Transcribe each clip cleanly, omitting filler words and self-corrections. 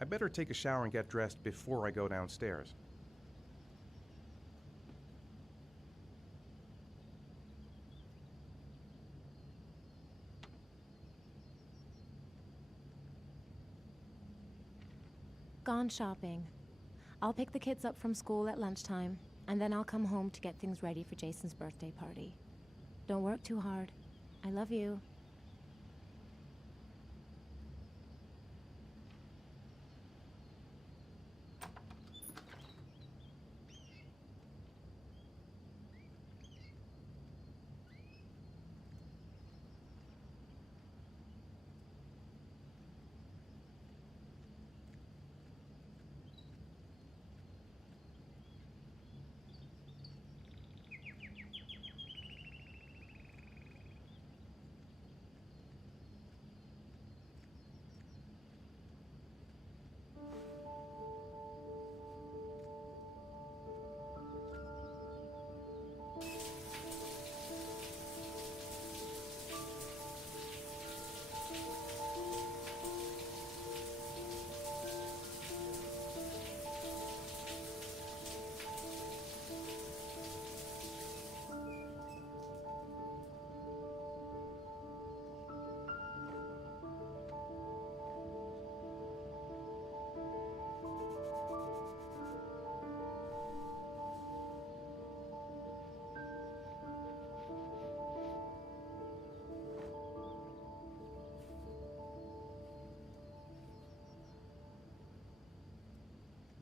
I better take a shower and get dressed before I go downstairs. Gone shopping. I'll pick the kids up from school at lunchtime, and then I'll come home to get things ready for Jason's birthday party. Don't work too hard. I love you.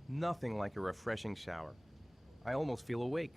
Nothing like a refreshing shower. I almost feel awake.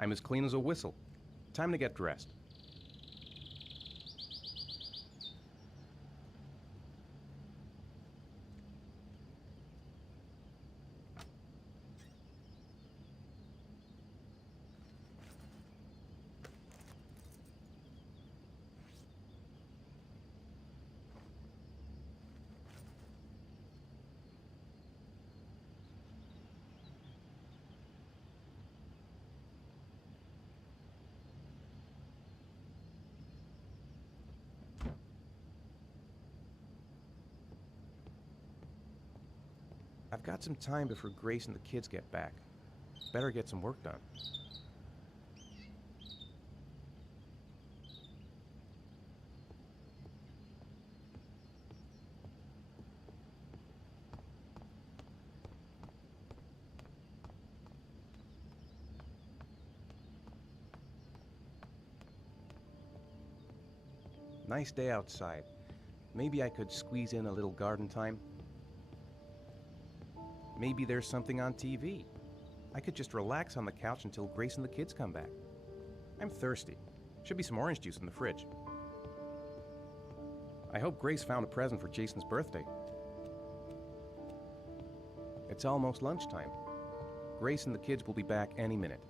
I'm as clean as a whistle. Time to get dressed. I've got some time before Grace and the kids get back. Better get some work done. Nice day outside. Maybe I could squeeze in a little garden time. Maybe there's something on TV. I could just relax on the couch until Grace and the kids come back. I'm thirsty. Should be some orange juice in the fridge. I hope Grace found a present for Jason's birthday. It's almost lunchtime. Grace and the kids will be back any minute.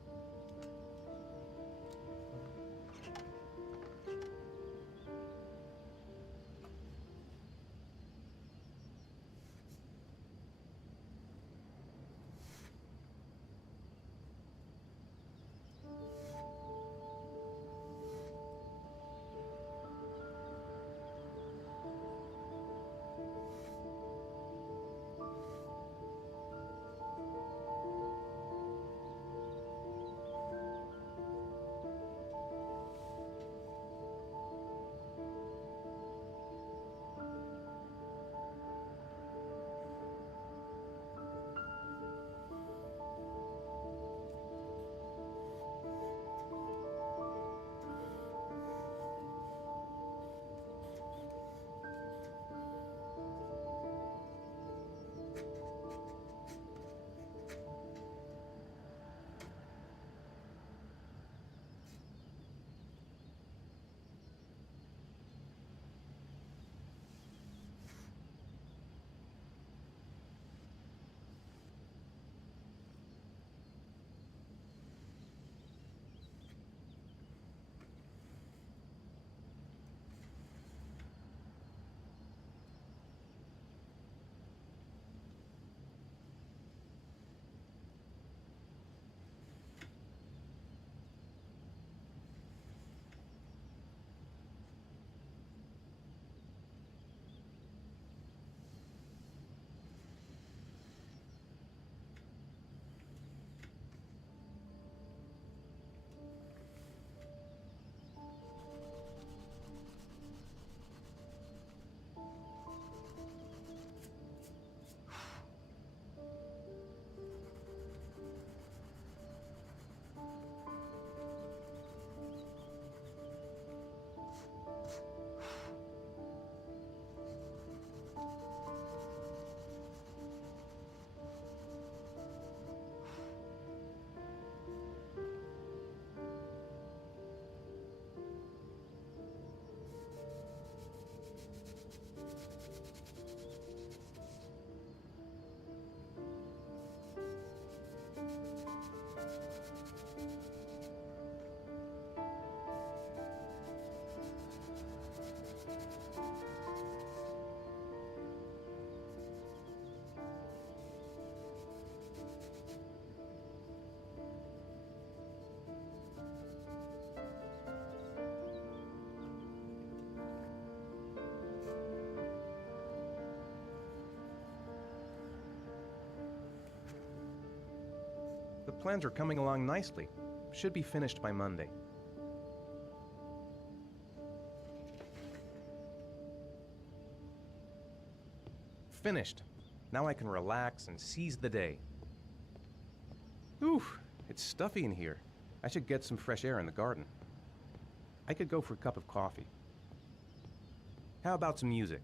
Plans are coming along nicely. Should be finished by Monday. Finished. Now I can relax and seize the day. Oof, it's stuffy in here. I should get some fresh air in the garden. I could go for a cup of coffee. How about some music?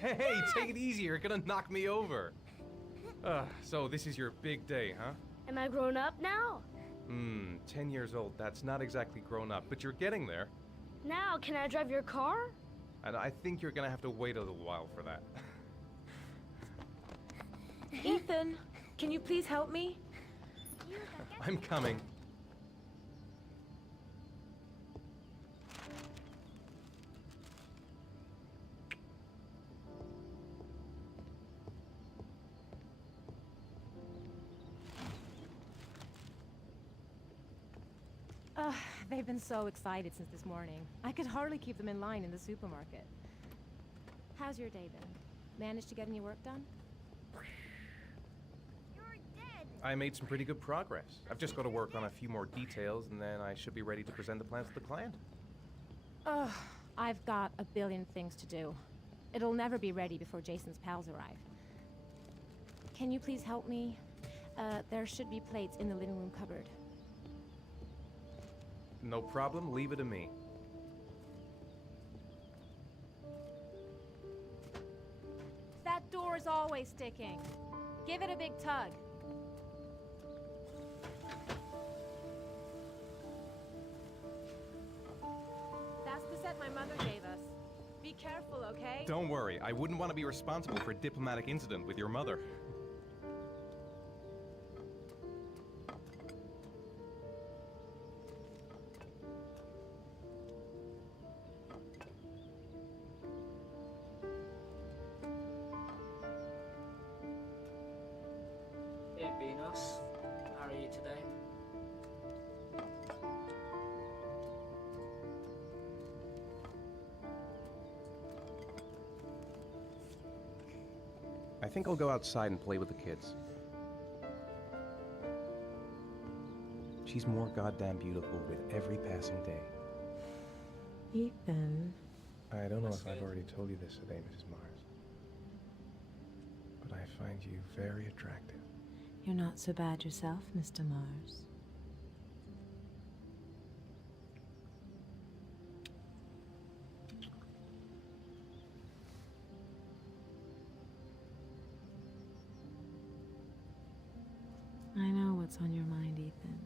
Hey, take it easy. You're gonna knock me over. So this is your big day, huh? Am I grown up now? 10 years old. That's not exactly grown up, but you're getting there. Now, can I drive your car? And I think you're gonna have to wait a little while for that. Ethan, can you please help me? I'm coming. They've been so excited since this morning. I could hardly keep them in line in the supermarket. How's your day been? Managed to get any work done? You're dead. I made some pretty good progress. I've just got to work on a few more details, and then I should be ready to present the plans to the client. Ugh, I've got a billion things to do. It'll never be ready before Jason's pals arrive. Can you please help me? There should be plates in the living room cupboard. No problem, leave it to me. That door is always sticking. Give it a big tug. That's the set my mother gave us. Be careful, okay? Don't worry, I wouldn't want to be responsible for a diplomatic incident with your mother. Hey Venus, how are you today? I think I'll go outside and play with the kids. She's more goddamn beautiful with every passing day. Ethan. I don't know if I've already told you this today, Mrs. Mars, but I find you very attractive. You're not so bad yourself, Mr. Mars. I know what's on your mind, Ethan.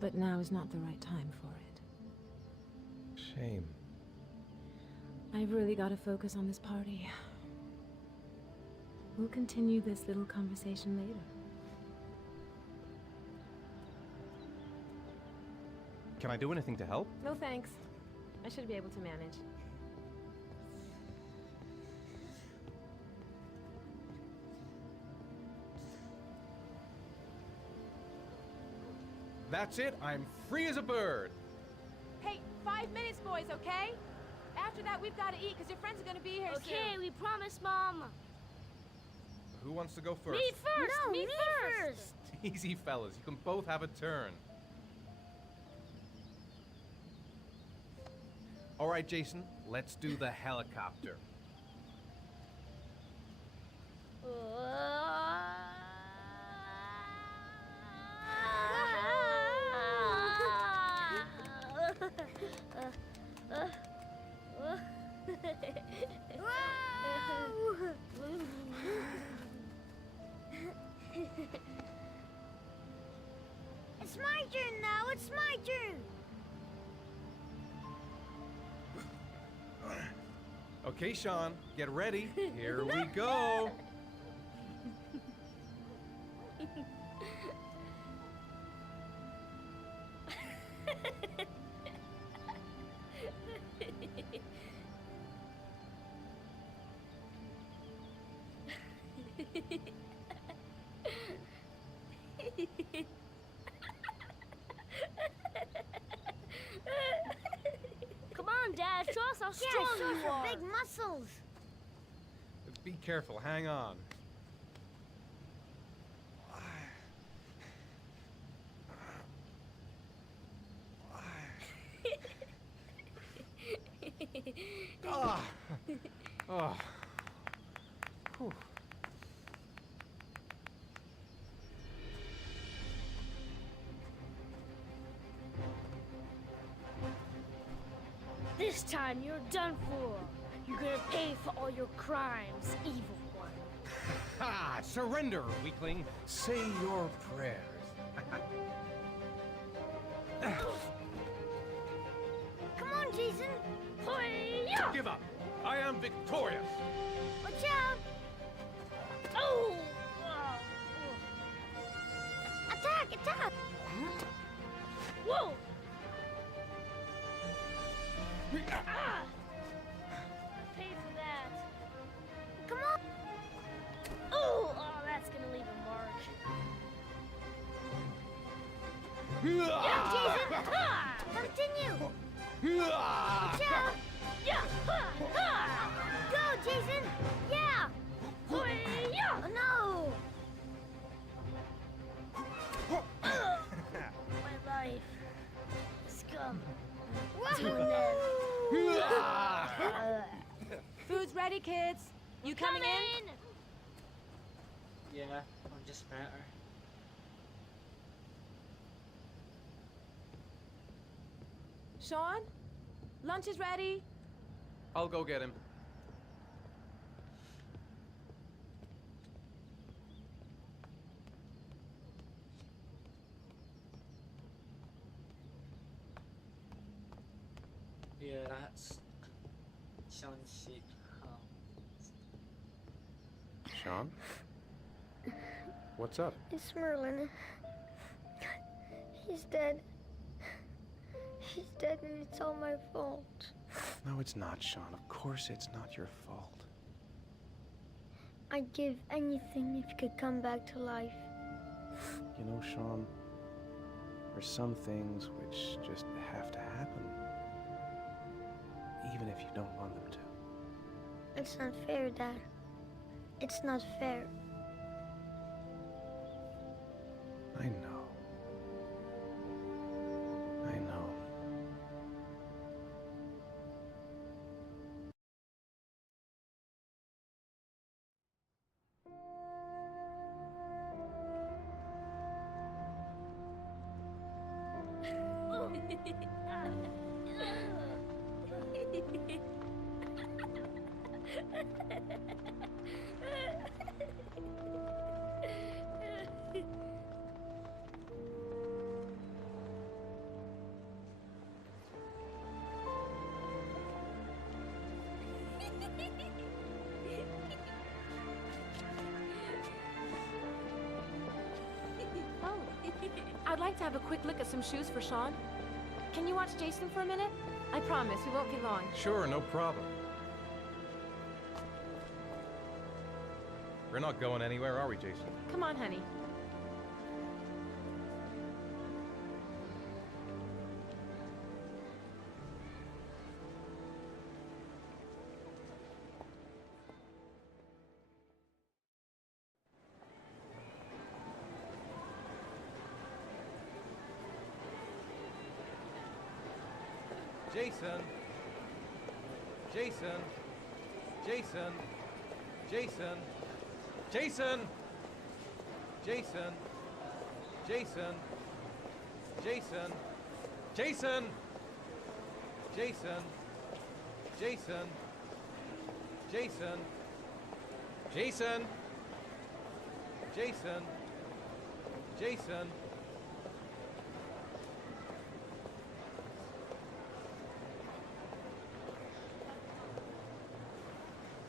But now is not the right time for it. Shame. I've really got to focus on this party. We'll continue this little conversation later. Can I do anything to help? No thanks. I should be able to manage. That's it, I'm free as a bird. Hey, 5 minutes, boys, okay? After that, we've got to eat, because your friends are going to be here Okay, soon. we promise, Mom. Who wants to go first? Me first! No, me me first! Easy, fellas, you can both have a turn. All right, Jason, let's do the helicopter. It's my turn now, it's my turn! Okay, Sean, get ready. Here we go. Come on, Dad, show us how strong you are. Big muscles. Be careful, hang on. Ah. Oh. Whew. This time you're done for. You're gonna pay for all your crimes, evil one. Ha! Surrender, weakling. Say your prayers. Come on, Jason. Hoya! Give up. I am victorious. Watch out. Oh! Attack, attack. Whoa! Ah! I paid for that. Come on. Oh, that's gonna leave a mark. Yeah, Jason. Ah! Continue. Ah! Watch out. Yeah! Ha! Ha! Go, Jason. Yeah. Hoya! Oh, no. My life. Scum. Woohoo. Food's ready, kids. You coming in? Yeah, I'm just better. Sean? Lunch is ready. I'll go get him. Yeah, that's Sean's sheep. Sean? What's up? It's Merlin. He's dead. He's dead and it's all my fault. No, it's not, Sean. Of course it's not your fault. I'd give anything if you could come back to life. You know, Sean, there's some things which just have to happen. Even if you don't want them to. It's not fair, Dad. It's not fair. I know. I know. Oh, I'd like to have a quick look at some shoes for Sean. Can you watch Jason for a minute? I promise, we won't be long. Sure, no problem. We're not going anywhere, are we, Jason? Come on, honey. Jason! Jason! Jason! Jason! Jason! Jason! Jason! Jason! Jason! Jason! Jason! Jason! Jason! Jason! Jason!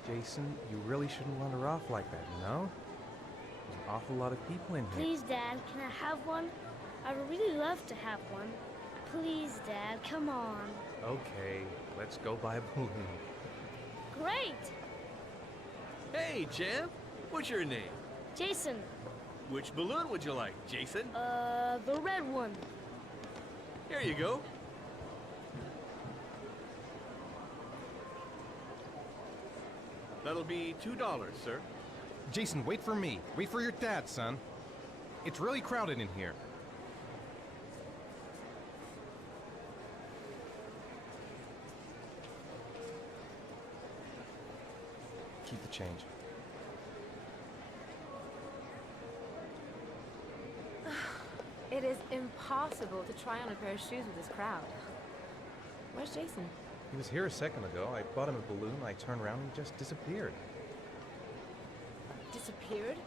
Jason, you really shouldn't run her off like that, you know? There's an awful lot of people in here. Please, Dad, can I have one? I would really love to have one. Please, Dad, come on. Okay, let's go buy a balloon. Great! Hey, champ. What's your name? Jason, Which balloon would you like, Jason? the red one. Here you go. That'll be $2, sir. Jason, wait for me. Wait for your dad, son. It's really crowded in here. Keep the change. It is impossible to try on a pair of shoes with this crowd. Where's Jason? He was here a second ago. I bought him a balloon. I turned around and he just disappeared. Disappeared?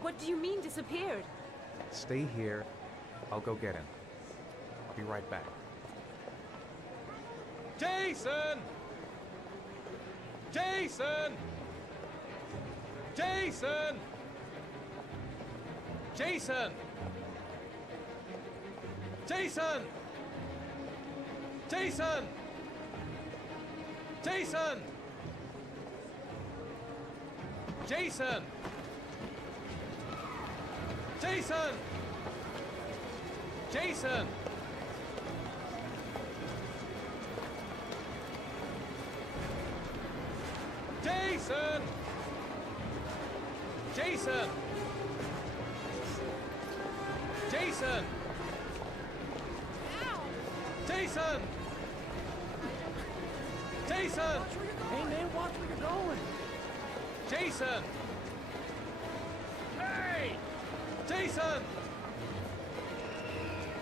What do you mean disappeared? Stay here. I'll go get him. I'll be right back. Jason! Jason! Jason! Jason! Jason! Jason! Jason! Jason! Jason! Jason! Jason! Jason! Jason! Jason! Jason! Hey, man, watch where you're going. Jason! Hey! Jason!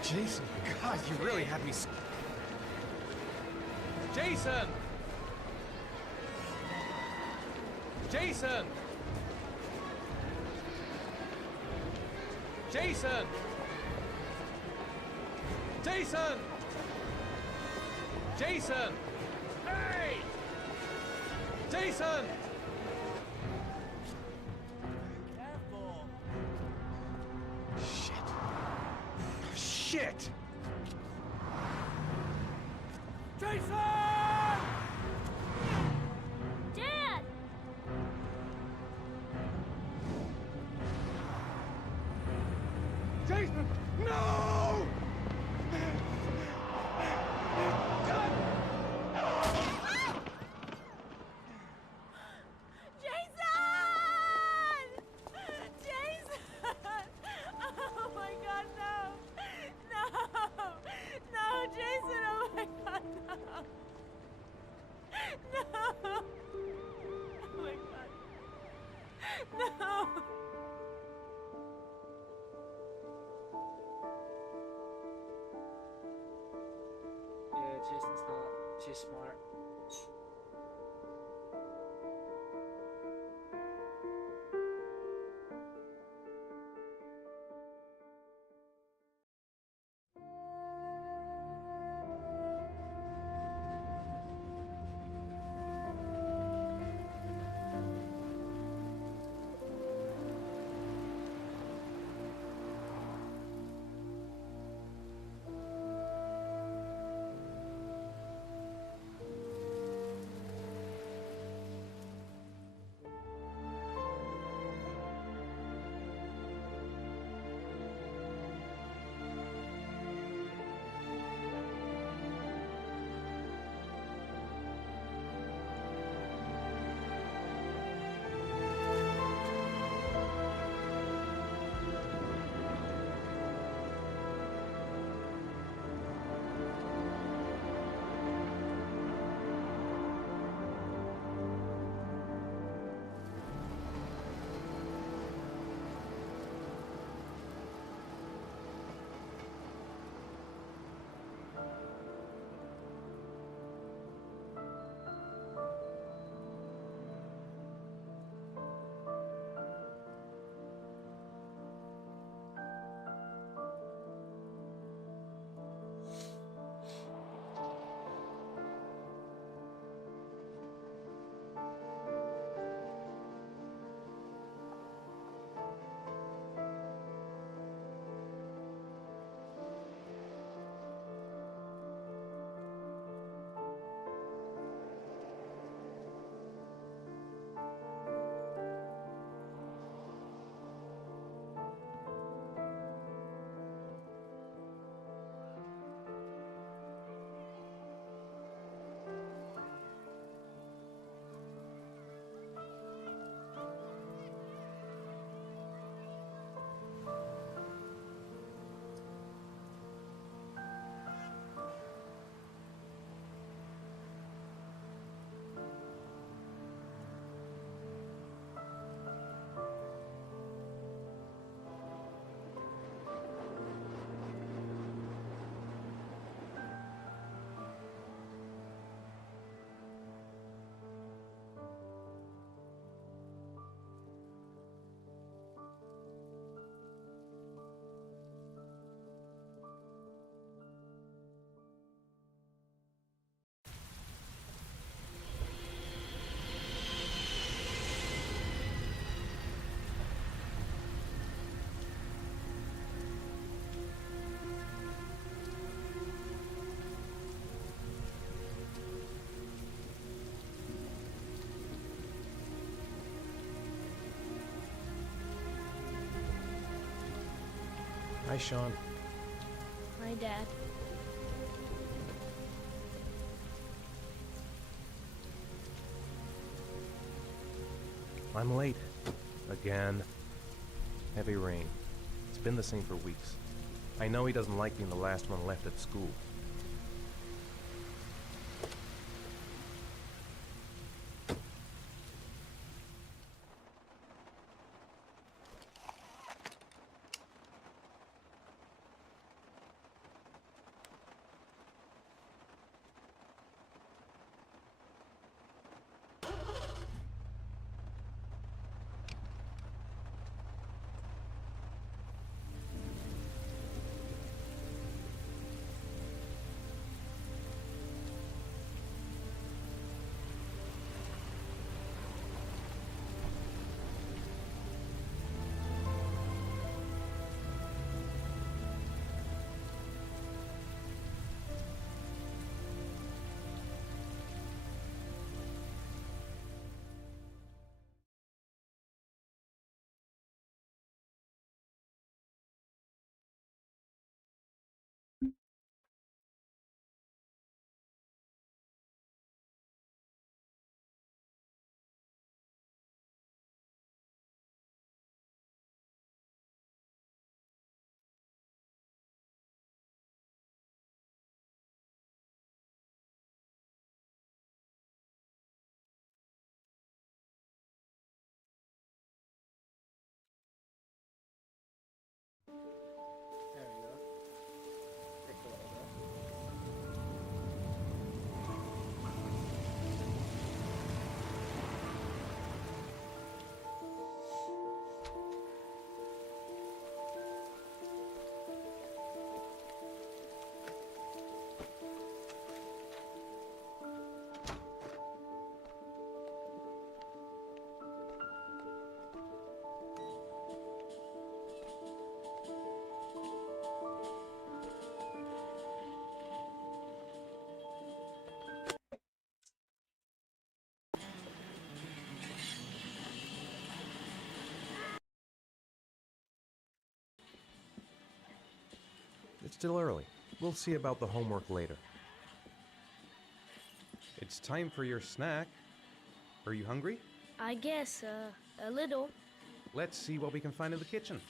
Jason, God, you really had me. Jason! Jason! Jason! Jason! Jason! Hey! Jason! Careful. Shit. Shit! Jason! Dad! Jason! No! Jason! Jason! Oh my God, no! No! No, Jason! Oh my God, no! No! Oh my God! No! Yeah, Jason's not too smart. Hi, Sean. My dad. I'm late. Again. Heavy rain. It's been the same for weeks. I know he doesn't like being the last one left at school. There we go. Take a little bit. It's still early. We'll see about the homework later. It's time for your snack. Are you hungry? I guess, a little. Let's see what we can find in the kitchen.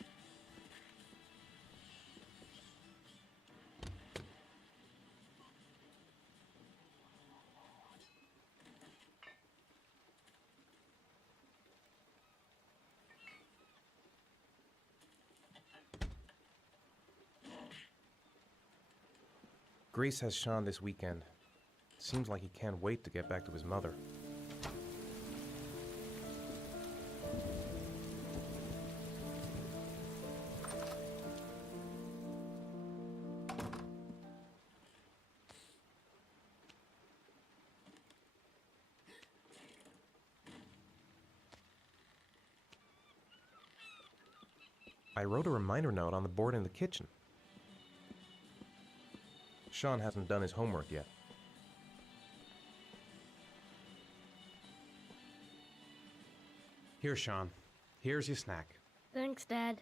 Grace has Sean this weekend. Seems like he can't wait to get back to his mother. I wrote a reminder note on the board in the kitchen. Sean hasn't done his homework yet. Here, Sean. Here's your snack. Thanks, Dad.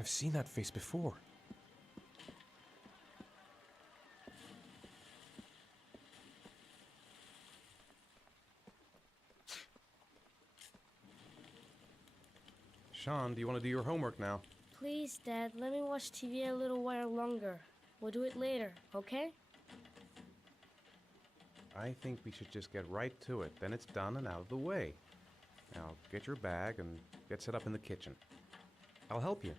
I've seen that face before. Sean, do you want to do your homework now? Please, Dad, let me watch TV a little while longer. We'll do it later, okay? I think we should just get right to it. Then it's done and out of the way. Now, get your bag and get set up in the kitchen. I'll help you.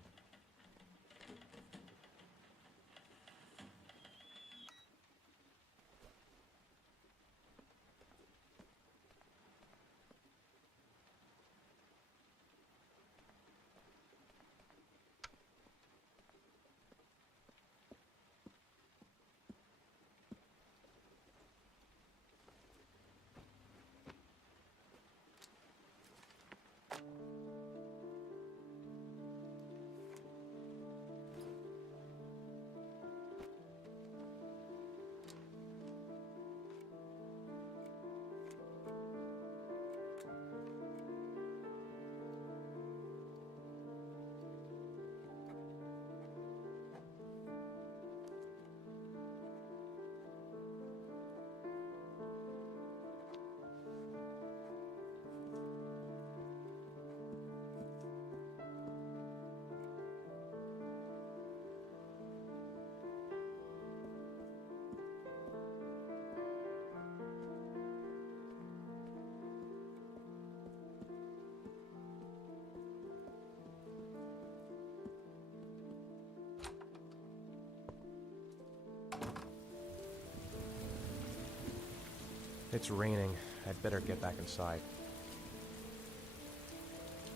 It's raining. I'd better get back inside.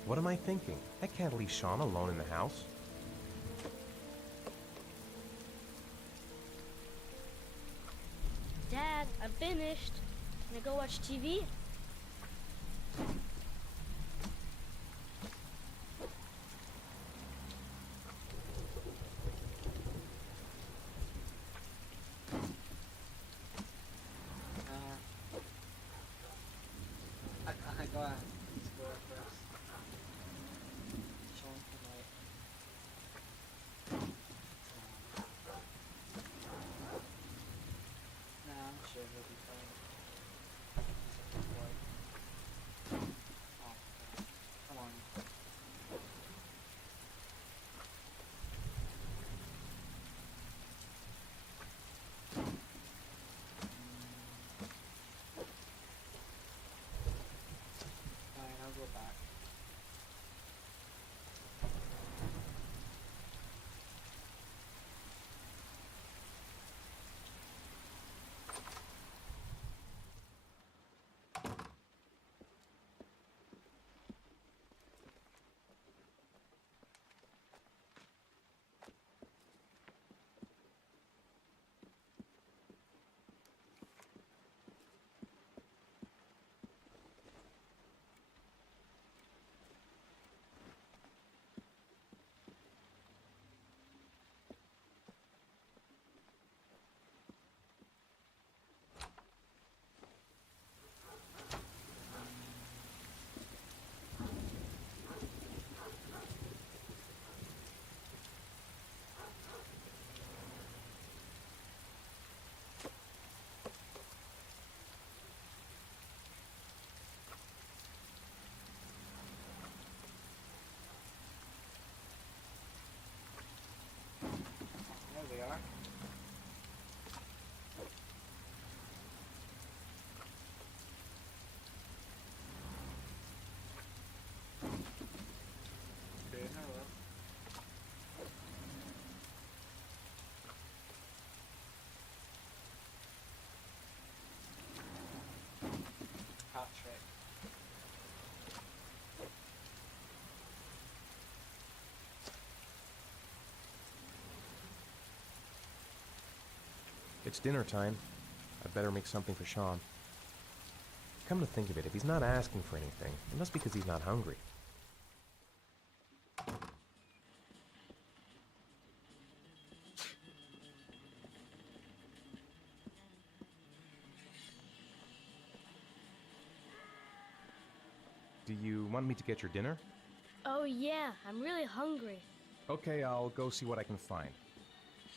What am I thinking? I can't leave Sean alone in the house. Dad, I'm finished. Can I go watch TV? I go out. Let's go out first. Sean can wait. Nah, I'm sure he'll be fine. He's a good boy. Oh, come on. Fine, I'll go back. There we are. Okay, hello. Patrick. It's dinner time. I'd better make something for Sean. Come to think of it, if he's not asking for anything, it must be because he's not hungry. Do you want me to get your dinner? Oh yeah, I'm really hungry. Okay, I'll go see what I can find.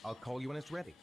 I'll call you when it's ready.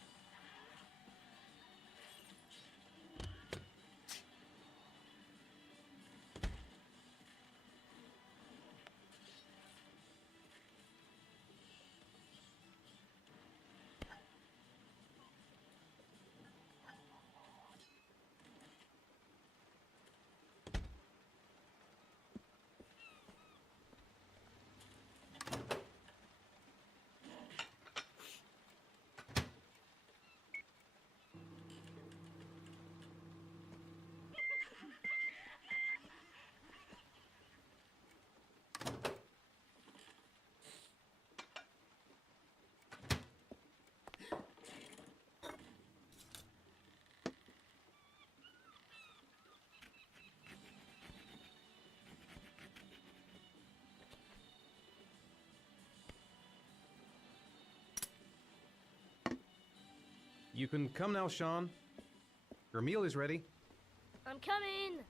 You can come now, Sean. Your meal is ready. I'm coming!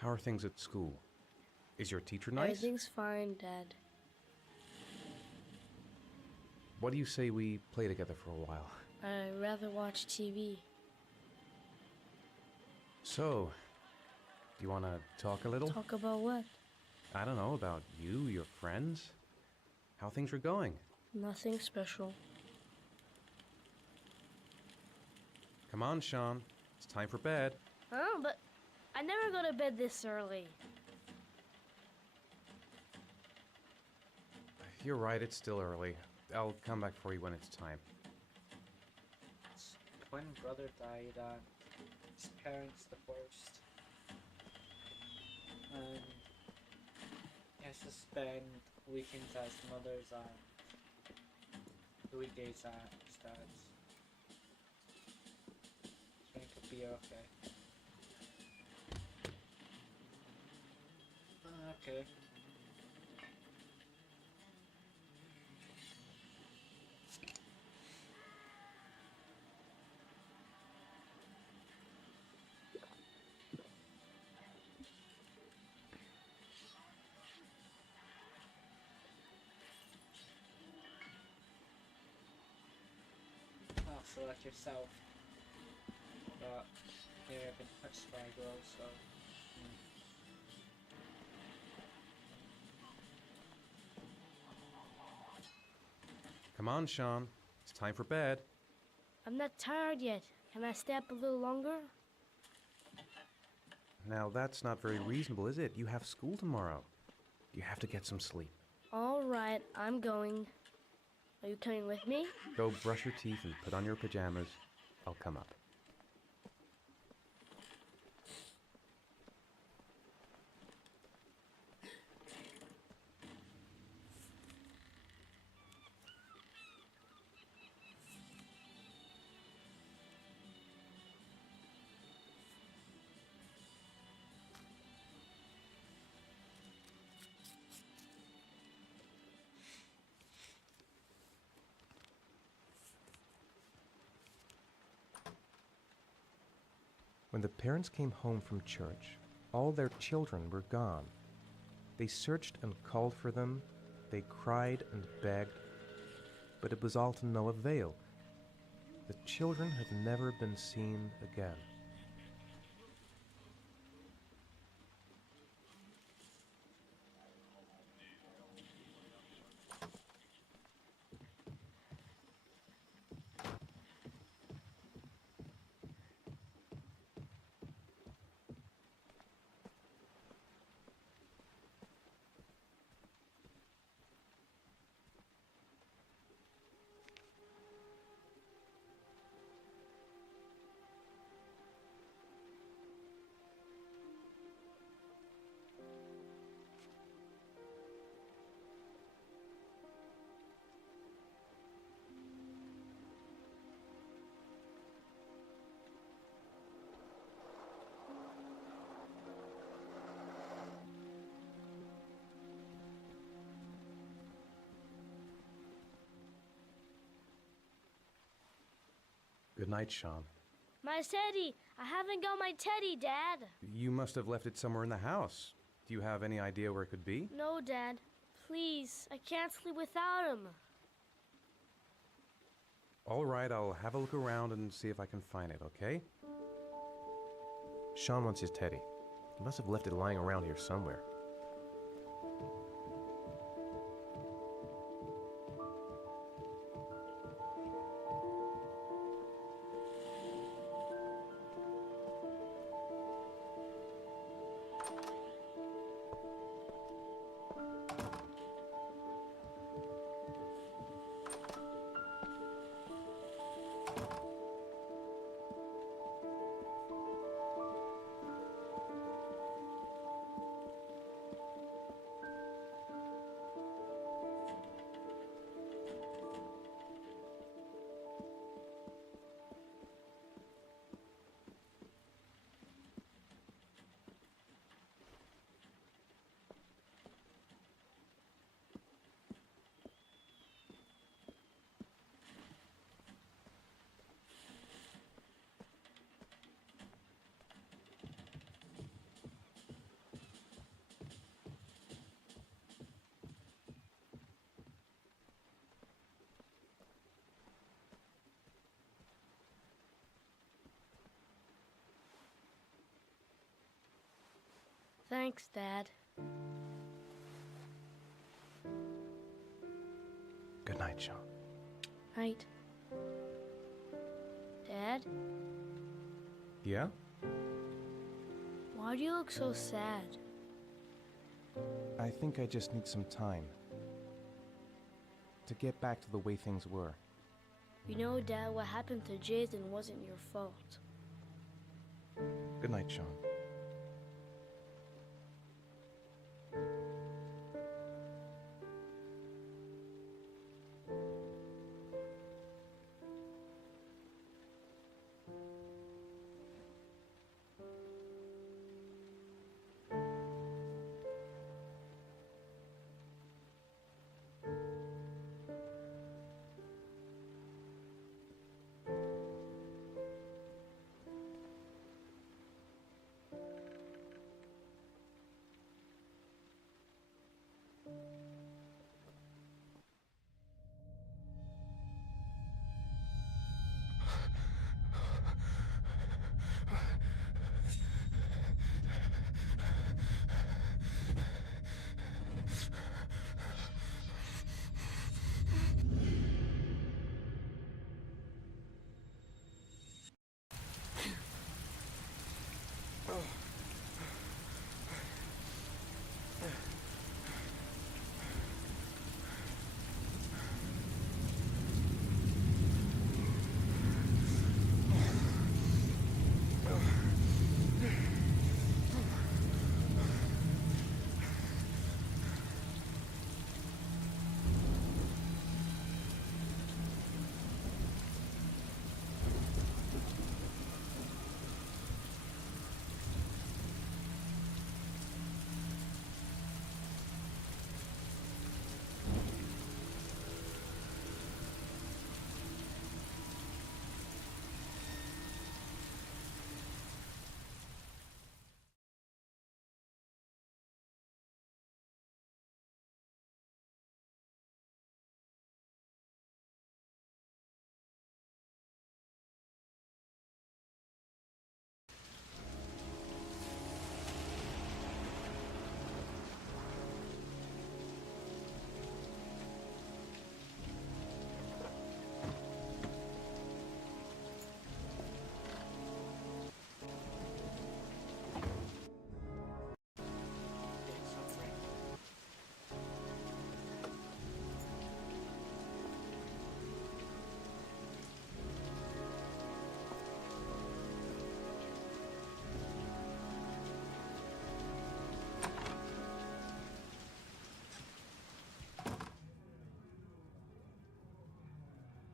How are things at school? Is your teacher nice? Everything's fine, Dad. What do you say we play together for a while? I'd rather watch TV. So, do you want to talk a little? Talk about what? I don't know, about you, your friends, how things are going. Nothing special. Come on, Sean. It's time for bed. Huh? But I never go to bed this early. You're right, it's still early. I'll come back for you when it's time. His twin brother died, his parents divorced. And he has to spend weekends at his mother's, the weekdays at his dad's. I think it'll be okay. Okay. Select yourself. But here I've been touched by a girl, so. Come on, Sean. It's time for bed. I'm not tired yet. Can I stay up a little longer? Now, that's not very reasonable, is it? You have school tomorrow. You have to get some sleep. All right, I'm going. Are you coming with me? Go brush your teeth and put on your pajamas. I'll come up. When the parents came home from church, all their children were gone. They searched and called for them, they cried and begged, but it was all to no avail. The children had never been seen again. Good night, Sean. My teddy! I haven't got my teddy, Dad! You must have left it somewhere in the house. Do you have any idea where it could be? No, Dad. Please, I can't sleep without him. All right, I'll have a look around and see if I can find it, okay? Sean wants his teddy. He must have left it lying around here somewhere. Thanks, Dad. Good night, Sean. Night. Dad, Yeah? why do you look so sad? I think I just need some time to get back to the way things were. You know, Dad, what happened to Jason wasn't your fault. Good night, Sean.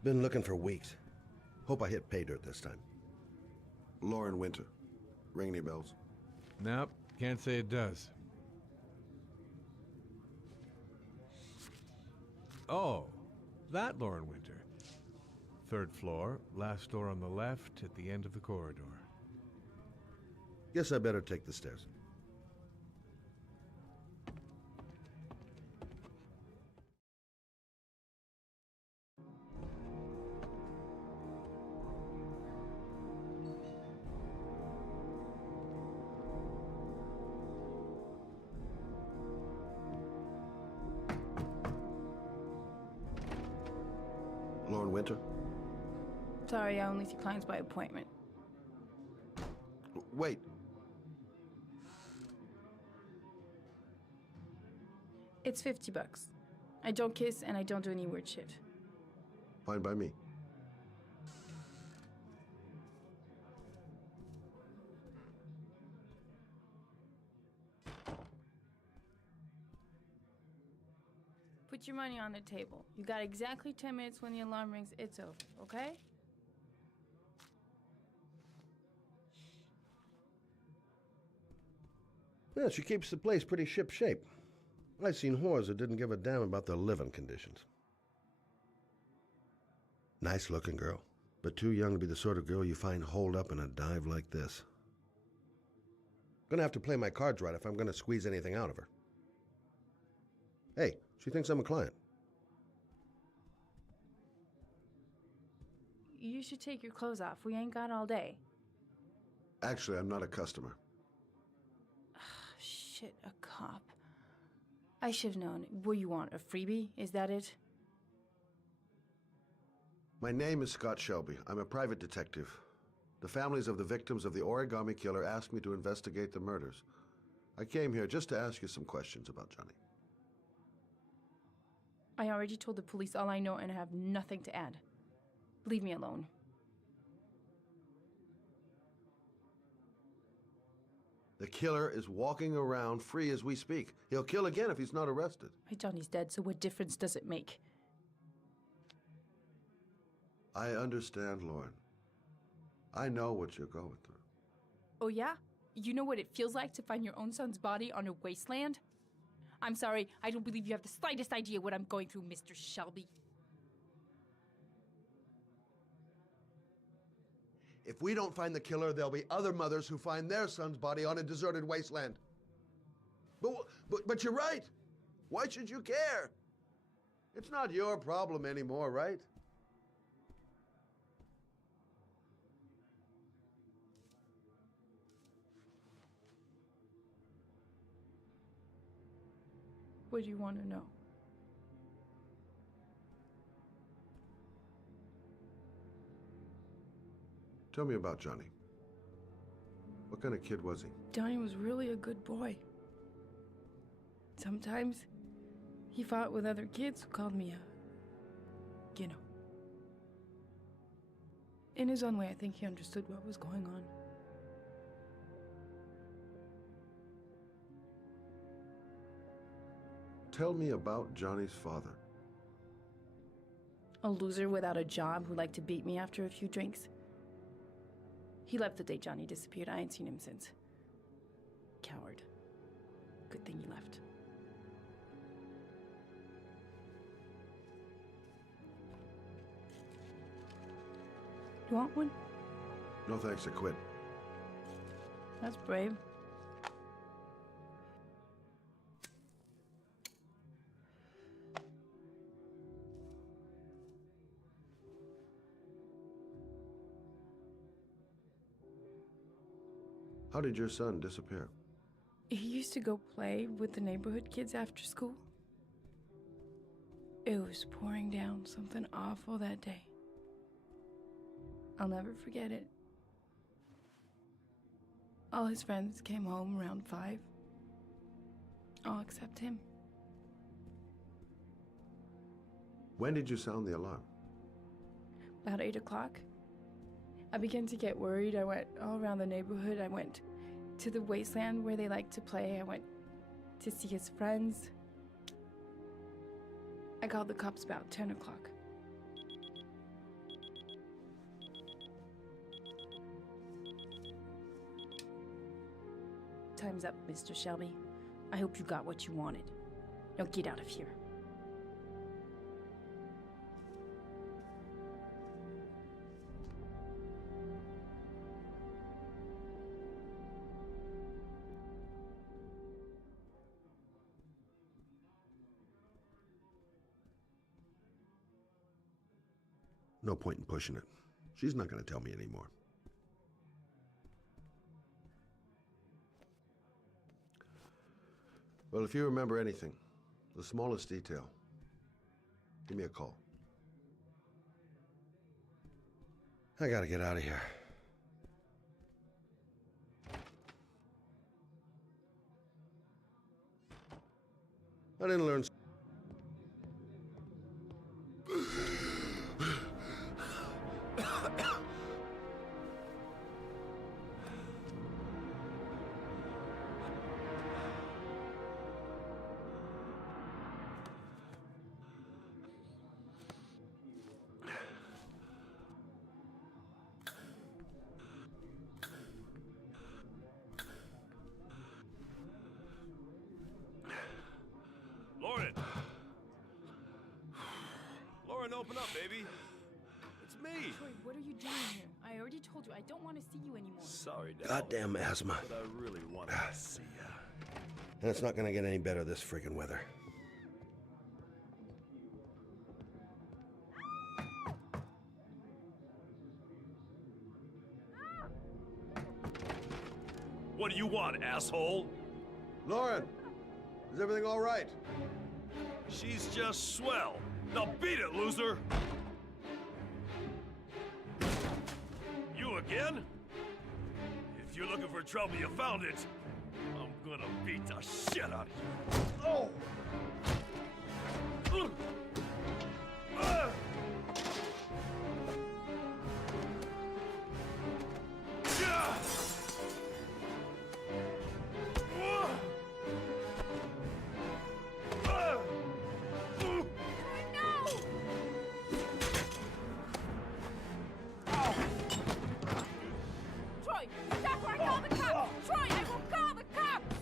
Been looking for weeks. Hope I hit pay dirt this time. Lauren Winter. Ring any bells? Nope, can't say it does. Oh, that Lauren Winter. 3rd floor, last door on the left at the end of the corridor. Guess I better take the stairs. Lauren Winter? Sorry, I only see clients by appointment. Wait. It's $50. I don't kiss and I don't do any weird shit. Fine by me. Put your money on the table. You got exactly 10 minutes. When the alarm rings, it's over, okay? Yeah, she keeps the place pretty ship-shape. I've seen whores that didn't give a damn about their living conditions. Nice-looking girl, but too young to be the sort of girl you find holed up in a dive like this. Gonna have to play my cards right if I'm gonna squeeze anything out of her. Hey, she thinks I'm a client. You should take your clothes off. We ain't got all day. Actually, I'm not a customer. shit, a cop. I should have known. What do you want, a freebie? Is that it? My name is Scott Shelby. I'm a private detective. The families of the victims of the Origami Killer asked me to investigate the murders. I came here just to ask you some questions about Johnny. I already told the police all I know and I have nothing to add. Leave me alone. The killer is walking around free as we speak. He'll kill again if he's not arrested. My Johnny's dead, so what difference does it make? I understand, Lauren. I know what you're going through. Oh yeah? You know what it feels like to find your own son's body on a wasteland? I'm sorry, I don't believe you have the slightest idea what I'm going through, Mr. Shelby. If we don't find the killer, there'll be other mothers who find their son's body on a deserted wasteland. But you're right. Why should you care? It's not your problem anymore, right? What do you want to know? Tell me about Johnny. What kind of kid was he? Johnny was really a good boy. Sometimes he fought with other kids who called me a, In his own way, I think he understood what was going on. Tell me about Johnny's father. A loser without a job who liked to beat me after a few drinks. He left the day Johnny disappeared. I ain't seen him since. Coward. Good thing he left. You want one? No thanks, I quit. That's brave. How did your son disappear? He used to go play with the neighborhood kids after school. It was pouring down something awful that day. I'll never forget it. All his friends came home around 5. All except him. When did you sound the alarm? About 8 o'clock. I began to get worried. I went all around the neighborhood. I went to the wasteland where they like to play. I went to see his friends. I called the cops about 10 o'clock. Time's up, Mr. Shelby. I hope you got what you wanted. Now get out of here. No point in pushing it. She's not going to tell me anymore. Well, if you remember anything, the smallest detail, give me a call. I gotta get out of here. I didn't learn. Lauren! Lauren, open up, baby. It's me. Troy, what are you doing here? I already told you I don't want to see you anymore. Sorry, Dad. Goddamn asthma. But I really wanted to see ya. And it's not gonna get any better this friggin' weather. What do you want, asshole? Lauren, is everything all right? She's just swell. Now beat it, loser! You again? If you're looking for trouble, you found it. I'm gonna beat the shit out of you. Oh! Troy, stop or I call the cops! Troy, I will call the cops!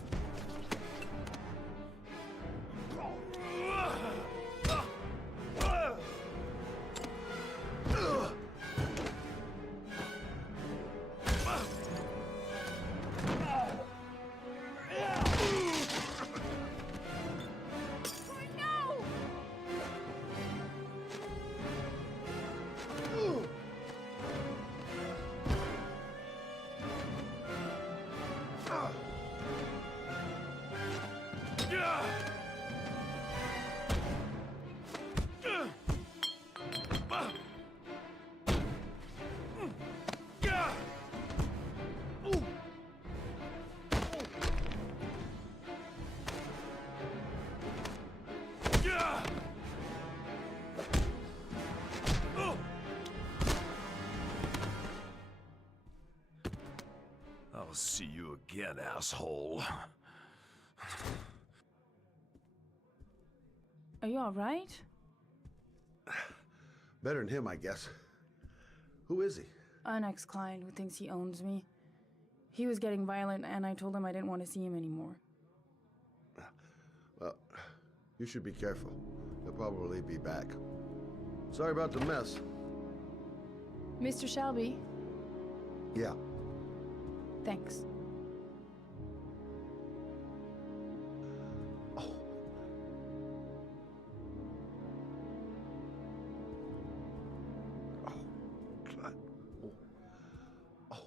Troy, no! I'll see you again, asshole. Are you alright? Better than him, I guess. Who is he? An ex-client who thinks he owns me. He was getting violent, and I told him I didn't want to see him anymore. Well, you should be careful. He'll probably be back. Sorry about the mess. Mr. Shelby, Yeah. thanks. God. Oh.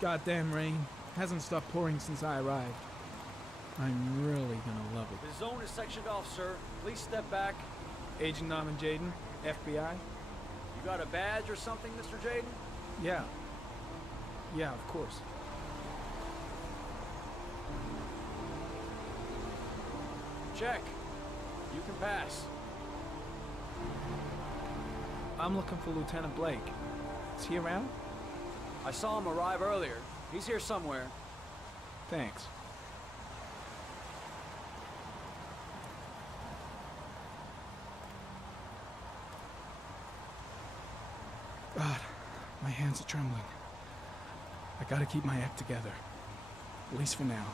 Goddamn rain. Hasn't stopped pouring since I arrived. I'm really gonna love it. The zone is sectioned off, sir. Please step back. Agent Norman Jaden, FBI? You got a badge or something, Mr. Jaden? Yeah. Yeah, of course. Check. You can pass. I'm looking for Lieutenant Blake. Is he around? I saw him arrive earlier. He's here somewhere. Thanks. God, my hands are trembling. I gotta keep my act together. At least for now.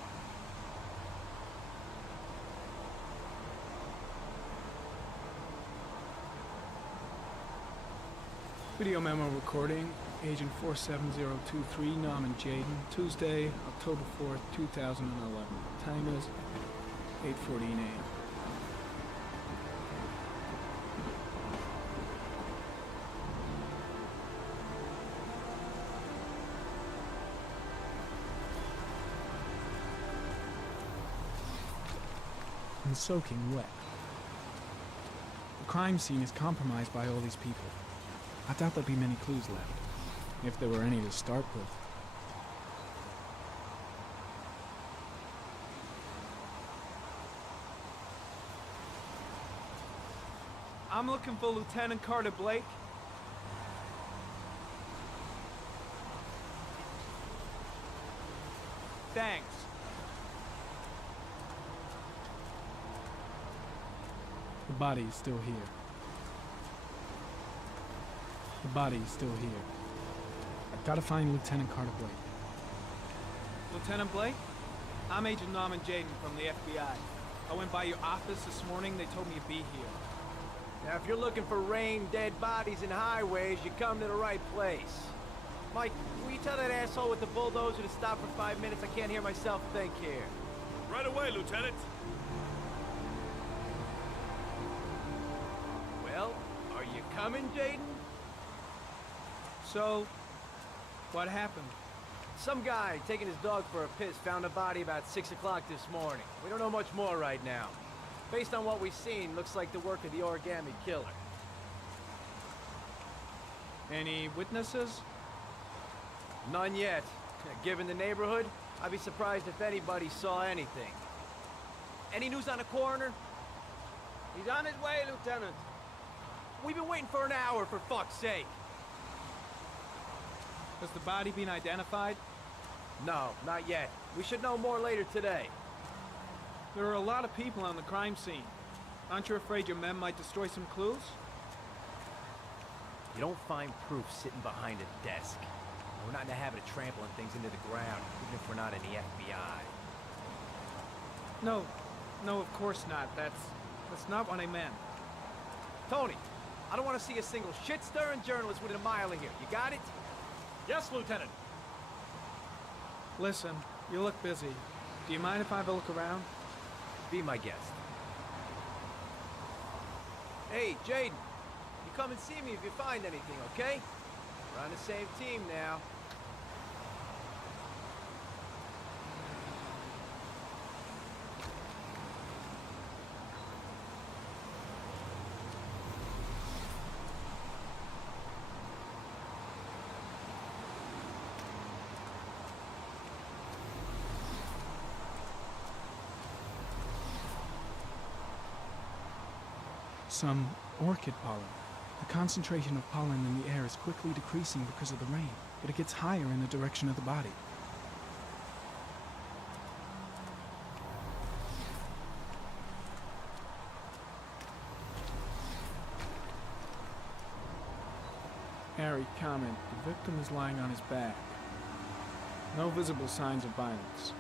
Video memo recording, Agent 47023, Norman Jaden, Tuesday, October 4th, 2011. Time is 8:14 a.m. I'm soaking wet. The crime scene is compromised by all these people. I doubt there'll be many clues left, if there were any to start with. I'm looking for Lieutenant Carter Blake. Thanks. The body is still here. The body is still here. I've got to find Lieutenant Carter Blake. Lieutenant Blake? I'm Agent Norman Jaden from the FBI. I went by your office this morning. They told me you'd be here. Now, if you're looking for rain, dead bodies, and highways, you come to the right place. Mike, will you tell that asshole with the bulldozer to stop for 5 minutes? I can't hear myself think here. Right away, Lieutenant. Well, are you coming, Jaden? So, what happened? Some guy taking his dog for a piss found a body about 6 o'clock this morning. We don't know much more right now. Based on what we've seen, looks like the work of the origami killer. Any witnesses? None yet. Given the neighborhood, I'd be surprised if anybody saw anything. Any news on the coroner? He's on his way, Lieutenant. We've been waiting for an hour, for fuck's sake. Has the body been identified? No, not yet. We should know more later today. There are a lot of people on the crime scene. Aren't you afraid your men might destroy some clues? You don't find proof sitting behind a desk. We're not in the habit of trampling things into the ground, even if we're not in the FBI. No, of course not. That's not what I meant. Tony, I don't want to see a single shit-stirring journalist within a mile of here. You got it? Yes, Lieutenant. Listen, you look busy. Do you mind if I have a look around? Be my guest. Hey, Jaden. You come and see me if you find anything, okay? We're on the same team now. Some orchid pollen. The concentration of pollen in the air is quickly decreasing because of the rain, but it gets higher in the direction of the body. Harry, comment. The victim is lying on his back. No visible signs of violence.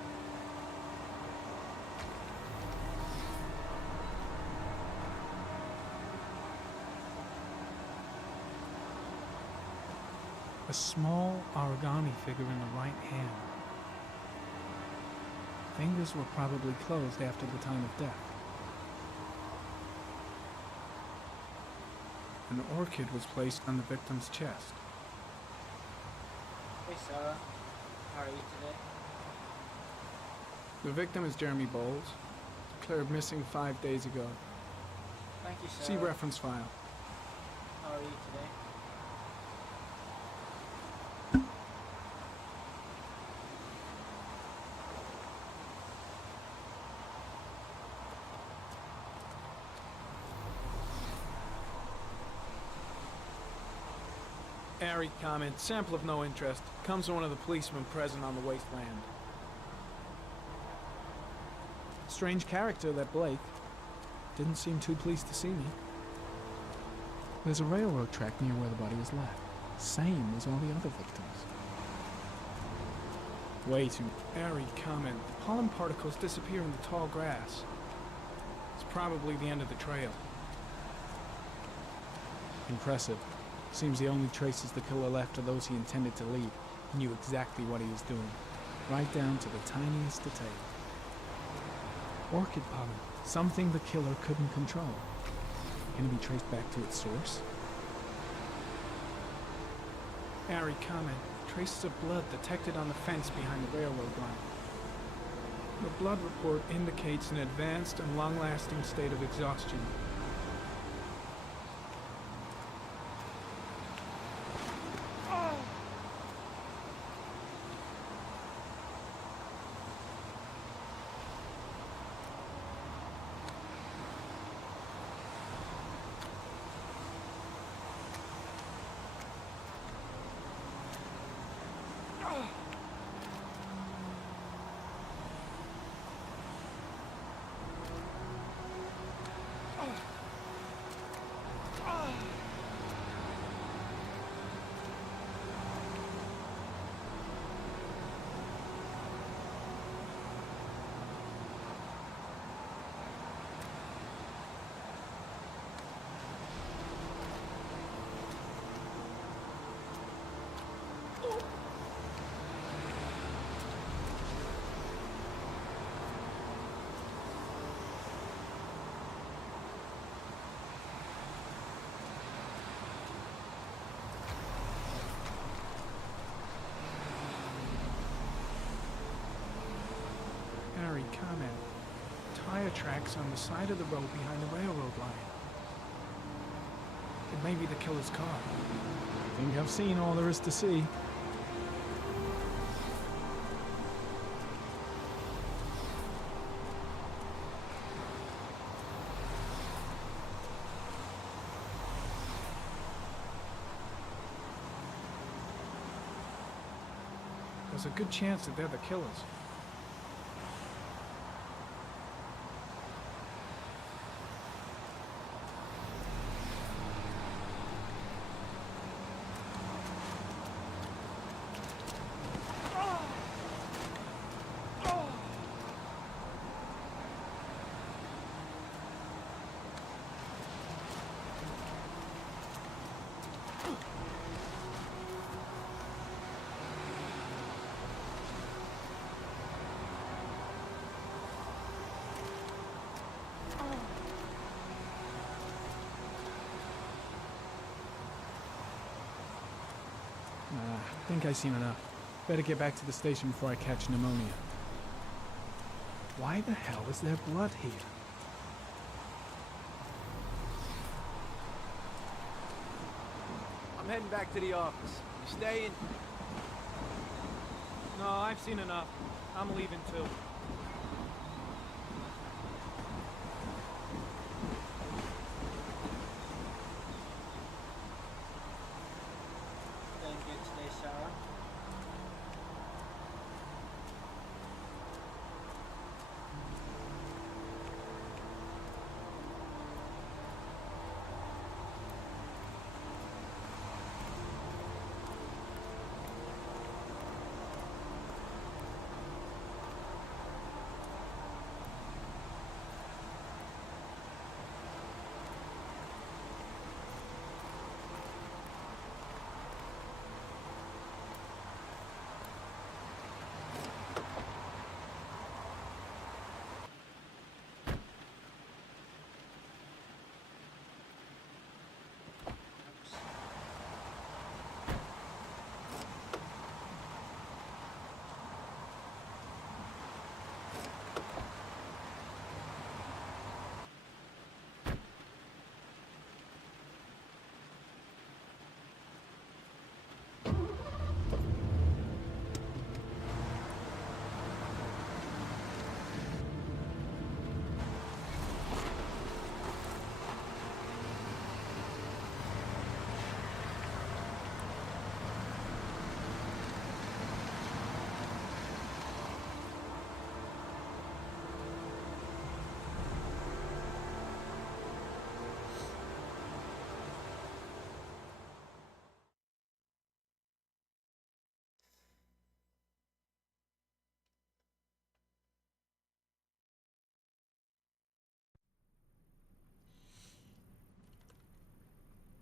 A small origami figure in the right hand. Fingers were probably closed after the time of death. An orchid was placed on the victim's chest. Hey Sarah, how are you today? The victim is Jeremy Bowles, declared missing 5 days ago. Thank you, Sarah. See reference file. How are you today? Harry, comment. Sample of no interest. Comes from one of the policemen present on the wasteland. Strange character, that Blake. Didn't seem too pleased to see me. There's a railroad track near where the body was left. Same as all the other victims. Way too... Harry, comment. The pollen particles disappear in the tall grass. It's probably the end of the trail. Impressive. Seems the only traces the killer left are those he intended to leave. He knew exactly what he was doing, right down to the tiniest detail. Orchid pollen, something the killer couldn't control. Can it be traced back to its source? Harry, comment. Traces of blood detected on the fence behind the railroad line. The blood report indicates an advanced and long-lasting state of exhaustion. tracks on the side of the road behind the railroad line. It may be the killer's car. I think I've seen all there is to see. There's a good chance that they're the killers. I think I've seen enough. Better get back to the station before I catch pneumonia. Why the hell is there blood here? I'm heading back to the office. You staying? No, I've seen enough. I'm leaving too. Doing good today, Sarah?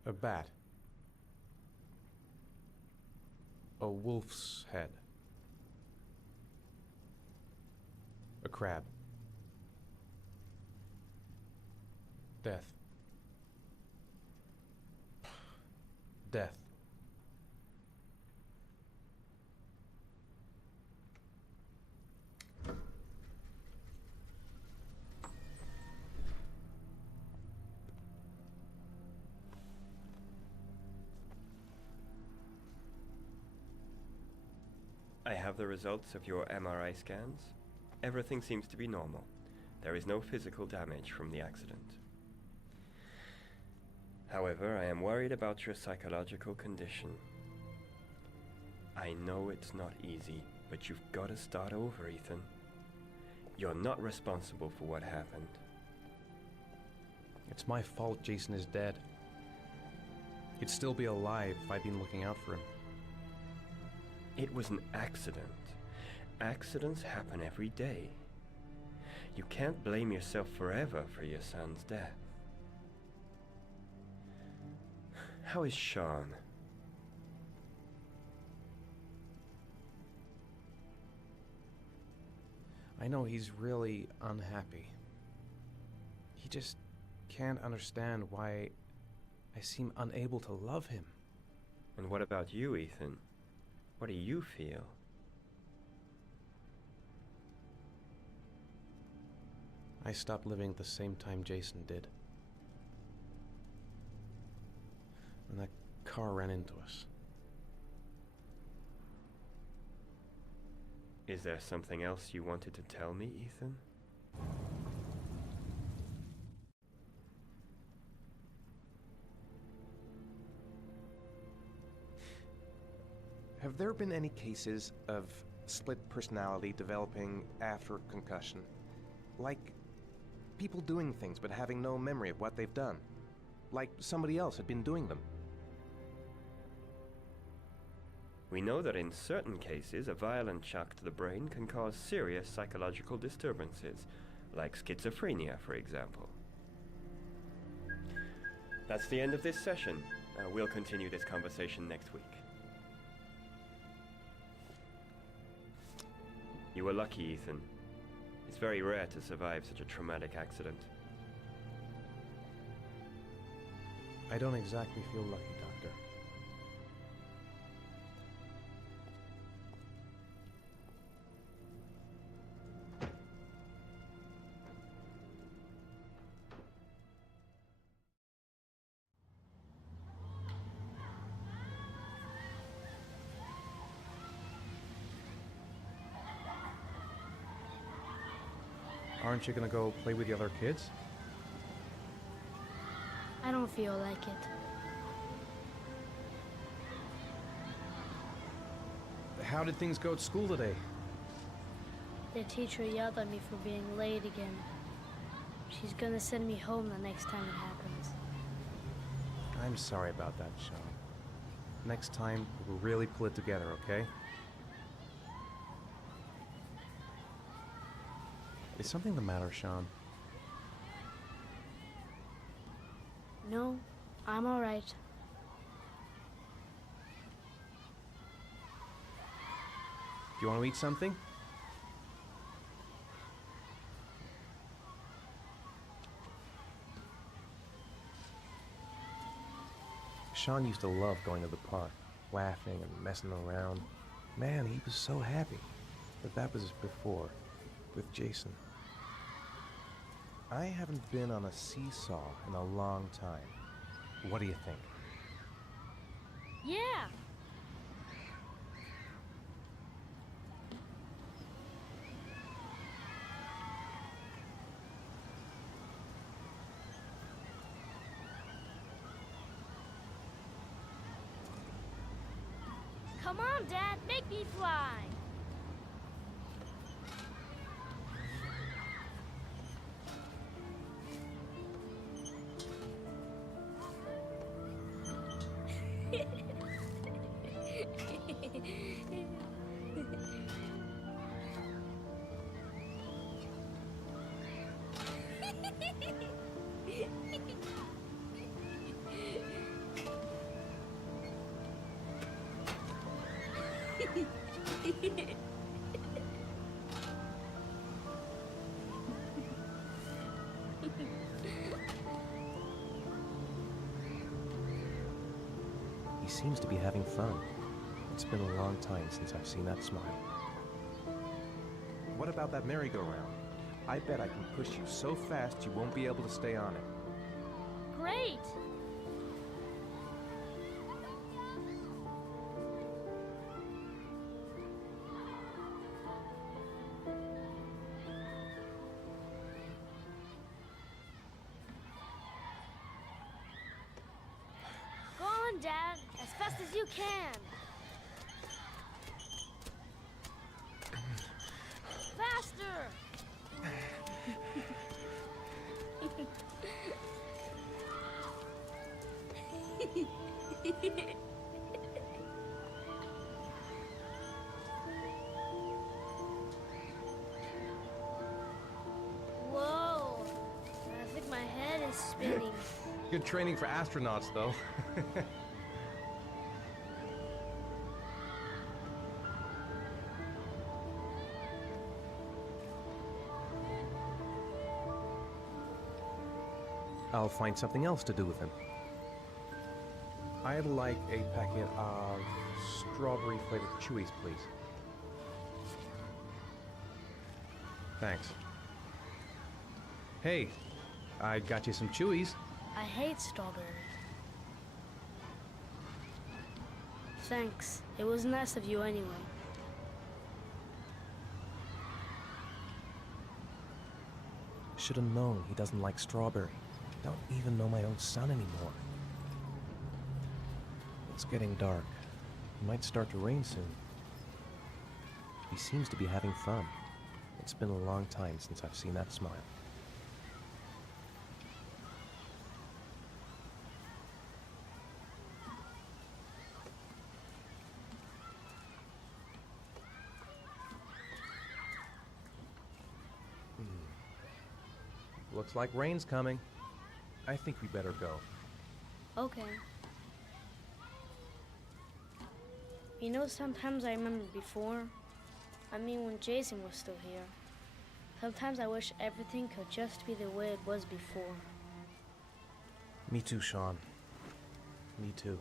A bat. A wolf's head. A crab. Death. Death. I have the results of your MRI scans. Everything seems to be normal. There is no physical damage from the accident. However, I am worried about your psychological condition. I know it's not easy, but you've got to start over, Ethan. You're not responsible for what happened. It's my fault Jason is dead. He'd still be alive if I'd been looking out for him. It was an accident. Accidents happen every day. You can't blame yourself forever for your son's death. How is Sean? I know he's really unhappy. He just can't understand why I seem unable to love him. And what about you, Ethan? What do you feel? I stopped living at the same time Jason did. And that car ran into us. Is there something else you wanted to tell me, Ethan? Have there been any cases of split personality developing after concussion? Like people doing things but having no memory of what they've done? Like somebody else had been doing them? We know that in certain cases, a violent shock to the brain can cause serious psychological disturbances, like schizophrenia, for example. That's the end of this session. We'll continue this conversation next week. You were lucky, Ethan. It's very rare to survive such a traumatic accident. I don't exactly feel lucky, Doctor. Aren't you gonna go play with the other kids? I don't feel like it. How did things go at school today? The teacher yelled at me for being late again. She's gonna send me home the next time it happens. I'm sorry about that, Sean. Next time, we'll really pull it together, okay? Is something the matter, Sean? No, I'm all right. Do you want to eat something? Sean used to love going to the park, laughing and messing around. Man, he was so happy. But that was before, with Jason. I haven't been on a seesaw in a long time. What do you think? Yeah! Come on, Dad, make me fly! He seems to be having fun. It's been a long time since I've seen that smile. What about that merry-go-round? I bet I can push you so fast you won't be able to stay on it. Great! Go on, Dad, as fast as you can. Faster! Whoa! I think my head is spinning. Good training for astronauts, though. I'll find something else to do with him. I'd like a packet of strawberry-flavored Chewies, please. Thanks. Hey, I got you some Chewies. I hate strawberries. Thanks. It was nice of you anyway. Should have known he doesn't like strawberry. Don't even know my own son anymore. It's getting dark. It might start to rain soon. He seems to be having fun. It's been a long time since I've seen that smile. Looks like rain's coming. I think we better go. Okay. You know, sometimes I remember before. I mean, when Jason was still here. Sometimes I wish everything could just be the way it was before. Me too, Sean. Me too.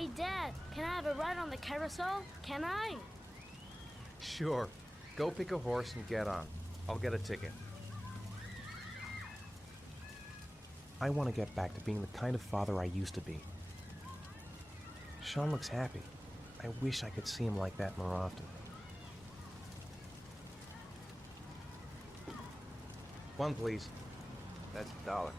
Hey, Dad, can I have a ride on the carousel? Can I? Sure. Go pick a horse and get on. I'll get a ticket. I want to get back to being the kind of father I used to be. Sean looks happy. I wish I could see him like that more often. One, please. That's $1.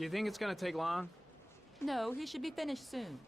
Do you think it's gonna take long? No, he should be finished soon.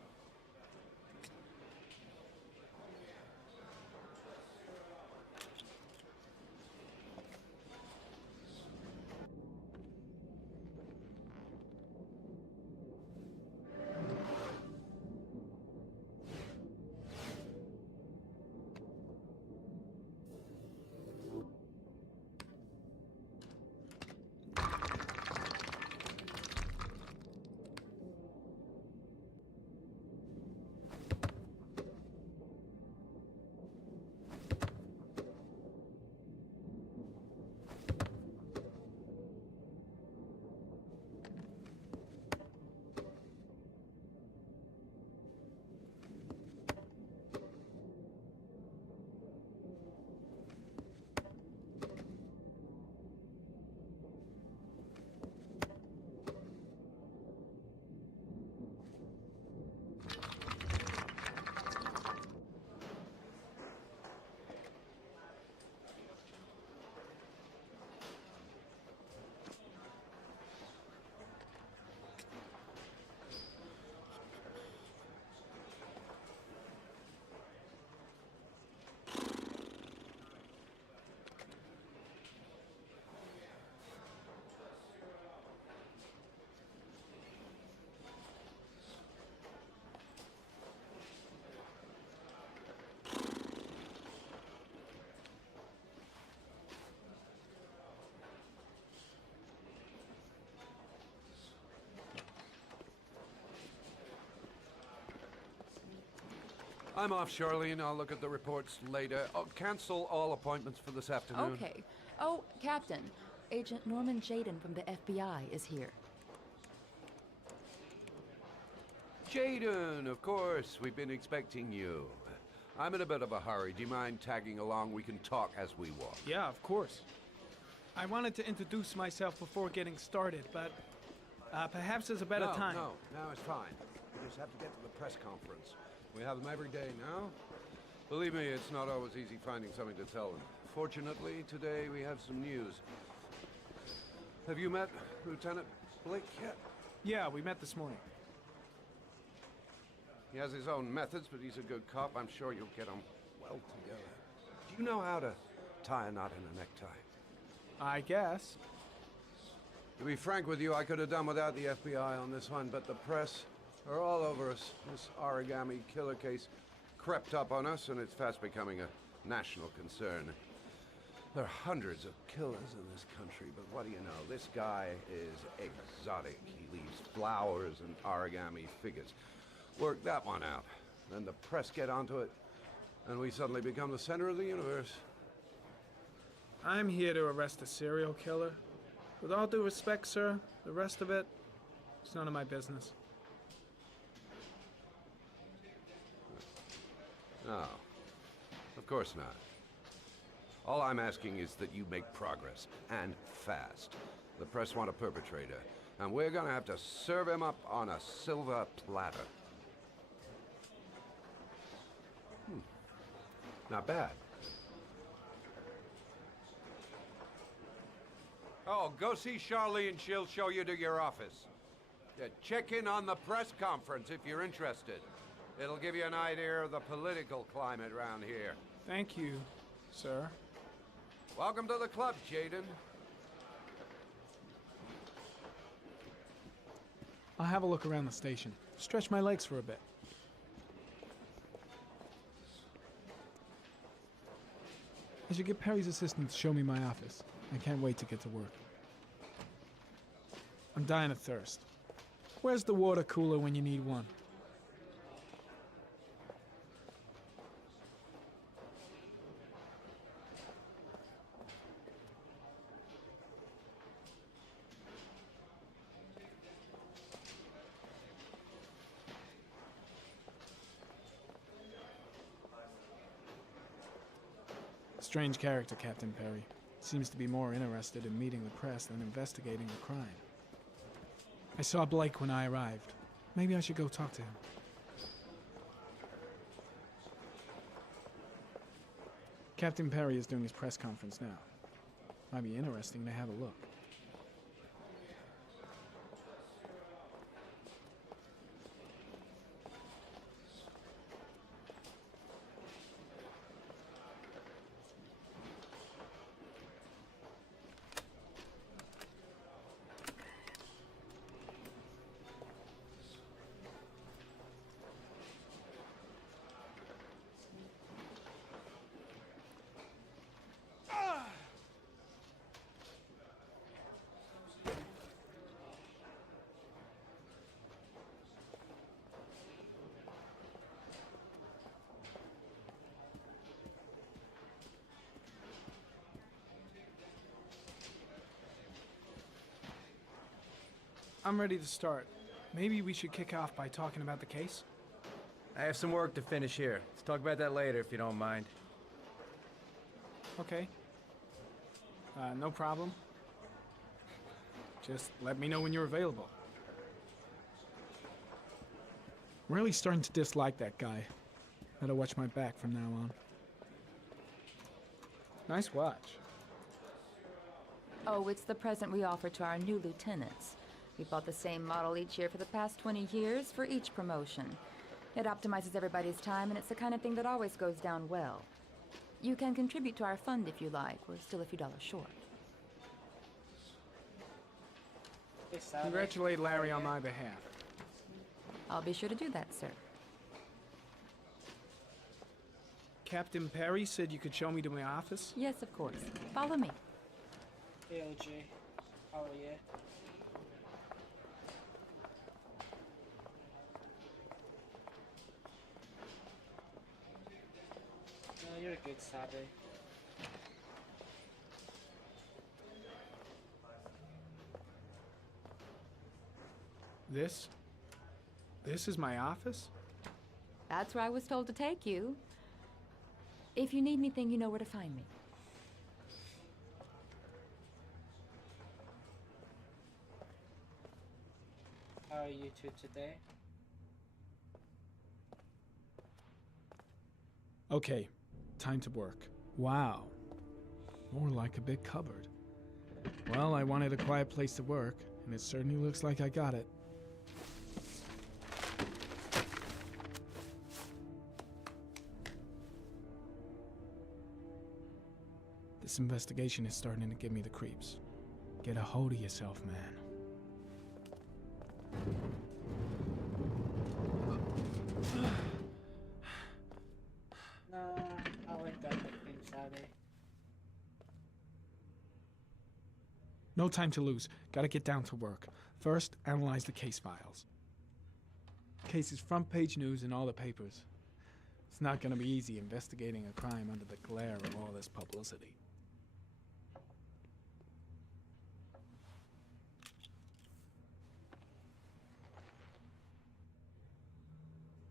I'm off, Charlene. I'll look at the reports later. Oh, cancel all appointments for this afternoon. Okay. Oh, Captain, Agent Norman Jaden from the FBI is here. Jaden, of course. We've been expecting you. I'm in a bit of a hurry. Do you mind tagging along? We can talk as we walk. Yeah, of course. I wanted to introduce myself before getting started, but perhaps there's a better time. No, it's fine. We just have to get to the press conference. We have them every day now. Believe me, it's not always easy finding something to tell them. Fortunately, today we have some news. Have you met Lieutenant Blake yet? Yeah, we met this morning. He has his own methods, but he's a good cop. I'm sure you'll get on well together. Do you know how to tie a knot in a necktie? I guess. To be frank with you, I could have done without the FBI on this one, but the press are all over us. This origami killer case crept up on us, and it's fast becoming a national concern. There are hundreds of killers in this country, but what do you know? This guy is exotic. He leaves flowers and origami figures. Work that one out. Then the press get onto it, and we suddenly become the center of the universe. I'm here to arrest a serial killer. With all due respect, sir, the rest of it, it's none of my business. No, of course not. All I'm asking is that you make progress, and fast. The press want a perpetrator, and we're gonna have to serve him up on a silver platter. Not bad. Oh, go see Charlene. She'll show you to your office. Yeah, check in on the press conference if you're interested. It'll give you an idea of the political climate around here. Thank you, sir. Welcome to the club, Jaden. I'll have a look around the station. Stretch my legs for a bit. I should get Perry's assistant to show me my office. I can't wait to get to work. I'm dying of thirst. Where's the water cooler when you need one? Strange character, Captain Perry. Seems to be more interested in meeting the press than investigating the crime. I saw Blake when I arrived. Maybe I should go talk to him. Captain Perry is doing his press conference now. Might be interesting to have a look. I'm ready to start. Maybe we should kick off by talking about the case? I have some work to finish here. Let's talk about that later if you don't mind. Okay. No problem. Just let me know when you're available. Really starting to dislike that guy. Better watch my back from now on. Nice watch. Oh, it's the present we offer to our new lieutenants. We bought the same model each year for the past 20 years for each promotion. It optimizes everybody's time, and it's the kind of thing that always goes down well. You can contribute to our fund if you like. We're still a few dollars short. Congratulate Larry on my behalf. I'll be sure to do that, sir. Captain Perry said you could show me to my office? Yes, of course. Follow me. Hey, OG. How are you? No, you're good, Sabe. This is my office? That's where I was told to take you. If you need anything, you know where to find me. How are you two today? Okay, time to work. Wow. More like a big cupboard. Well, I wanted a quiet place to work, and it certainly looks like I got it. This investigation is starting to give me the creeps. Get a hold of yourself, man. No, I went that thing, Sabe. No time to lose. Gotta get down to work. First, analyze the case files. Case is front page news in all the papers. It's not gonna be easy investigating a crime under the glare of all this publicity.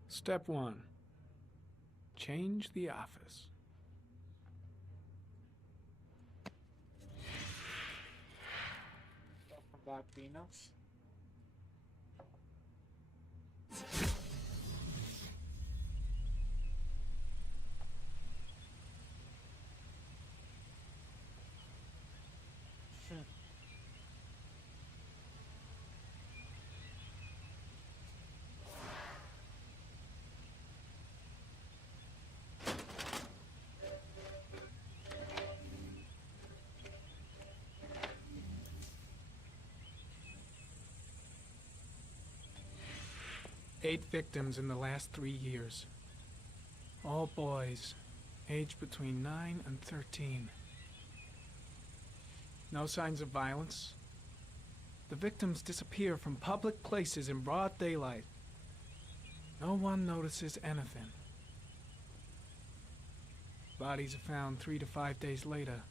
Step 1. Change the office. Barbinos. Eight victims in the last 3 years. All boys, aged between 9 and 13. No signs of violence. The victims disappear from public places in broad daylight. No one notices anything. Bodies are found 3 to 5 days later,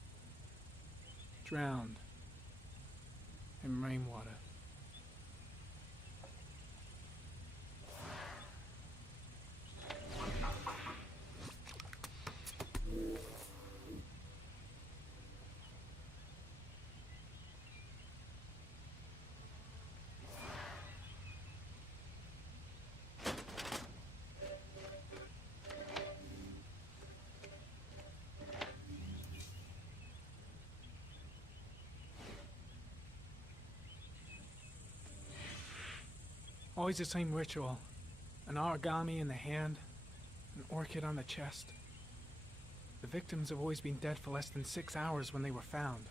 drowned in rainwater. Always the same ritual. An origami in the hand, an orchid on the chest. The victims have always been dead for less than 6 hours when they were found,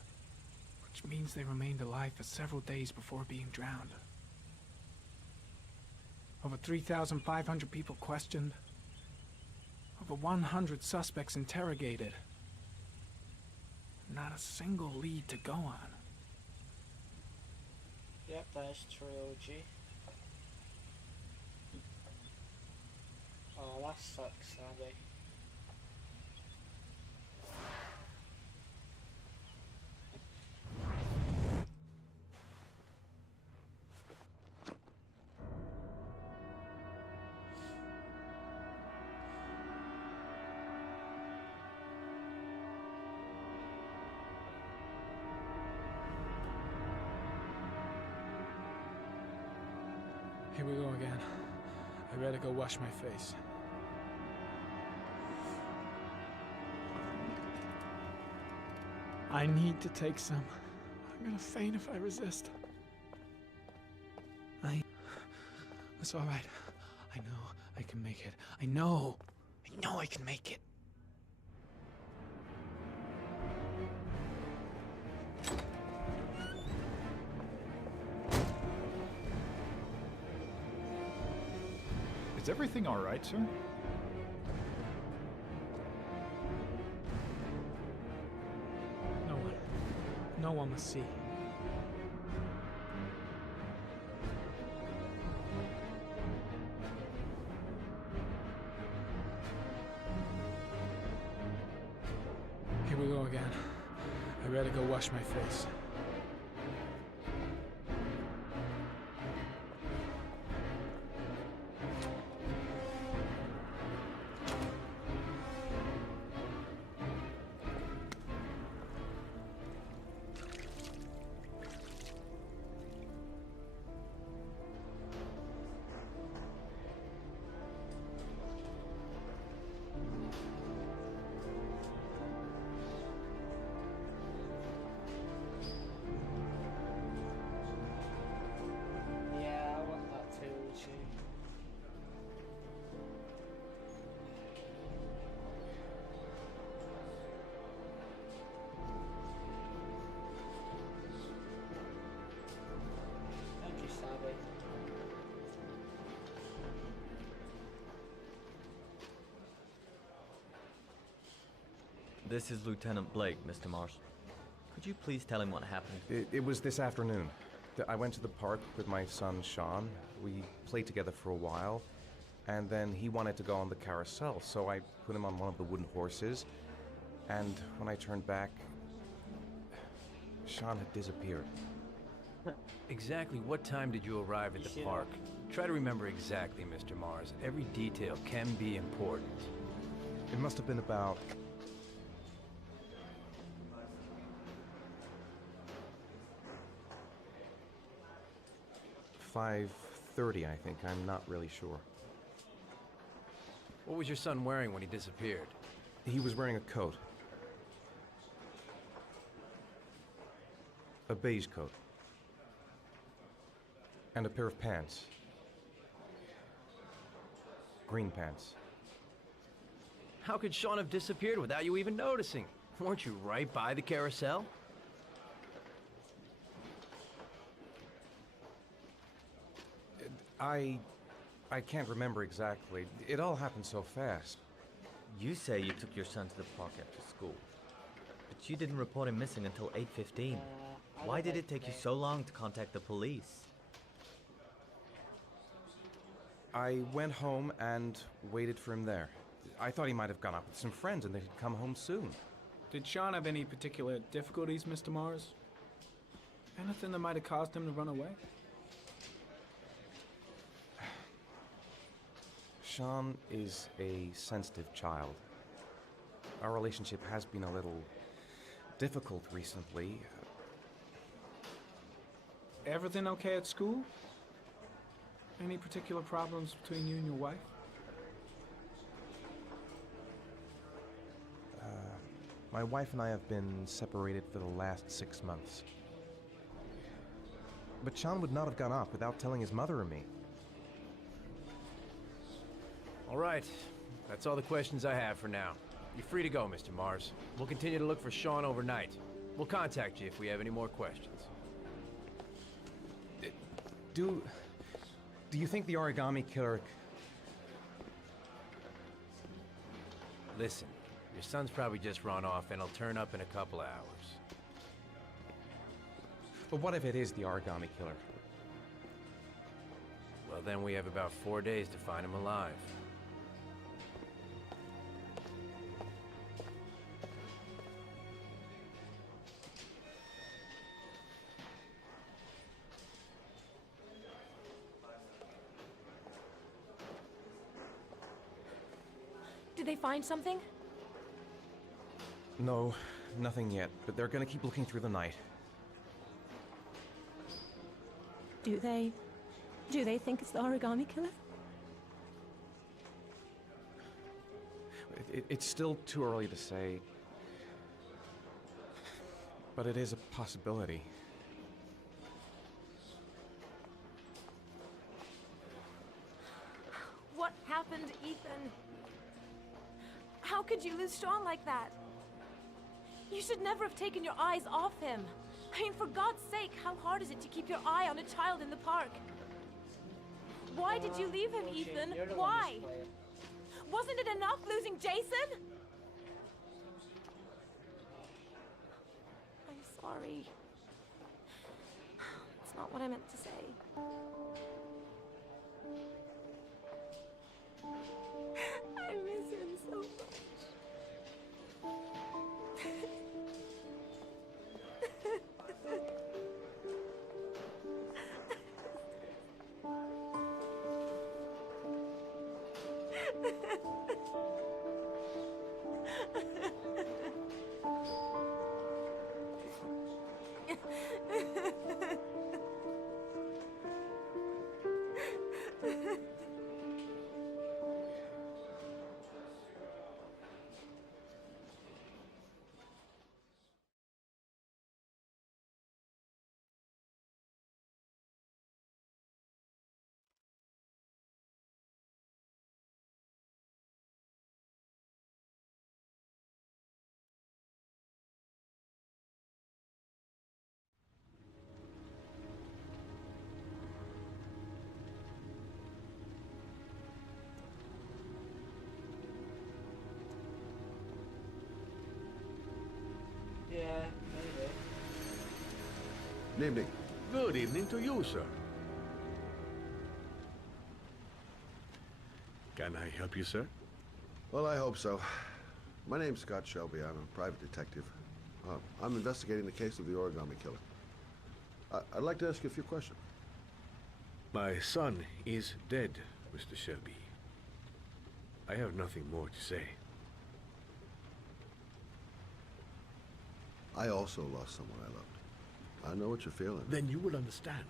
which means they remained alive for several days before being drowned. Over 3,500 people questioned. Over 100 suspects interrogated. Not a single lead to go on. Yep, that's true, OG. Oh, that sucks, Sabe. Here we go again. I better go wash my face. I need to take some. I'm gonna faint if I resist. It's all right. I know I can make it. I know I can make it. Is everything all right, sir? No one must see. Here we go again. I better go wash my face. Yeah, I want that too, Richie. Thank you, Sabby. This is Lieutenant Blake, Mr. Mars. Could you please tell him what happened? It was this afternoon. I went to the park with my son, Sean. We played together for a while, and then he wanted to go on the carousel, so I put him on one of the wooden horses, and when I turned back, Sean had disappeared. Exactly what time did you arrive at the park? Try to remember exactly, Mr. Mars. Every detail can be important. It must have been about 5:30, I think. I'm not really sure. What was your son wearing when he disappeared? He was wearing a coat. A beige coat. And a pair of pants. Green pants. How could Sean have disappeared without you even noticing? Weren't you right by the carousel? I can't remember exactly. It all happened so fast. You say you took your son to the park after school, but you didn't report him missing until 8:15. Why did it take you so long to contact the police? I went home and waited for him there. I thought he might have gone out with some friends and that he'd come home soon. Did Sean have any particular difficulties, Mr. Mars? Anything that might have caused him to run away? Sean is a sensitive child. Our relationship has been a little difficult recently. Everything okay at school? Any particular problems between you and your wife? My wife and I have been separated for the last 6 months. But Sean would not have gone off without telling his mother or me. All right. That's all the questions I have for now. You're free to go, Mr. Mars. We'll continue to look for Sean overnight. We'll contact you if we have any more questions. Do you think the origami killer... Listen, your son's probably just run off and he'll turn up in a couple hours. But what if it is the origami killer? Well, then we have about 4 days to find him alive. Did they find something? No, nothing yet, but they're gonna keep looking through the night. Do they Do they think it's the origami killer? It's still too early to say, but it is a possibility. What happened, Ethan? How could you lose Sean like that? You should never have taken your eyes off him. I mean, for God's sake, how hard is it to keep your eye on a child in the park? Why did you leave him, Ethan? Why? Wasn't it enough losing Jason? I'm sorry. It's not what I meant to say. I miss him so much. Yeah, maybe. Good evening. Good evening to you, sir. Can I help you, sir? Well, I hope so. My name's Scott Shelby. I'm a private detective. I'm investigating the case of the origami killer. I'd like to ask you a few questions. My son is dead, Mr. Shelby. I have nothing more to say. I also lost someone I loved. I know what you're feeling. Then you will understand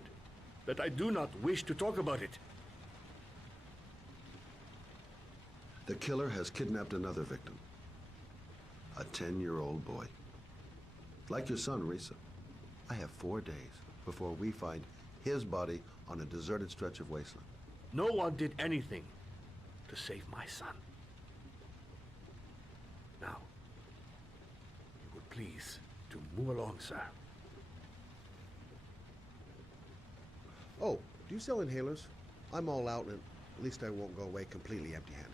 that I do not wish to talk about it. The killer has kidnapped another victim. A 10-year-old boy. Like your son, Risa. I have 4 days before we find his body on a deserted stretch of wasteland. No one did anything to save my son. Now, you would please to move along, sir. Oh, do you sell inhalers? I'm all out, and at least I won't go away completely empty-handed.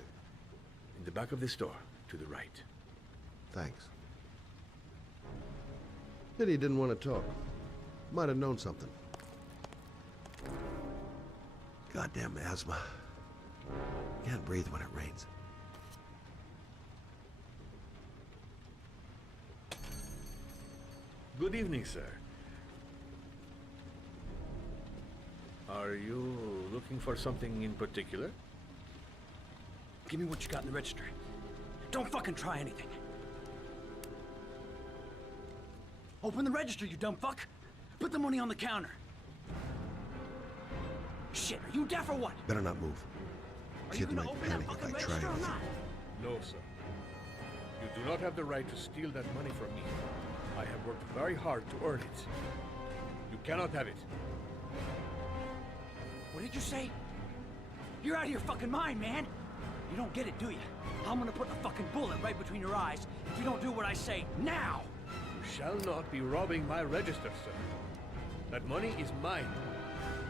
In the back of this store, to the right. Thanks. Pity he didn't want to talk. Might have known something. Goddamn asthma. Can't breathe when it rains. Good evening, sir. Are you looking for something in particular? Give me what you got in the register. Don't fucking try anything. Open the register, you dumb fuck. Put the money on the counter. Shit, are you deaf or what? Better not move. Kid might panic if I try anything. No, sir. You do not have the right to steal that money from me. I have worked very hard to earn it. You cannot have it. What did you say? You're out of your fucking mind, man. You don't get it, do you? I'm gonna put a fucking bullet right between your eyes if you don't do what I say now! You shall not be robbing my register, sir. That money is mine.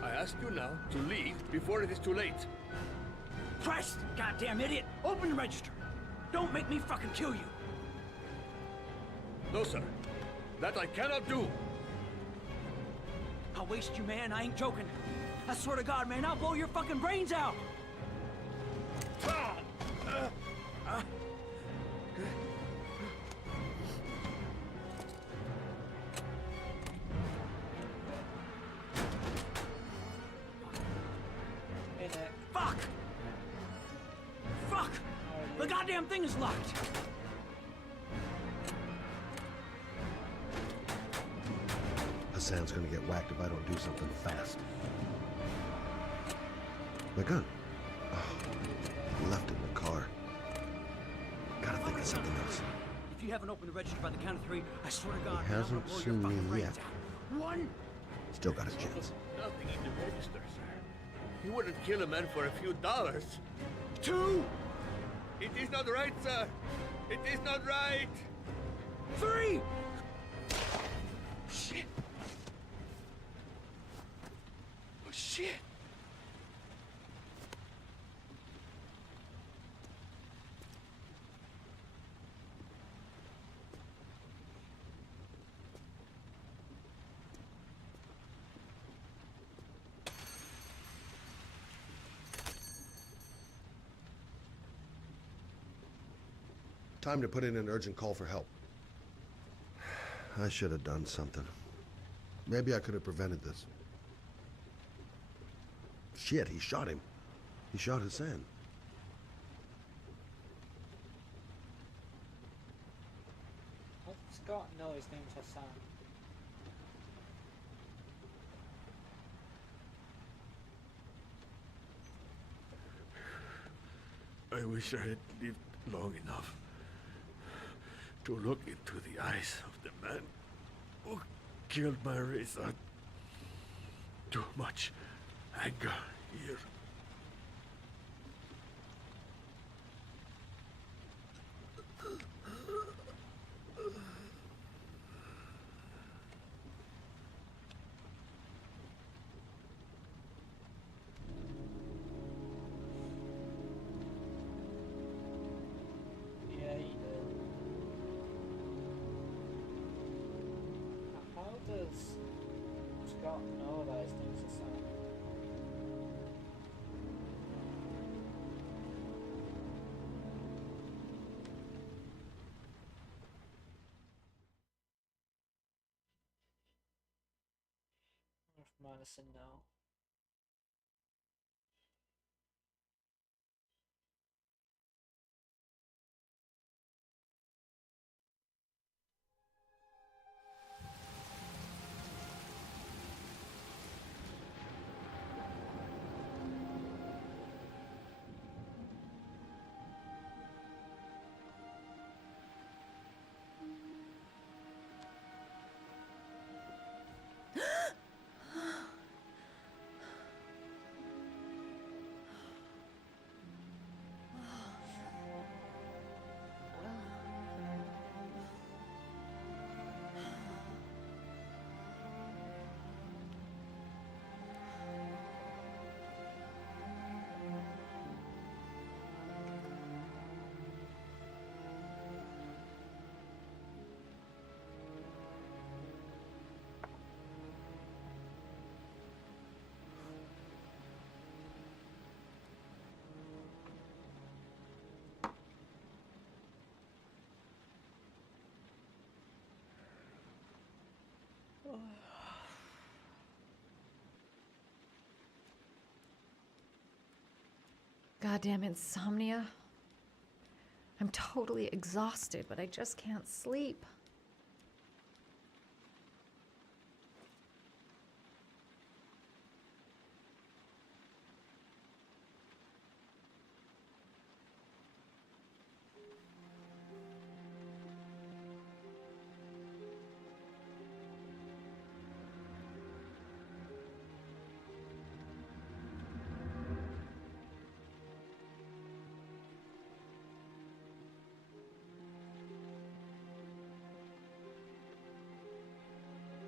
I ask you now to leave before it is too late. Christ, goddamn idiot! Open the register! Don't make me fucking kill you! No, sir. That I cannot do! I'll waste you, man. I ain't joking. I swear to God, man, I'll blow your fucking brains out! Fuck! Fuck! The goddamn thing is locked! Hassan's gonna get whacked if I don't do something fast. My gun. Oh, I left it in the car. Gotta think of something else. If you haven't opened the register by the count of 3, I swear to God, He I'm gonna hasn't blow your seen fucking me brains yet. out. 1. Still got a chance. Nothing in the register, sir. He wouldn't kill a man for a few dollars. 2. It is not right, sir. It is not right. 3. Shit. Oh, shit. Time to put in an urgent call for help. I should have done something. Maybe I could have prevented this. Shit, he shot him. He shot Hassan. How does Scott know his name's Hassan? I wish I had lived long enough to look into the eyes of the man who killed my Reza. Too much anger here. Yeah, he did. How does Scott know that his name's Hassan? If Madison know. Goddamn insomnia. I'm totally exhausted, but I just can't sleep.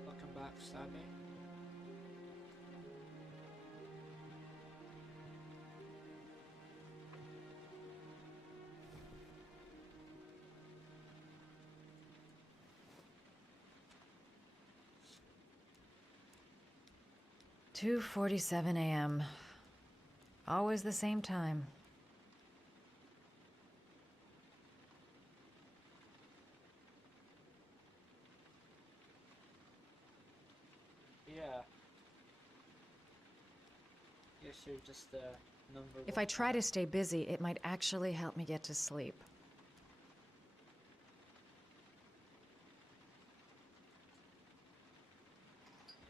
Welcome back, Sammy. "2:47 a.m. Always the same time. Yeah. Guess you're just the number If one I try fan. to stay busy, it might actually help me get to sleep.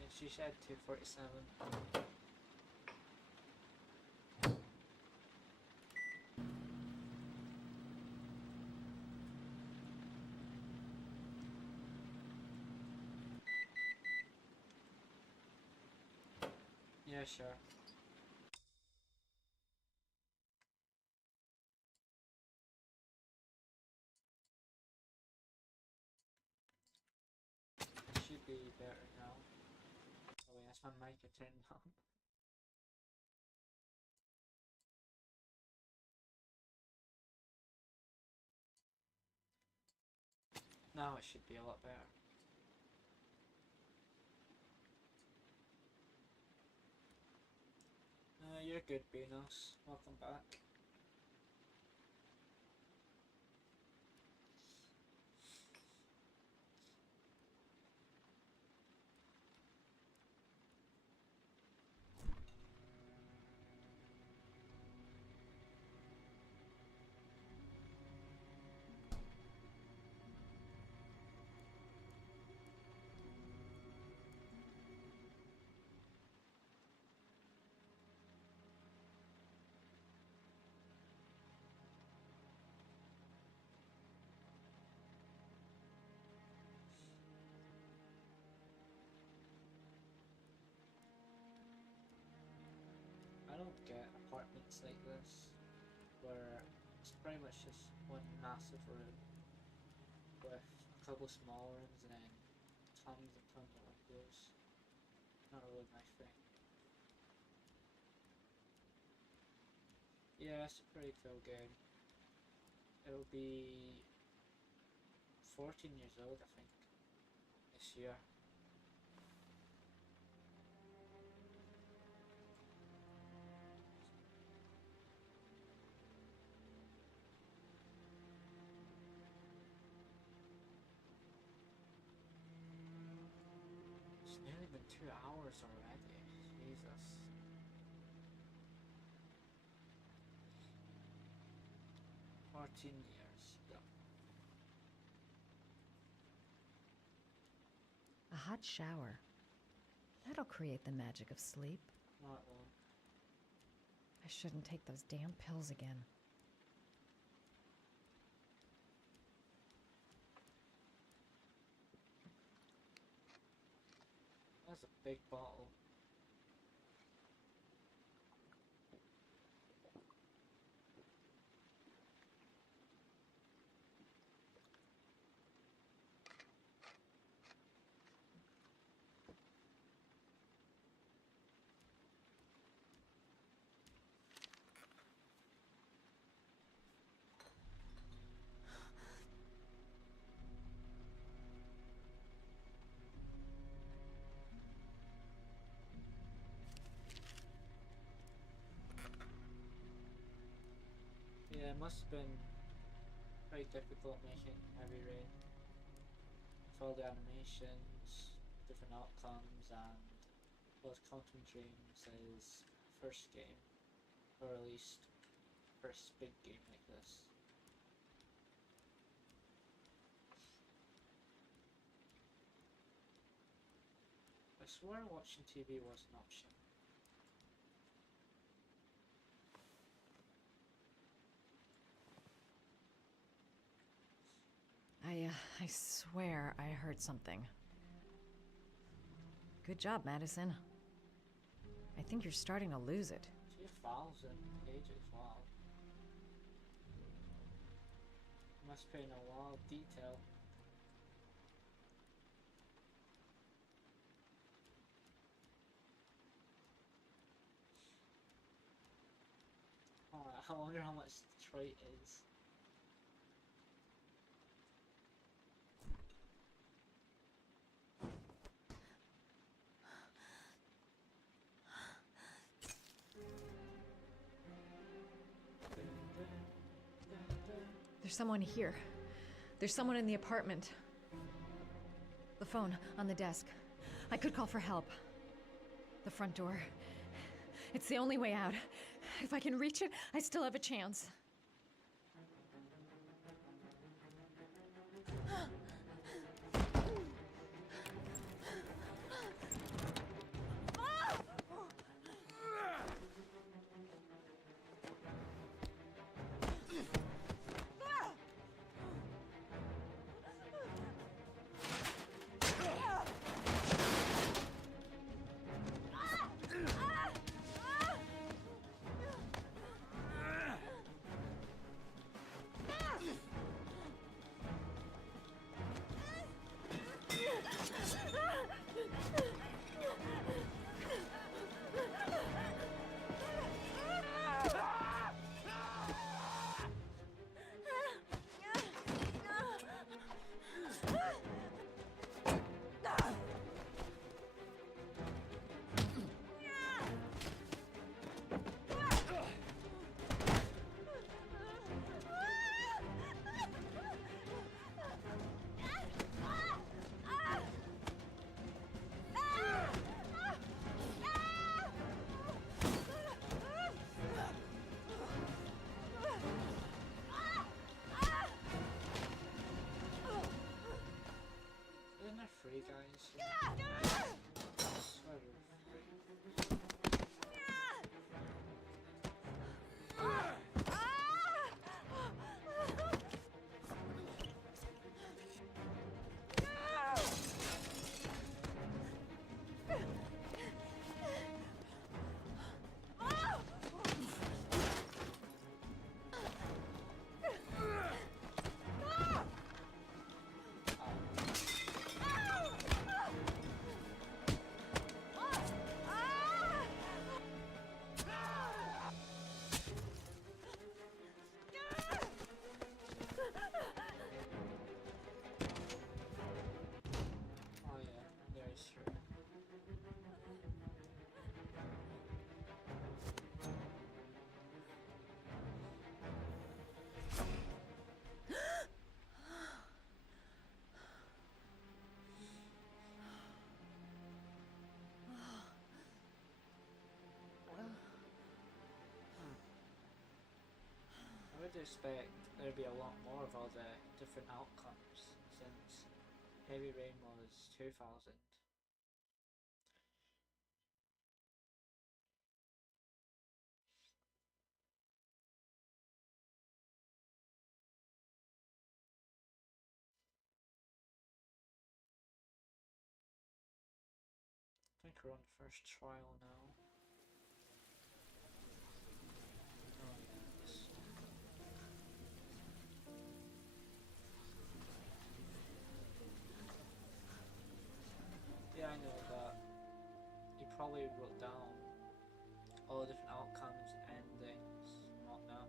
And she said 2:47. Yeah, sure. Should be better now. Oh wait, that's my mic I turned on. Now it should be a lot better. You're good, Benos. Welcome back. I don't get apartments like this, where it's pretty much just one massive room with a couple small rooms and then tons and tons of windows. Not really my thing. Yeah, it's a pretty cool game. It'll be 14 years old, I think, this year. It's nearly been 2 hours already. Jesus. $14 years. Yep. A hot shower. That'll create the magic of sleep. Not long. I shouldn't take those damn pills again. That's a big bottle. Yeah, it must have been very difficult making Heavy Rain. With all the animations, different outcomes, and both Quantum Dreams is first game, or at least first big game like this. I swear watching TV was an option. I swear I heard something. Good job, Madison. I think you're starting to lose it. 2,000 pages, wow. Must put in a lot of detail. Oh, I wonder how much Detroit is. There's someone here. There's someone in the apartment. The phone on the desk. I could call for help. The front door. It's the only way out. If I can reach it, I still have a chance. sorry guys. Sort of. Oh yeah, very true. I would expect there'd be a lot more of all the different outcomes since Heavy Rain was 2000. I think we're on the first trial now. Oh yes. Yeah, I know that. He probably wrote down all the different outcomes, endings, and whatnot.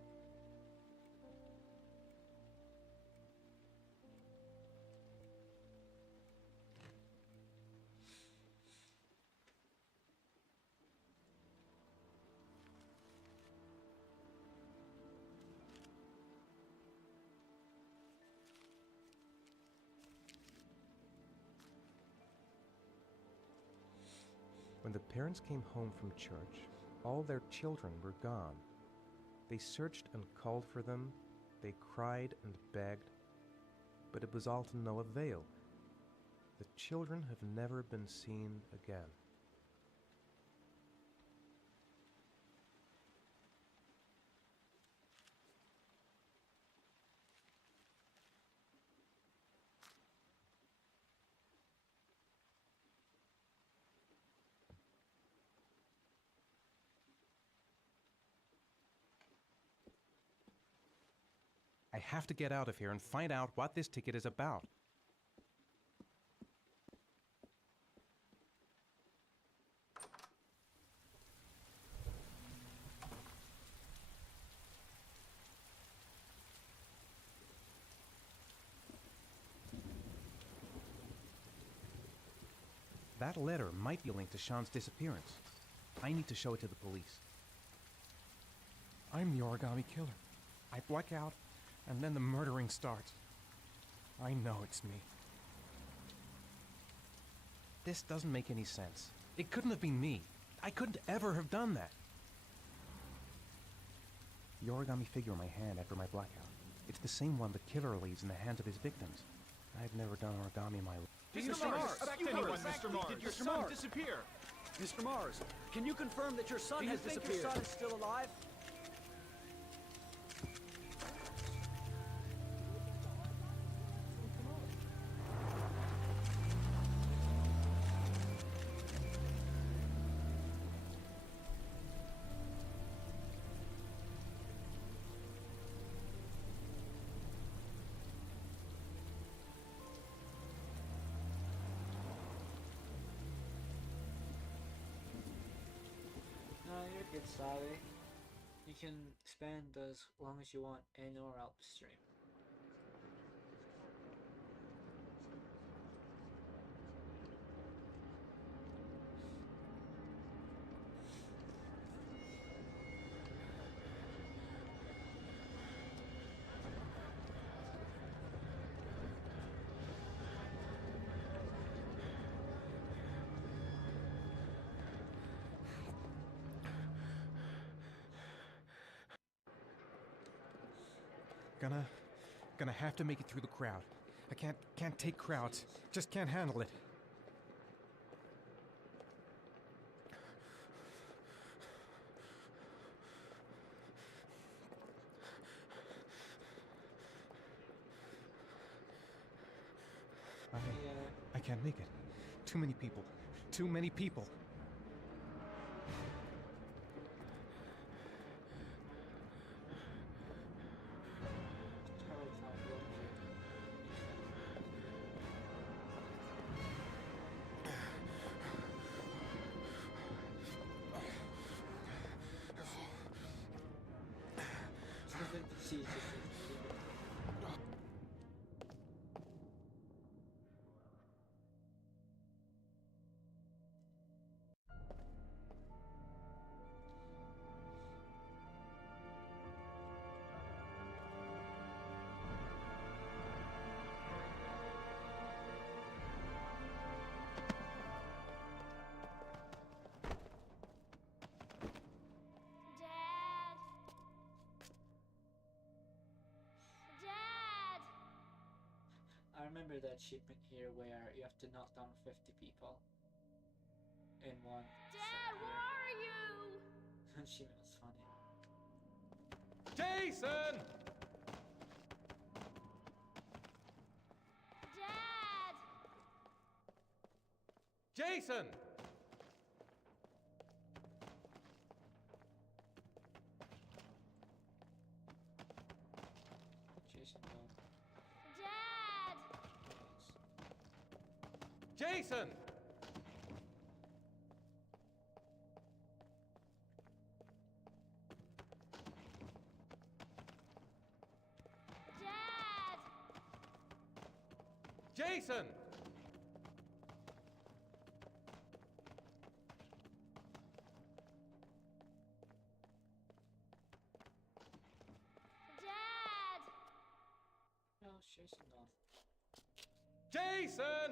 When the parents came home from church, all their children were gone. They searched and called for them, they cried and begged, but it was all to no avail. The children have never been seen again. I have to get out of here and find out what this ticket is about. That letter might be linked to Sean's disappearance. I need to show it to the police. I'm the Origami Killer. I black out, and then the murdering starts. I know it's me. This doesn't make any sense. It couldn't have been me. I couldn't ever have done that. The origami figure in my hand after my blackout. It's the same one the killer leaves in the hands of his victims. I've never done origami in my life. Mr. Mars, Mr. Mars, did your son disappear? Mr. Mars, can you confirm that your son has disappeared? Do you think your son is still alive? No, you're good, Sally. You can spend as long as you want in or out the stream. Gonna have to make it through the crowd. I can't take crowds. Just can't handle it. can't make it. Too many people. Too many people. I remember that achievement here where you have to knock down 50 people in one. Dad, where are you? That achievement was funny. Jason! Dad! Jason! Jason, no. Dad! Jason! Dad! Jason! Dad! No, Jason, no. Jason!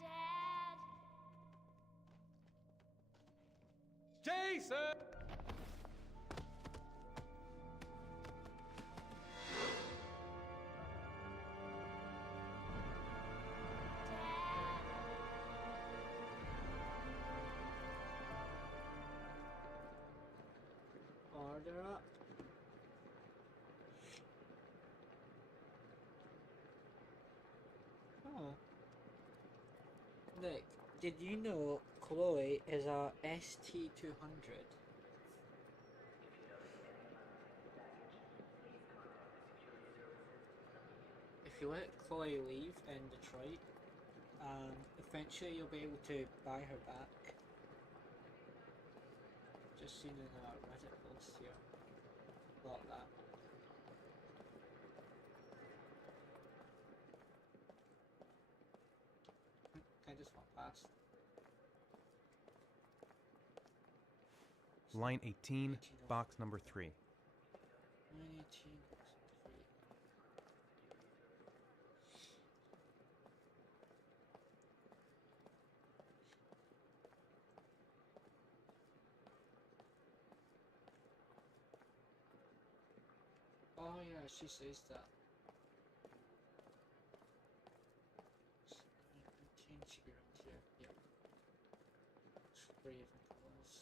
Dad! Jason! Order up. Oh. Nick, did you know Chloe is a ST-200? If you let Chloe leave in Detroit, eventually you'll be able to buy her back. Just seen in a Reddit post here about that. I just went past. Line 18, box number 3. 918. Oh yeah, she says that. 19 should be around here. Yep. Three of them close.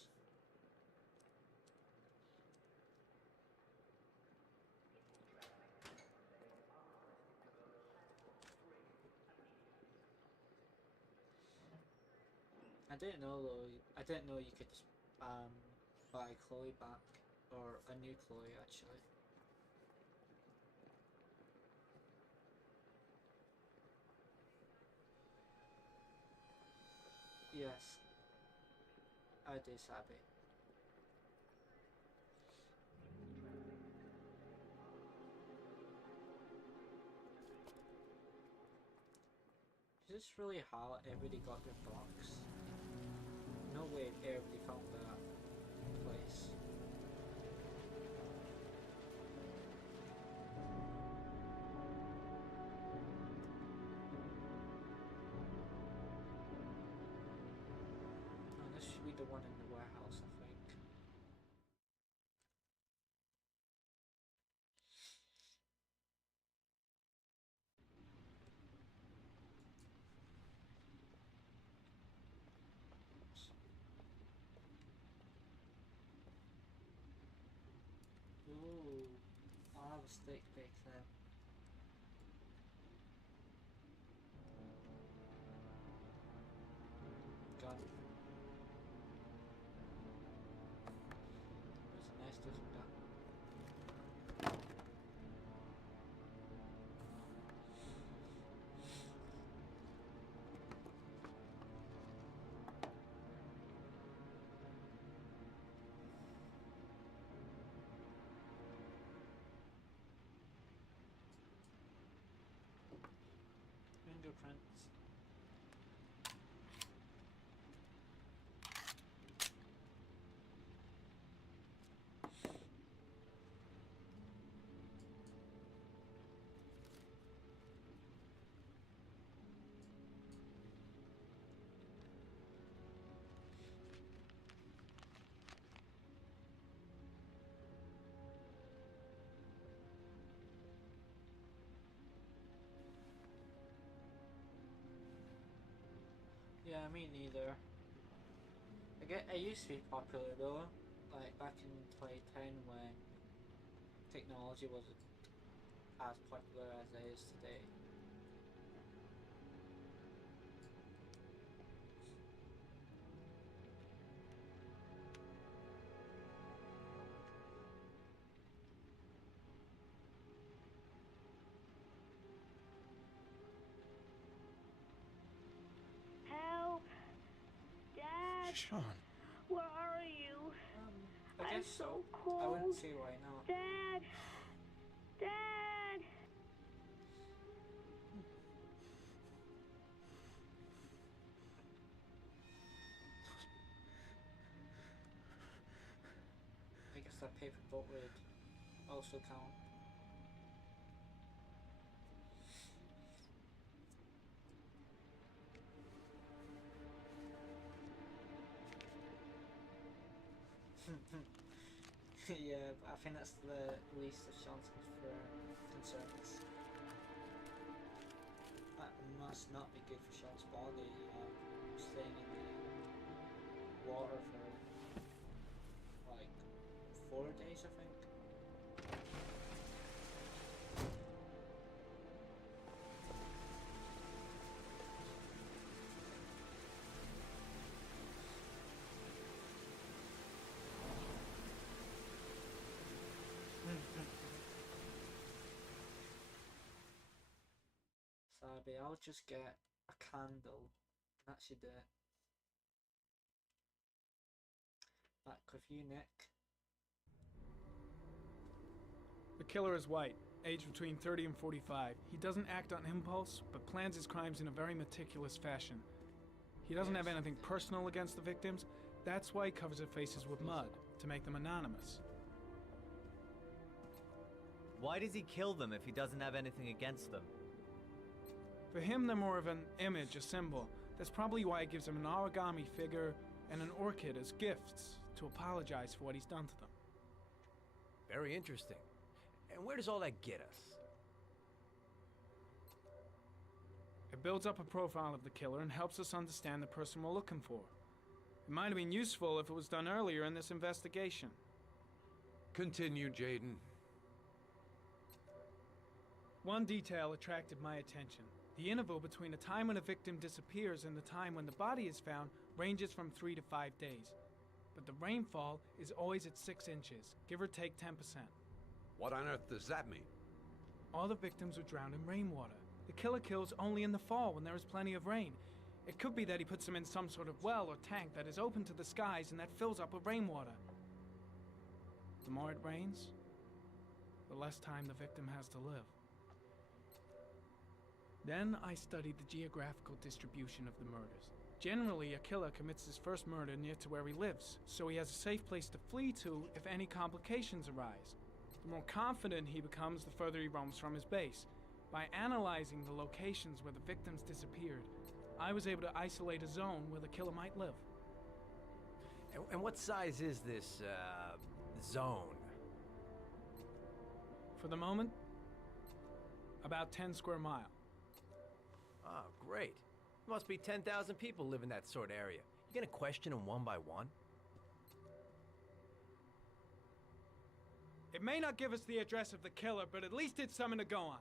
I didn't know though. I didn't know you could buy Chloe back, or a new Chloe actually. Yes, I do, Sabby. Is this really how everybody got their box? No way everybody found that place. Oh, this should be the one in the warehouse, I think. Ooh, I'll have a steak bake then. fingerprints. Yeah, me neither. I used to be popular though, like back in 2010 when technology wasn't as popular as it is today. Help! Dad! Sean. Where are you? I I'm guess so I cold. wouldn't see why not. Dad! Dad! I guess that paper boat would also count. Yeah, but I think that's the least of Sean's concerns. That must not be good for Sean's body, staying in the water for like 4 days, I think. Sabi, I'll just get a candle. That should do it. Back with you, Nick. The killer is white, aged between 30 and 45. He doesn't act on impulse, but plans his crimes in a very meticulous fashion. He doesn't have anything personal against the victims. That's why he covers their faces with mud, to make them anonymous. Why does he kill them if he doesn't have anything against them? For him, they're more of an image, a symbol. That's probably why he gives them an origami figure and an orchid as gifts to apologize for what he's done to them. Very interesting. And where does all that get us? It builds up a profile of the killer and helps us understand the person we're looking for. It might have been useful if it was done earlier in this investigation. Continue, Jayden. One detail attracted my attention. The interval between the time when a victim disappears and the time when the body is found ranges from 3 to 5 days. But the rainfall is always at 6 inches, give or take 10%. What on earth does that mean? All the victims were drowned in rainwater. The killer kills only in the fall when there is plenty of rain. It could be that he puts them in some sort of well or tank that is open to the skies and that fills up with rainwater. The more it rains, the less time the victim has to live. Then I studied the geographical distribution of the murders. Generally, a killer commits his first murder near to where he lives, so he has a safe place to flee to if any complications arise. The more confident he becomes, the further he roams from his base. By analyzing the locations where the victims disappeared, I was able to isolate a zone where the killer might live. And what size is this, zone? For the moment, about 10 square miles. Oh, great. There must be 10,000 people live in that sort of area. You gonna question them one by one? It may not give us the address of the killer, but at least it's something to go on.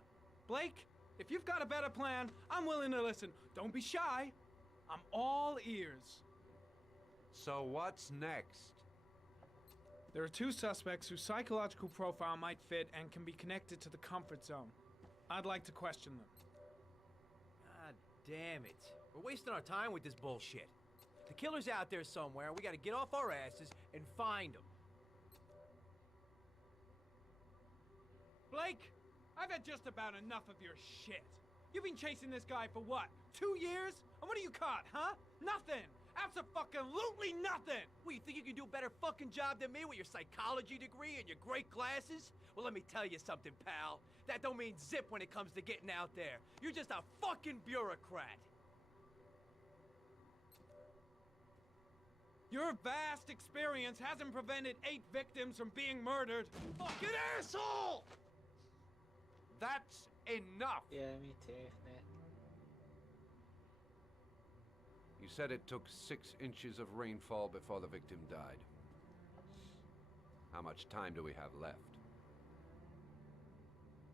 Blake, if you've got a better plan, I'm willing to listen. Don't be shy. I'm all ears. So what's next? There are 2 suspects whose psychological profile might fit and can be connected to the comfort zone. I'd like to question them. God damn it. We're wasting our time with this bullshit. The killer's out there somewhere, and we gotta get off our asses and find him. Blake, I've had just about enough of your shit. You've been chasing this guy for what? 2 years? And what do you caught, huh? Nothing! Abso-fucking-lutely nothing! What, you think you can do a better fucking job than me with your psychology degree and your great glasses? Well, let me tell you something, pal. That don't mean zip when it comes to getting out there. You're just a fucking bureaucrat. Your vast experience hasn't prevented 8 victims from being murdered. Fucking asshole! That's enough. Yeah, me too, mate. You said it took 6 inches of rainfall before the victim died. How much time do we have left?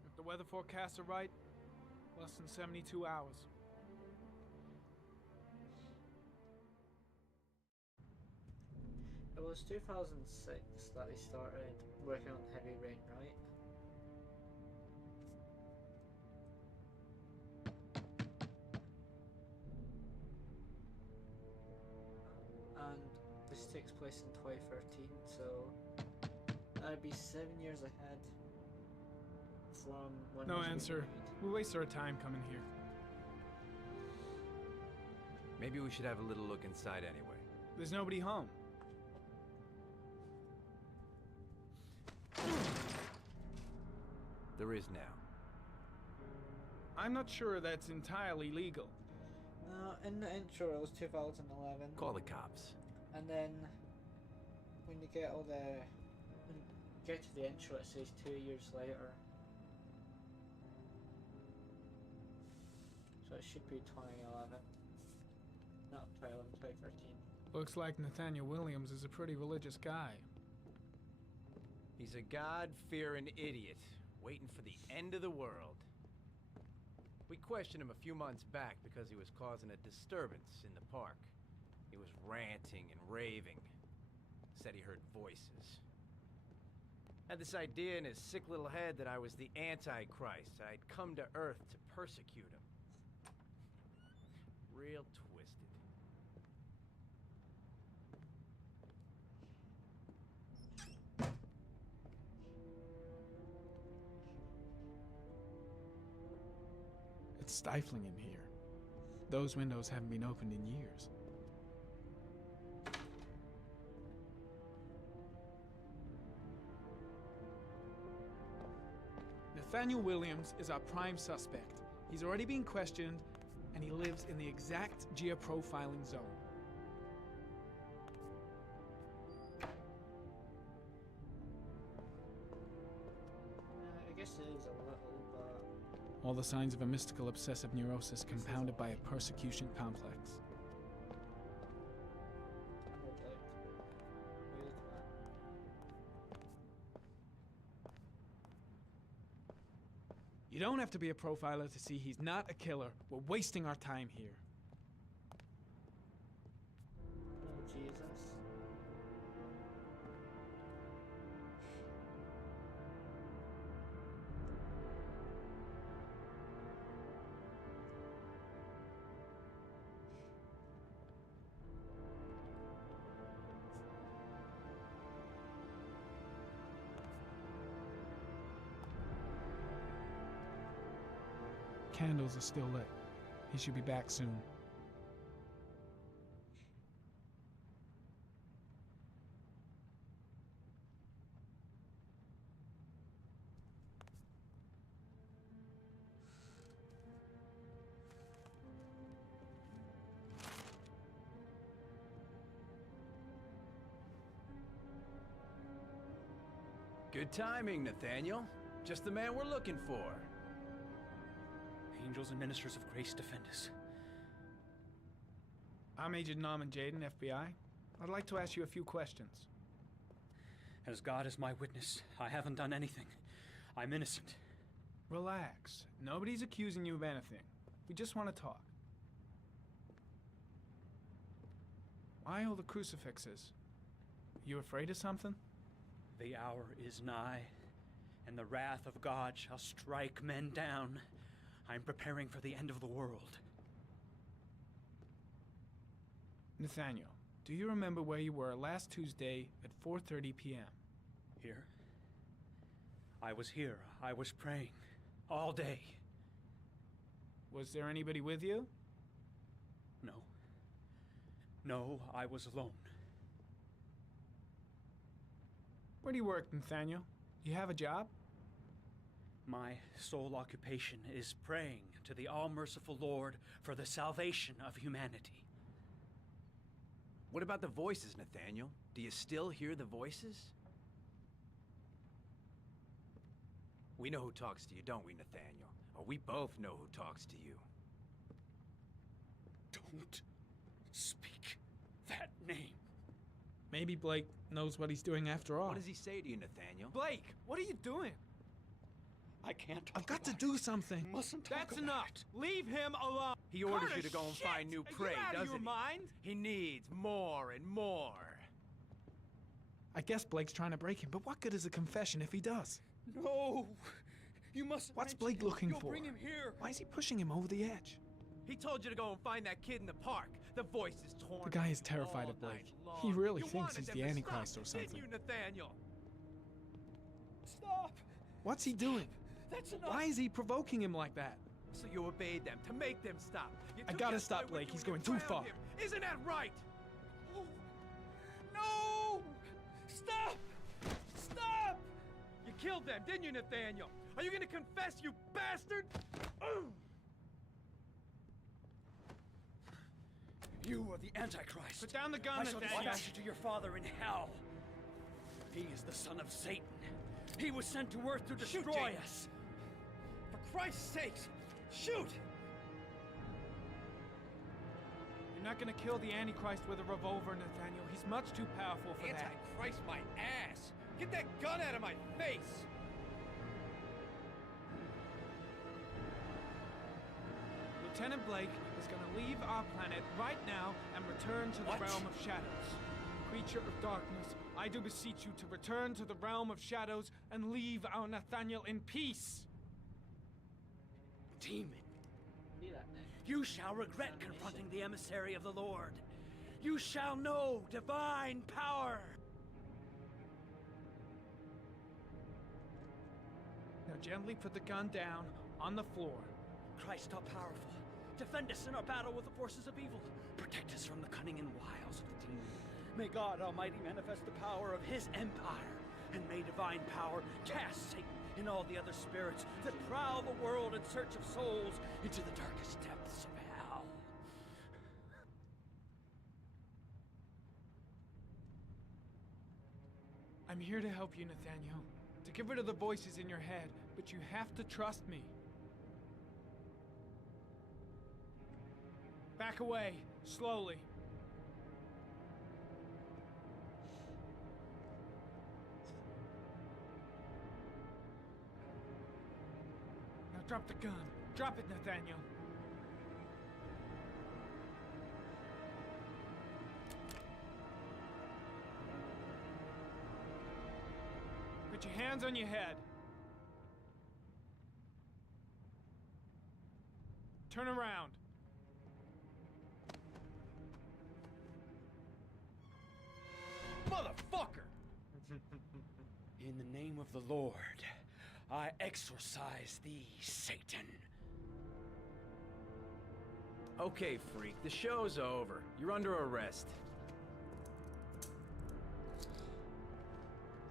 If the weather forecasts are right, less than 72 hours. It was 2006 that they started working on Heavy Rain, right? And this takes place in 2013, so that'd be 7 years ahead from when. No it was answer. made. We wasted our time coming here. Maybe we should have a little look inside anyway. There's nobody home. There is now. I'm not sure that's entirely legal. No, in the intro it was 2011. Call the cops. And then when you get when you get to the intro, it says 2 years later. So it should be 2011, not 2011, 2013. Looks like Nathaniel Williams is a pretty religious guy. He's a God-fearing idiot, waiting for the end of the world. We questioned him a few months back because he was causing a disturbance in the park. He was ranting and raving. Said he heard voices. Had this idea in his sick little head that I was the Antichrist. I'd come to Earth to persecute him. Real twisted. It's stifling in here. Those windows haven't been opened in years. Nathaniel Williams is our prime suspect. He's already been questioned, and he lives in the exact geoprofiling zone. I guess it is a little, but All the signs of a mystical obsessive neurosis compounded by a persecution complex. I would like to read that. You don't have to be a profiler to see he's not a killer. We're wasting our time here. Oh, Jesus. Candles are still lit. He should be back soon. Good timing, Nathaniel. Just the man we're looking for. Angels and ministers of grace defend us. I'm Agent Norman Jayden, FBI. I'd like to ask you a few questions. As God is my witness, I haven't done anything. I'm innocent. Relax. Nobody's accusing you of anything. We just want to talk. Why all the crucifixes? You afraid of something? The hour is nigh, and the wrath of God shall strike men down. I'm preparing for the end of the world. Nathaniel, do you remember where you were last Tuesday at 4:30 p.m.? Here? I was here. I was praying. All day. Was there anybody with you? No. No, I was alone. Where do you work, Nathaniel? Do you have a job? My sole occupation is praying to the all-merciful Lord for the salvation of humanity. What about the voices, Nathaniel? Do you still hear the voices? We know who talks to you, don't we, Nathaniel? Or we both know who talks to you. Don't speak that name. Maybe Blake knows what he's doing after all. What does he say to you, Nathaniel? Blake, what are you doing? I can't talk I've got to about do something. it. Mustn't talk That's about enough. it. Leave him alone. He orders What you to go and shit! find new prey, Are you out of doesn't your he? mind? He needs more and more. I guess Blake's trying to break him, but what good is a confession if he does? No! You mustn't. What's mention Blake him. looking You'll for? Bring him here. Why is he pushing him over the edge? He told you to go and find that kid in the park. The voice is torn. The guy is terrified all of Blake. night long. He really You thinks wanted he's them the to Antichrist stop, or something. didn't you, Nathaniel? Stop! What's he doing? That's enough. Why is he provoking him like that? So you obeyed them to make them stop. You I took gotta that stop boy with Blake. you He's and you going too drowned far. him. Isn't that right? No! Stop! Stop! You killed them, didn't you, Nathaniel? Are you gonna confess, you bastard? You are the Antichrist. Put down the gun, I shall Nathaniel. dispatch you to your father in hell. He is the son of Satan. He was sent to earth to destroy Jaden. us. For Christ's sakes, shoot! You're not gonna kill the Antichrist with a revolver, Nathaniel. He's much too powerful for that. Antichrist, my ass! Get that gun out of my face! Lieutenant Blake is gonna leave our planet right now and return to the What? realm of shadows. Creature of darkness, I do beseech you to return to the realm of shadows and leave our Nathaniel in peace. Demon, you shall regret confronting the emissary of the Lord. You shall know divine power. Now gently put the gun down on the floor. Christ all powerful, defend us in our battle with the forces of evil. Protect us from the cunning and wiles of the demon. May God Almighty manifest the power of his empire, and may divine power cast Satan and all the other spirits that prowl the world in search of souls into the darkest depths of hell. I'm here to help you, Nathaniel. To get rid of the voices in your head, but you have to trust me. Back away, slowly. Now drop the gun. Drop it, Nathaniel. Put your hands on your head. Turn around. Motherfucker! In the name of the Lord, I exorcise thee, Satan. Okay, freak, the show's over. You're under arrest.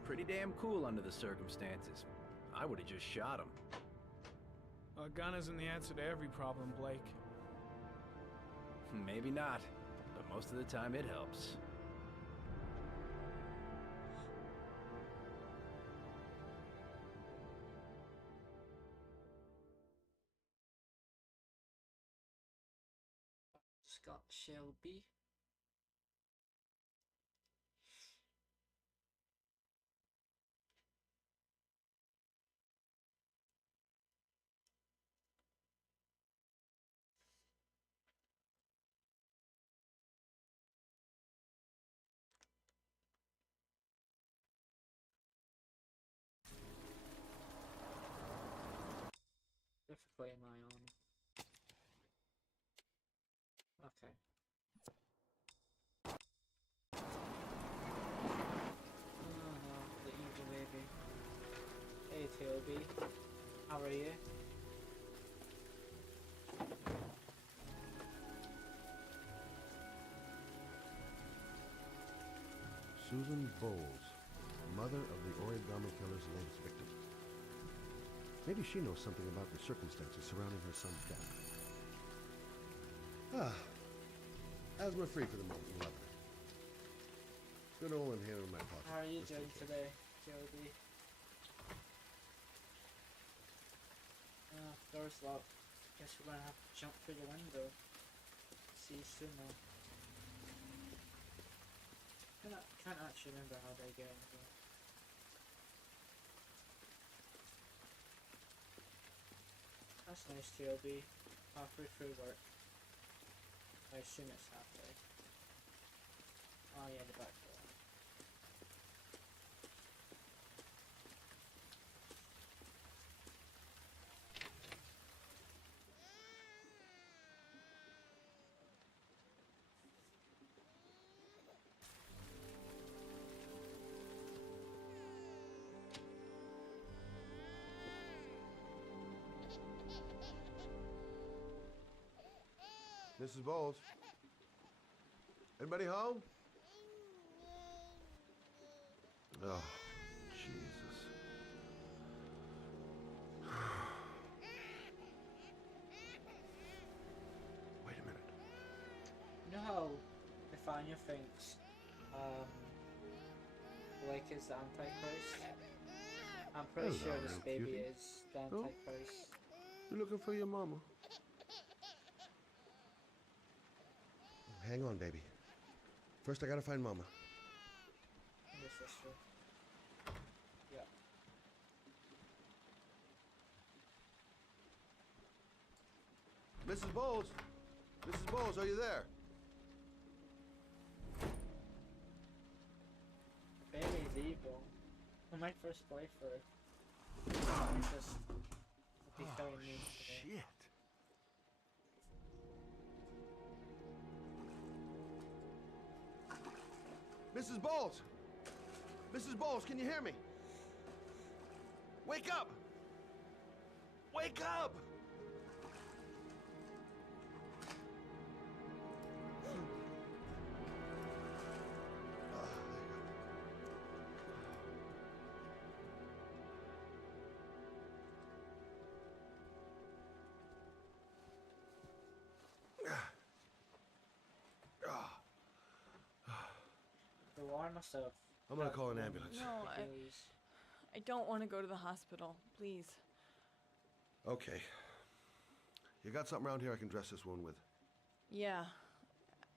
Pretty damn cool under the circumstances. I would have just shot him. A gun isn't the answer to every problem, Blake. Maybe not, but most of the time it helps. Scott Shelby. Difficulty am I on? Okay. Oh no, the evil baby. Hey Toby, how are you? Susan Bowles, mother of the Origami Killer's latest victim. Maybe she knows something about the circumstances surrounding her son's death. Asthma-free for the moment, we'll have it. Good old inhaler in my pocket. How are you Just doing in case. today, Jody? Door's locked. Guess we're gonna have to jump through the window. See you soon now. Can't actually remember how they get in here. That's nice, TLB. Halfway through work. I assume it's halfway. Oh yeah, the back door. Mrs. Bowles? Anybody home? Oh, Jesus. Wait a minute. You know how Nathaniel thinks Blake is the Antichrist? I'm pretty Hello, sure this little baby cutie. is the Oh. Antichrist. You looking for your mama? Hang on, baby. First, I gotta find Mama. And your sister. Yeah. Mrs. Bowles! Mrs. Bowles, are you there? Baby's evil. On my first playthrough, I just would be very mean to me. Shit. Mrs. Bowles! Mrs. Bowles, can you hear me? Wake up! Wake up! The war must have. I'm gonna call an ambulance. No, I don't want to go to the hospital. Please. Okay. You got something around here I can dress this wound with? Yeah,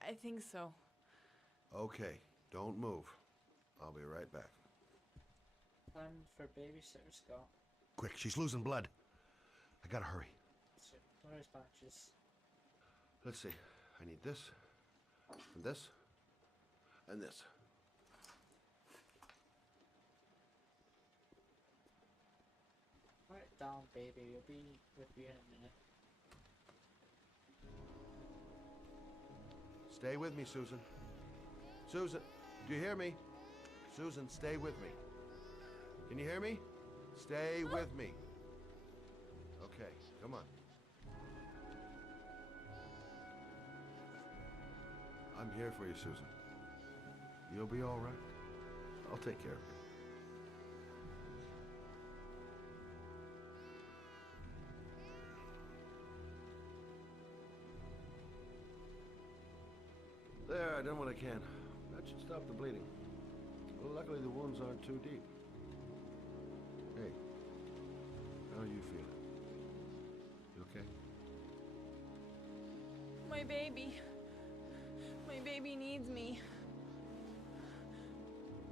I think so. Okay, don't move. I'll be right back. Plan for babysitter, Scott. Quick, she's losing blood. I gotta hurry. So, where's patches? Let's see. I need this, and this, and this. Write it down, baby. We'll be with you in a minute. Stay with me, Susan. Susan, do you hear me? Susan, stay with me. Can you hear me? Stay with me. Okay, come on. I'm here for you, Susan. You'll be all right. I'll take care of you. There, I done what I can. That should stop the bleeding. Well, luckily the wounds aren't too deep. Hey, how are you feeling? You okay? My baby. My baby needs me.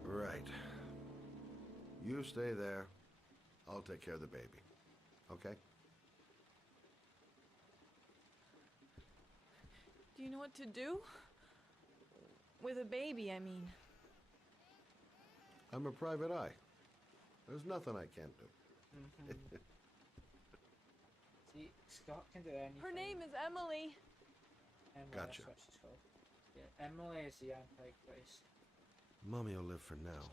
Right. You stay there. I'll take care of the baby. Okay? Do you know what to do? With a baby, I mean. I'm a private eye. There's nothing I can't do. See, Scott can do anything. Her name is Emily. Emily, Gotcha. that's what she's called. Yeah, Emily is the Antichrist. Mommy will live for now.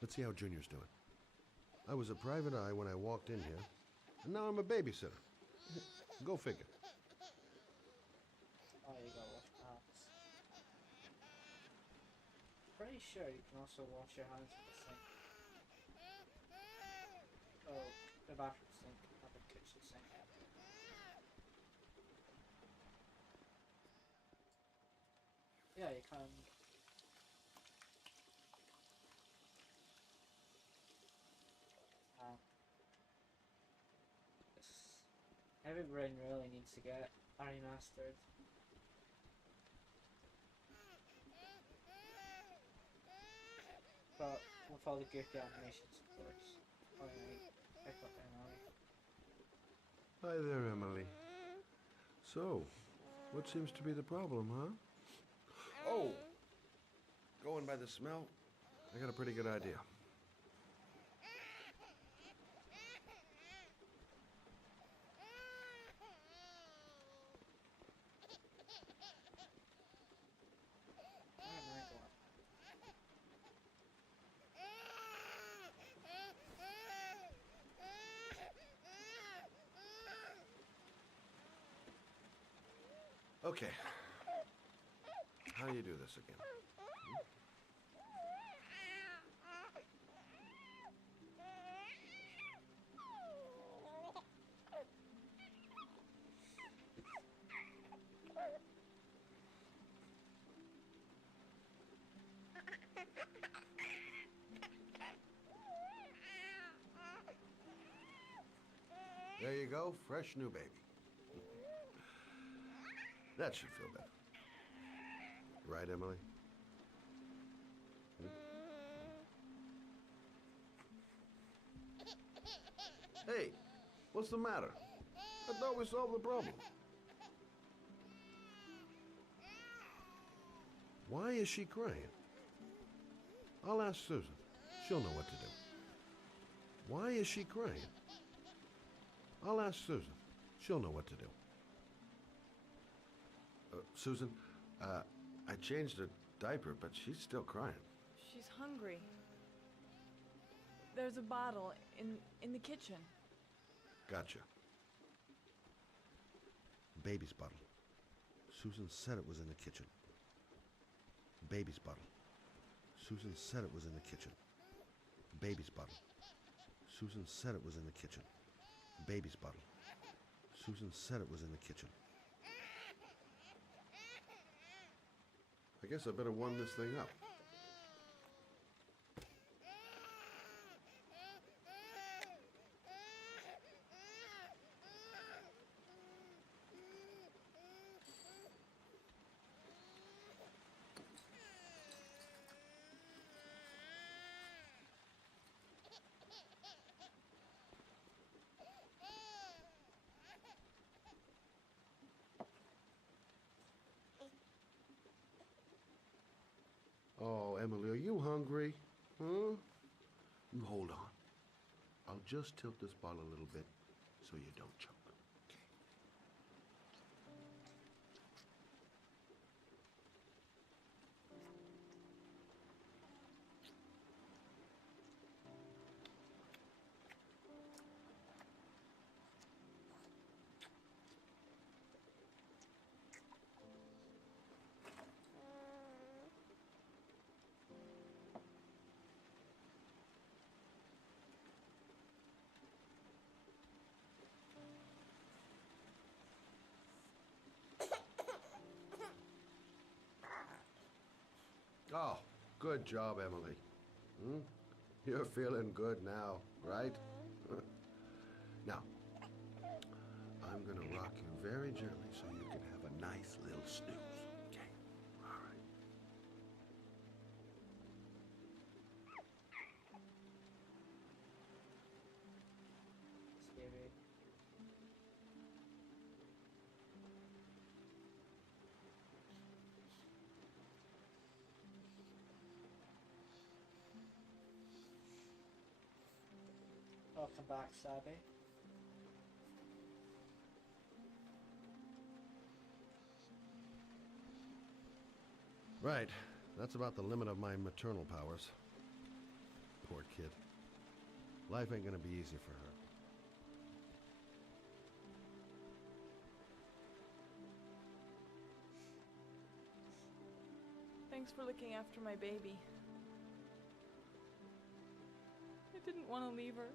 Let's see how Junior's doing. I was a private eye when I walked in here, and now I'm a babysitter. Go figure. Oh, you got wash hands. pretty sure you can also wash your hands with the sink. Oh, the bathroom sink, not the kitchen sink. Yeah, you can. This Heavy Rain really needs to get remastered. But with all the goofy animations, of course. Pick up Emily. Hi there, Emily. So, what seems to be the problem, huh? Oh! Going by the smell, I got a pretty good idea. Okay. How do you do this again? There you go, fresh new baby. That should feel better. Right, Emily? Hey, what's the matter? I thought we solved the problem. Why is she crying? I'll ask Susan. She'll know what to do. Why is she crying? I'll ask Susan. She'll know what to do. Susan, I changed her diaper, but she's still crying. She's hungry. There's a bottle in the kitchen. Gotcha. Baby's bottle. Susan said it was in the kitchen. Baby's bottle. Susan said it was in the kitchen. Baby's bottle. Susan said it was in the kitchen. Baby's bottle. Susan said it was in the kitchen. I guess I better warm this thing up. Oh, Emily, are you hungry? Huh? You hold on. I'll just tilt this bottle a little bit so you don't choke. Oh, good job, Emily. You're feeling good now, right? Now, I'm gonna rock you very gently so you can have a nice little snooze. Okay? All right. Scary. Welcome back, Sabby. Right. That's about the limit of my maternal powers. Poor kid. Life ain't gonna be easy for her. Thanks for looking after my baby. I didn't want to leave her.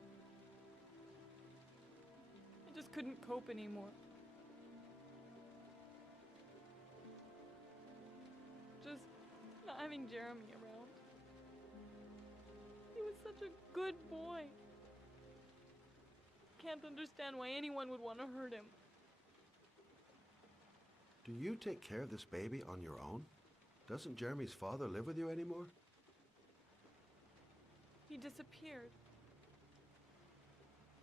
I just couldn't cope anymore. Just not having Jeremy around. He was such a good boy. Can't understand why anyone would want to hurt him. Do you take care of this baby on your own? Doesn't Jeremy's father live with you anymore? He disappeared.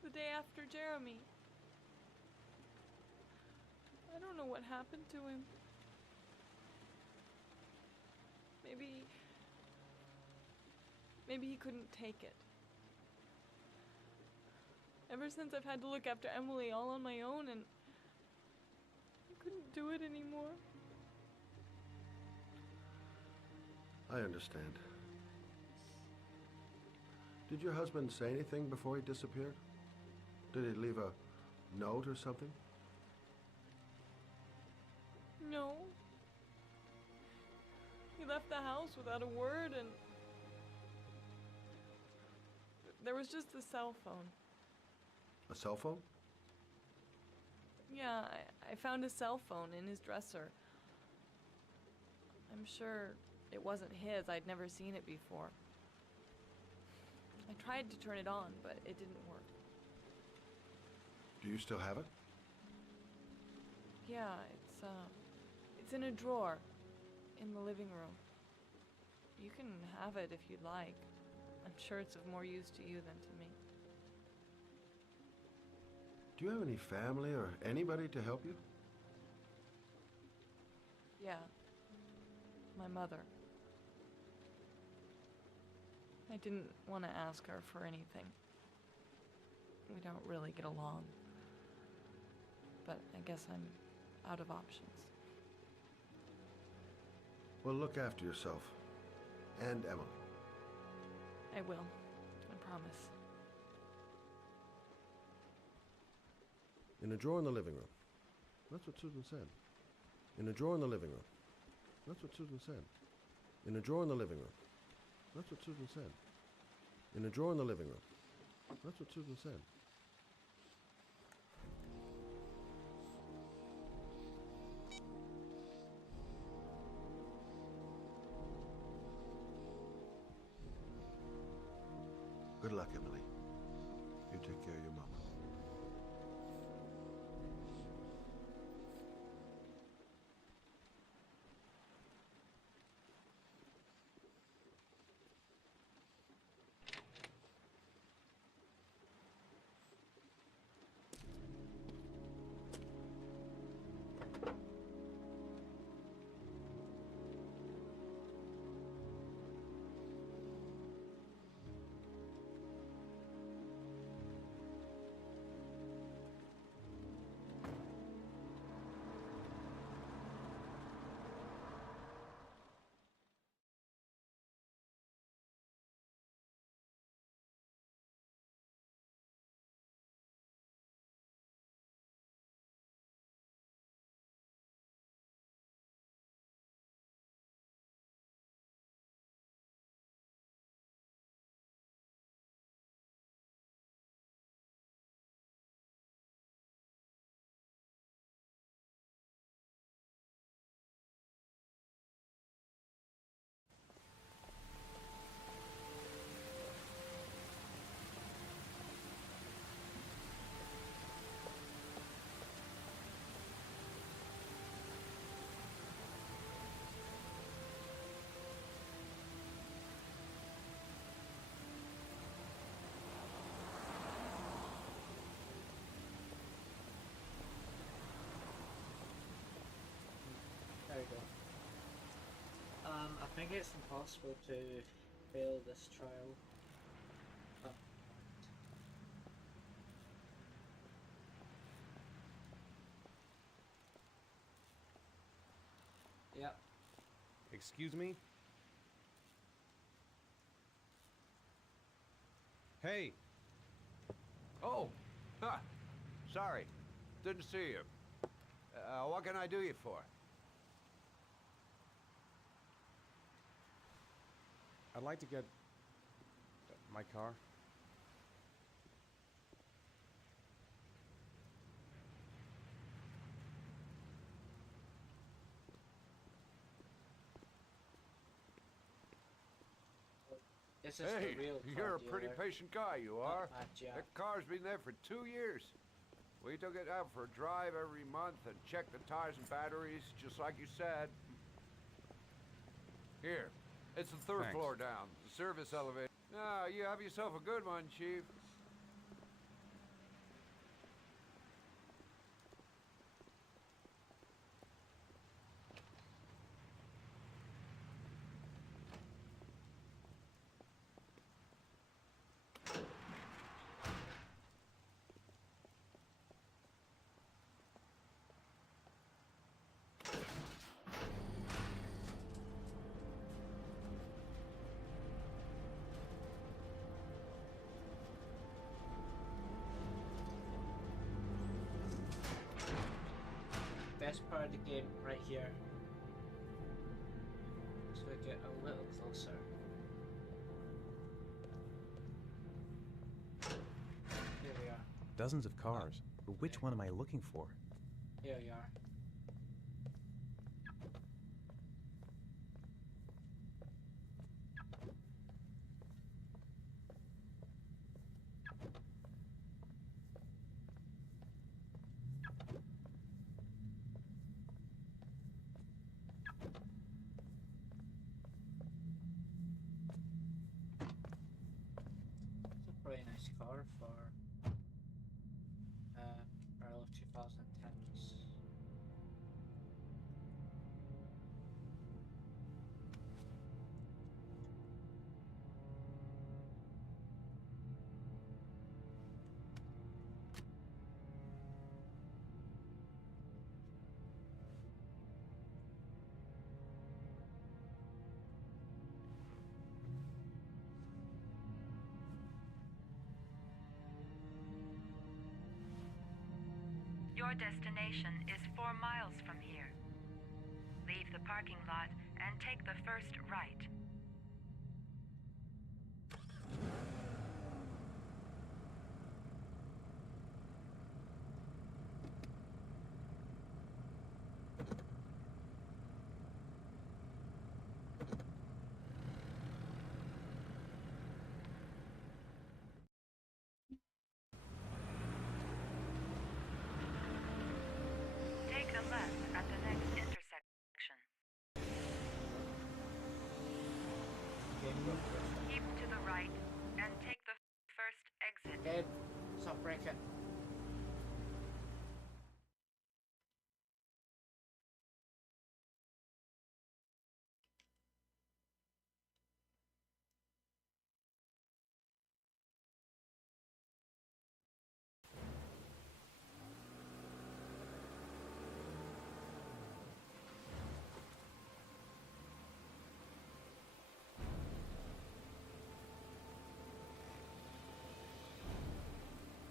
The day after Jeremy. I don't know what happened to him. Maybe he couldn't take it. Ever since I've had to look after Emily all on my own, and I couldn't do it anymore. I understand. Did your husband say anything before he disappeared? Did he leave a note or something? No. He left the house without a word, and there was just the cell phone. A cell phone? Yeah, I found a cell phone in his dresser. I'm sure it wasn't his. I'd never seen it before. I tried to turn it on, but it didn't work. Do you still have it? Yeah, it's in a drawer in the living room. You can have it if you'd like. I'm sure it's of more use to you than to me. Do you have any family or anybody to help you? Yeah. My mother. I didn't want to ask her for anything. We don't really get along. But I guess I'm out of options. Well, look after yourself. And Emily. I will. I promise. In a drawer in the living room. That's what Susan said. In a drawer in the living room. That's what Susan said. In a drawer in the living room. That's what Susan said. In a drawer in the living room. That's what Susan said. Good luck, Emily. You take care of your mama. There we go. I think it's impossible to fail this trial. Oh. Yep. Excuse me? Hey! Oh! Huh. Sorry. Didn't see you. What can I do you for? I'd like to get my car. This is Hey, the real you're car a pretty dealer. patient guy, you are. Not Jack. That car's been there for 2 years. We took it out for a drive every month and checked the tires and batteries, just like you said. Here, it's the third Thanks. floor down, the service elevator. Ah, you have yourself a good one, Chief. Best part of the game right here. So we get a little closer. Here we are. Dozens of cars, but which one am I looking for? Here we are. It's a pretty nice car for early 2010s. Your destination is 4 miles from here. Leave the parking lot and take the first right. Take a left at the next intersection. Keep to the right and take the first exit. Gabe, stop braking.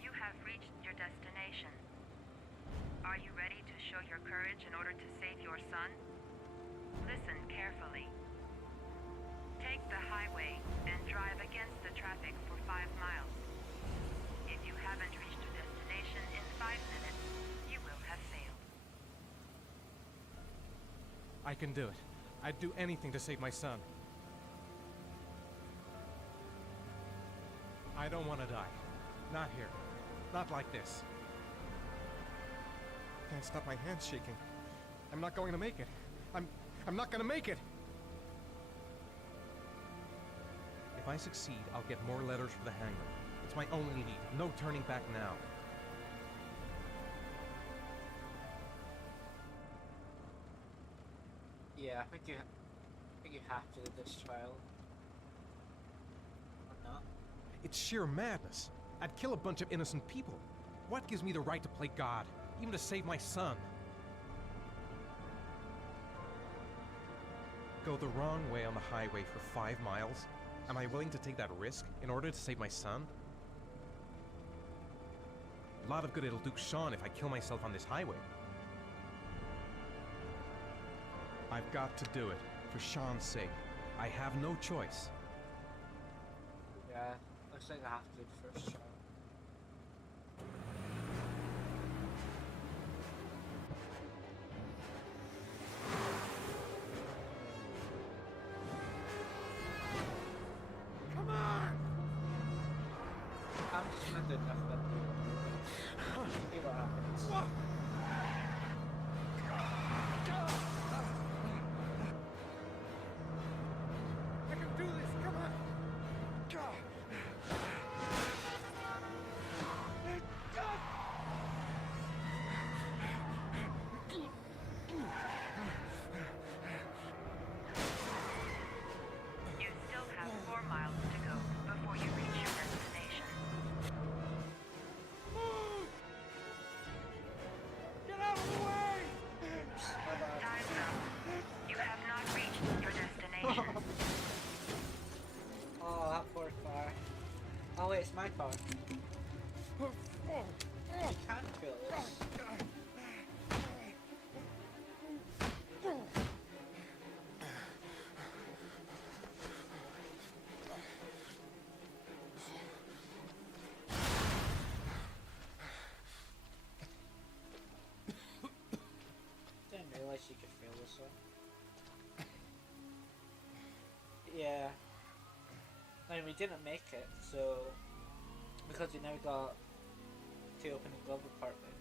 You have reached your destination. Are you ready to show your courage in order to save your son? Listen carefully. Take the highway and drive against the traffic for 5 miles. If you haven't reached your destination in 5 minutes, you will have failed. I can do it. I'd do anything to save my son. I don't want to die. Not here. Not like this. Can't stop my hands shaking. I'm not going to make it. I'm not going to make it! If I succeed, I'll get more letters for the hangar. It's my only lead. No turning back now. Yeah, I think you have to do this trial. Or not. It's sheer madness. I'd kill a bunch of innocent people. What gives me the right to play God, even to save my son? Go the wrong way on the highway for 5 miles? Am I willing to take that risk in order to save my son? A lot of good it'll do Sean if I kill myself on this highway. I've got to do it, for Sean's sake. I have no choice. Yeah, looks like I have to do the first shot. Come on! I'm just gonna do enough of it. See what happens. I can do this, come on! You still have 4 miles to go before you reach your destination. Get out of the way! Time's up. You have not reached your destination. Oh, that poor car. Oh wait, it's my car. You can't feel this. Didn't realize you could feel this one. Yeah. I mean, we didn't make it, so because we never got to open the glove apartment,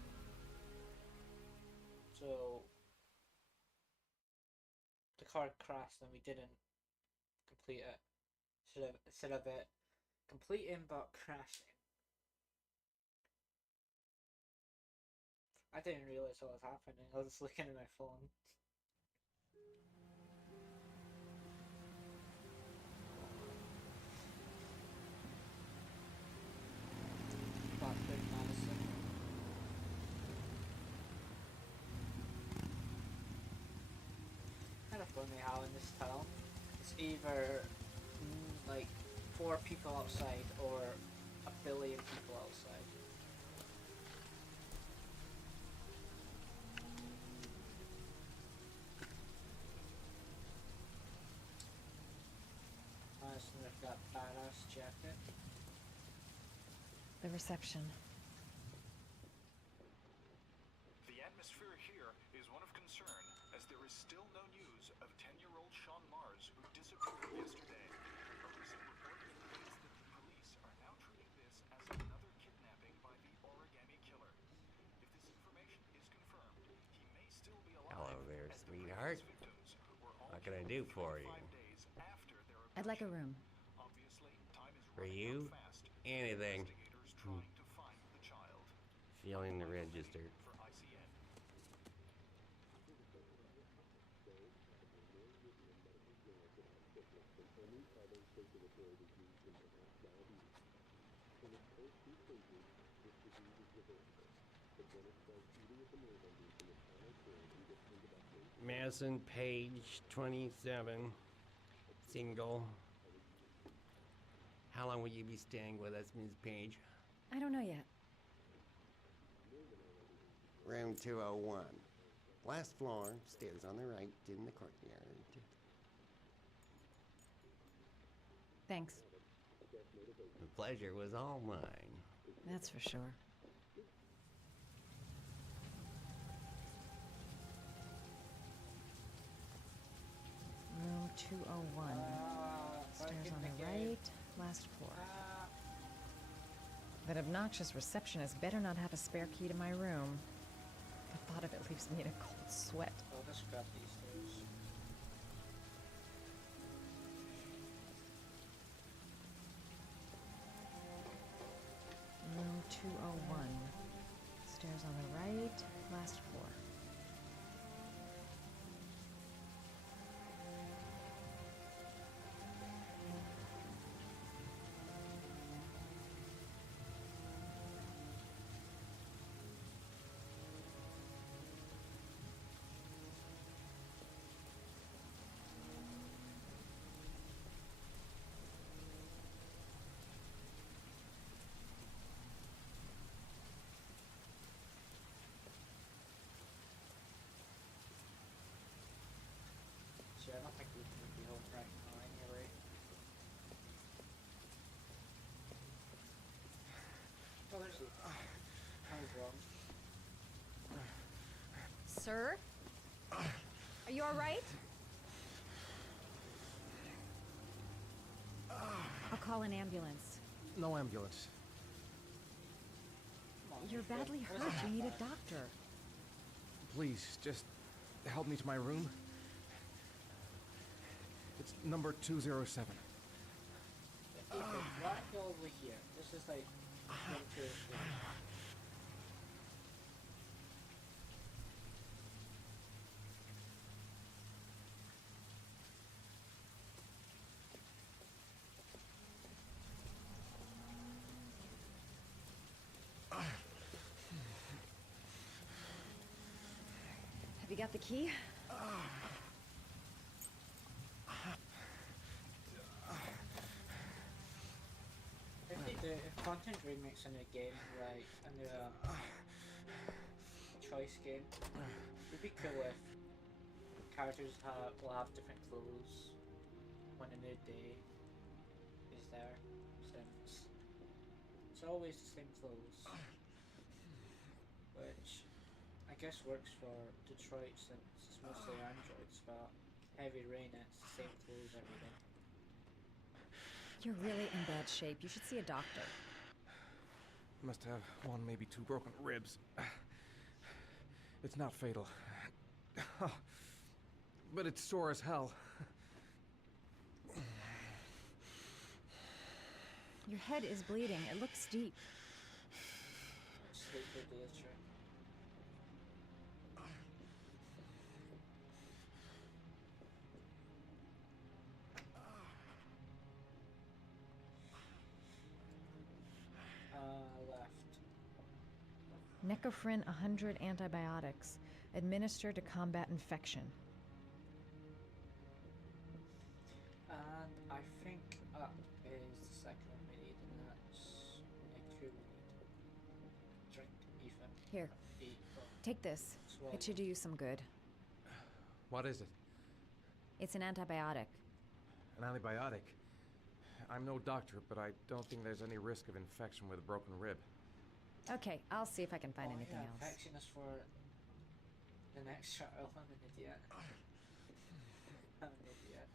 so the car crashed and we didn't complete it. Instead of it completing but crashing. I didn't realize what was happening. I was just looking at my phone. Blackbird Madison. Kind of funny how in this town it's either like 4 people outside or 1 billion people outside. Madison with that badass jacket. The reception. The atmosphere here is one of concern, as there is still no news of 10-year-old Sean Mars, who disappeared yesterday. A recent report indicates that the police are now treating this as another kidnapping by the Origami Killer. If this information is confirmed, he may still be alive. Hello there, sweetheart. What can I do for you? I'd like a room. For you? Anything. Feeling the register. Madison, page 27, single. How long will you be staying with us, Ms. Page? I don't know yet. Room 201. Last floor, stairs on the right, in the courtyard. Thanks. The pleasure was all mine. That's for sure. Room 201. Stairs on the right, last floor. That obnoxious receptionist better not have a spare key to my room. The thought of it leaves me in a cold sweat. I'll just grab these stairs. Room 201. Stairs on the right, last floor. wrong. Sir? Are you alright? I'll call an ambulance. No ambulance. You're badly hurt. You need a doctor. Please, just help me to my room. It's number 207. Ethan, right over here. This is like room 203. Have you got the key? I think the content remix in the game, like in the choice game, would be cool if characters will have different clothes when a new day is there, since it's always the same clothes, which I guess works for Detroit since it's mostly androids, but Heavy Rain, it's the same clothes every day. You're really in bad shape. You should see a doctor. Must have one, maybe two broken ribs. It's not fatal. But it's sore as hell. Your head is bleeding. It looks deep. Sleep with the literature. Left. Necophren 100 antibiotics, administered to combat infection. And I think up is the second one we need, and that's Necro we need. Drink, Ethan. Here, Eat. take this. Swallow. It should do you some good. What is it? It's an antibiotic. An antibiotic? I'm no doctor, but I don't think there's any risk of infection with a broken rib. Okay, I'll see if I can find anything else. Infection is for the next trial. I'm an idiot. I'm an idiot.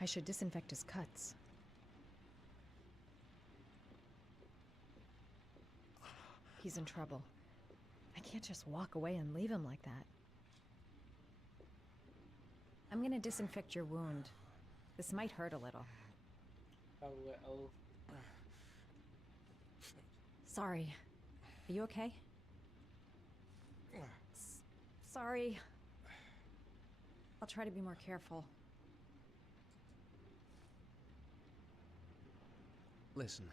I should disinfect his cuts. He's in trouble. I can't just walk away and leave him like that. I'm gonna disinfect your wound. This might hurt a little. A little. Sorry. Are you okay? Sorry. I'll try to be more careful. Listen,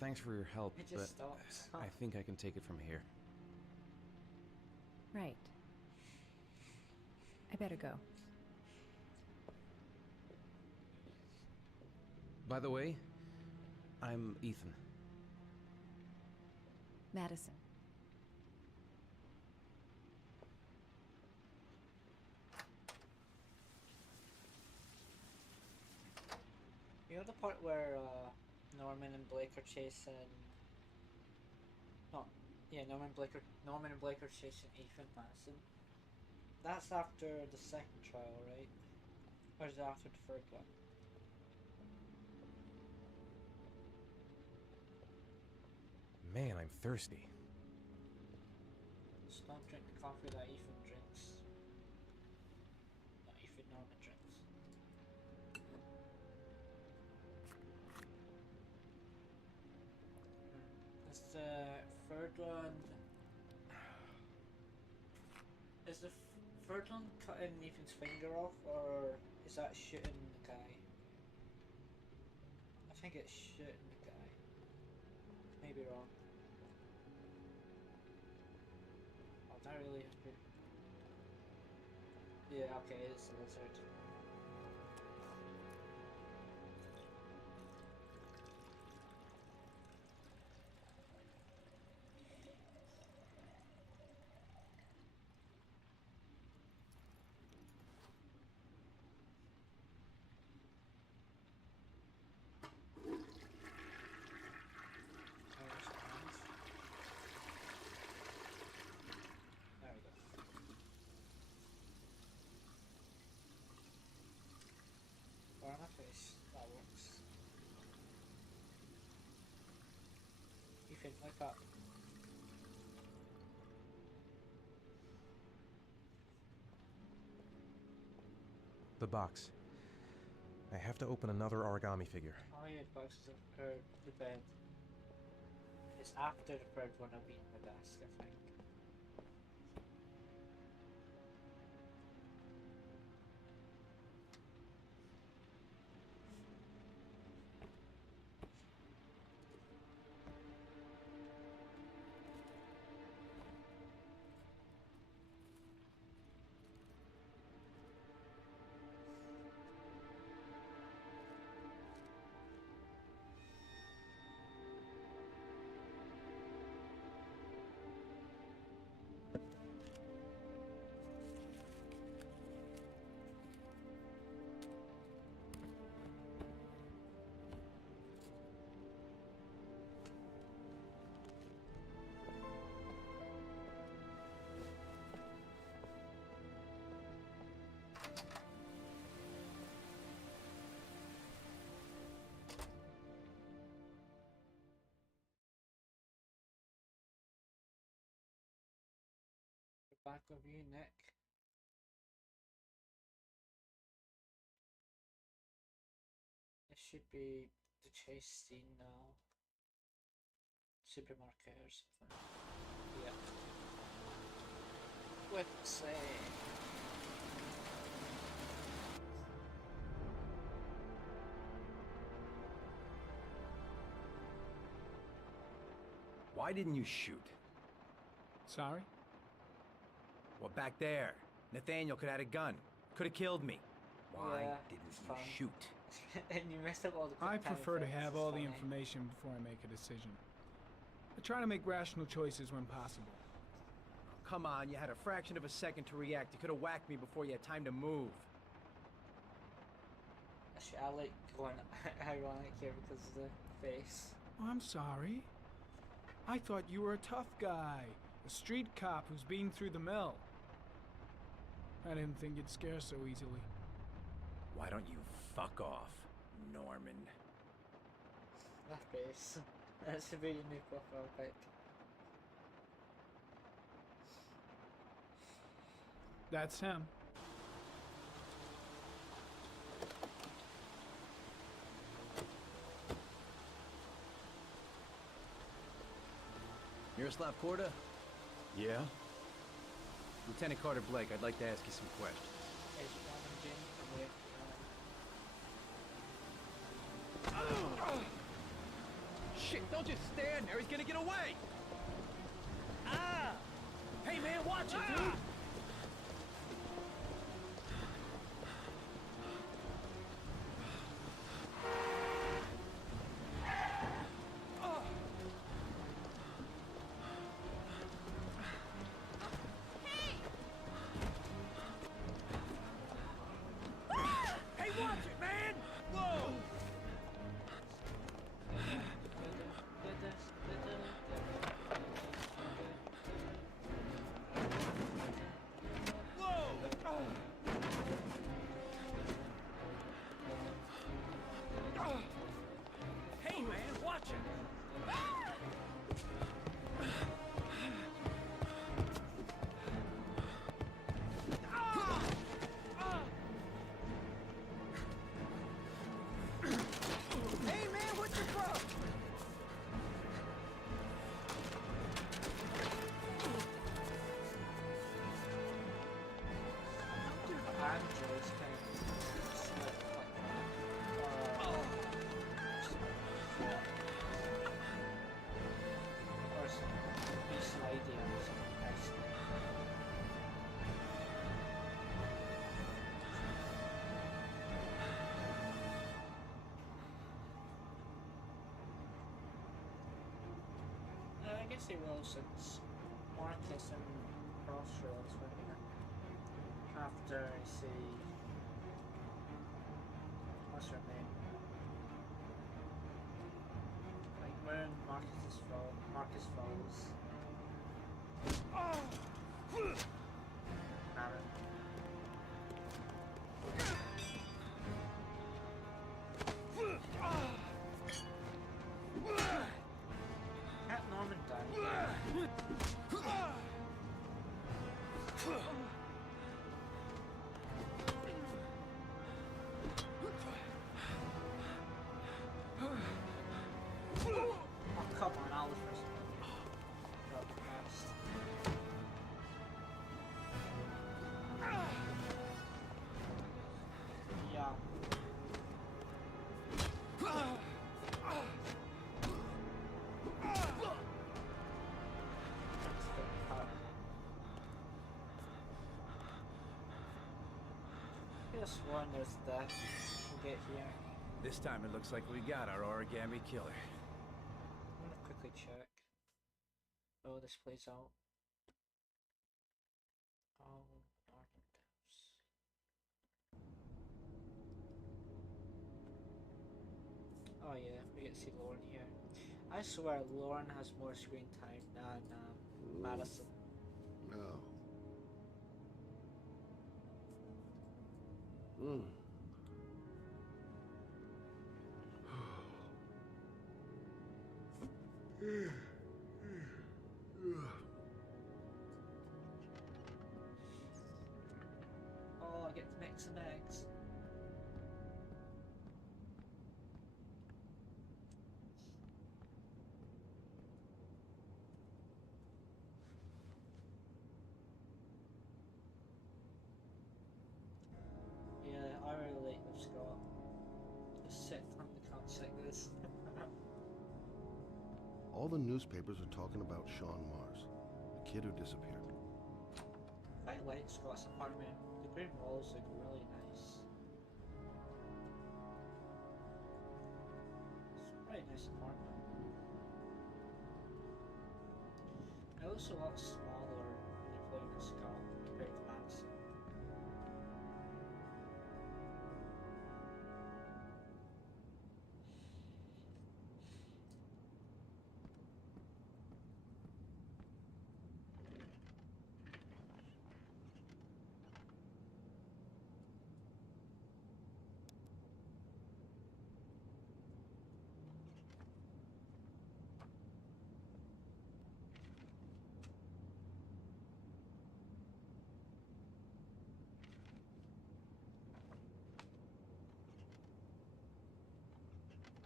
thanks for your help, It but just stops. I think I can take it from here. Right. I better go. By the way, I'm Ethan. Madison. You know the part where Norman and Blake are chasing... No, yeah, Norman and Blake are chasing Ethan Madison. That's after the second trial, right? Or is it after the third one? Man, I'm thirsty. Just don't drink the coffee that Ethan drinks. That Ethan Norman drinks. Is the third one... Is the third one cutting Ethan's finger off, or is that shooting the guy? I think it's shooting the guy. Maybe wrong. Oh, that really has been... Yeah, okay, it's the lizard. Aiden, wake up. The box. I have to open another origami figure. Oh yeah, the box is or the bed. It's after the third one will be in the desk, I think. Back with you, Nick. It should be the chase scene now. Supermarket or something. Yeah. Let's say. Why didn't you shoot? Sorry? Well, back there. Nathaniel could have had a gun. Could have killed me. Why Yeah, didn't it's you fine. shoot? And you messed up all the I quick time prefer to effects, have it's all the funny. information before I make a decision. I try to make rational choices when possible. Come on, you had a fraction of a second to react. You could have whacked me before you had time to move. Actually, I like going ironic here because of the face. Oh, I'm sorry. I thought you were a tough guy, a street cop who's been through the mill. I didn't think you'd scare so easily. Why don't you fuck off, Norman? That face. That should be your new profile pic. That's him. Miroslav Korda? Yeah? Lieutenant Carter Blake, I'd like to ask you some questions. Agent Norman Jim from the Shit, don't just stand there. He's gonna get away. Ah! Hey man, watch it, dude! Hey, watch it, man! Whoa! Hey man, watch it! Hey, man, what's your problem? Androids kind of slip like that. Or be slidey or something nicely. I guess he will since Marcus and Crossroads were here. After I see what's her name? Like when Marcus falls. Aaron. Can't Norman Oh, come on, Oliver's. Got past. Yeah. Just one there's death. We'll get here. This time it looks like we got our origami killer. I'm gonna quickly check. Oh, this plays out. Oh, darn it. Oh yeah, we get to see Lauren here. I swear Lauren has more screen time than Madison. No. Mm. Oh, I get to make some eggs. Yeah, I really like with Scott. Just sit in front of the cunts like this. All the newspapers are talking about Sean Mars, the kid who disappeared. I like Scott's apartment. The green walls look really nice. It's a pretty nice apartment. It looks a lot smaller when you're playing as Scott compared to Madison.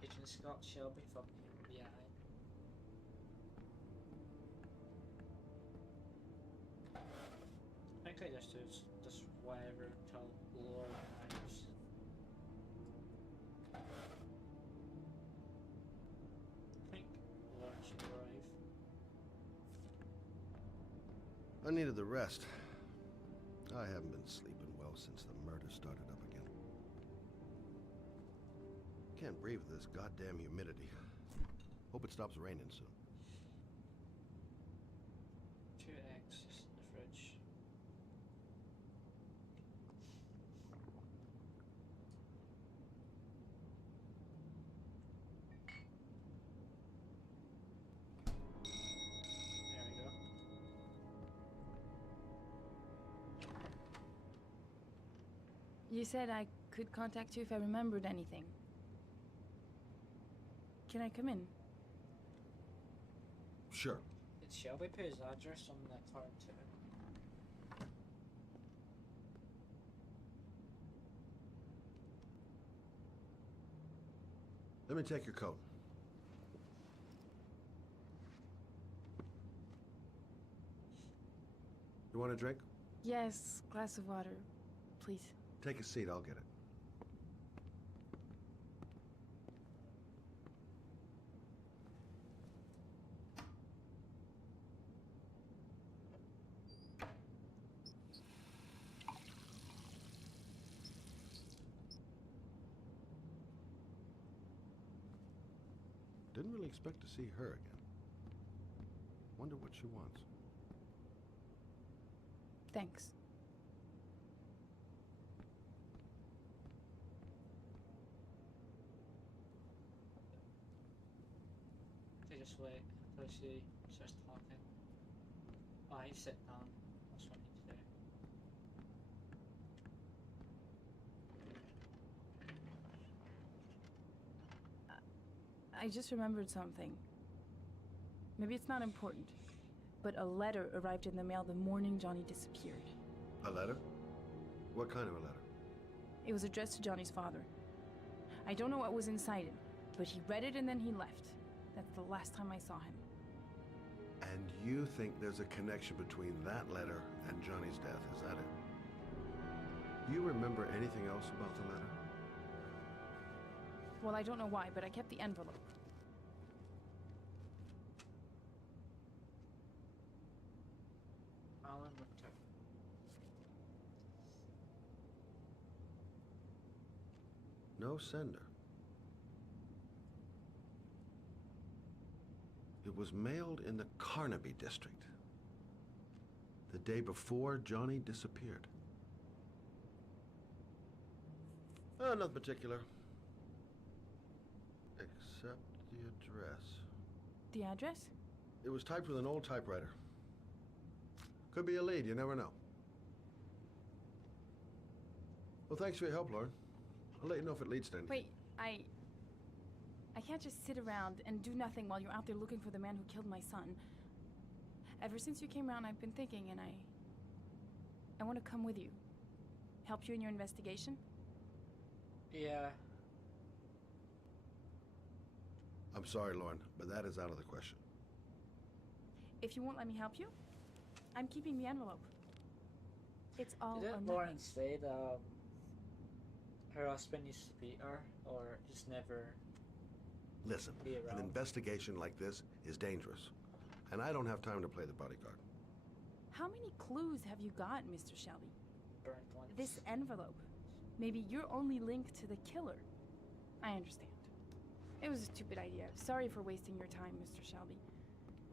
Agent Scott Shelby from the FBI. I think I just do just whatever until Laura arrives. I think Laura should arrive. I needed the rest. I haven't been sleeping well since the murder started up again. Can't breathe with this goddamn humidity. Hope it stops raining soon. 2 eggs just in the fridge. There we go. You said I could contact you if I remembered anything. Can I come in? Sure. Did Shelby put his address on the card too? Let me take your coat. You want a drink? Yes, glass of water, please. Take a seat, I'll get it. Didn't really expect to see her again. Wonder what she wants. Thanks. They just wait until she starts talking. Oh, he's sitting down. That's what I need to do. I just remembered something. Maybe it's not important. but a letter arrived in the mail the morning Johnny disappeared. A letter? What kind of a letter? It was addressed to Johnny's father. I don't know what was inside it, but he read it and then he left. That's the last time I saw him. And you think there's a connection between that letter and Johnny's death, is that it? You remember anything else about the letter? Well, I don't know why, but I kept the envelope. Alan Richter. No sender. It was mailed in the Carnaby district, the day before Johnny disappeared. Nothing particular, except the address. The address? It was typed with an old typewriter. Could be a lead, you never know. Well, thanks for your help, Lauren. I'll let you know if it leads to anything. Wait, I can't just sit around and do nothing while you're out there looking for the man who killed my son. Ever since you came around, I've been thinking, and I want to come with you. Help you in your investigation? Yeah. I'm sorry, Lauren, but that is out of the question. If you won't let me help you, I'm keeping the envelope. It's all or Didn't nothing. Lauren say that her husband used to beat her, or just never Listen, be an around? investigation like this is dangerous, and I don't have time to play the bodyguard. How many clues have you got, Mr. Shelby? Burnt ones. This envelope. Maybe your only link to the killer. I understand. It was a stupid idea. Sorry for wasting your time, Mr. Shelby.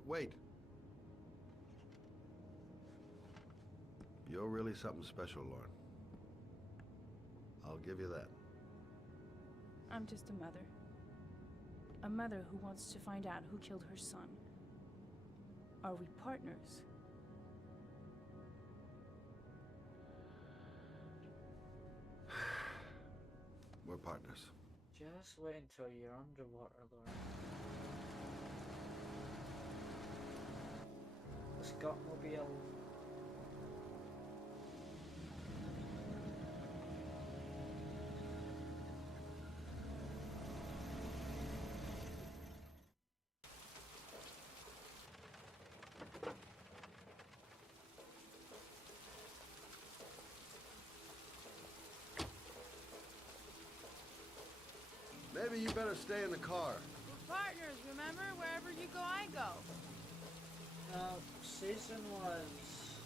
Wait. You're really something special, Lauren. I'll give you that. I'm just a mother. A mother who wants to find out who killed her son. Are we partners? We're partners. Just wait until you're underwater, Lauren. The Scottmobile. Maybe you better stay in the car. We're partners, remember? Wherever you go, I go. Susan was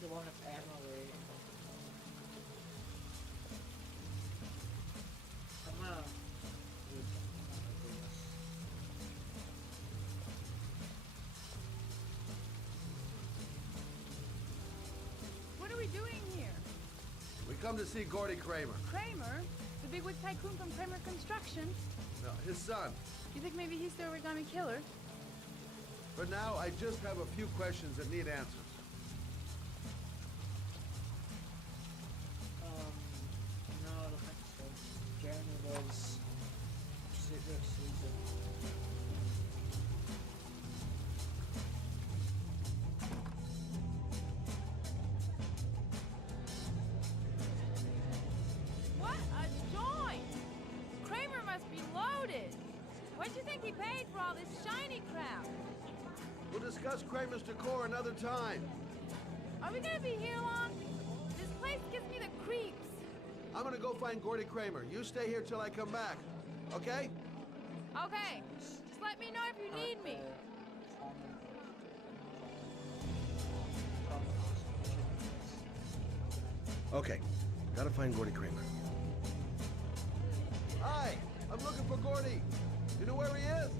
the one with Emily. I'm gonna do this. What are we doing here? We come to see Gordy Kramer. Kramer? The bigwig tycoon from Kramer Construction? No, his son. You think maybe he's the origami killer? For now, I just have a few questions that need answers. No, I don't think so. Jeremy was Secret Susan. What a joint! Kramer must be loaded. What do you think he paid for all this shiny crap? We'll discuss Kramer's decor another time. Are we gonna be here long? This place gives me the creeps. I'm gonna go find Gordy Kramer. You stay here till I come back, okay? Okay, just let me know if you need me. Okay, gotta find Gordy Kramer. Hi, I'm looking for Gordy. You know where he is?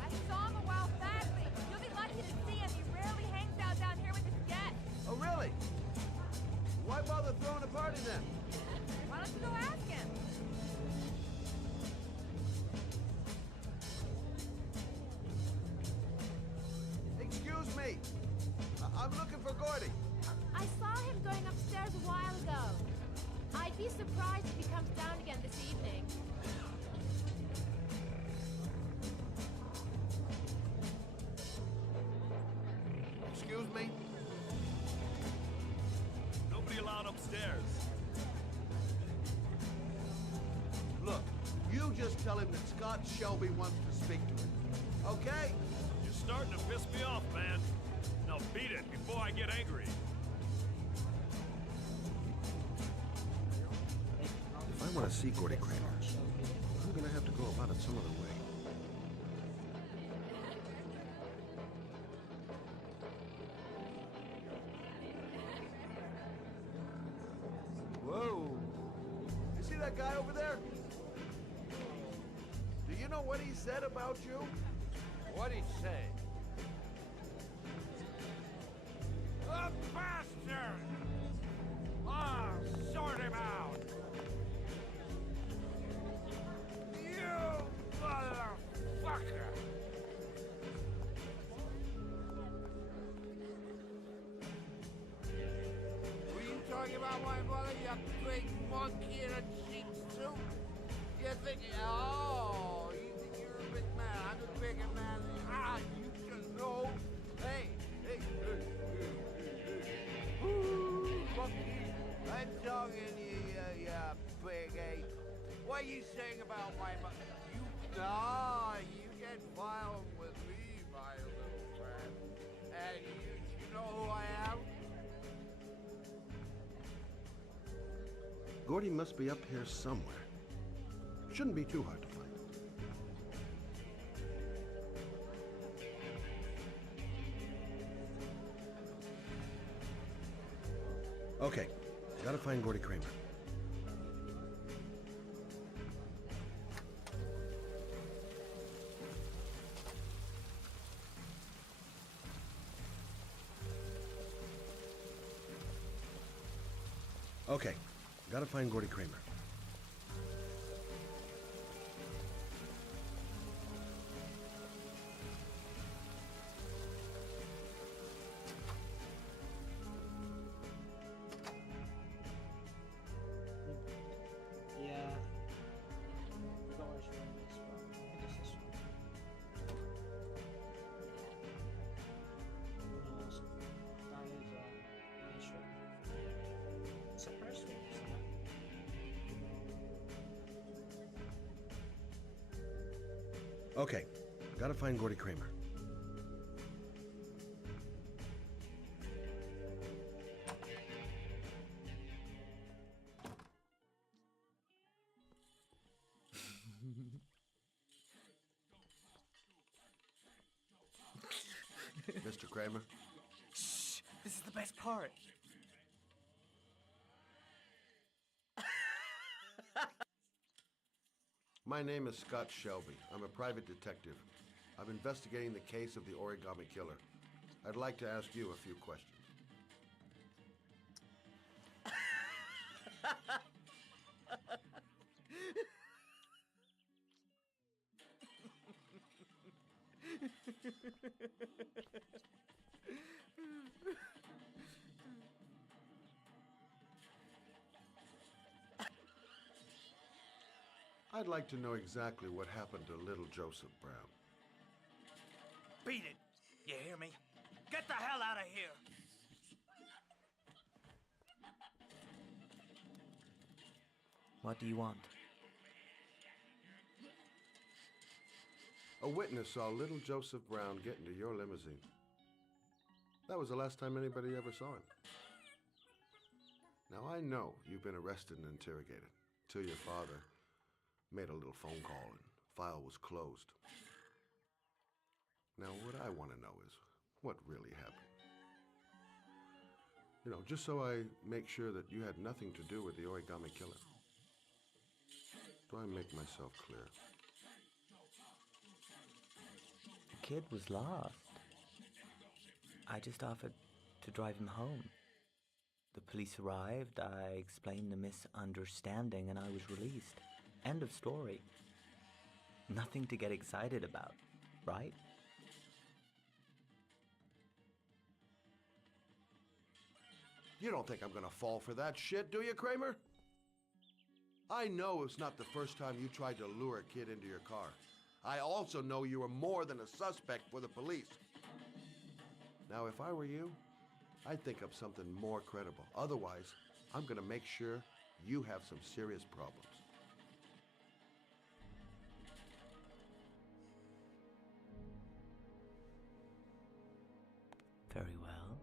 I saw him a while back, but you'll be lucky to see him. He rarely hangs out down here with his guests. Oh, really? Why bother throwing a party then? Why don't you go ask him? Excuse me. I'm looking for Gordy. I saw him going upstairs a while ago. I'd be surprised if he comes down again this evening. upstairs. Look, you just tell him that Scott Shelby wants to speak to him. Okay? You're starting to piss me off, man. Now beat it before I get angry. If I want to see Gordy Kramer, I'm gonna have to go about it some other way. Whoa! You see that guy over there? Do you know what he said about you? What'd he say? A bastard! Ah, sort him out! You motherfucker! Were you talking about my mother, you big monkey in a sheep's suit? You think, oh, you think you're a big man? I'm a bigger man than you. Ah, you should know. Hey, hey, hey, hey, hey, hey. Ooh, monkey, I'm talking to you, you big ape. What are you saying about my mother? You get violent with me, my little friend. And you know who I am? Gordy must be up here somewhere. Shouldn't be too hard to find. Okay, gotta find Gordy Kramer. Okay, gotta find Gordy Kramer. Yeah. I forgot which one it is, but I think it's this one. No, that is nation. It's a person, isn't it? Okay, gotta find Gordy Kramer. Mr. Kramer? Shh! This is the best part. My name is Scott Shelby. I'm a private detective. I'm investigating the case of the Origami Killer. I'd like to ask you a few questions. I'd like to know exactly what happened to little Joseph Brown. Beat it! You hear me? Get the hell out of here! What do you want? A witness saw little Joseph Brown get into your limousine. That was the last time anybody ever saw him. Now, I know you've been arrested and interrogated till your father made a little phone call and file was closed. Now, what I want to know is what really happened. You know, just so I make sure that you had nothing to do with the Origami Killer. Do I make myself clear? The kid was lost. I just offered to drive him home. The police arrived, I explained the misunderstanding, and I was released. End of story. Nothing to get excited about, right? You don't think I'm gonna fall for that shit, do you, Kramer? I know it's not the first time you tried to lure a kid into your car. I also know you were more than a suspect for the police. Now, if I were you, I'd think up something more credible. Otherwise, I'm gonna make sure you have some serious problems. Very well.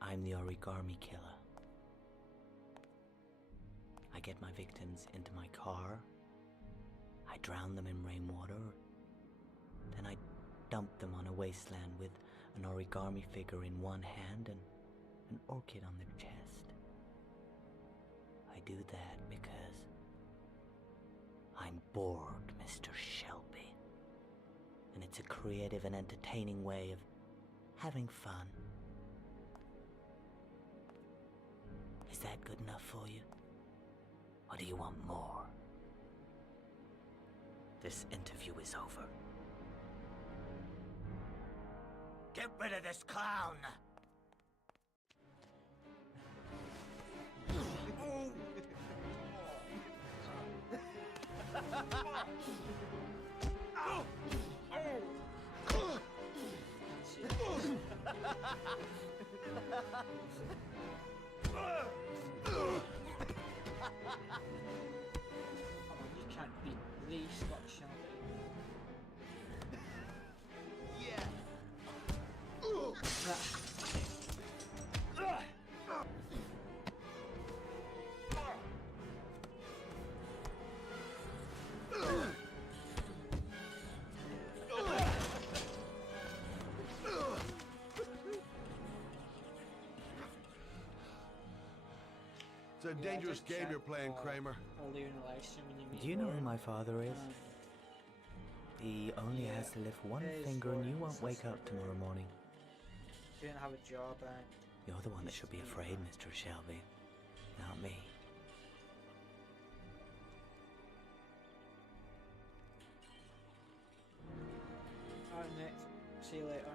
I'm the origami killer. I get my victims into my car. I drown them in rainwater. Then I dump them on a wasteland with an origami figure in one hand and an orchid on their chest. I do that because I'm bored, Mr. Shelby. And it's a creative and entertaining way of having fun. Is that good enough for you? Or do you want more? This interview is over. Get rid of this clown! You can't beat Lee Scott Shelby. It's a dangerous game you're playing, Kramer. Earlier in the live stream when you meet Do you know who Warren. my father is? He only has to lift one His finger and you Warren won't wake up tomorrow morning. She didn't have a job and You're the one that should be afraid, Mr. Shelby, not me. alright Nick, see you later.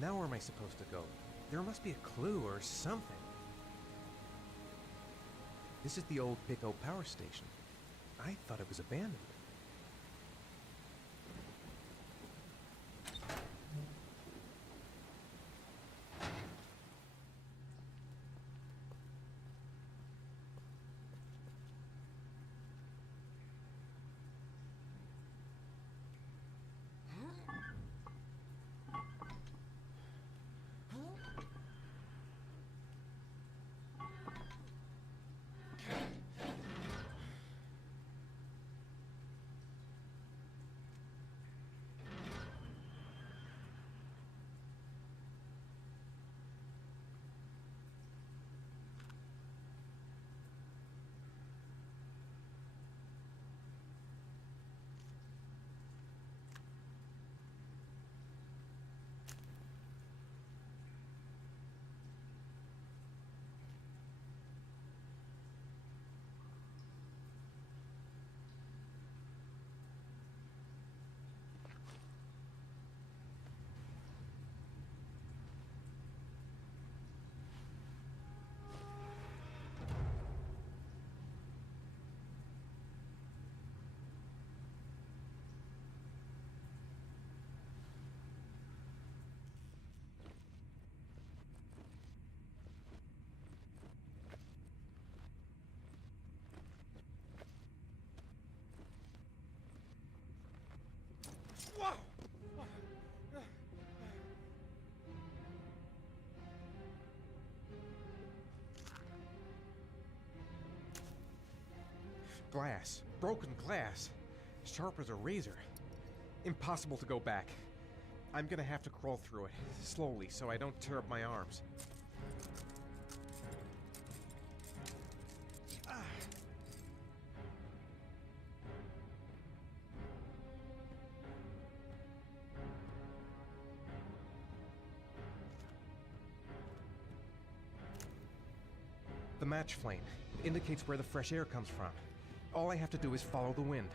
Now where am I supposed to go? There must be a clue or something. This is the old Pico power station. I thought it was abandoned. Glass. Broken glass. Sharp as a razor. Impossible to go back. I'm gonna have to crawl through it, slowly, so I don't tear up my arms. The match flame. It indicates where the fresh air comes from. All I have to do is follow the wind.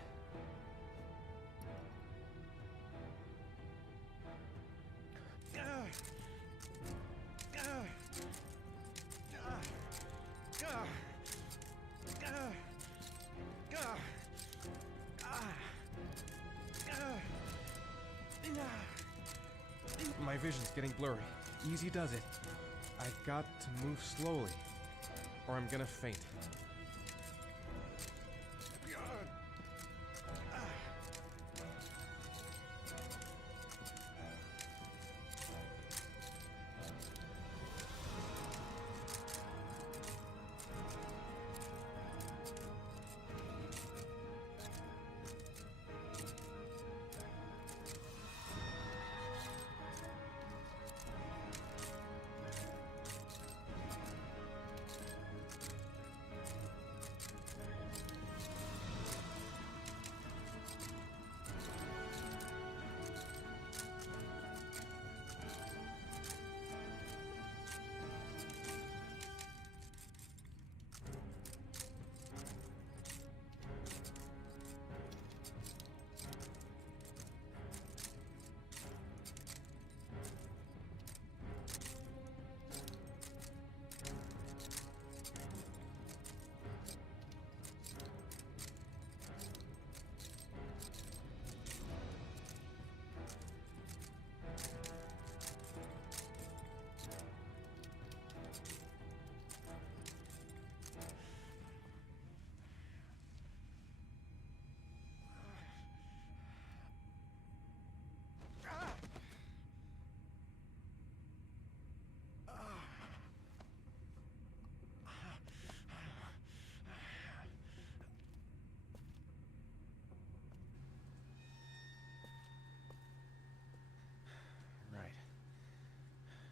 My vision's getting blurry. Easy does it. I've got to move slowly, or I'm gonna faint.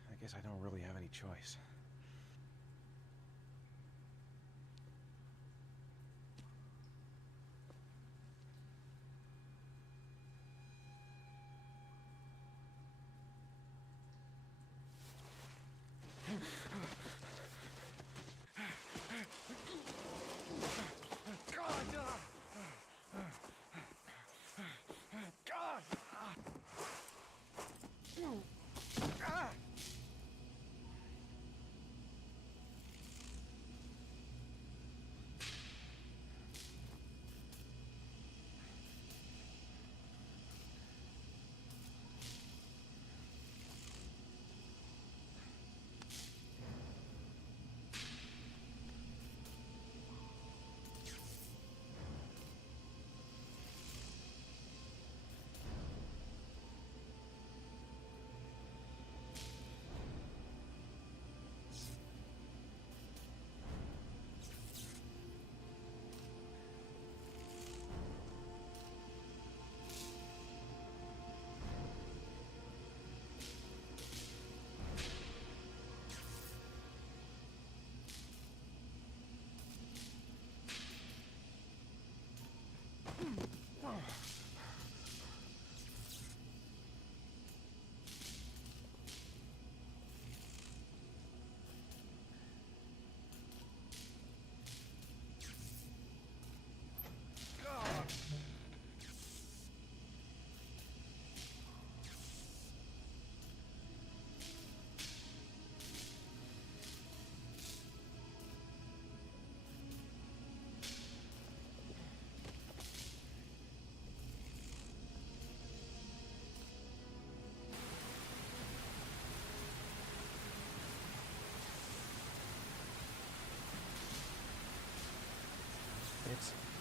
I guess I don't really have any choice.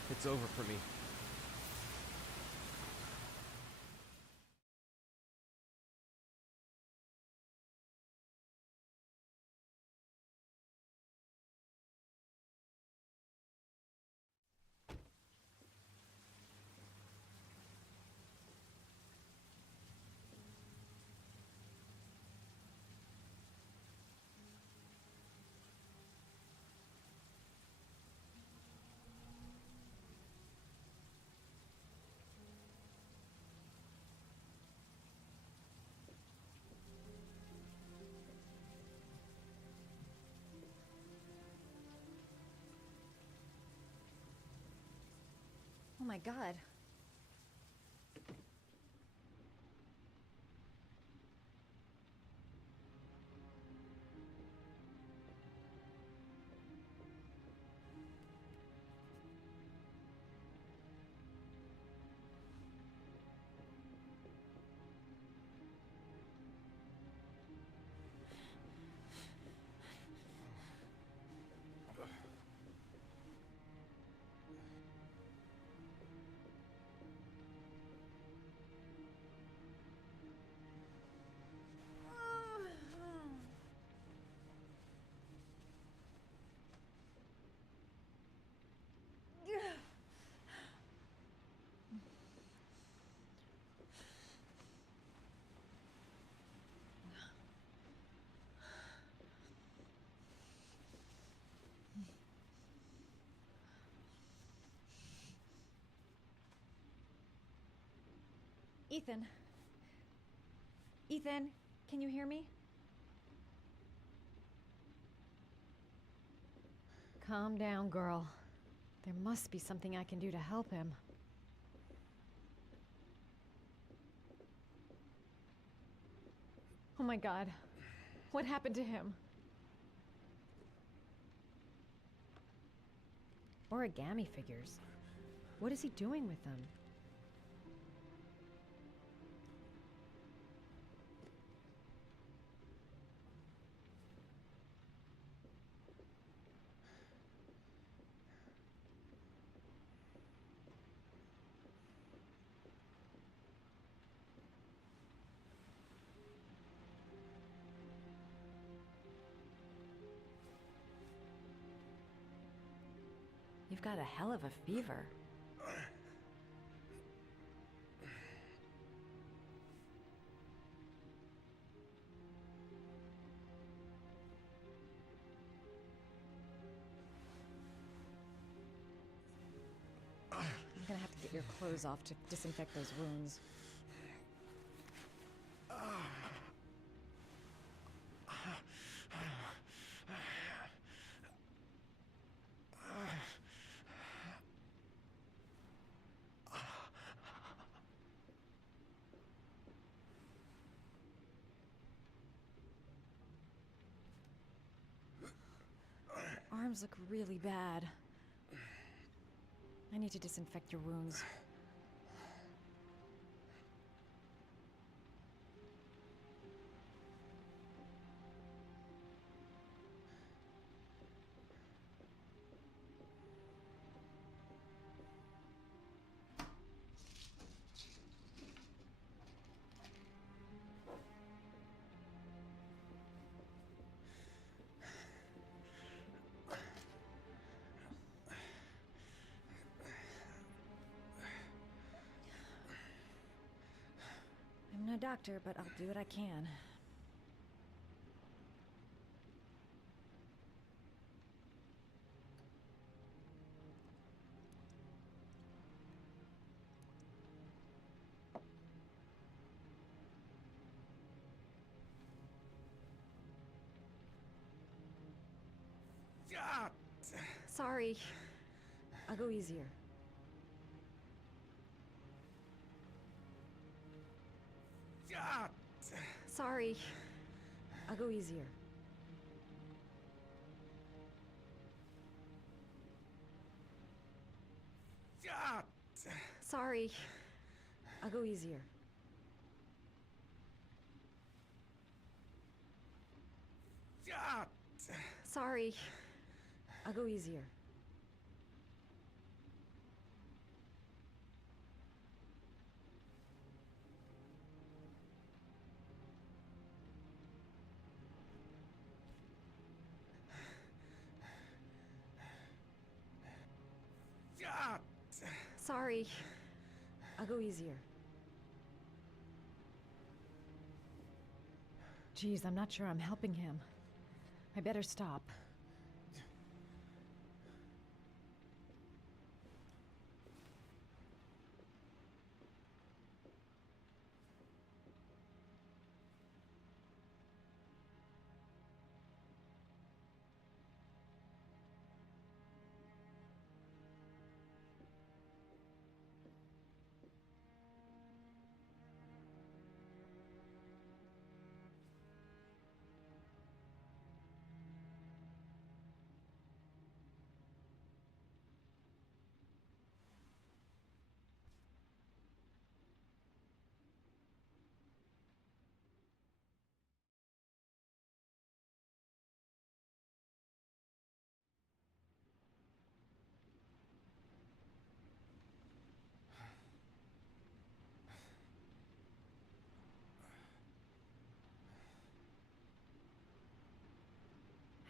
It's over for me. my god. Ethan. Ethan, can you hear me? Calm down, girl. There must be something I can do to help him. Oh my god. What happened to him? Origami figures. What is he doing with them? You've got a hell of a fever. I'm gonna have to get your clothes off to disinfect those wounds. Arms look really bad. I need to disinfect your wounds. I'm no doctor, but I'll do what I can. Sorry. I'll go easier. Sorry. I'll go easier. Sorry. I'll go easier. Sorry. I'll go easier. Sorry. I'll go easier. Geez, I'm not sure I'm helping him. I better stop.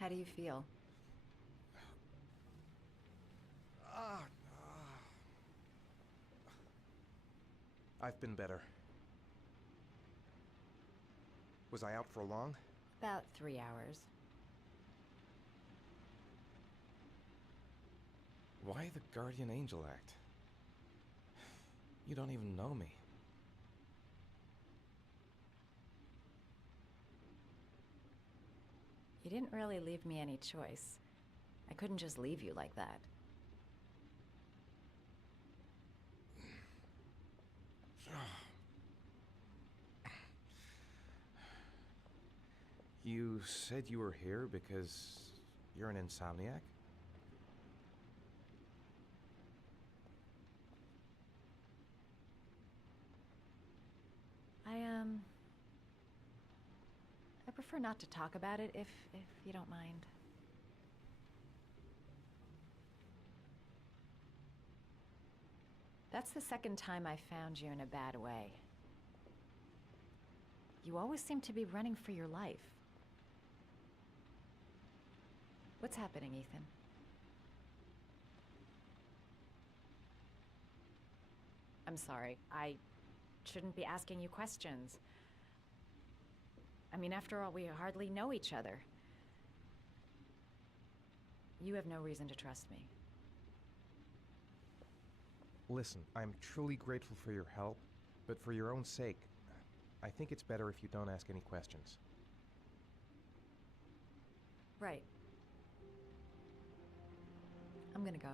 How do you feel? I've been better. Was I out for long? About 3 hours. Why the Guardian Angel Act? You don't even know me. You didn't really leave me any choice. I couldn't just leave you like that. You said you were here because you're an insomniac? I prefer not to talk about it if you don't mind. That's the second time I found you in a bad way. You always seem to be running for your life. What's happening, Ethan? I'm sorry. I shouldn't be asking you questions. I mean, after all, we hardly know each other. You have no reason to trust me. Listen, I'm truly grateful for your help, but for your own sake, I think it's better if you don't ask any questions. Right. I'm gonna go.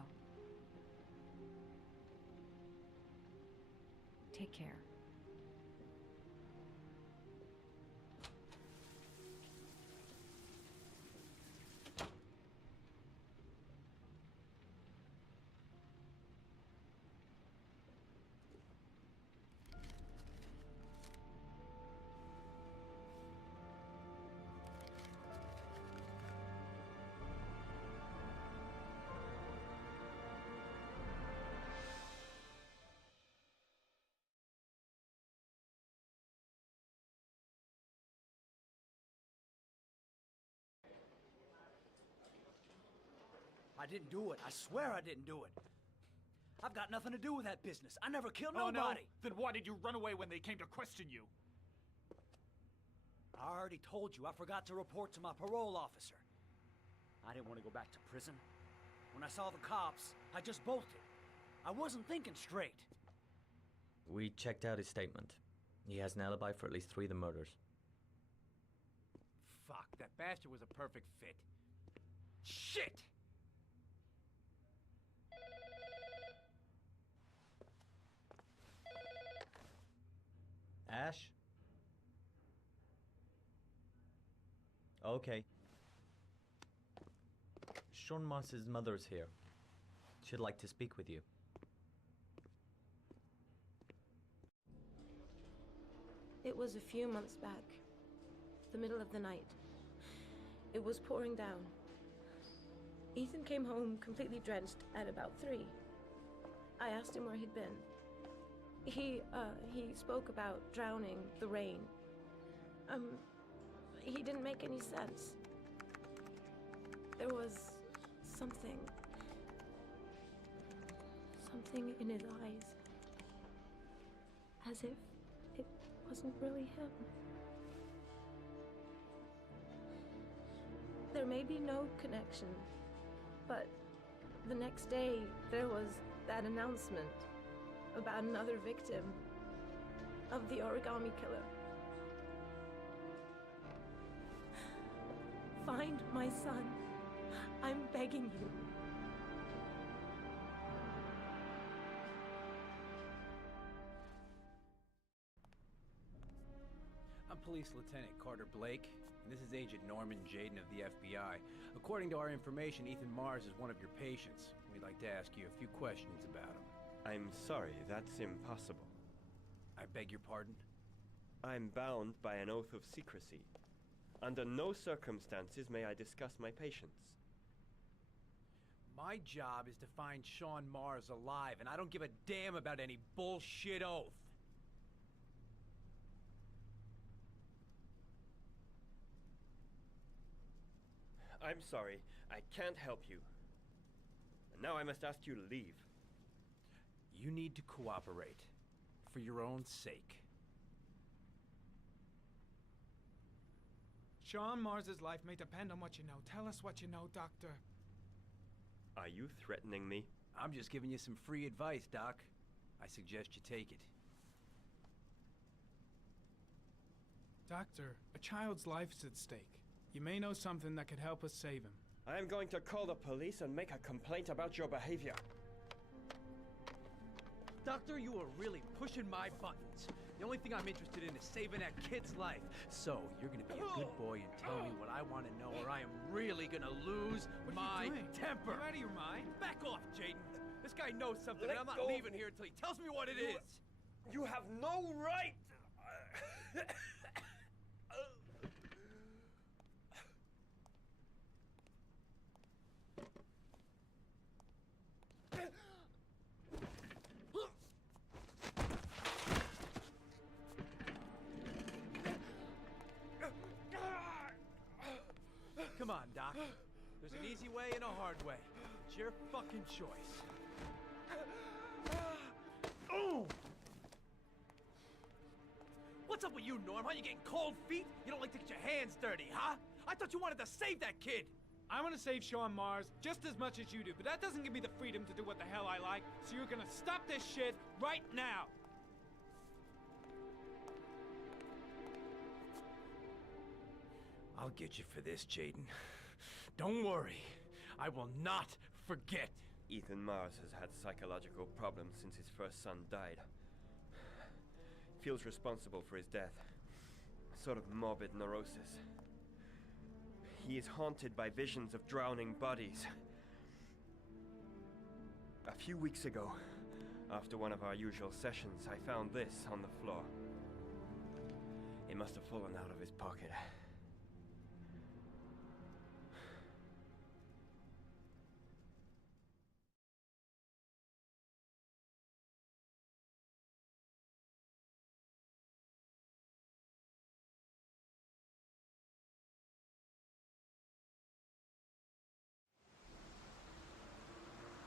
Take care. I didn't do it. I swear I didn't do it. I've got nothing to do with that business. I never killed Oh, nobody. no? Then why did you run away when they came to question you? I already told you I forgot to report to my parole officer. I didn't want to go back to prison. When I saw the cops, I just bolted. I wasn't thinking straight. We checked out his statement. He has an alibi for at least 3 of the murders. Fuck, that bastard was a perfect fit. Shit! Ash? Okay. Sean Mars's mother's here. She'd like to speak with you. It was a few months back. The middle of the night. It was pouring down. Ethan came home completely drenched at about 3. I asked him where he'd been. He spoke about drowning, the rain. He didn't make any sense. There was something in his eyes. As if it wasn't really him. There may be no connection, but the next day there was that announcement about another victim of the origami killer. Find my son. I'm begging you. I'm Police Lieutenant Carter Blake, and this is Agent Norman Jaden of the FBI. According to our information, Ethan Mars is one of your patients. We'd like to ask you a few questions about him. I'm sorry, that's impossible. I beg your pardon? I'm bound by an oath of secrecy. Under no circumstances may I discuss my patients. My job is to find Sean Mars alive, and I don't give a damn about any bullshit oath. I'm sorry. I can't help you. And now I must ask you to leave. You need to cooperate. For your own sake. Sean Mars's life may depend on what you know. Tell us what you know, Doctor. Are you threatening me? I'm just giving you some free advice, Doc. I suggest you take it. Doctor, a child's life is at stake. You may know something that could help us save him. I am going to call the police and make a complaint about your behavior. Doctor, you are really pushing my buttons. The only thing I'm interested in is saving that kid's life. So, you're gonna be a good boy and tell me what I want to know, or I am really gonna lose my temper. You out of your mind? Back off, Jaden. This guy knows something, Let and I'm not go. leaving here until he tells me what it is. You have no right! Come on, Doc. There's an easy way and a hard way. It's your fucking choice. Oh! What's up with you, Norm? Huh? You getting cold feet? You don't like to get your hands dirty, huh? I thought you wanted to save that kid! I want to save Sean Mars just as much as you do, but that doesn't give me the freedom to do what the hell I like, so you're gonna stop this shit right now! I'll get you for this, Jaden. Don't worry. I will not forget. Ethan Mars has had psychological problems since his first son died. Feels responsible for his death. A sort of morbid neurosis. He is haunted by visions of drowning bodies. A few weeks ago, after one of our usual sessions, I found this on the floor. It must have fallen out of his pocket.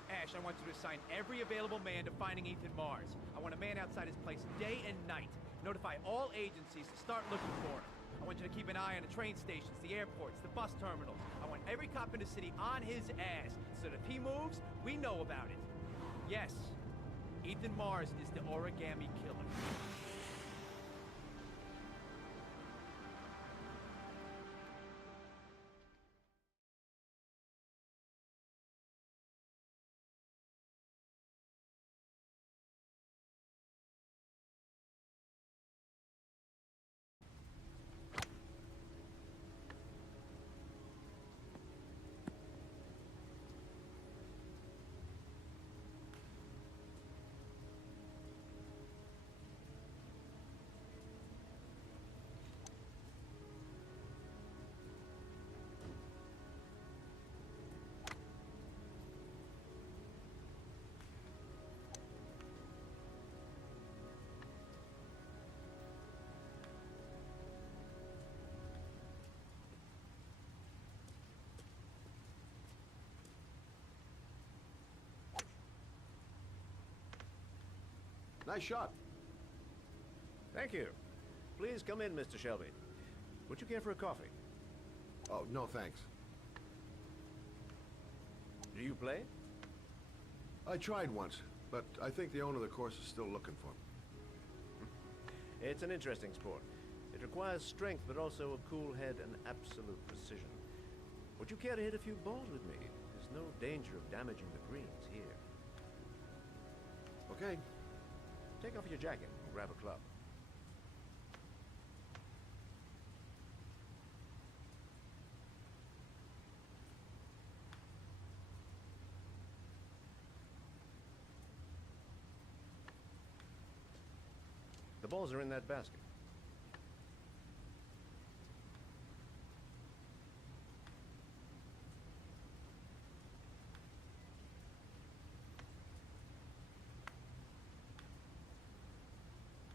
Ash, I want you to assign every available man to finding Ethan Mars. I want a man outside his place day and night. Notify all agencies to start looking for him. I want you to keep an eye on the train stations, the airports, the bus terminals. I want every cop in the city on his ass, so that if he moves, we know about it. Yes, Ethan Mars is the origami killer. Nice shot. Thank you. Please come in, Mr. Shelby. Would you care for a coffee? Oh, no thanks. Do you play? I tried once, but I think the owner of the course is still looking for me. It's an interesting sport. It requires strength, but also a cool head and absolute precision. Would you care to hit a few balls with me? There's no danger of damaging the greens here. Okay. Take off your jacket and grab a club. The balls are in that basket.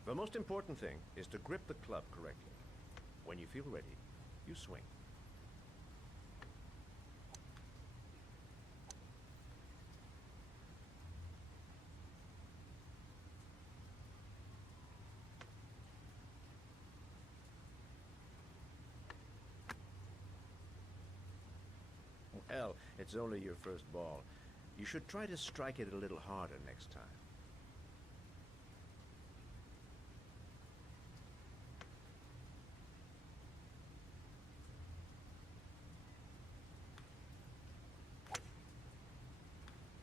The most important thing is to grip the club correctly. When you feel ready, you swing. Hell, it's only your first ball. You should try to strike it a little harder next time.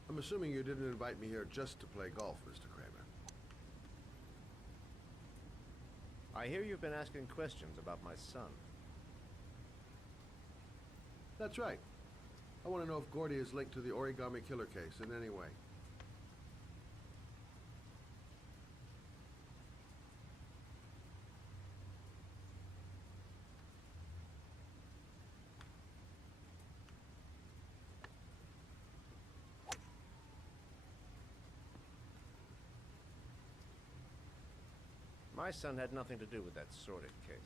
I'm assuming you didn't invite me here just to play golf, Mr. Kramer. I hear you've been asking questions about my son. That's right. I want to know if Gordy is linked to the Origami Killer case in any way. My son had nothing to do with that sordid case.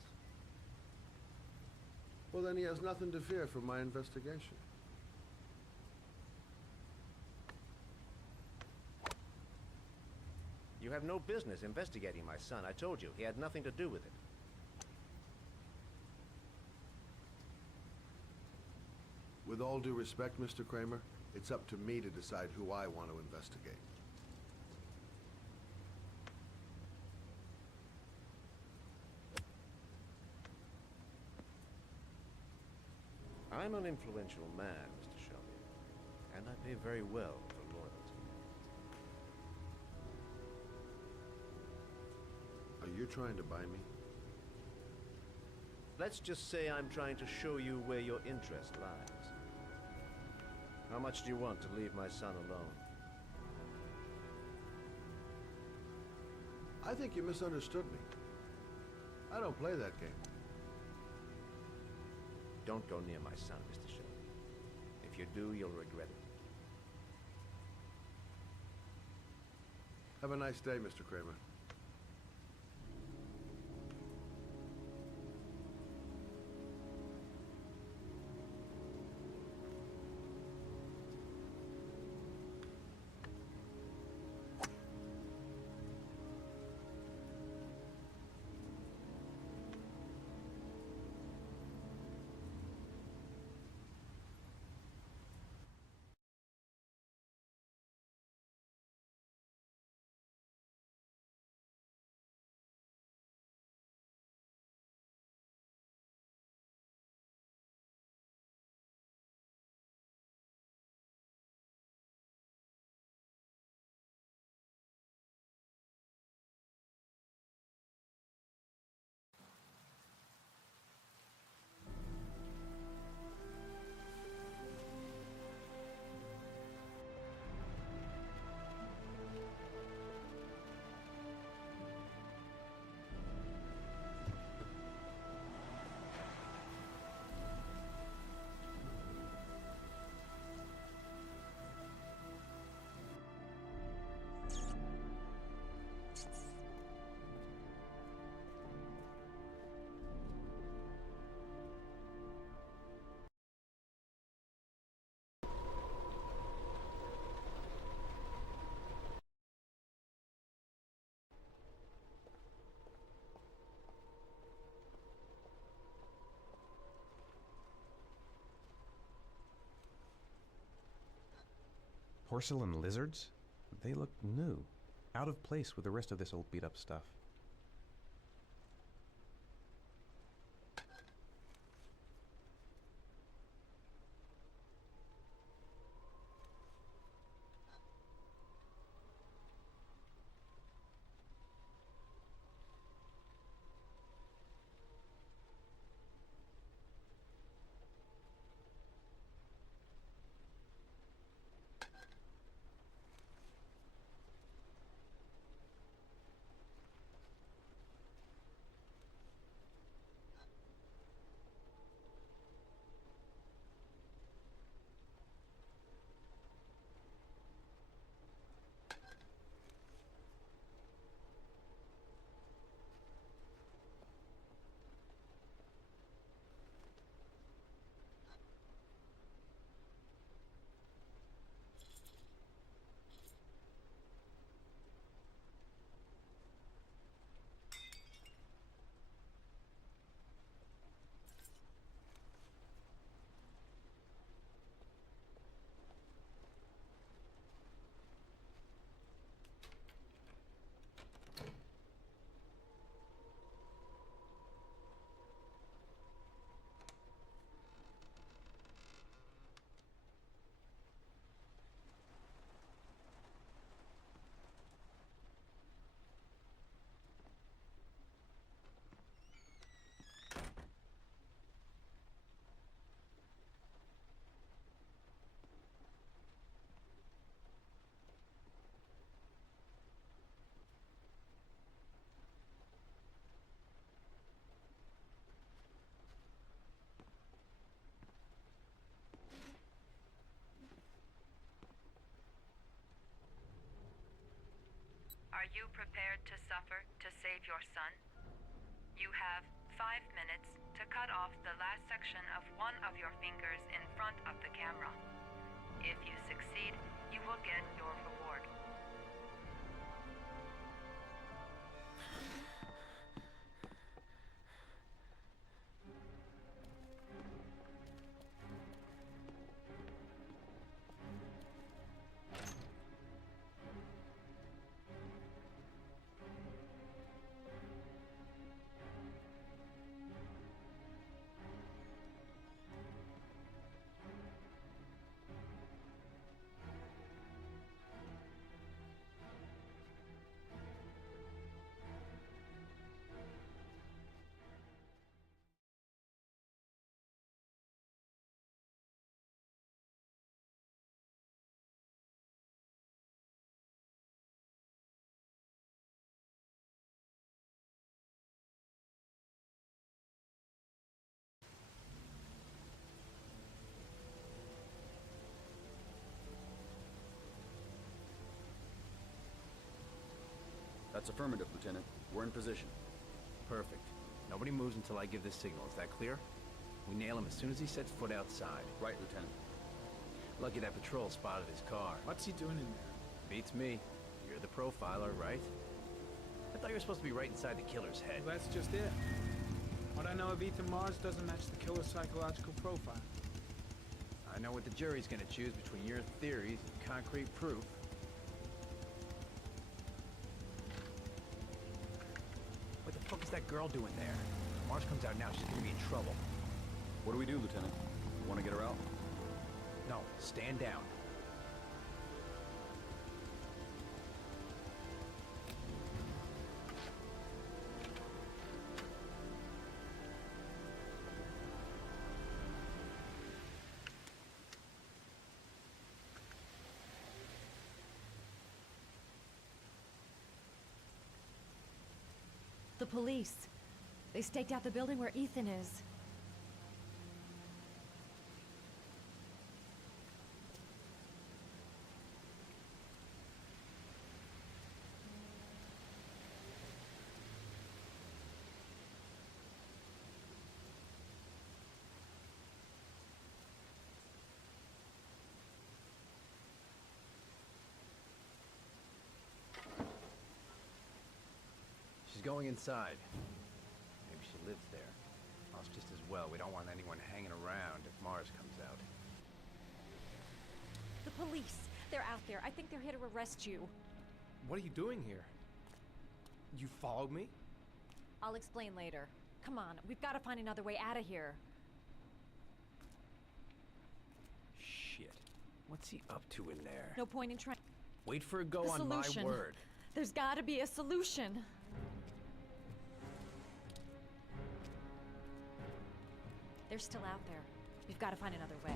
Well, then he has nothing to fear from my investigation. You have no business investigating my son. I told you, he had nothing to do with it. With all due respect, Mr. Kramer, it's up to me to decide who I want to investigate. I'm an influential man, Mr. Shelby, and I pay very well for loyalty. Are you trying to buy me? Let's just say I'm trying to show you where your interest lies. How much do you want to leave my son alone? I think you misunderstood me. I don't play that game. Don't go near my son, Mr. Shelby. If you do, you'll regret it. Have a nice day, Mr. Kramer. Porcelain lizards? They look new. Out of place with the rest of this old beat-up stuff. Are you prepared to suffer to save your son? You have 5 minutes to cut off the last section of one of your fingers in front of the camera. If you succeed, you will get your reward. That's affirmative, Lieutenant. We're in position. Perfect. Nobody moves until I give the signal. Is that clear? We nail him as soon as he sets foot outside. Right, Lieutenant. Lucky that patrol spotted his car. What's he doing in there? Beats me. You're the profiler, right? I thought you were supposed to be right inside the killer's head. Well, that's just it. What I know of Ethan Mars doesn't match the killer's psychological profile. I know what the jury's gonna choose between your theories and concrete proof. What the fuck is that girl doing there? If Mars comes out now, she's gonna be in trouble. What do we do, Lieutenant? Want to get her out? No, stand down. The police. They staked out the building where Ethan is. She's going inside. Maybe she lives there. Well, it's just as well. We don't want anyone hanging around if Mars comes out. The police. They're out there. I think they're here to arrest you. What are you doing here? You followed me? I'll explain later. Come on, we've got to find another way out of here. Shit. What's he up to in there? No point in trying. Wait for a go The on my solution. word. There's got to be a solution. They're still out there. We've got to find another way.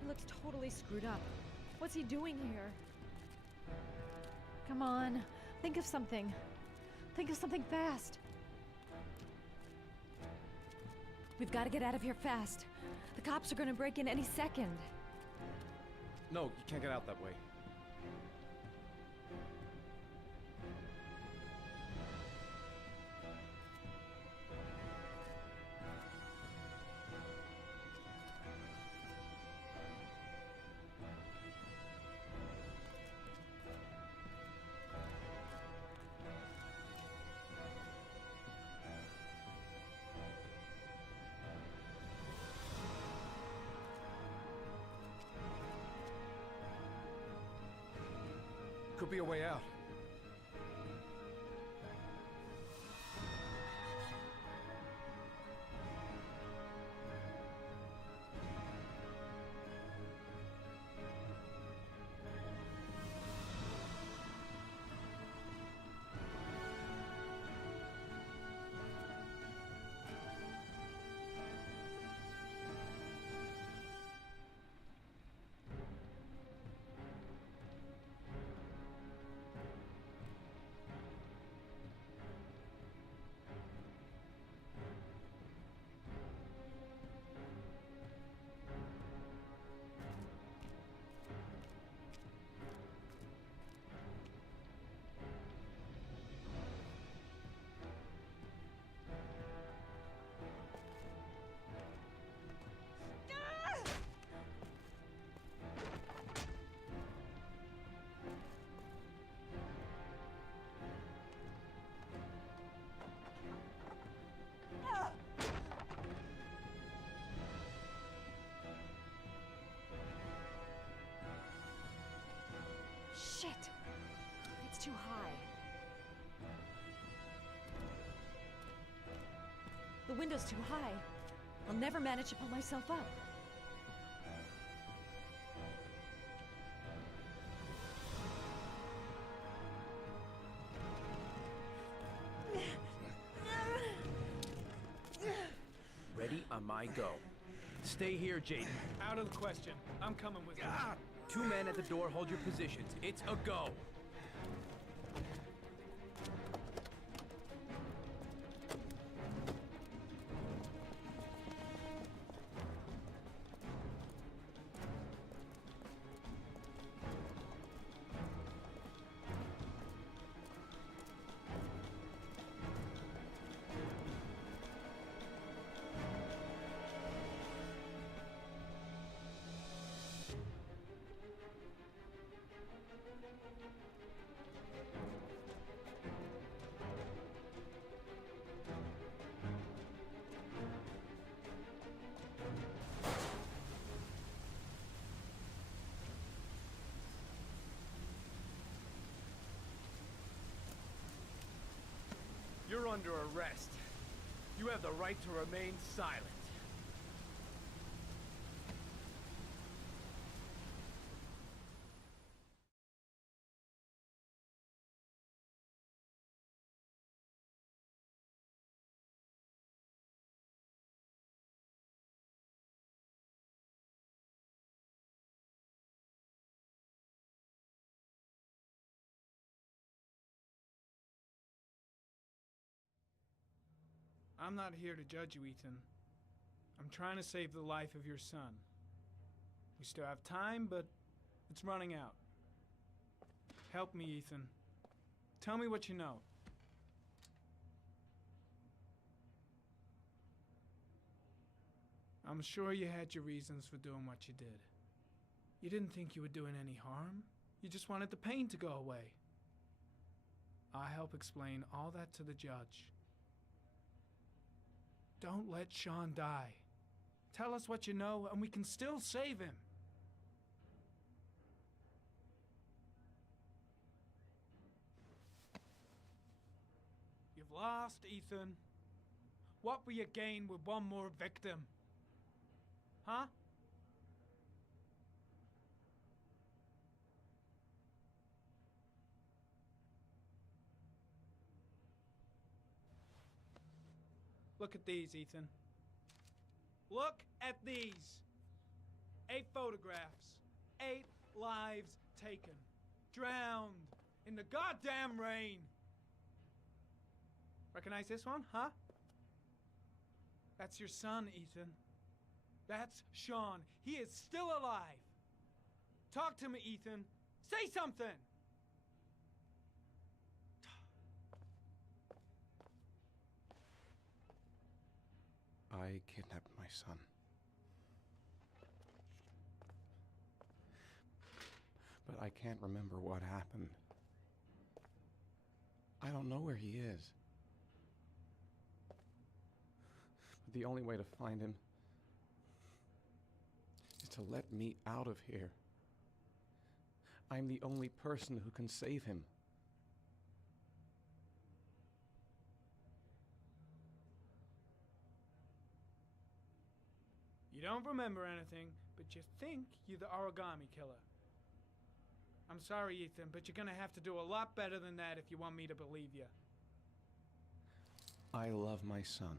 He looks totally screwed up. What's he doing here? Come on, think of something. Think of something fast. We've got to get out of here fast. The cops are going to break in any second. No, you can't get out that way. Could be a way out. window's too high. I'll never manage to pull myself up. Ready on my go. Stay here, Jaden. Out of the question. I'm coming with you. Ah! 2 men at the door, hold your positions. It's a go. You're under arrest. You have the right to remain silent. I'm not here to judge you, Ethan. I'm trying to save the life of your son. We still have time, but it's running out. Help me, Ethan. Tell me what you know. I'm sure you had your reasons for doing what you did. You didn't think you were doing any harm. You just wanted the pain to go away. I'll help explain all that to the judge. Don't let Sean die. Tell us what you know, and we can still save him. You've lost, Ethan. What will you gain with one more victim? Huh? Look at these, Ethan. Look at these. 8 photographs. 8 lives taken. Drowned in the goddamn rain. Recognize this one, huh? That's your son, Ethan. That's Sean. He is still alive. Talk to me, Ethan. Say something! I kidnapped my son. But I can't remember what happened. I don't know where he is. But the only way to find him is to let me out of here. I'm the only person who can save him. You don't remember anything, but you think you're the origami killer. I'm sorry, Ethan, but you're gonna have to do a lot better than that if you want me to believe you. I love my son.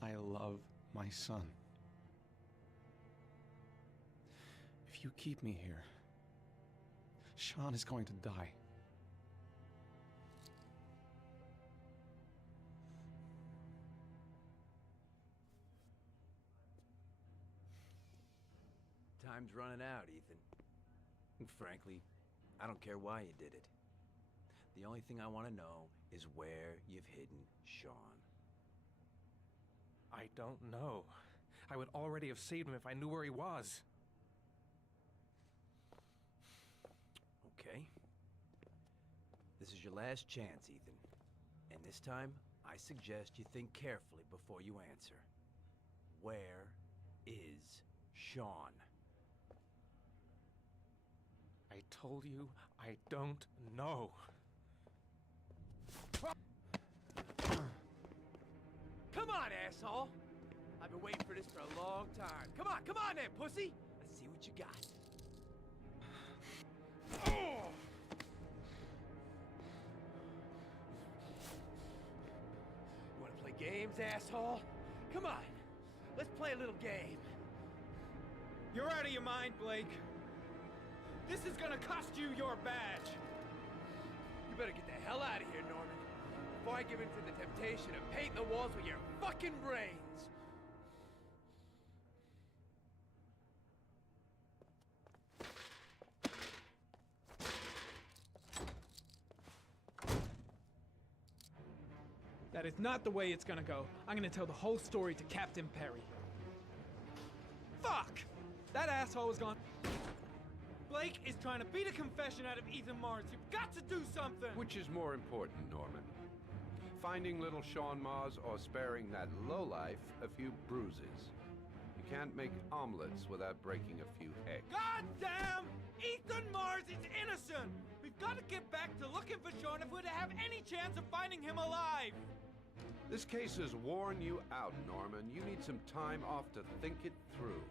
I love my son. If you keep me here, Sean is going to die. Time's running out, Ethan. And frankly, I don't care why you did it. The only thing I want to know is where you've hidden Sean. I don't know. I would already have saved him if I knew where he was. Okay. This is your last chance, Ethan. And this time, I suggest you think carefully before you answer. Where is Sean? I told you I don't know. Come on, asshole! I've been waiting for this for a long time. Come on then, pussy! Let's see what you got. Oh! You wanna play games, asshole? Come on, let's play a little game. You're out of your mind, Blake. This is gonna cost you your badge. You better get the hell out of here, Norman, before I give in to the temptation of painting the walls with your fucking brains. That is not the way it's gonna go. I'm gonna tell the whole story to Captain Perry. Fuck! That asshole is gone. Blake is trying to beat a confession out of Ethan Mars. You've got to do something! Which is more important, Norman? Finding little Sean Mars or sparing that lowlife a few bruises? You can't make omelets without breaking a few eggs. God damn! Ethan Mars is innocent! We've got to get back to looking for Sean if we're to have any chance of finding him alive! This case has worn you out, Norman. You need some time off to think it through.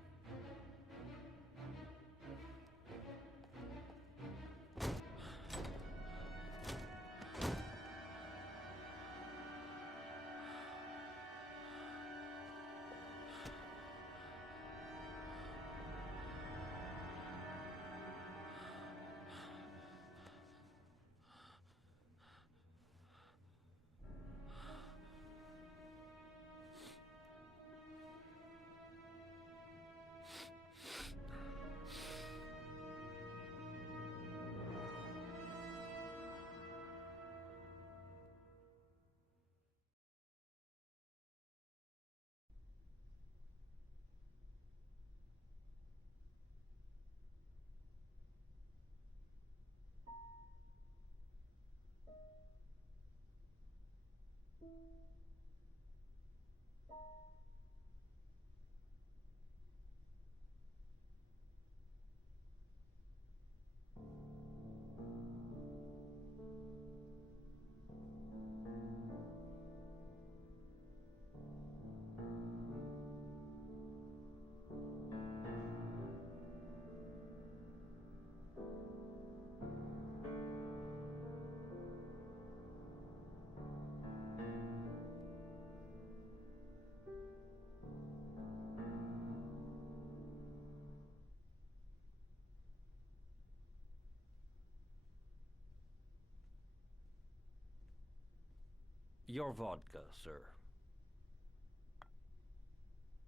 Your vodka, sir.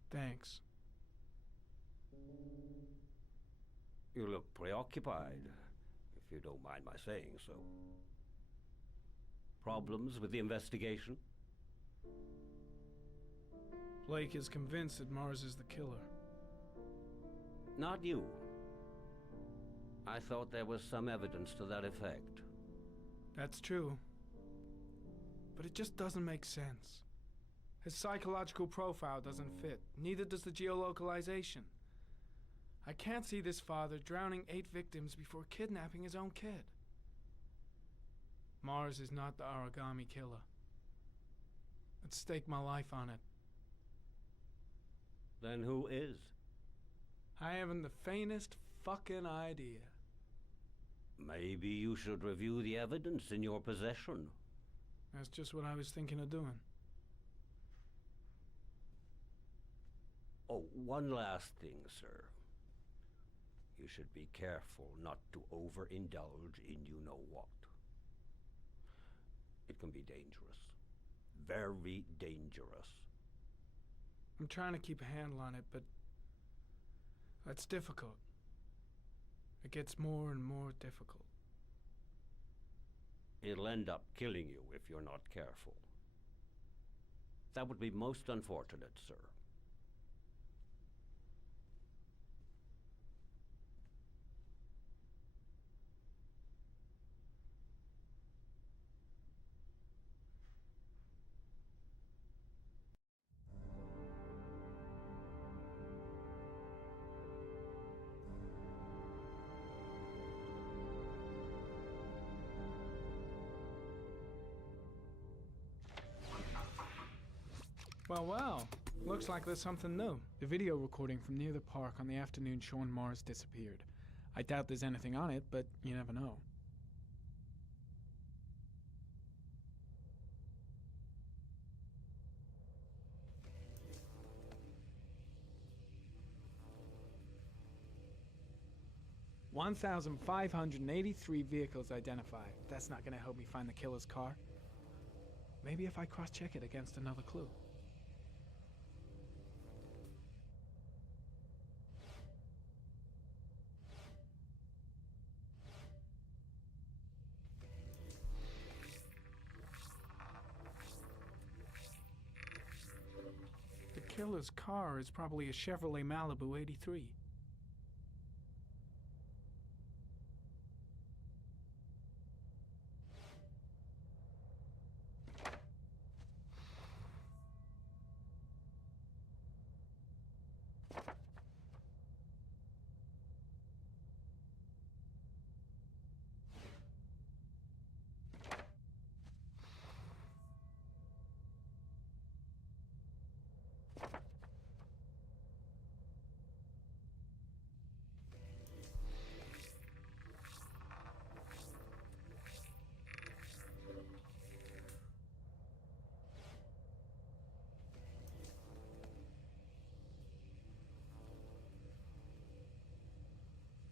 Thanks. You look preoccupied, if you don't mind my saying so. Problems with the investigation? Blake is convinced that Mars is the killer. Not you. I thought there was some evidence to that effect. That's true. But it just doesn't make sense. His psychological profile doesn't fit. Neither does the geolocalization. I can't see this father drowning 8 victims before kidnapping his own kid. Mars is not the origami killer. I'd stake my life on it. Then who is? I haven't the faintest fucking idea. Maybe you should review the evidence in your possession. That's just what I was thinking of doing. Oh, one last thing, sir. You should be careful not to overindulge in you-know-what. It can be dangerous. Very dangerous. I'm trying to keep a handle on it, but that's difficult. It gets more and more difficult. It'll end up killing you if you're not careful. That would be most unfortunate, sir. Well, well. Looks like there's something new. The video recording from near the park on the afternoon Sean Mars disappeared. I doubt there's anything on it, but you never know. $1,583 vehicles identified. That's not gonna help me find the killer's car. Maybe if I cross-check it against another clue. The killer's car is probably a Chevrolet Malibu 83.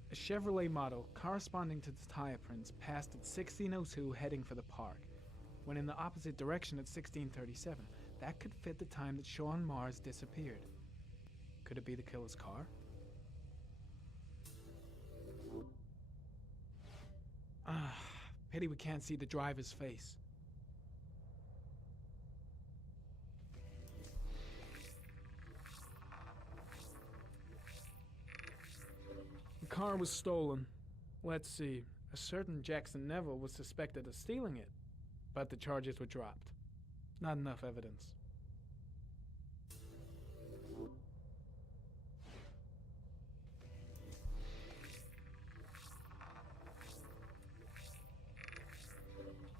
A Chevrolet model corresponding to the tire prints passed at 16:02 heading for the park, when in the opposite direction at 16:37. That could fit the time that Sean Mars disappeared. Could it be the killer's car? Ah, pity we can't see the driver's face. The car was stolen. Let's see. A certain Jackson Neville was suspected of stealing it, but the charges were dropped. Not enough evidence.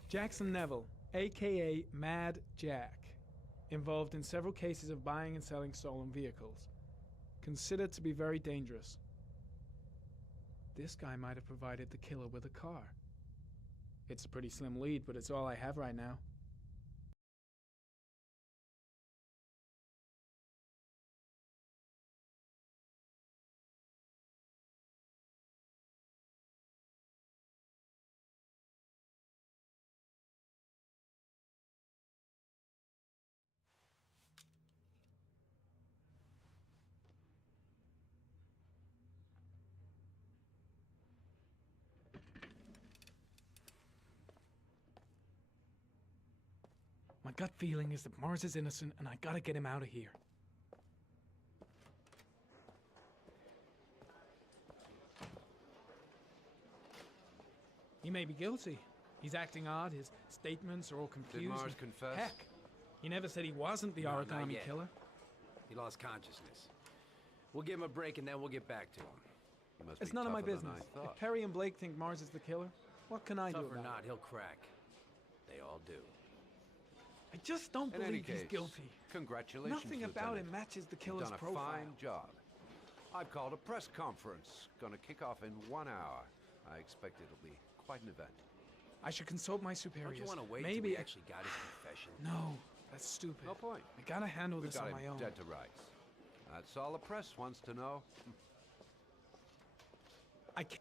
Jackson Neville, aka Mad Jack, involved in several cases of buying and selling stolen vehicles. Considered to be very dangerous. This guy might have provided the killer with a car. It's a pretty slim lead, but it's all I have right now. My gut feeling is that Mars is innocent, and I gotta get him out of here. He may be guilty. He's acting odd. His statements are all confused. Did Mars confess? Heck, he never said he wasn't the No, not origami yet. killer. He lost consciousness. We'll give him a break and then we'll get back to him. He must It's be none of my tougher than business. I If thought. Perry and Blake think Mars is the killer, what can I do Tough or about not, it? he'll crack. They all do. I just don't In any believe he's case, guilty. Congratulations, Nothing about Lieutenant. him matches the You've killer's done a profile. fine job. I've called a press conference. Gonna kick off in 1 hour. I expect it'll be quite an event. I should consult my superiors. Don't you want to wait till Maybe we actually got his confession? No, that's stupid. No point. I gotta handle We've this got on him my own. dead to rights. That's all the press wants to know.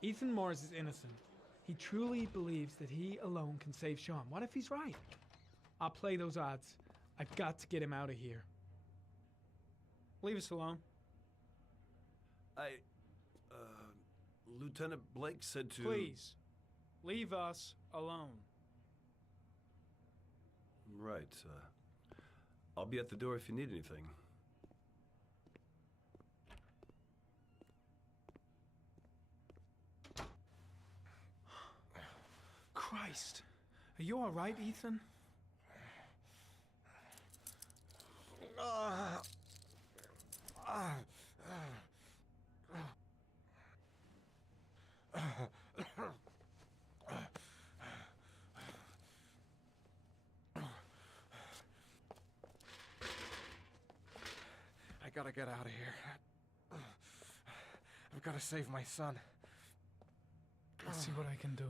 Ethan Mars is innocent. He truly believes that he alone can save Sean. What if he's right? I'll play those odds. I've got to get him out of here. Leave us alone. Lieutenant Blake said to... Please, leave us alone. Right, I'll be at the door if you need anything. Christ. Are you all right, Ethan? gotta get out of here. I've gotta save my son. I'll see what I can do.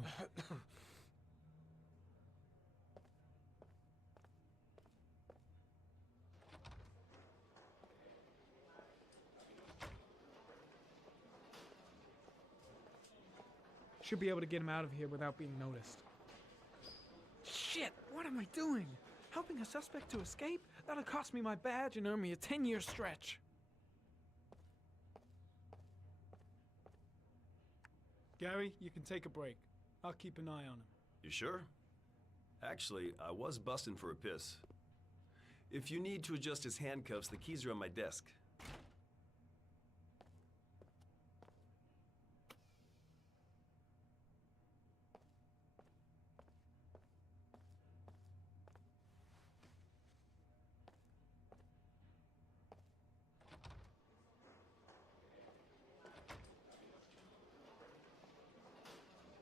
Should be able to get him out of here without being noticed. Shit! What am I doing? Helping a suspect to escape? That'll cost me my badge and earn me a 10-year stretch. Gary, you can take a break. I'll keep an eye on him. You sure? Actually, I was busting for a piss. If you need to adjust his handcuffs, the keys are on my desk.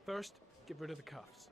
First, get rid of the cuffs.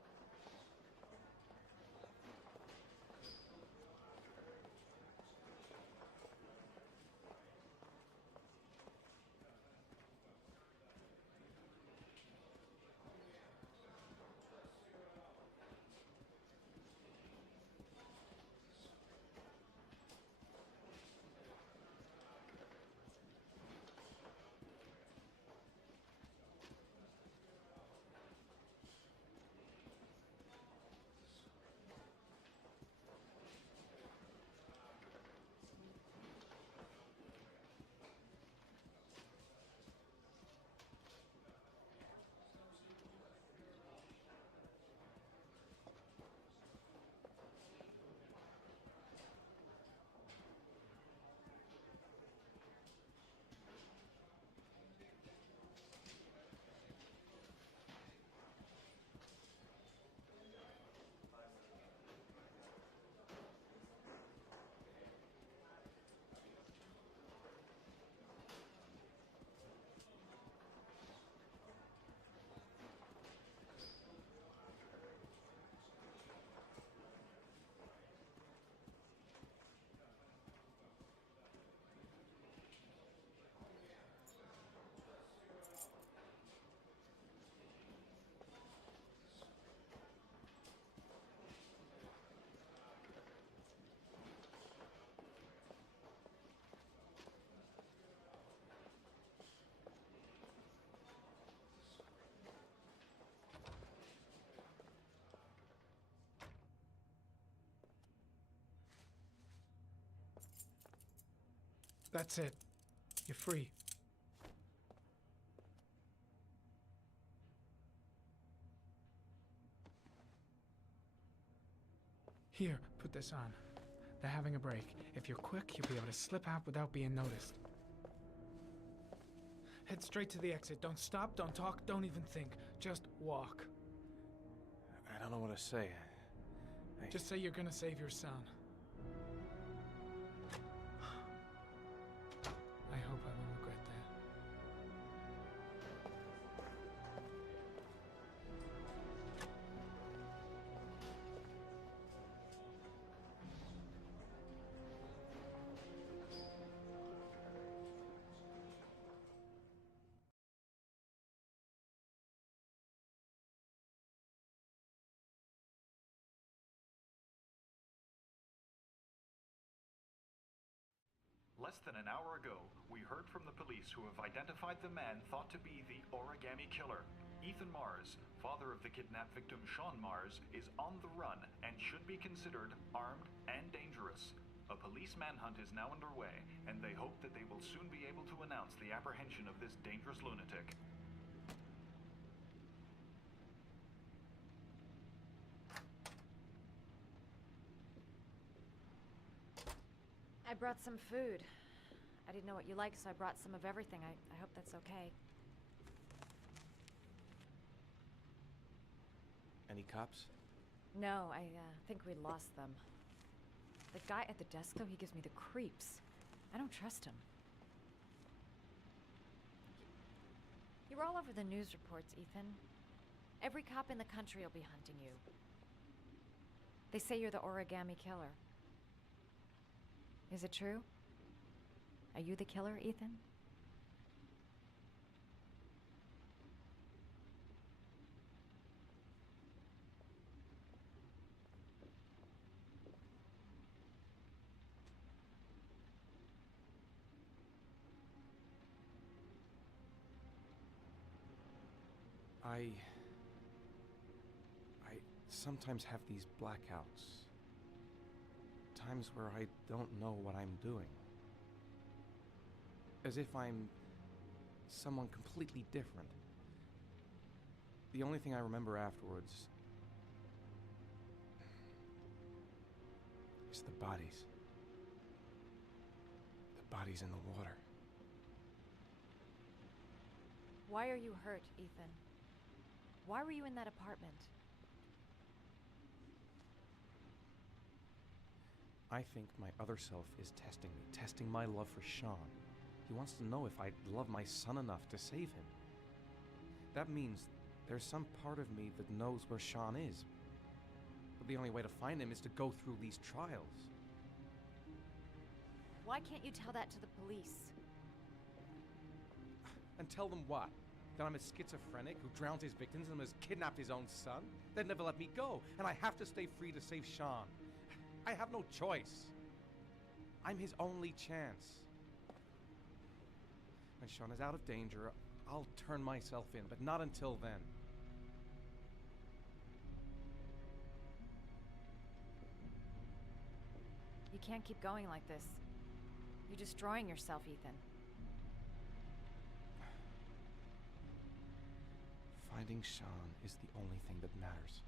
That's it. You're free. Here, put this on. They're having a break. If you're quick, you'll be able to slip out without being noticed. Head straight to the exit. Don't stop, don't talk, don't even think. Just walk. I don't know what to say. Just say you're gonna save your son. I hope I won't regret that. Less than an hour ago, we heard from the police who have identified the man thought to be the origami killer. Ethan Mars, father of the kidnapped victim Sean Mars, is on the run and should be considered armed and dangerous. A police manhunt is now underway, and they hope that they will soon be able to announce the apprehension of this dangerous lunatic. I brought some food. I didn't know what you liked, so I brought some of everything. I hope that's okay. Any cops? No, I think we lost them. The guy at the desk, though, he gives me the creeps. I don't trust him. You're all over the news reports, Ethan. Every cop in the country will be hunting you. They say you're the origami killer. Is it true? Are you the killer, Ethan? I sometimes have these blackouts. Times where I don't know what I'm doing. As if I'm someone completely different. The only thing I remember afterwards is the bodies. The bodies in the water. Why are you hurt, Ethan? Why were you in that apartment? I think my other self is testing me, testing my love for Sean. He wants to know if I love my son enough to save him. That means there's some part of me that knows where Sean is. But the only way to find him is to go through these trials. Why can't you tell that to the police? And tell them what? That I'm a schizophrenic who drowned his victims and has kidnapped his own son? They'd never let me go, and I have to stay free to save Sean. I have no choice. I'm his only chance. When Sean is out of danger, I'll turn myself in, but not until then. You can't keep going like this. You're destroying yourself, Ethan. Finding Sean is the only thing that matters.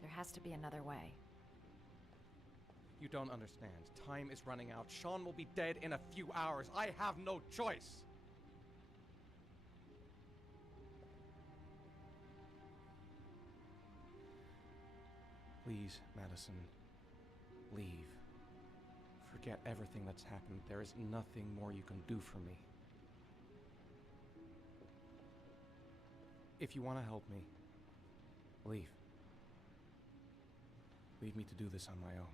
There has to be another way. You don't understand. Time is running out. Sean will be dead in a few hours. I have no choice. Please, Madison, leave. Forget everything that's happened. There is nothing more you can do for me. If you want to help me, leave. Leave me to do this on my own.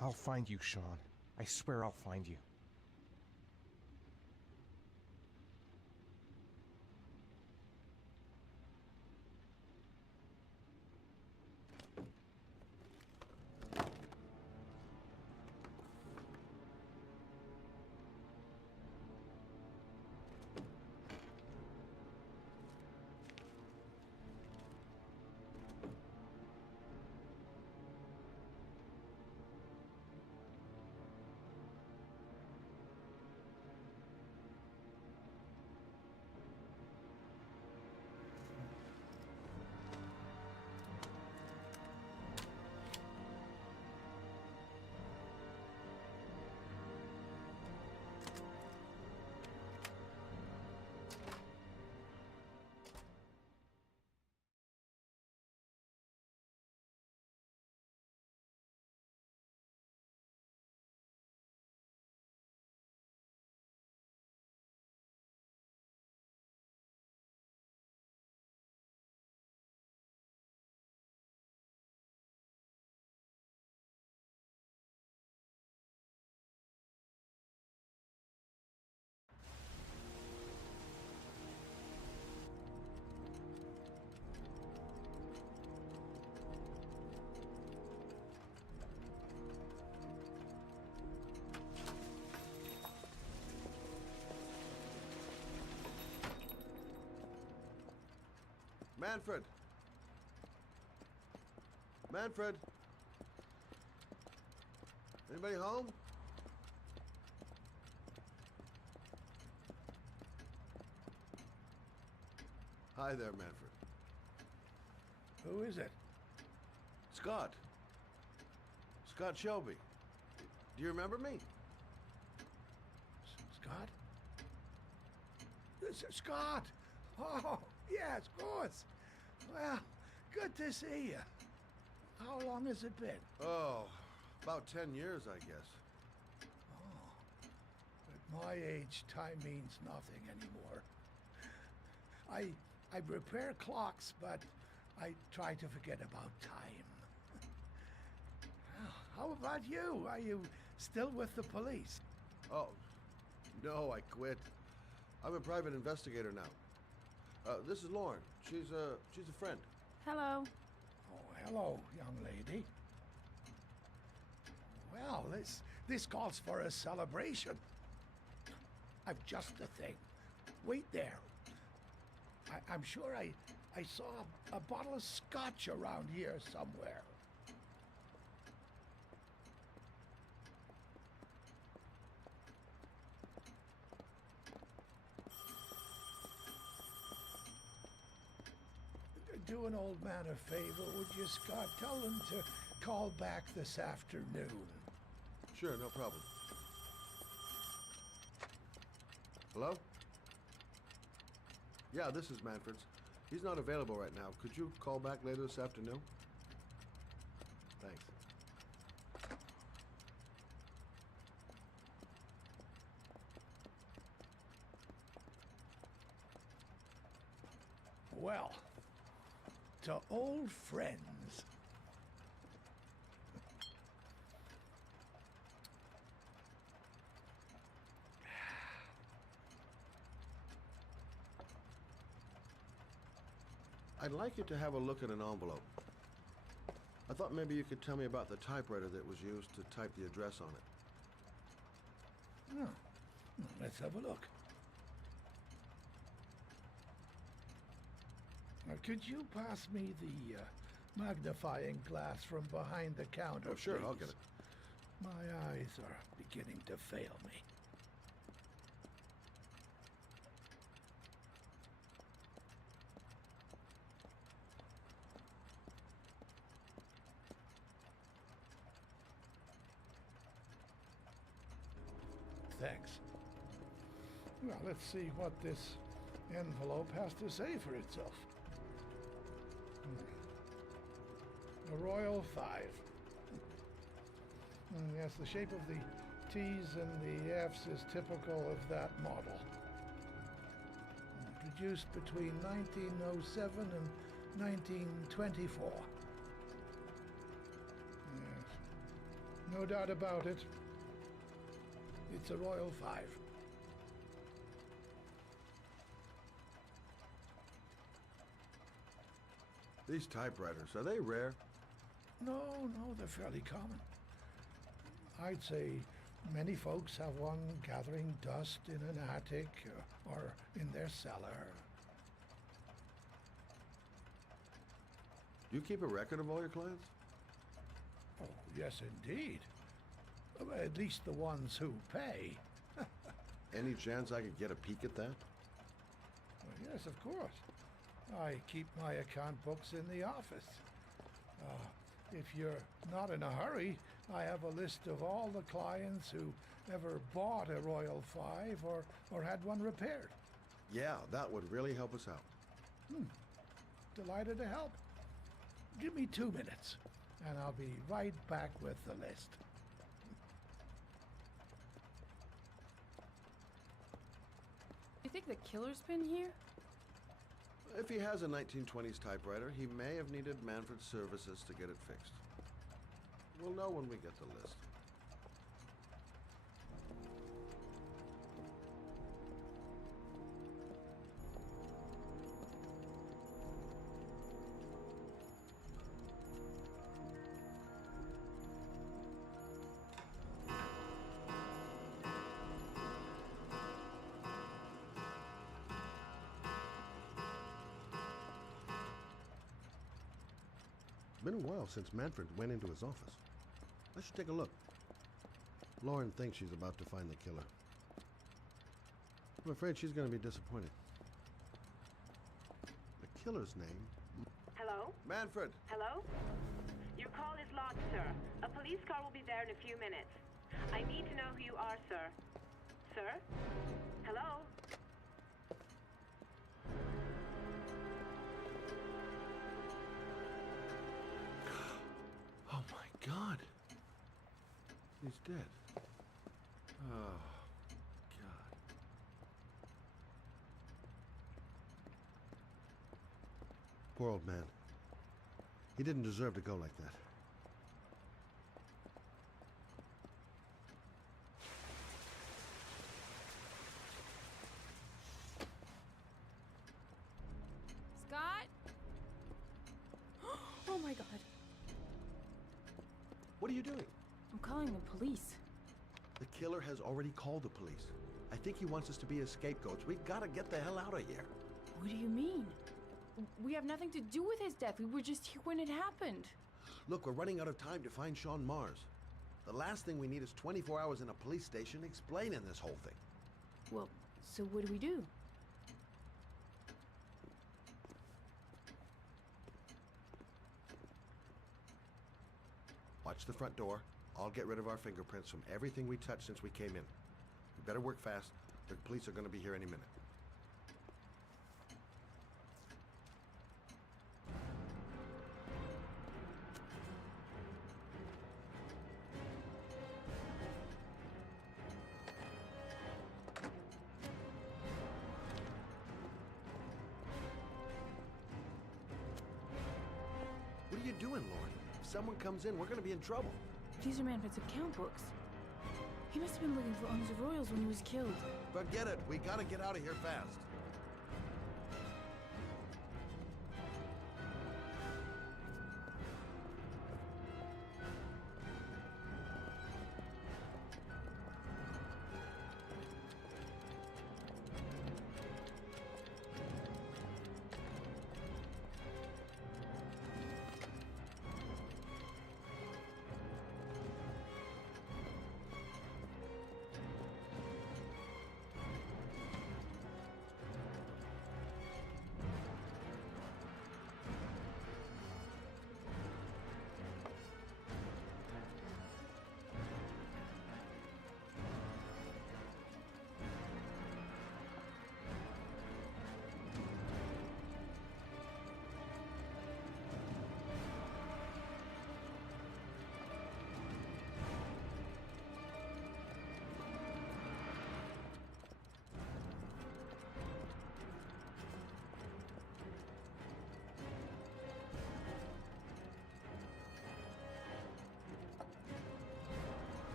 I'll find you, Sean. I swear I'll find you. Manfred! Manfred! Anybody home? Hi there, Manfred. Who is it? Scott. Scott Shelby. Do you remember me? Scott? Scott! Oh, yes, of course. Well, good to see you. How long has it been? Oh, about 10 years, I guess. At my age, time means nothing anymore. I repair clocks, but I try to forget about time. How about you? Are you still with the police? Oh, no, I quit. I'm a private investigator now. This is Lauren. She's a friend. Hello. Oh, hello, young lady. Well, this calls for a celebration. I've just the thing. Wait there. I'm sure I saw a bottle of scotch around here somewhere. Do an old man a favor, would you, Scott? Tell him to call back this afternoon. Sure, no problem. Hello? Yeah, this is Manfred's. He's not available right now. Could you call back later this afternoon? Thanks. Well, to old friends. I'd like you to have a look at an envelope. I thought maybe you could tell me about the typewriter that was used to type the address on it. Oh, let's have a look. Now, could you pass me the magnifying glass from behind the counter, Oh, sure, please? I'll get it. My eyes are beginning to fail me. Thanks. Well, let's see what this envelope has to say for itself. A Royal 5. Yes, the shape of the T's and the F's is typical of that model. Produced between 1907 and 1924. Yes. No doubt about it. It's a Royal 5. These typewriters, are they rare? No, they're fairly common. I'd say many folks have one gathering dust in an attic or in their cellar. Do you keep a record of all your clients? Oh, yes, indeed. At least the ones who pay. Any chance I could get a peek at that? Well, yes, of course. I keep my account books in the office. If you're not in a hurry, I have a list of all the clients who ever bought a Royal 5 or had one repaired. Yeah, that would really help us out. Delighted to help. Give me 2 minutes, and I'll be right back with the list. You think the killer's been here? If he has a 1920s typewriter, he may have needed Manfred's services to get it fixed. We'll know when we get the list. Been a while since Manfred went into his office. I should take a look. Lauren thinks she's about to find the killer. I'm afraid she's going to be disappointed. The killer's name Hello? Manfred! Hello? Your call is logged, sir. A police car will be there in a few minutes. I need to know who you are, sir. Sir? Hello? Oh my God. He's dead. Oh, God. Poor old man. He didn't deserve to go like that. Scott? Oh my God. What are you doing? I'm calling the police. The killer has already called the police. I think he wants us to be his scapegoats. We've got to get the hell out of here. What do you mean? We have nothing to do with his death. We were just here when it happened. Look, we're running out of time to find Sean Mars. The last thing we need is 24 hours in a police station explaining this whole thing. Well, so what do we do? Watch the front door. I'll get rid of our fingerprints from everything we touched since we came in. We better work fast. The police are going to be here any minute. What are you doing, Lauren? If someone comes in, we're going to be in trouble. These are Manfred's account books. He must have been looking for owners of Royals when he was killed. Forget it. We got to get out of here fast.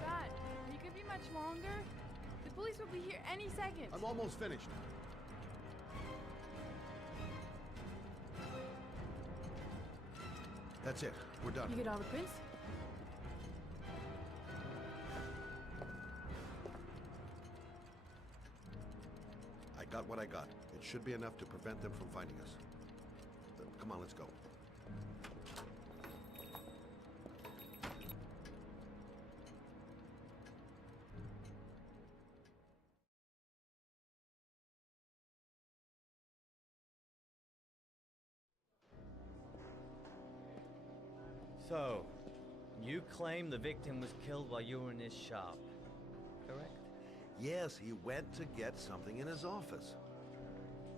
Scott, are you gonna be much longer? The police will be here any second. I'm almost finished. That's it. We're done. You get all the prints? I got what I got. It should be enough to prevent them from finding us. Come on, let's go. So, you claim the victim was killed while you were in his shop, correct? Yes, he went to get something in his office.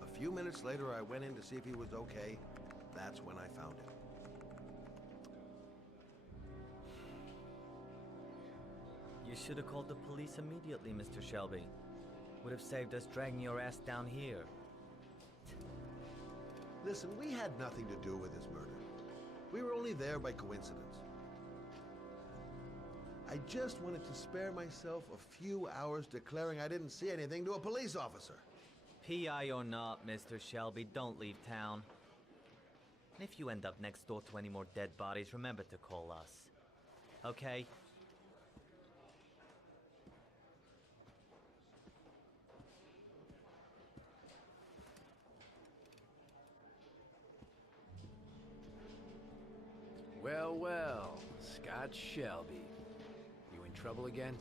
A few minutes later, I went in to see if he was okay. That's when I found him. You should have called the police immediately, Mr. Shelby. Would have saved us dragging your ass down here. Listen, we had nothing to do with his murder. We were only there by coincidence. I just wanted to spare myself a few hours declaring I didn't see anything to a police officer. PI or not, Mr. Shelby, don't leave town. And if you end up next door to any more dead bodies, remember to call us. Okay? Well, well, Scott Shelby. You in trouble again?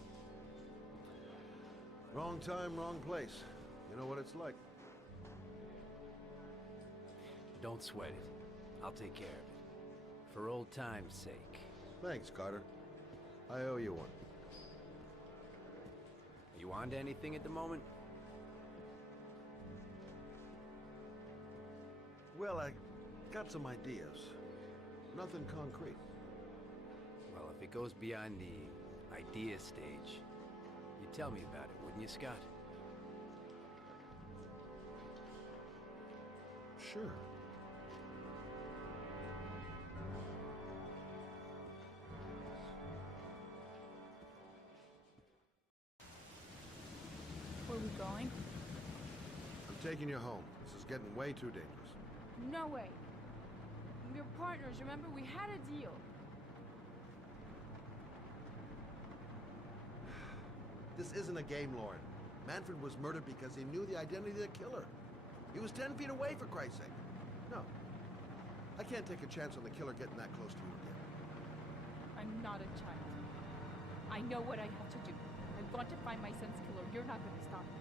Wrong time, wrong place. You know what it's like. Don't sweat it. I'll take care of it. For old time's sake. Thanks, Carter. I owe you one. You on to anything at the moment? Well, I got some ideas. Nothing concrete. Well, if it goes beyond the idea stage, you'd tell me about it, wouldn't you, Scott? Sure. Where are we going? I'm taking you home. This is getting way too dangerous. No way. We're partners, remember? We had a deal. This isn't a game, Lauren. Manfred was murdered because he knew the identity of the killer. He was 10 feet away, for Christ's sake. No. I can't take a chance on the killer getting that close to you again. I'm not a child. I know what I have to do. I want to find my son's killer. You're not going to stop me.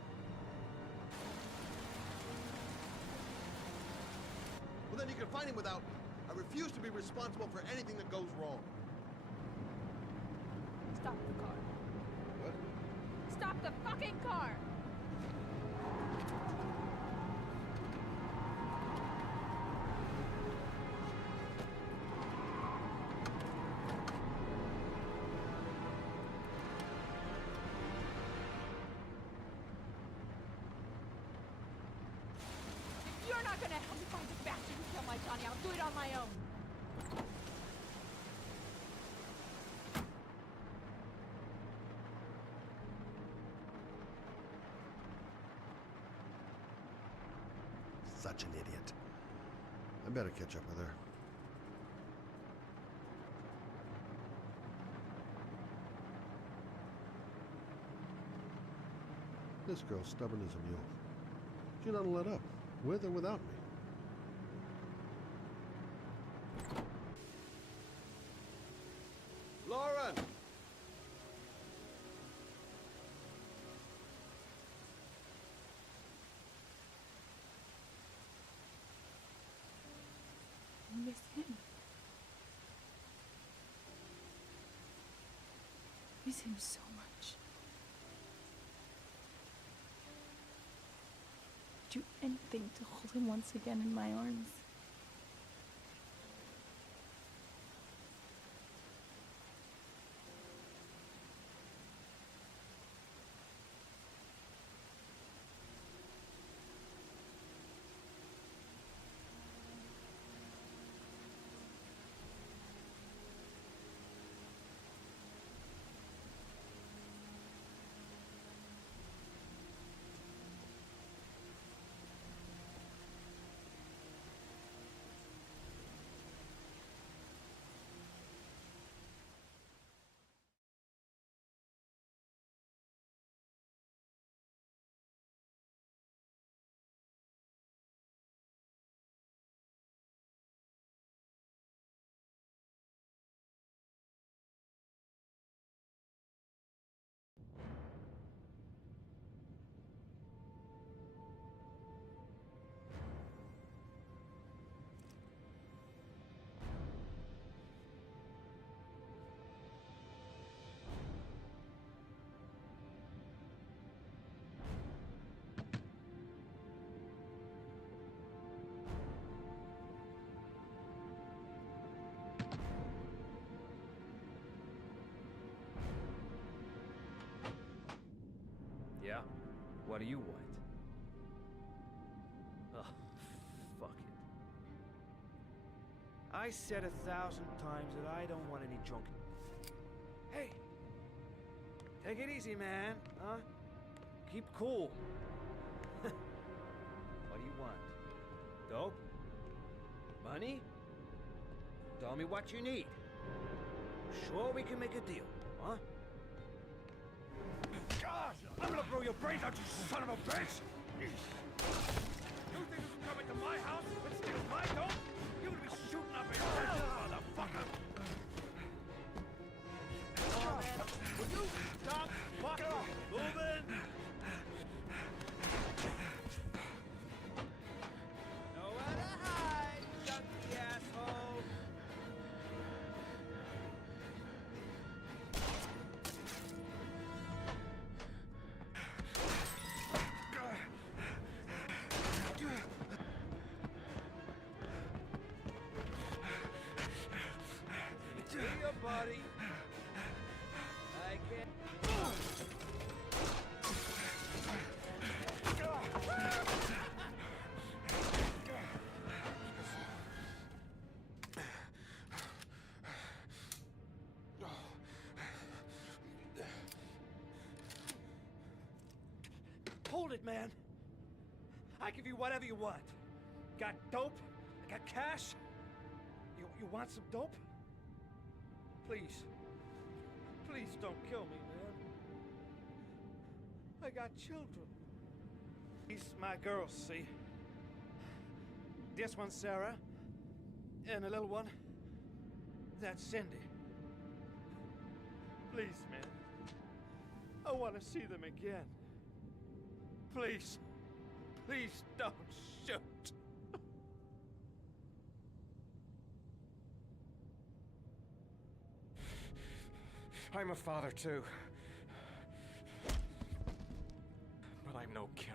Well, then you can find him without me. I refuse to be responsible for anything that goes wrong. Stop the car. What? Stop the fucking car! If you're not gonna help me find the bastard who killed my Johnny, I'll do it on my own. Such an idiot. I better catch up with her. This girl's stubborn as a mule. She doesn't let up, with or without me. Lauren! I miss him. I miss him so much. Do anything to hold him once again in my arms. Yeah? What do you want? Ugh, fuck it. I said 1,000 times that I don't want any drunken... Hey! Take it easy, man, huh? Keep cool. What do you want? Dope? Money? Tell me what you need. Sure we can make a deal, huh? God! I'm gonna blow your brains out, you son of a bitch! You think you can come into my house and steal my dope? You're gonna be shooting up your head, motherfucker! Come on, man. Will you stop fucking moving? Nowhere to hide! buddy. I can't. Hold it, man. I give you whatever you want. Got dope? I got cash? You want some dope? Please. Please don't kill me, man. I got children. These my girls, see? This one's Sarah. And the little one, that's Cindy. Please, man. I want to see them again. Please. Please don't shoot. I'm a father too. But I'm no killer.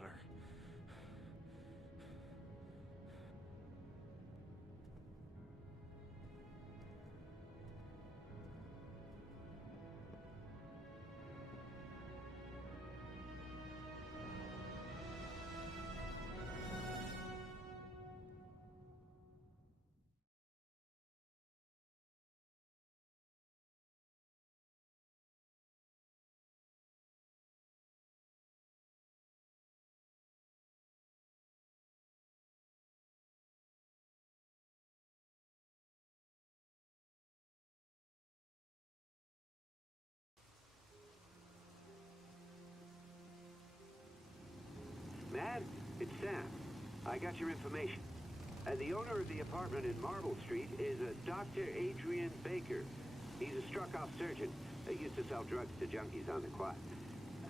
Mad, it's Sam. I got your information. The owner of the apartment in Marble Street is a Dr. Adrian Baker. He's a struck-off surgeon. He used to sell drugs to junkies on the quad.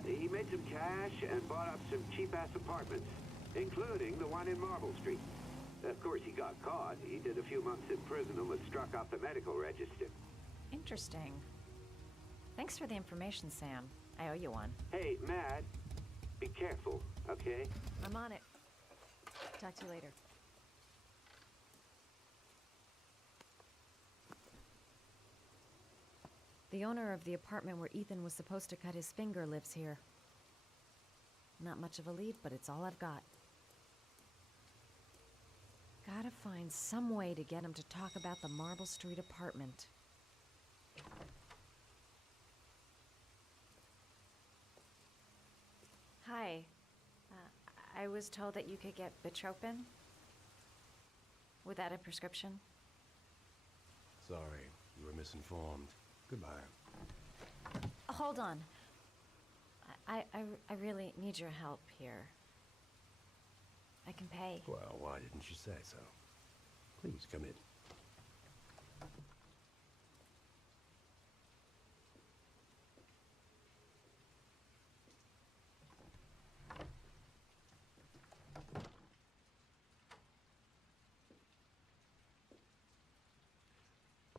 He made some cash and bought up some cheap-ass apartments, including the one in Marble Street. Of course, he got caught. He did a few months in prison and was struck off the medical register. Interesting. Thanks for the information, Sam. I owe you one. Hey, Mad, be careful, okay? I'm on it. Talk to you later. The owner of the apartment where Ethan was supposed to cut his finger lives here. Not much of a lead, but it's all I've got. Gotta find some way to get him to talk about the Marble Street apartment. Hi. I was told that you could get Bitropin without a prescription. Sorry, you were misinformed. Goodbye. Hold on. I really need your help here. I can pay. Well, why didn't you say so? Please come in.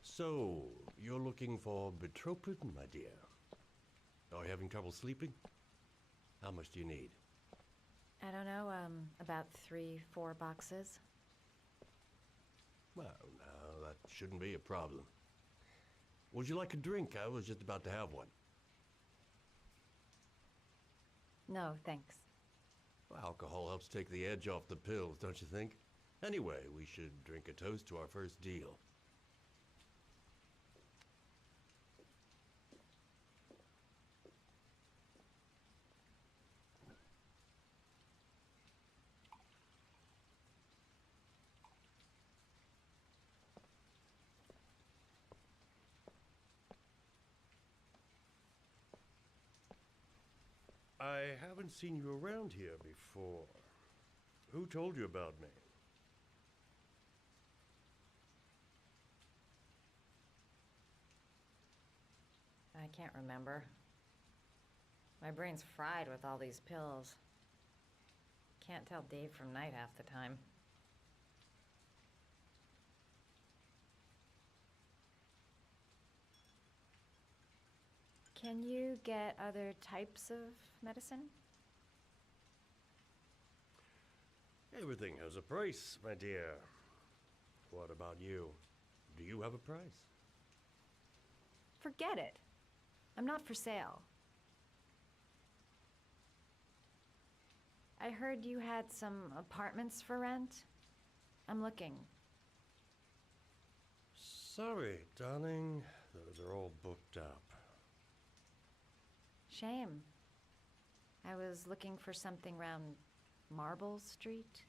So, you're looking for Bitropin, my dear? Are you having trouble sleeping? How much do you need? I don't know, about 3-4 boxes. Well, no, that shouldn't be a problem. Would you like a drink? I was just about to have one. No, thanks. Well, alcohol helps take the edge off the pills, don't you think? Anyway, we should drink a toast to our first deal. I haven't seen you around here before. Who told you about me? I can't remember. My brain's fried with all these pills. Can't tell day from night half the time. Can you get other types of medicine? Everything has a price, my dear. What about you? Do you have a price? Forget it. I'm not for sale. I heard you had some apartments for rent. I'm looking. Sorry, darling. Those are all booked up. Shame. I was looking for something round Marble Street.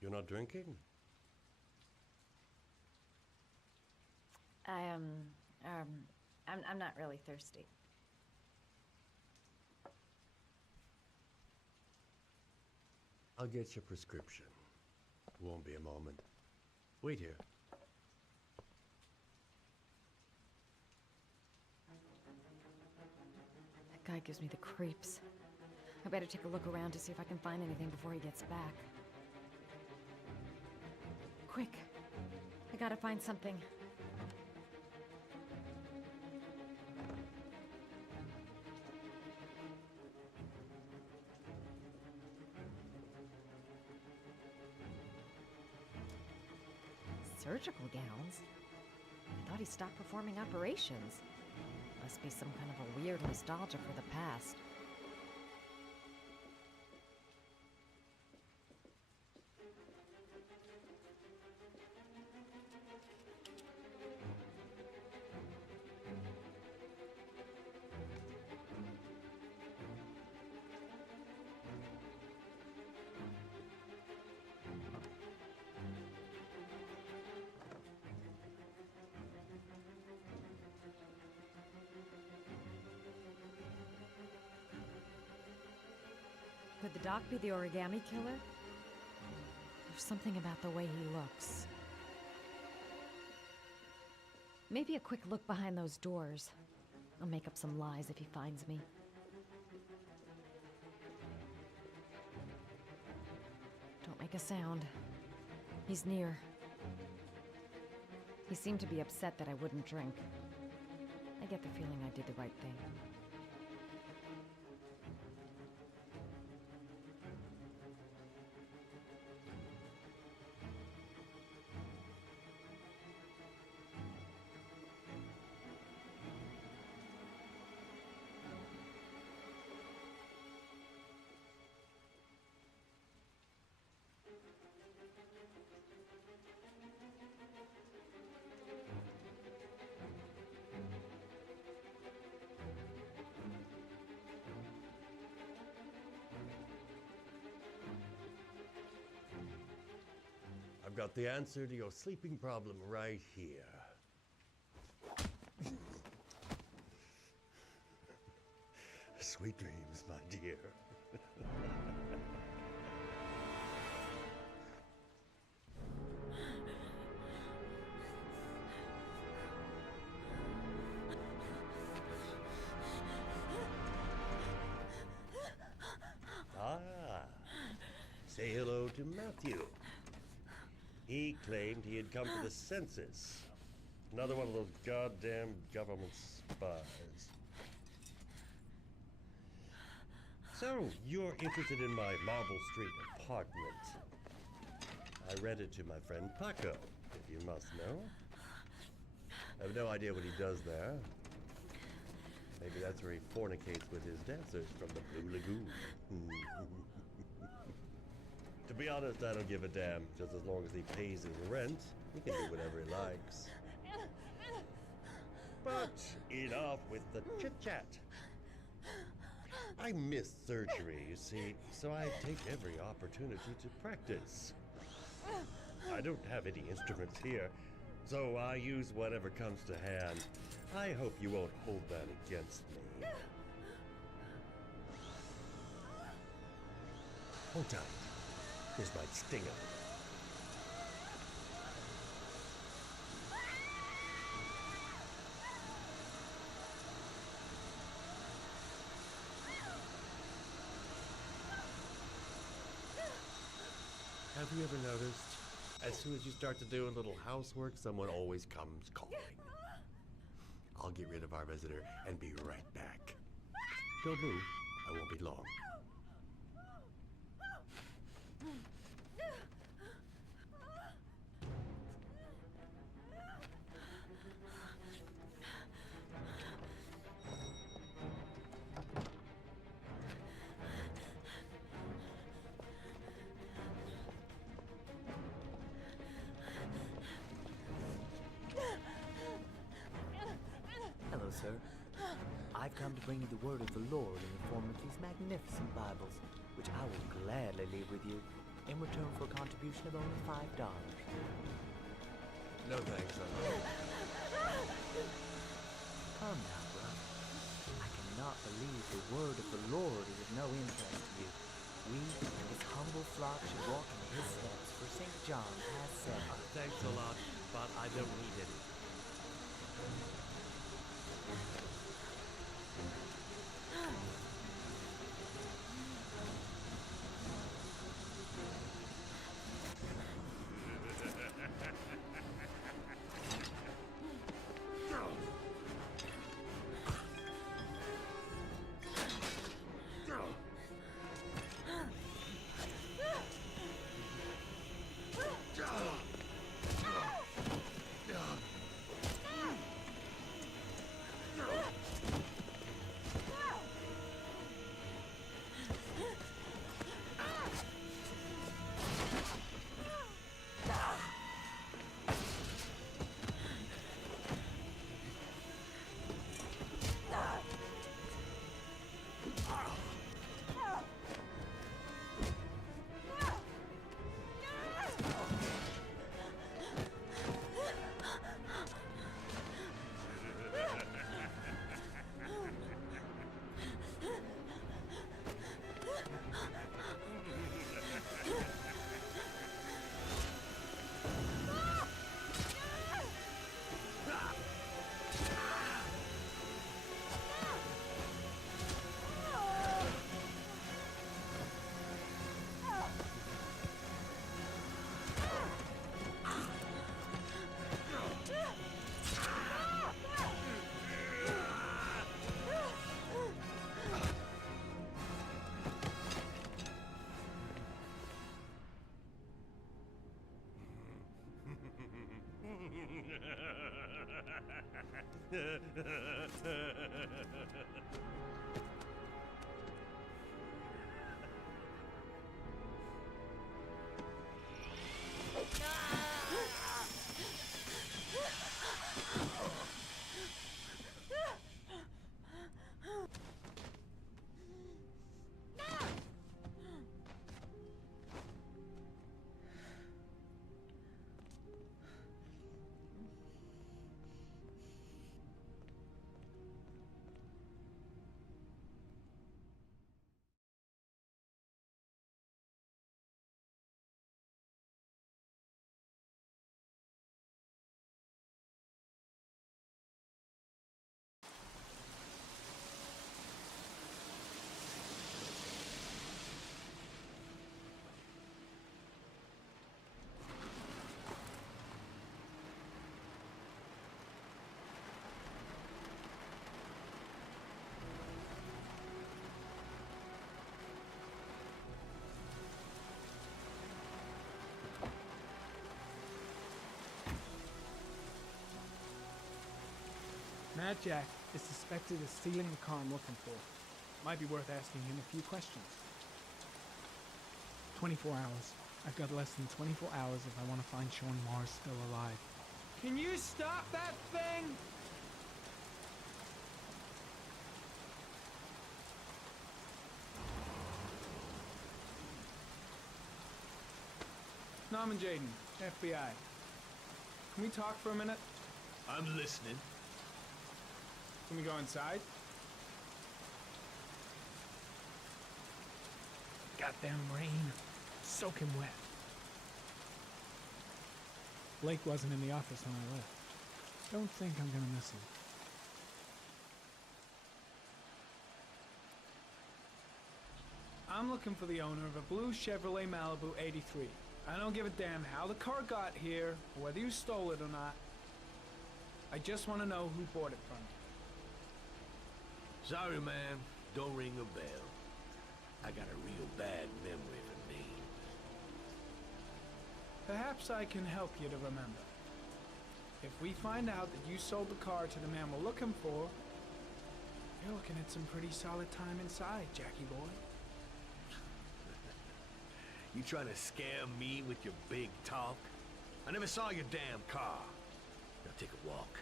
You're not drinking? I'm not really thirsty. I'll get your prescription. Won't be a moment. Wait here. That guy gives me the creeps. I better take a look around to see if I can find anything before he gets back. Quick. I gotta find something. Surgical gowns? I thought he stopped performing operations. Must be some kind of a weird nostalgia for the past. Could the doc be the origami killer? There's something about the way he looks. Maybe a quick look behind those doors. I'll make up some lies if he finds me. Don't make a sound. He's near. He seemed to be upset that I wouldn't drink. I get the feeling I did the right thing. I've got the answer to your sleeping problem right here. Sweet dreams, my dear. Say hello to Matthew. He claimed he had come for the census. Another one of those goddamn government spies. So, you're interested in my Marble Street apartment. I rented to my friend Paco, if you must know. I have no idea what he does there. Maybe that's where he fornicates with his dancers from the Blue Lagoon. To be honest, I don't give a damn. Just as long as he pays his rent, he can do whatever he likes. But enough with the chit-chat. I miss surgery, you see, so I take every opportunity to practice. I don't have any instruments here, so I use whatever comes to hand. I hope you won't hold that against me. Hold tight. This might sting him. Have you ever noticed, as soon as you start to do a little housework, someone always comes calling? I'll get rid of our visitor and be right back. Don't move. I won't be long. Hello, sir. I've come to bring you the word of the Lord in the form of these magnificent Bibles, which I will gladly leave with you in return for a contribution of only $5. No thanks, Come now, brother. I cannot believe the word of the Lord is of no interest to you. We, his humble flock, should walk in his steps, for St. John has said. Thanks a lot, but I don't need any. Matt Jack is suspected of stealing the car I'm looking for. Might be worth asking him a few questions. 24 hours. I've got less than 24 hours if I want to find Sean Mars still alive. Can you stop that thing? Norman Jaden, FBI. Can we talk for a minute? I'm listening. Can we go inside? Goddamn rain. Soaking wet. Blake wasn't in the office when I left. Don't think I'm gonna miss him. I'm looking for the owner of a blue Chevrolet Malibu 83. I don't give a damn how the car got here, or whether you stole it or not. I just want to know who bought it from you. Sorry, man. Don't ring a bell. I got a real bad memory for names. Perhaps I can help you to remember. If we find out that you sold the car to the man we're looking for, you're looking at some pretty solid time inside, Jackie boy. You trying to scare me with your big talk? I never saw your damn car. Now take a walk.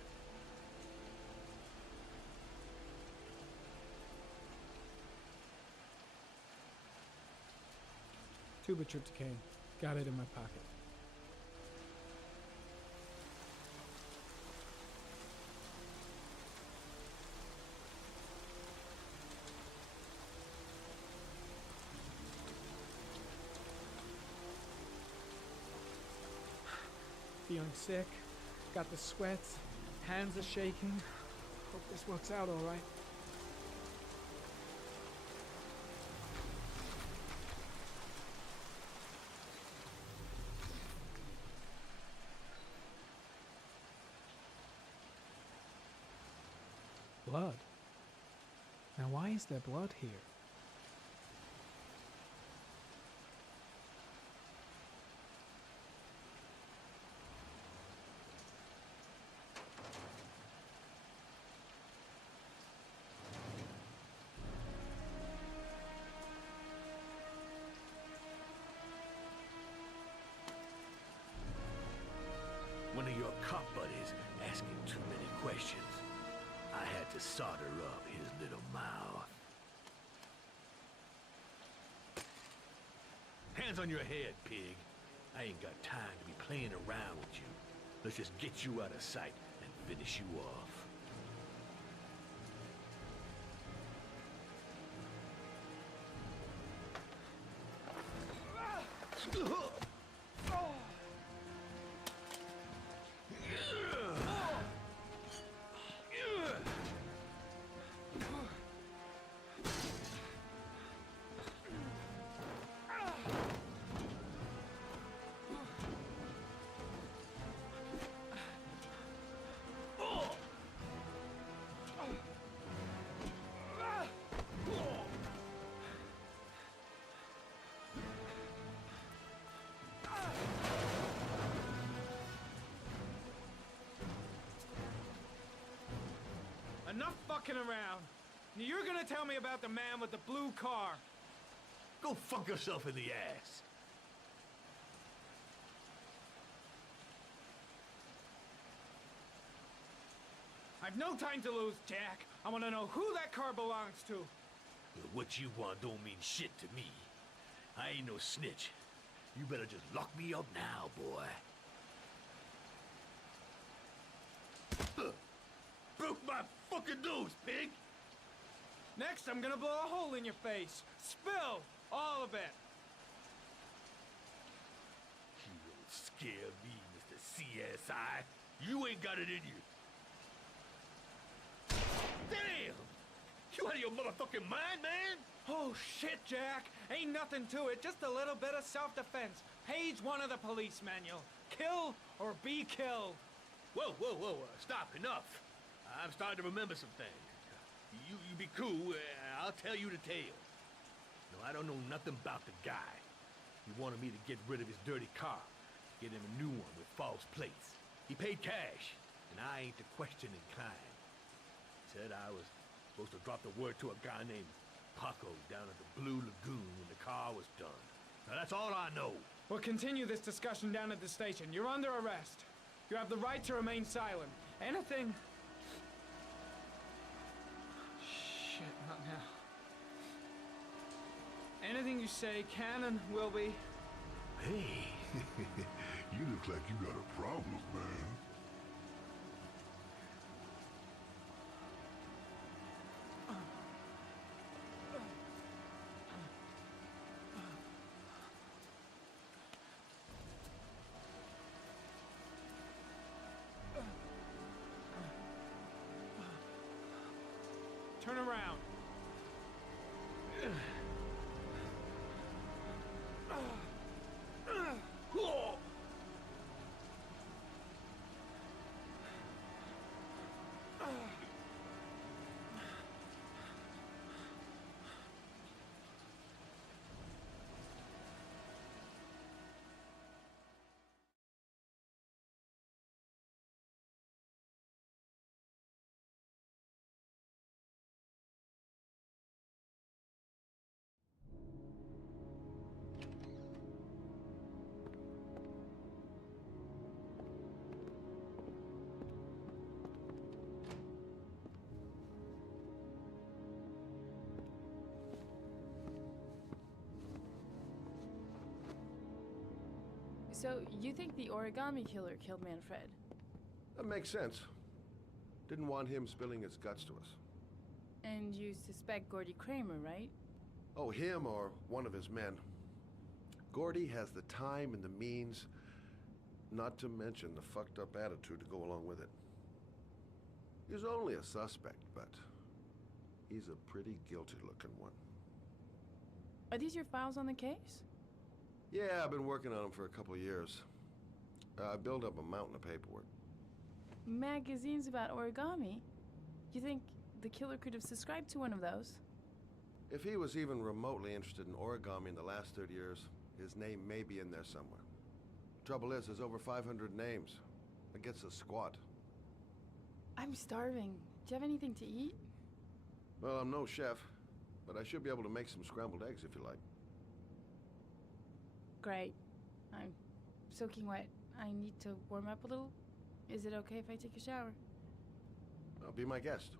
Tuba trypticane. Got it in my pocket. Feeling sick, got the sweats, hands are shaking. Hope this works out all right. Blood. Now why is there blood here? One of your cop buddies asking too many questions. I had to solder up his little mouth. Hands on your head, pig. I ain't got time to be playing around with you. Let's just get you out of sight and finish you off. Enough fucking around. You're gonna tell me about the man with the blue car. Go fuck yourself in the ass. I've no time to lose, Jack. I want to know who that car belongs to. What you want don't mean shit to me. I ain't no snitch. You better just lock me up now, boy. Broke my fucking nose, pig! Next, I'm gonna blow a hole in your face. Spill all of it. You don't scare me, Mr. CSI. You ain't got it in you. Damn! You out of your motherfucking mind, man? Oh, shit, Jack. Ain't nothing to it. Just a little bit of self-defense. Page 1 of the police manual. Kill or be killed. Whoa, whoa, whoa. Stop. Enough. I'm starting to remember some things. You be cool. I'll tell you the tale. No, I don't know nothing about the guy. He wanted me to get rid of his dirty car. Get him a new one with false plates. He paid cash, and I ain't the questioning kind. Said I was supposed to drop the word to a guy named Paco down at the Blue Lagoon when the car was done. Now that's all I know. We'll continue this discussion down at the station. You're under arrest. You have the right to remain silent. Anything... Shit, not now. Anything you say can and will be... Hey, you look like you got a problem, man. Turn around. So, you think the origami killer killed Manfred? That makes sense. Didn't want him spilling his guts to us. And you suspect Gordy Kramer, right? Oh, him or one of his men. Gordy has the time and the means, not to mention the fucked up attitude to go along with it. He's only a suspect, but he's a pretty guilty-looking one. Are these your files on the case? Yeah, I've been working on him for a couple of years. I built up a mountain of paperwork. Magazines about origami? You think the killer could have subscribed to one of those? If he was even remotely interested in origami in the last 30 years, his name may be in there somewhere. Trouble is, there's over 500 names. That gets us squat. I'm starving. Do you have anything to eat? Well, I'm no chef, but I should be able to make some scrambled eggs if you like. Great. I'm soaking wet. I need to warm up a little. Is it okay if I take a shower? Be my guest.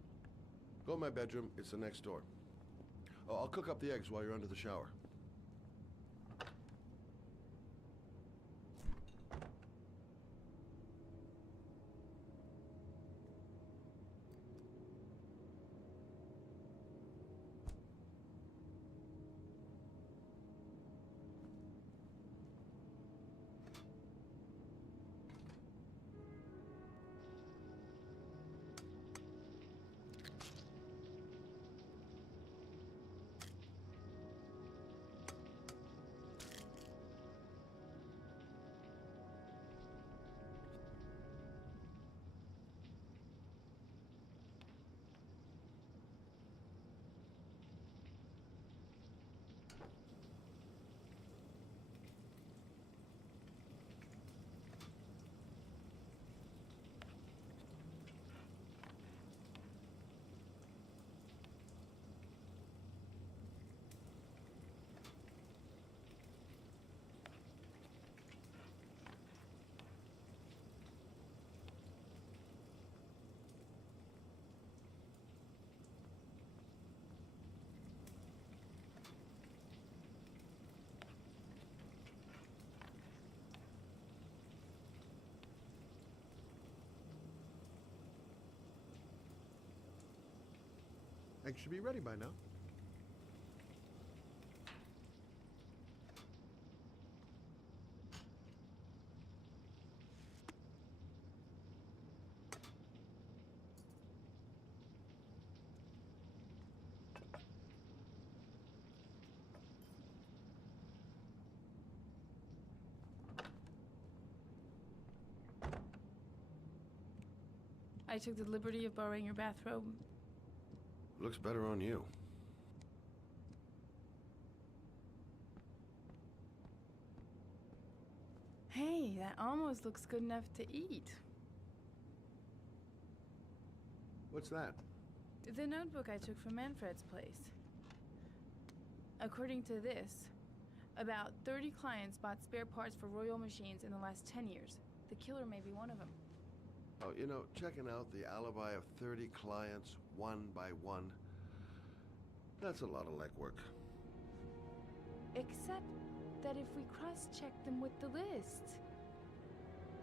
Go in my bedroom, it's the next door. Oh, I'll cook up the eggs while you're under the shower. Eggs should be ready by now. I took the liberty of borrowing your bathrobe. Looks better on you. Hey, that almost looks good enough to eat. What's that? The notebook I took from Manfred's place. According to this, about 30 clients bought spare parts for Royal machines in the last 10 years. The killer may be one of them. Oh, you know, checking out the alibi of 30 clients one by one, that's a lot of legwork. Except that if we cross-check them with the list.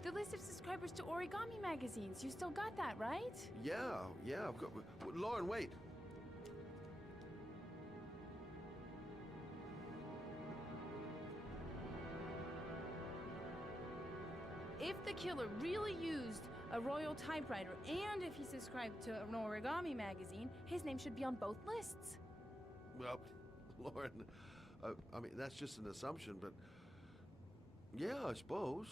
The list of subscribers to Origami magazines. You still got that, right? Yeah, I've got... Lauren, wait! If the killer really used a Royal typewriter, and if he subscribed to an Origami magazine, his name should be on both lists. Well, Lauren, I mean, that's just an assumption, but... Yeah, I suppose.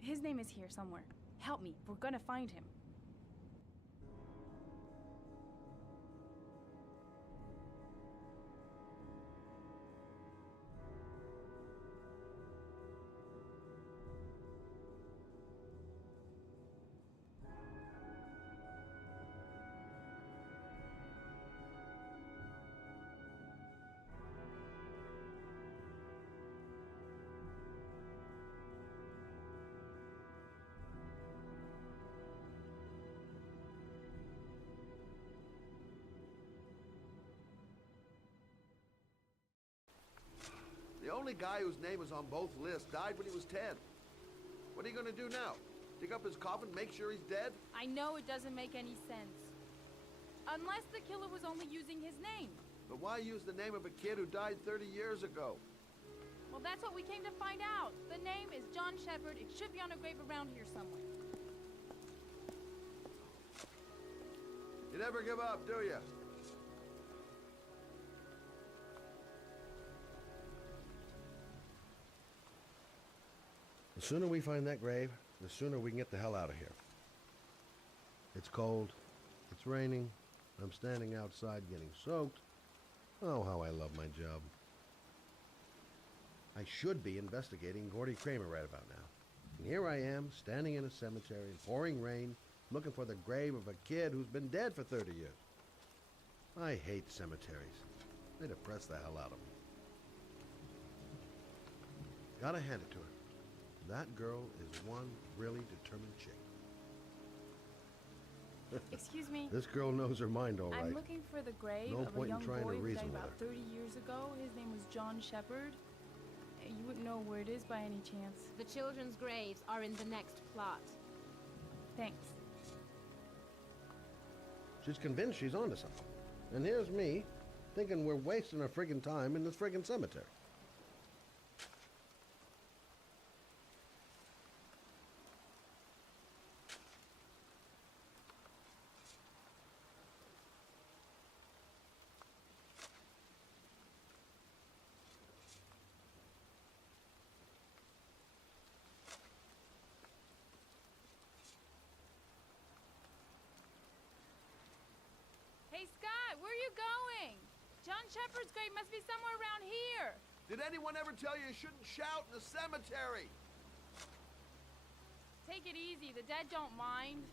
His name is here somewhere. Help me. We're gonna find him. only guy whose name is on both lists died when he was 10. What are you gonna do now? Dig up his coffin, make sure he's dead? I know it doesn't make any sense. Unless the killer was only using his name. But why use the name of a kid who died 30 years ago? Well, that's what we came to find out. The name is John Shepard. It should be on a grave around here somewhere. You never give up, do you? The sooner we find that grave, the sooner we can get the hell out of here. It's cold. It's raining. I'm standing outside getting soaked. Oh, how I love my job. I should be investigating Gordy Kramer right about now. And here I am, standing in a cemetery in pouring rain, looking for the grave of a kid who's been dead for 30 years. I hate cemeteries. They depress the hell out of me. Gotta hand it to her. That girl is one really determined chick. Excuse me? This girl knows her mind all right. I'm looking for the grave No of a point in young trying to boy who reason died with about 30 years ago. His name was John Shepard. You wouldn't know where it is by any chance. The children's graves are in the next plot. Thanks. She's convinced she's onto something. And here's me, thinking we're wasting our friggin' time in this friggin' cemetery. Hey, Scott, where are you going? John Shepard's grave must be somewhere around here. Did anyone ever tell you shouldn't shout in the cemetery? Take it easy. The dead don't mind.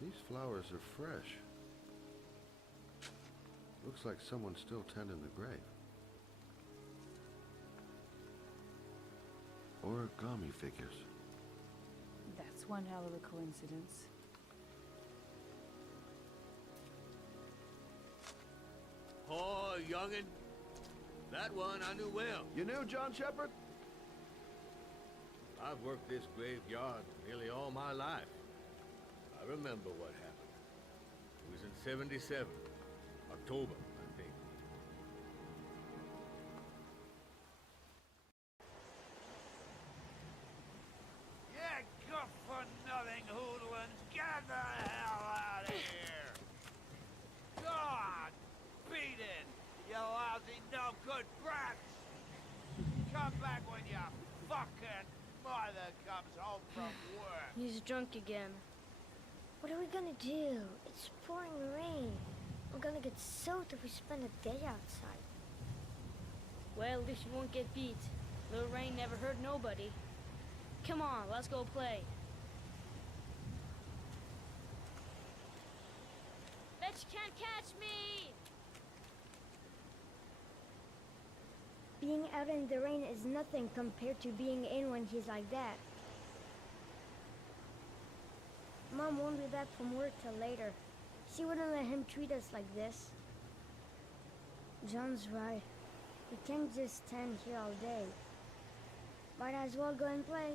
These flowers are fresh. Looks like someone's still tending the grave. Origami figures. That's one hell of a coincidence. Oh, youngin'. That one I knew well. You knew John Shepard? I've worked this graveyard nearly all my life. I remember what happened. It was in 77. October, I think. Yeah, good for nothing hoodlums. Get the hell out of here! God! Beat it! You lousy, no good brats! Come back when your fucking mother comes home from work! He's drunk again. What are we gonna do? It's pouring rain. We're gonna get soaked if we spend a day outside. Well, at least you won't get beat. Little rain never hurt nobody. Come on, let's go play. Bet you can't catch me! Being out in the rain is nothing compared to being in when he's like that. Mom won't be back from work till later. She wouldn't let him treat us like this. John's right. We can't just stand here all day. Might as well go and play.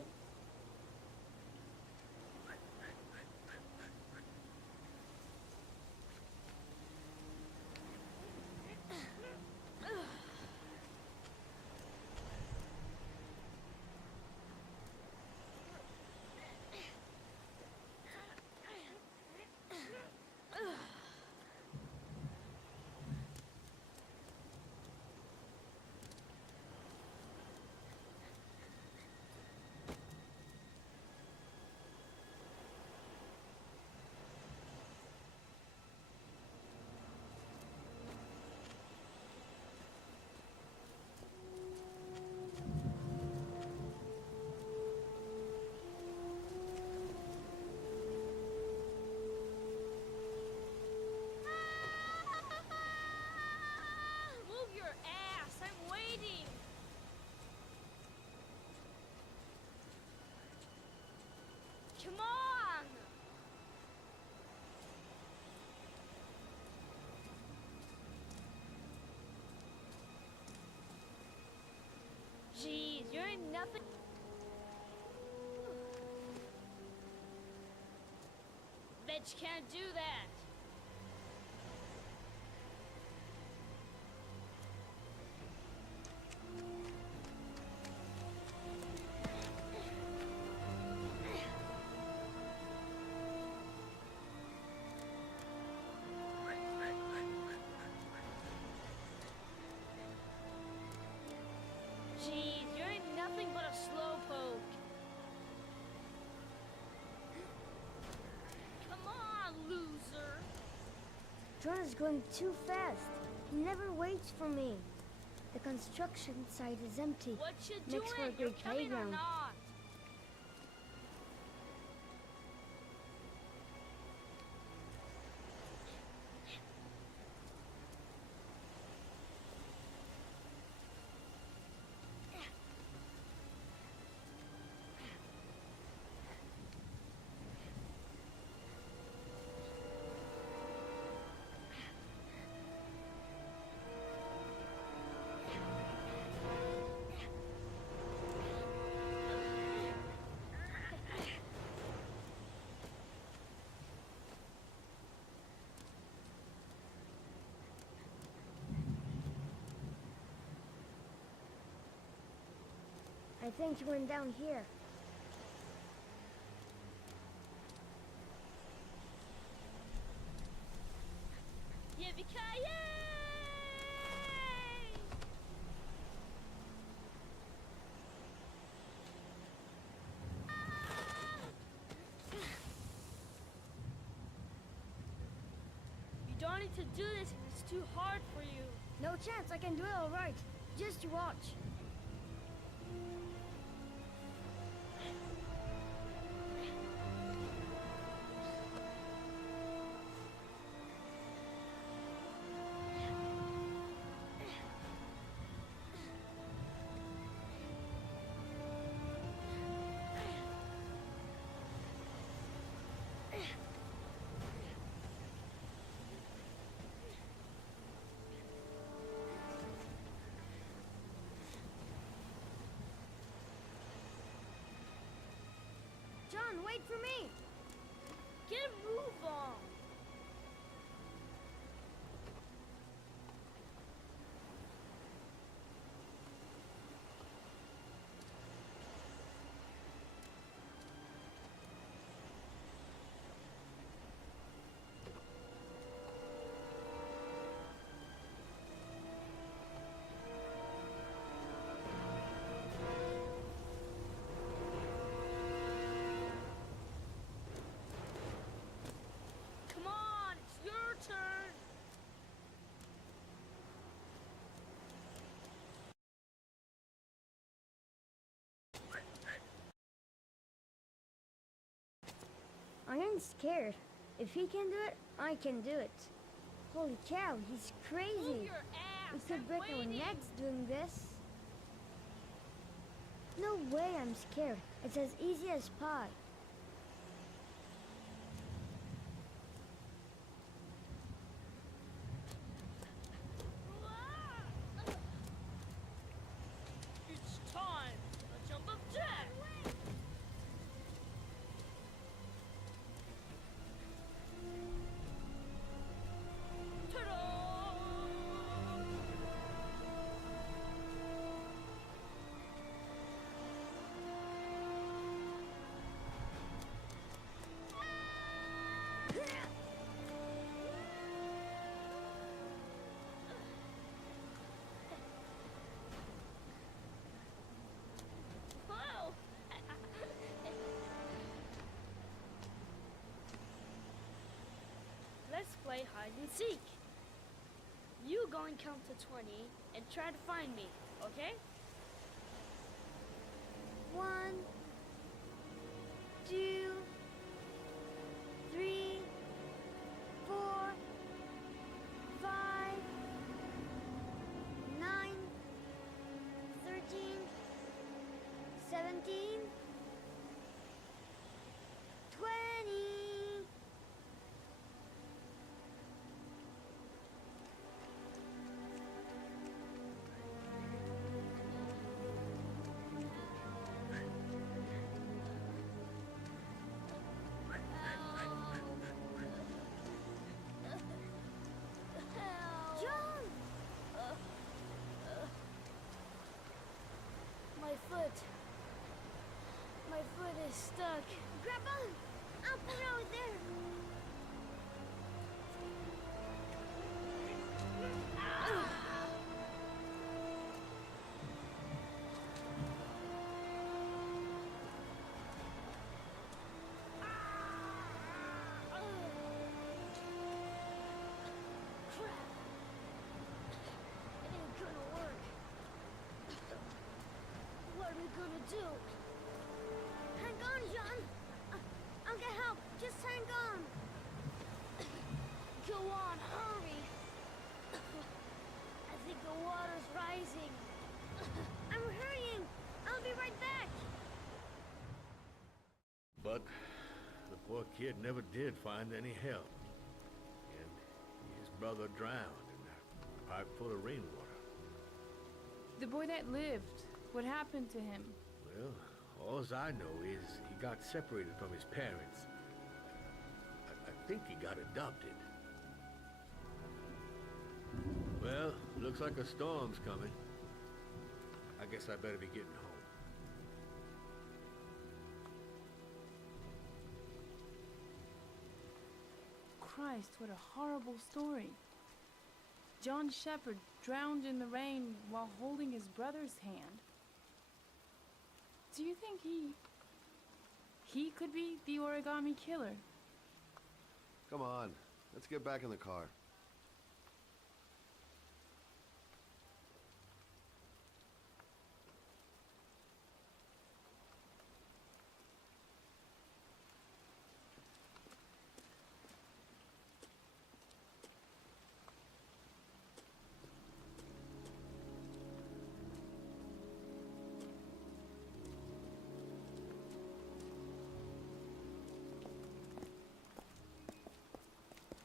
ain't nothing. Bet you can't do that. Jeez, you ain't nothing but a slowpoke. Come on, loser. John is going too fast. He never waits for me. The construction site is empty. What you Makes for a doing? You're great coming or playground. not? I think he went down here. Yippee-ki-yay! You don't need to do this. It's too hard for you. No chance, I can do it all right. Just you watch. John, wait for me! Get a move on! Come on, it's your turn! I ain't scared. If he can do it, I can do it. Holy cow, he's crazy. Move your ass! We could break our necks doing this. No way I'm scared. It's as easy as pie. It's time for the jump of death! Whoa! Let's play hide and seek. You go and count to 20 and try to find me, okay? 1, 2, 3, 4, 5, 9, 13, 17, 20. foot. My foot is stuck. Grab on! I'll put it over there. Crap. It ain't gonna work. What are we gonna do? Hang on, John. I'll get help. Just hang on. Go on, hurry. I think the water's rising. I'm hurrying. I'll be right back. But the poor kid never did find any help. And his brother drowned in a pipe full of rainwater. The boy that lived, what happened to him? Well, all I know is he got separated from his parents. I think he got adopted. Well, looks like a storm's coming. I guess I better be getting home. Christ, what a horrible story. John Shepherd drowned in the rain while holding his brother's hand. Do you think he could be the origami killer? Come on, let's get back in the car.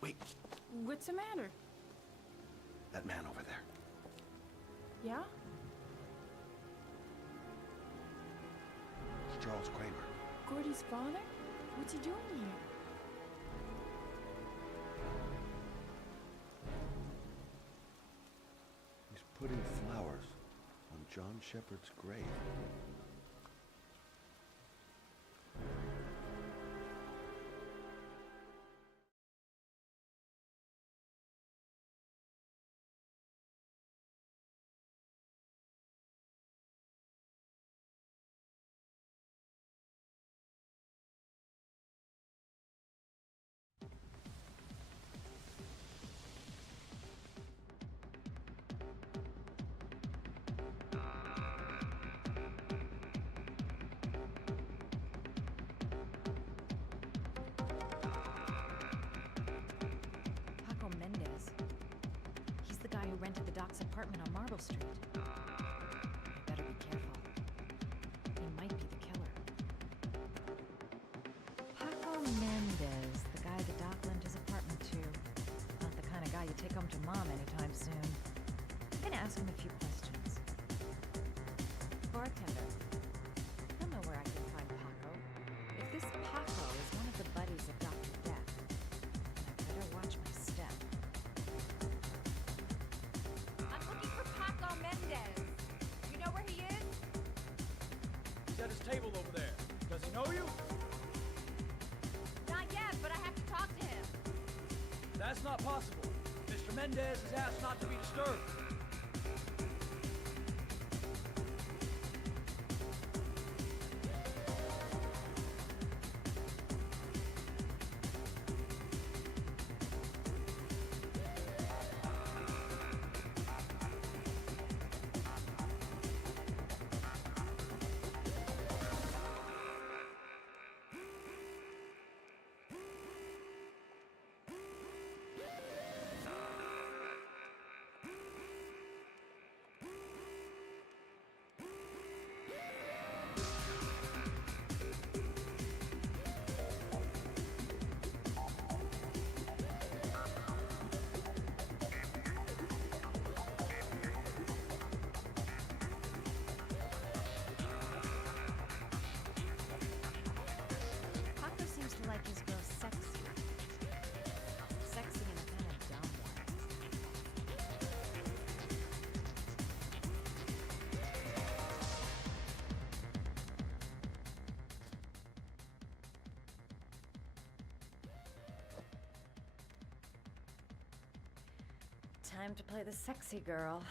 Wait, What's the matter? that man over there. Yeah? It's Charles Kramer. Gordy's father? What's he doing here? He's putting flowers on John Shepherd's grave. Paco Mendez. He's the guy who rented the Doc's apartment on Marble Street. You better be careful. He might be the killer. Paco Mendez, the guy the Doc lent his apartment to. Not the kind of guy you take home to Mom anytime soon. I'm gonna ask him a few questions. Bartender, I don't know where I can find Paco. If this Paco is one of the buddies of Dr. Death, I better watch my step. I'm looking for Paco Mendez. You know where he is? He's at his table over there. Does he know you? Not yet, but I have to talk to him. That's not possible. Mr. Mendez has asked not to be disturbed. Time to play the sexy girl.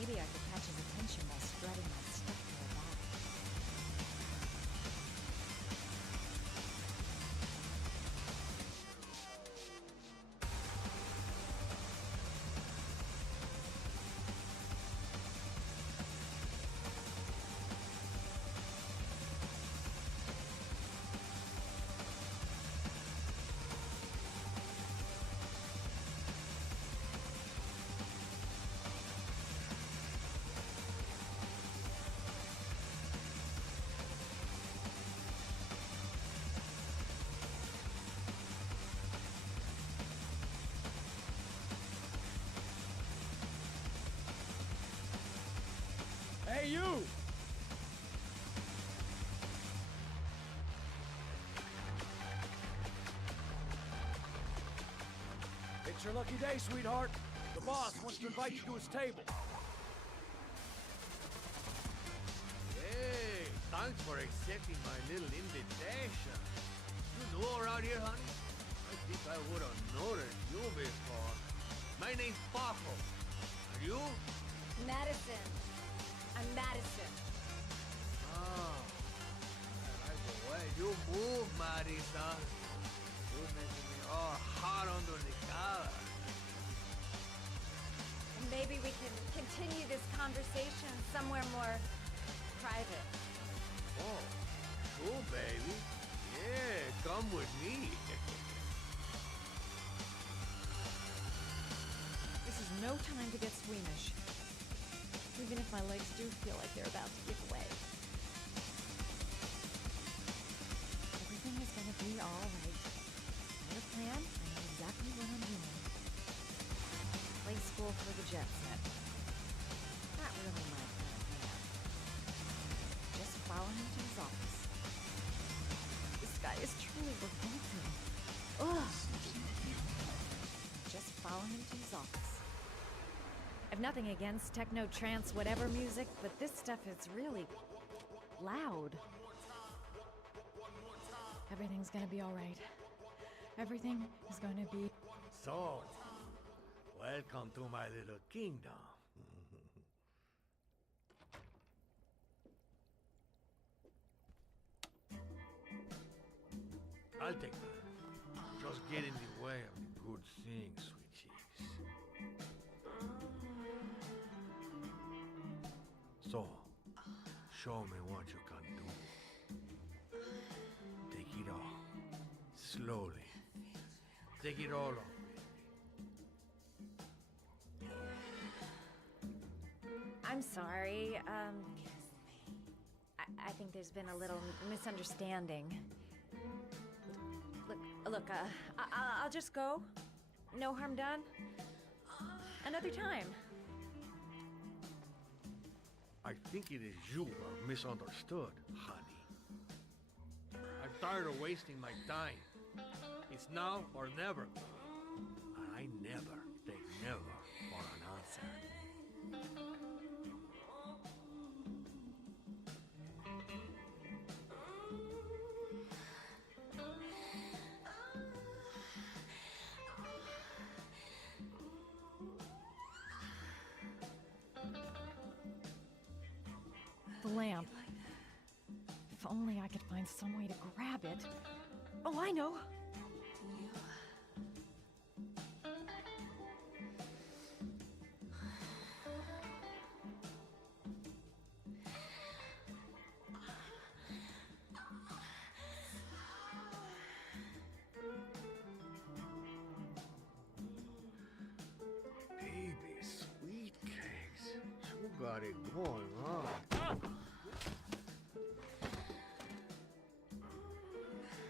Maybe I could catch his attention by spreading my stuff to her back. Hey, you! It's your lucky day, sweetheart. The boss wants to invite you to his table. Hey, thanks for accepting my little invitation. You new around here, honey? I think I would have noticed you before. My name's Paco. And you? Madison. I'm Madison. Oh. I like the way you move, Marisa. You're making me all hot under the collar. Maybe we can continue this conversation somewhere more private. Oh, cool, baby. Yeah, come with me. This is no time to get squeamish. Even if my legs do feel like they're about to give way. Everything is gonna be alright. I have a plan, I know exactly what I'm doing. Play school for the jet set. Not really my kind of plan. Just follow him to his office. This guy is truly revolting. Ugh! Just follow him to his office. I've nothing against techno, trance, whatever music, but this stuff is really loud. Everything's gonna be alright. Everything is gonna be... So, welcome to my little kingdom. I'll take that. Just get in the way of the good things, sweet cheeks. show me what you can do. Take it all. Slowly. Take it all of me. I'm sorry. I think there's been a little misunderstanding. Look, I'll just go. No harm done. Another time. I think it is you who are misunderstood, honey. I'm tired of wasting my time. It's now or never. And I never take never for an answer. The lamp. If only I could find some way to grab it. Oh, I know. Baby, sweet cakes. You got it going on.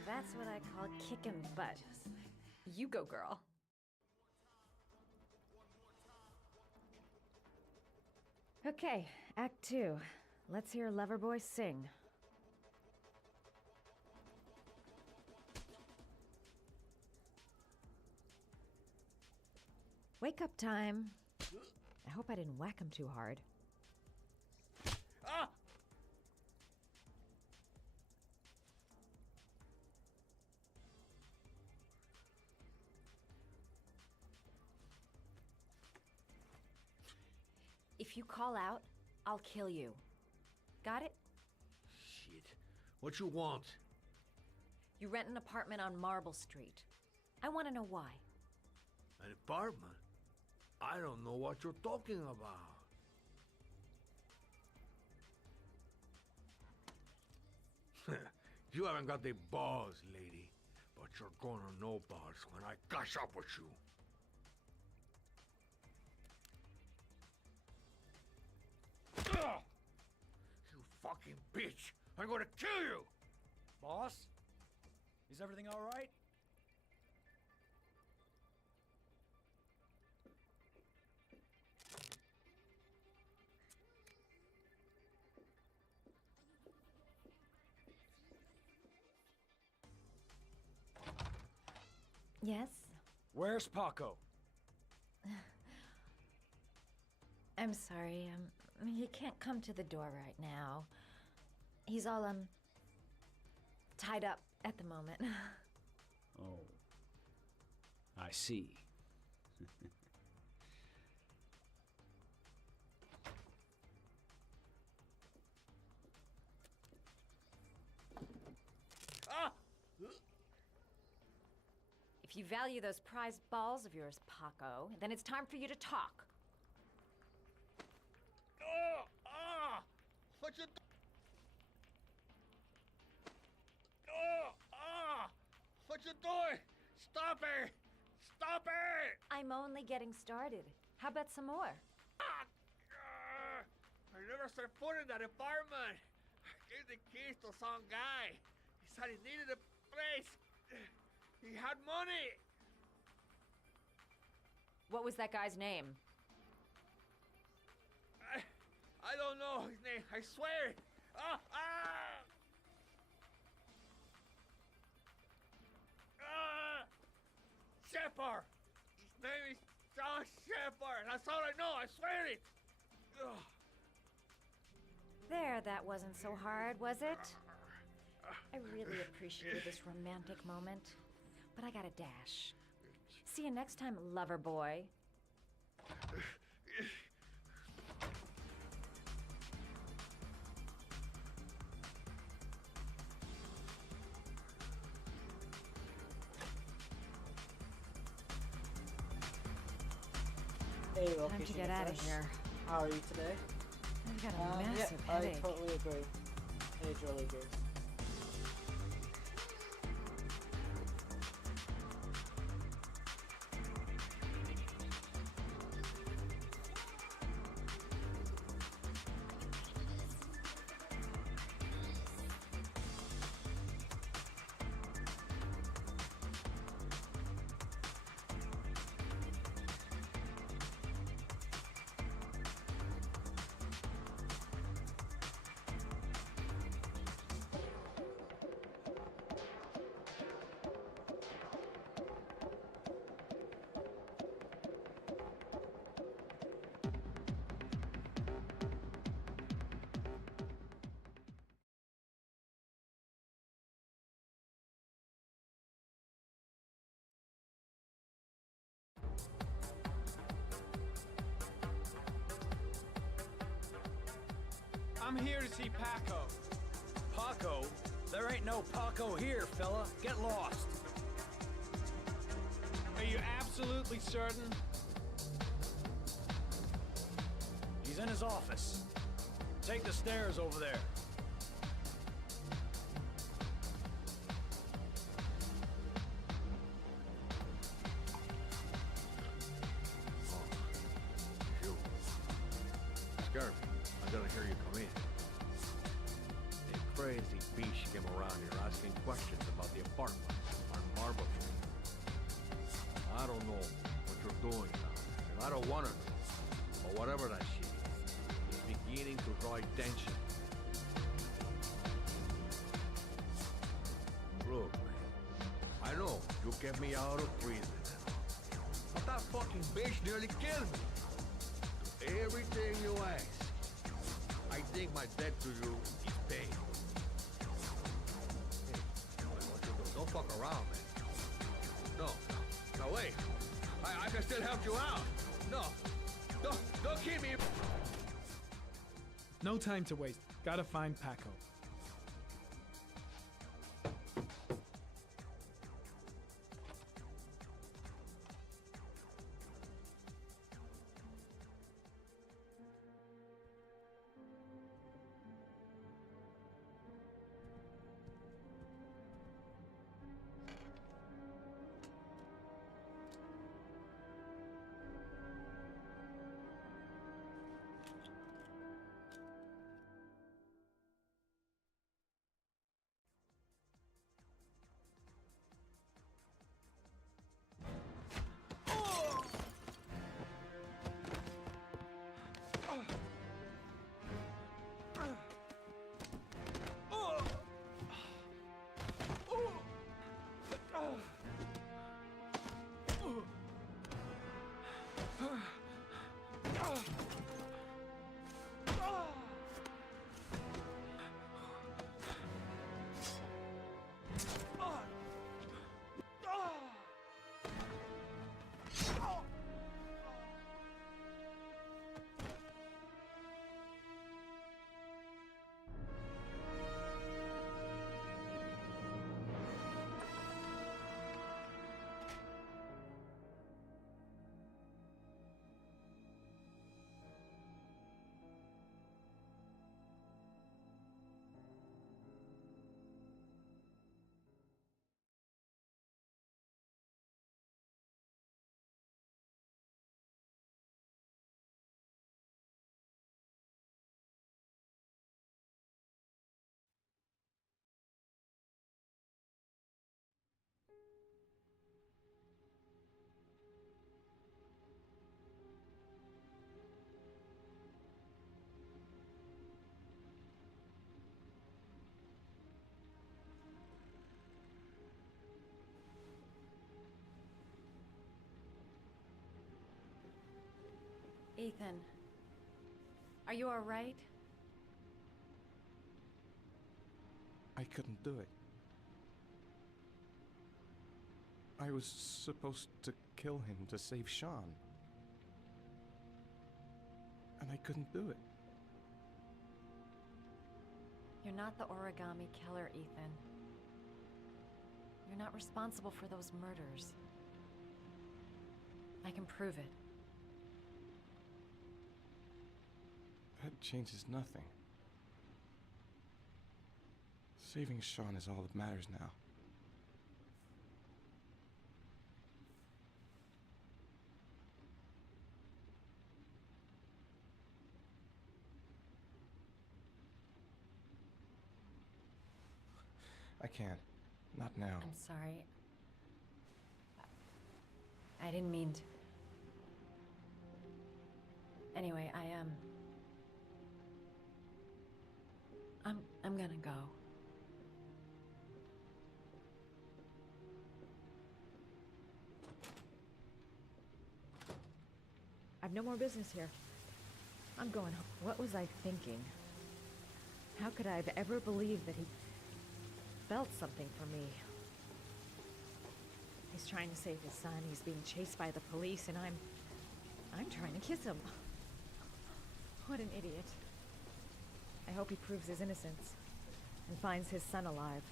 That's what I call kicking butt. You go, girl. Okay, Act 2. Let's hear Loverboy sing. Wake up time. I hope I didn't whack him too hard. Ah! If you call out, I'll kill you. Got it? Shit. What you want? You rent an apartment on Marble Street. I want to know why. An apartment? I don't know what you're talking about. You haven't got the balls, lady. But you're gonna know balls when I catch up with you. Ugh! You fucking bitch! I'm gonna kill you! Boss? Is everything all right? Yes? Where's Paco? I'm sorry, he can't come to the door right now. He's all, tied up at the moment. Oh. I see. Ah! If you value those prized balls of yours, Paco, then it's time for you to talk. Oh! Ah! What you Oh! Ah! What you doing? Stop it! Stop it! I'm only getting started. How about some more? Ah! I never set foot in that apartment. I gave the keys to some guy. He said he needed a place. He had money. What was that guy's name? I don't know his name. I swear it. Ah! Ah! Ah! Shepard. His name is John Shepard. That's all I know. I swear it. Ugh. There, that wasn't so hard, was it? I really appreciated this romantic moment, but I gotta dash. See you next time, lover boy. Hey, Time to get out of here. How are you today? I'm got a massive yeah, headache. I totally agree. Majorly agree. I'm here to see Paco. Paco? There ain't no Paco here, fella. Get lost. Are you absolutely certain? He's in his office. Take the stairs over there. You. Scarf, I gotta hear you come in. A crazy beast came around here asking questions about the apartment on Marble Street. I don't know what you're doing now, and I don't want to know. But whatever that shit is beginning to draw attention. Look, man, I know you kept me out of prison and all, but that fucking bitch nearly killed me. Everything you ask, I think my debt to you is paid. Hey, what you do? Don't fuck around, man. No, wait. I can still help you out. No, don't keep me. No time to waste. Gotta find Paco. Ethan, are you all right? I couldn't do it. I was supposed to kill him to save Sean. And I couldn't do it. You're not the origami killer, Ethan. You're not responsible for those murders. I can prove it. That changes nothing. Saving Sean is all that matters now. I can't. Not now. I'm sorry. I didn't mean to. Anyway, I'm gonna go. I've no more business here. I'm going home. What was I thinking? How could I have ever believed that he felt something for me? He's trying to save his son. He's being chased by the police, and I'm trying to kiss him. What an idiot. I hope he proves his innocence and finds his son alive.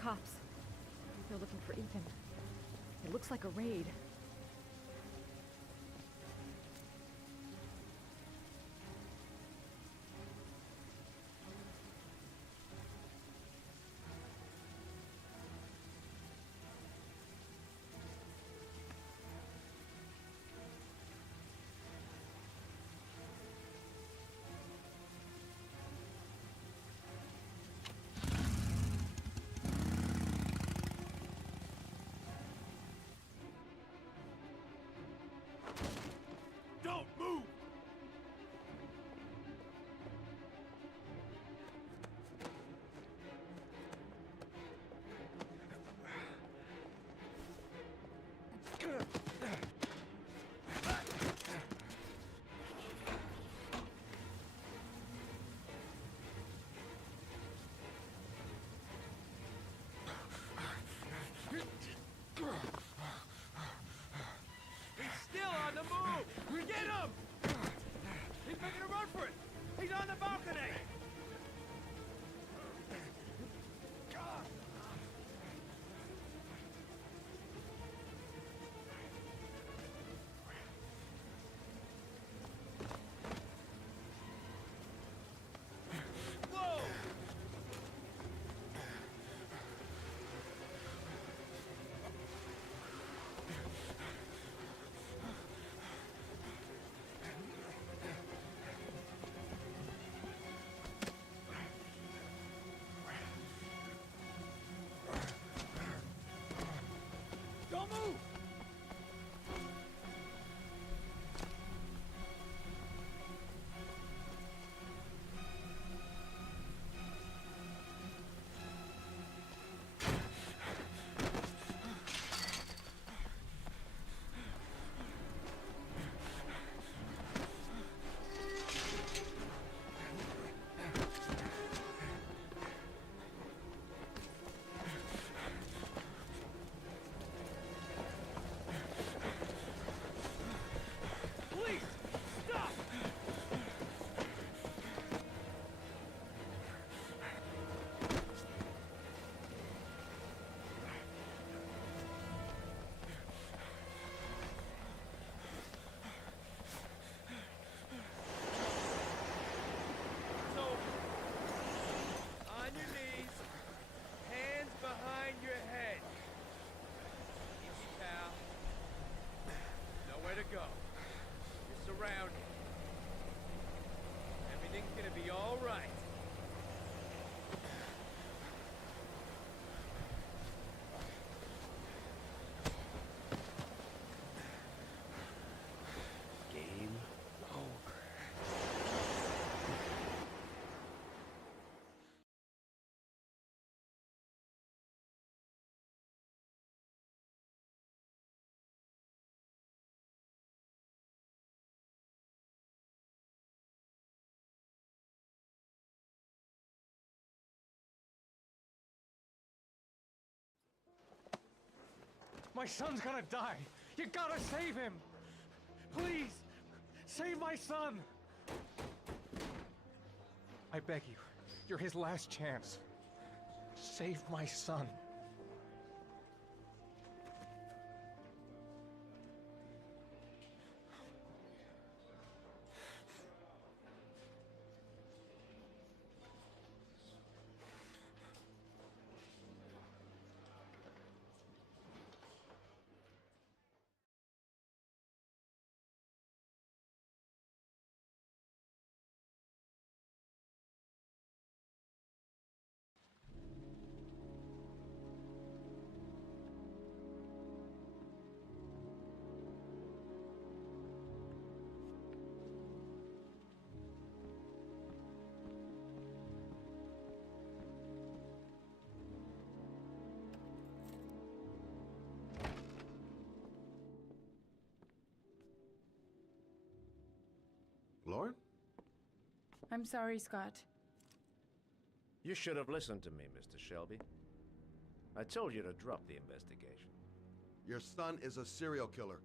Cops. They're looking for Ethan. It looks like a raid. Don't move! Still on the move! Get him! He's making a run for it! He's on the balcony! Whoa! Don't move! Please, stop! So, on your knees, hands behind your head. Easy, pal. Nowhere to go. You're surrounded. Everything's gonna be all right. My son's gonna die. You gotta save him. Please, save my son. I beg you. You're his last chance. Save my son. Lauren? I'm sorry, Scott. You should have listened to me, Mr. Shelby. I told you to drop the investigation. Your son is a serial killer.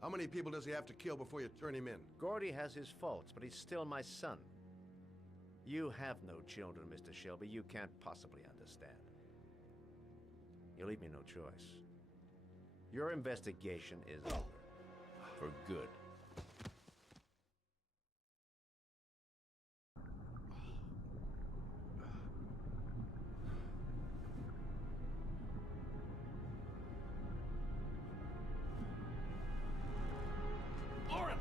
How many people does he have to kill before you turn him in? Gordy has his faults, but he's still my son. You have no children, Mr. Shelby. You can't possibly understand. You leave me no choice. Your investigation is over. For good. Lauren!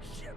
Shit!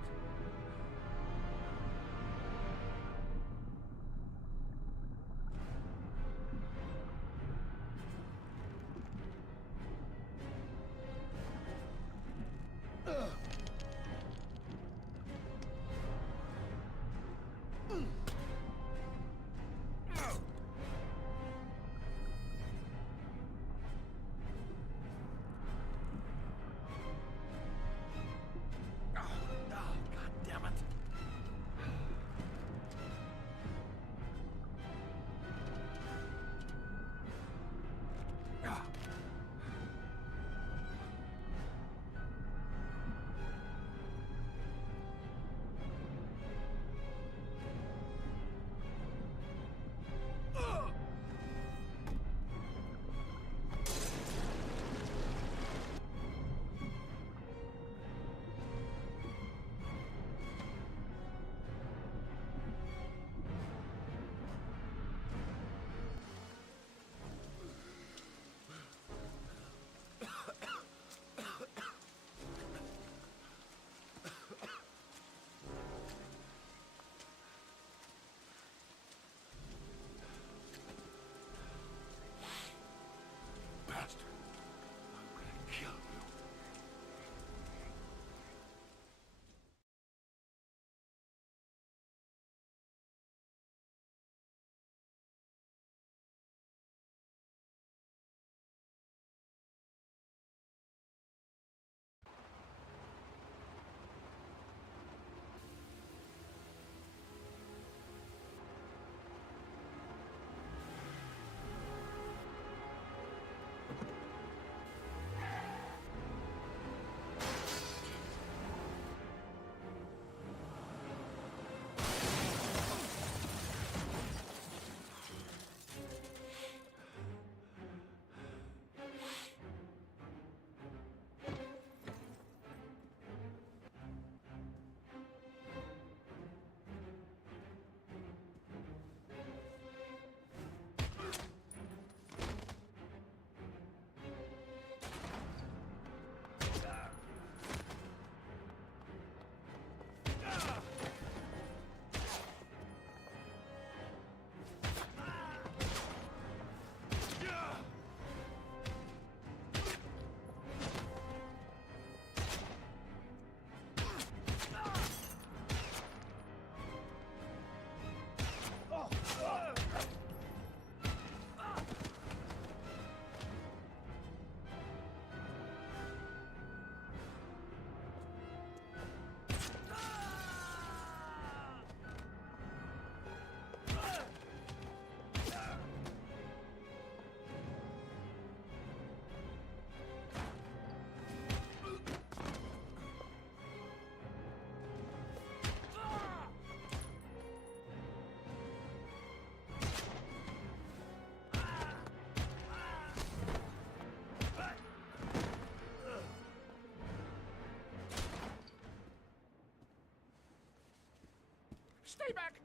Stay back!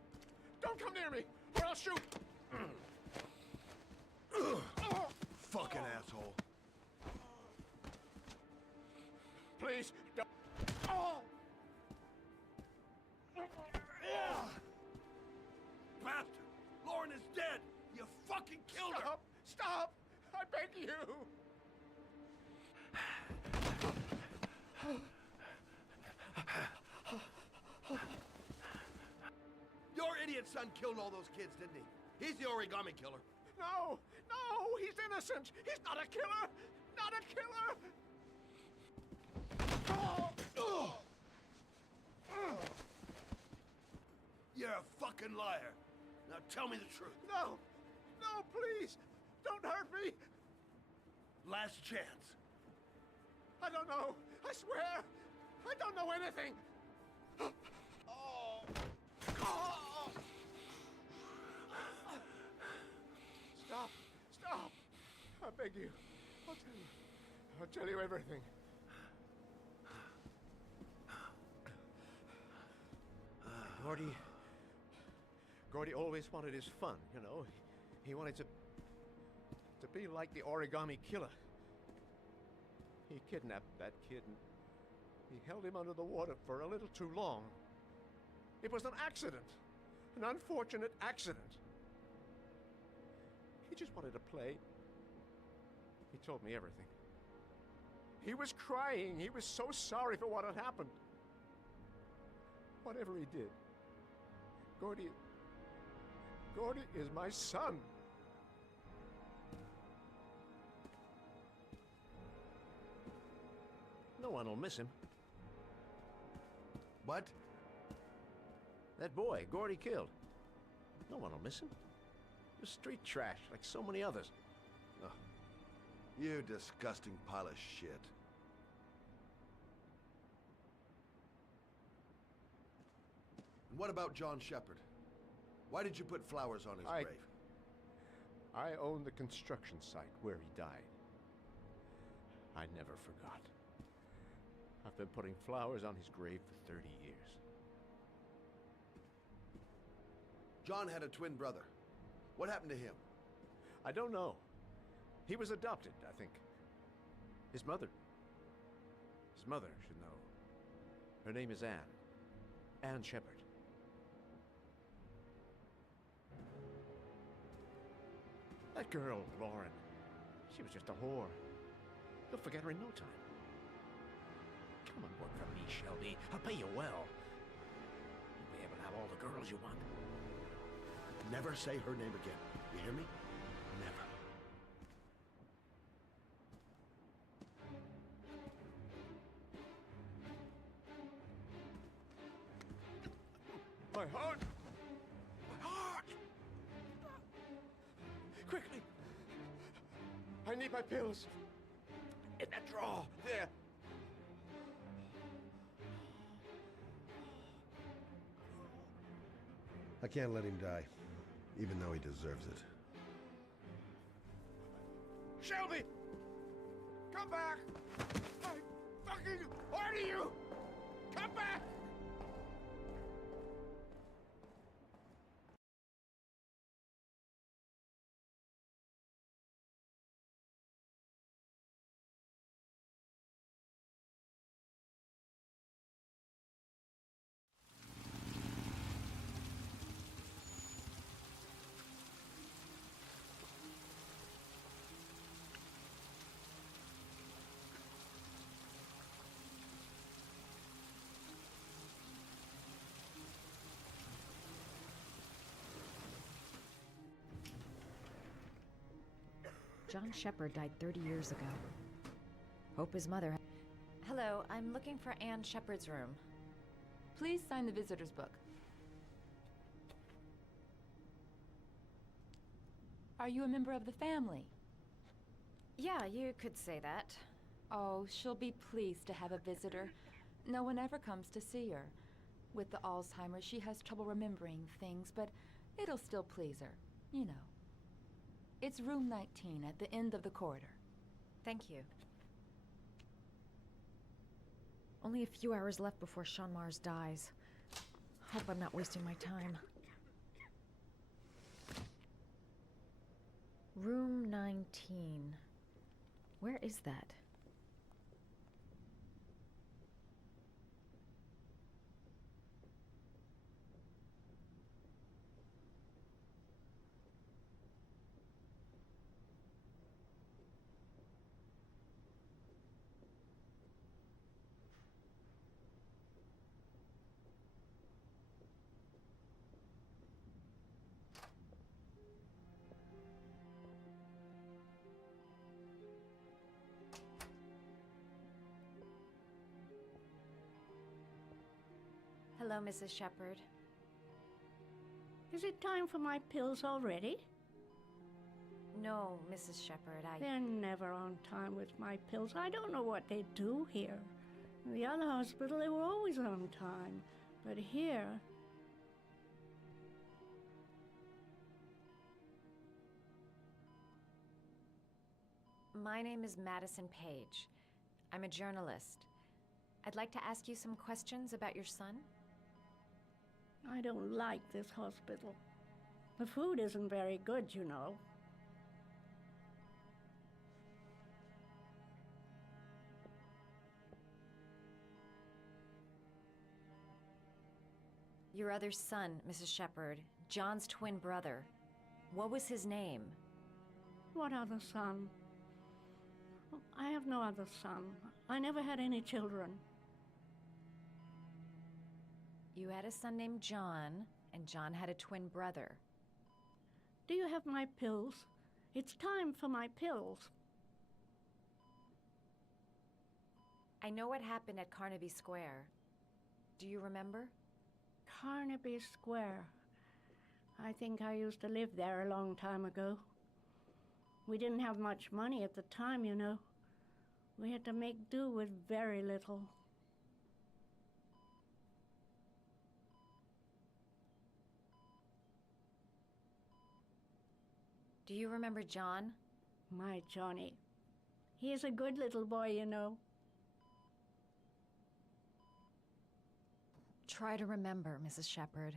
Don't come near me, or I'll shoot! Fucking asshole. Please, don't. Oh! Bastard! Lauren is dead! You fucking killed her! Stop! I beg you! Your idiot son killed all those kids, didn't he? He's the origami killer. No! No! He's innocent! He's not a killer! Not a killer! You're a fucking liar. Now tell me the truth. No! No, please! Don't hurt me! Last chance. I don't know! I swear! I don't know anything! Stop! Stop! I beg you. I'll tell you. I'll tell you everything. Gordy always wanted his fun, you know. He wanted to be like the origami killer. He kidnapped that kid and he held him under the water for a little too long. It was an accident. An unfortunate accident. He just wanted to play. He told me everything. He was crying. He was so sorry for what had happened. Whatever he did, Gordy is my son. No one will miss him. What? That boy, Gordy killed. No one will miss him. He was street trash, like so many others. Oh, you disgusting pile of shit. And what about John Shepard? Why did you put flowers on his grave? I own the construction site where he died. I never forgot. I've been putting flowers on his grave for 30 years. John had a twin brother. What happened to him? I don't know. He was adopted, I think. His mother should know. Her name is Anne. Anne Shepard. That girl, Lauren, she was just a whore. You'll forget her in no time. Come and work for me, Shelby. I'll pay you well. You'll be able to have all the girls you want. Never say her name again. You hear me? Never. My heart! My heart! Quickly! I need my pills. In that drawer, there. I can't let him die, even though he deserves it. Shelby! Come back! I fucking order you! Come back! John Shepard died 30 years ago. Hope his mother. Hello, I'm looking for Anne Shepard's room. Please sign the visitor's book. Are you a member of the family? Yeah, you could say that. Oh, she'll be pleased to have a visitor. No one ever comes to see her. With the Alzheimer's, she has trouble remembering things, but it'll still please her, you know. It's room 19 at the end of the corridor. Thank you. Only a few hours left before Sean Mars dies. Hope I'm not wasting my time. Room 19. Where is that? Hello, Mrs. Shepherd. Is it time for my pills already? No, Mrs. Shepherd, They're never on time with my pills. I don't know what they do here. In the other hospital, they were always on time. But here... My name is Madison Page. I'm a journalist. I'd like to ask you some questions about your son. I don't like this hospital. The food isn't very good, you know. Your other son, Mrs. Shepherd, John's twin brother. What was his name? What other son? I have no other son. I never had any children. You had a son named John, and John had a twin brother. Do you have my pills? It's time for my pills. I know what happened at Carnaby Square. Do you remember? Carnaby Square. I think I used to live there a long time ago. We didn't have much money at the time, you know. We had to make do with very little. Do you remember John? My Johnny. He is a good little boy, you know. Try to remember, Mrs. Shepherd.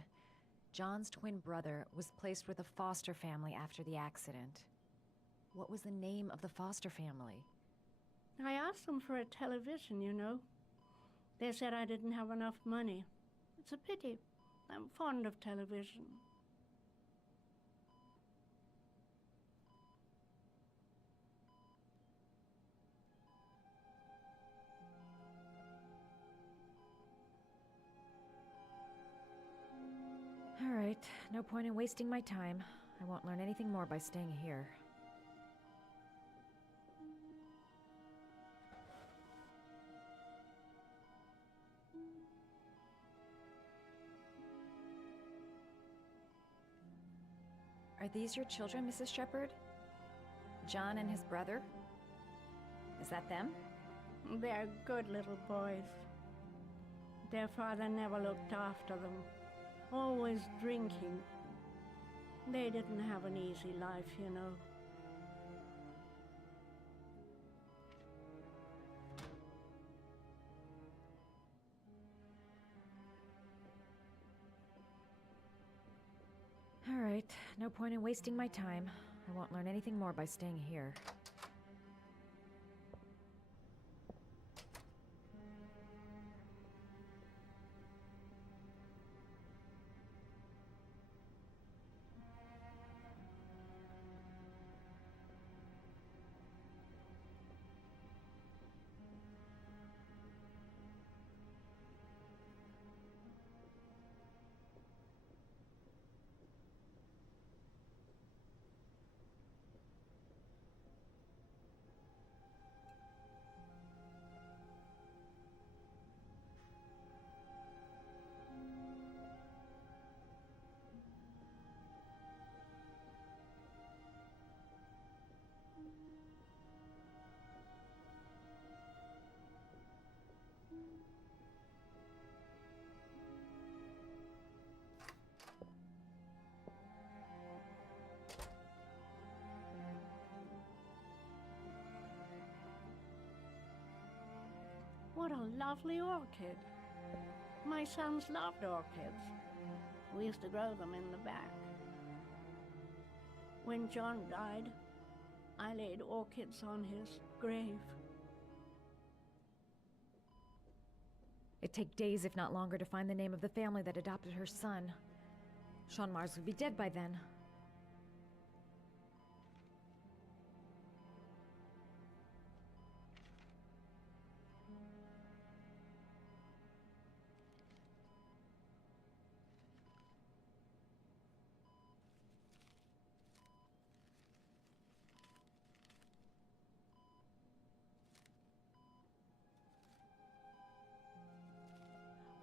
John's twin brother was placed with a foster family after the accident. What was the name of the foster family? I asked them for a television, you know. They said I didn't have enough money. It's a pity. I'm fond of television. All right, no point in wasting my time. I won't learn anything more by staying here. Are these your children, Mrs. Shepherd? John and his brother? Is that them? They're good little boys. Their father never looked after them. Always drinking. They didn't have an easy life, you know. All right, no point in wasting my time. I won't learn anything more by staying here. What a lovely orchid. My sons loved orchids. We used to grow them in the back. When John died, I laid orchids on his grave. It'd take days, if not longer, to find the name of the family that adopted her son. Sean Mars would be dead by then.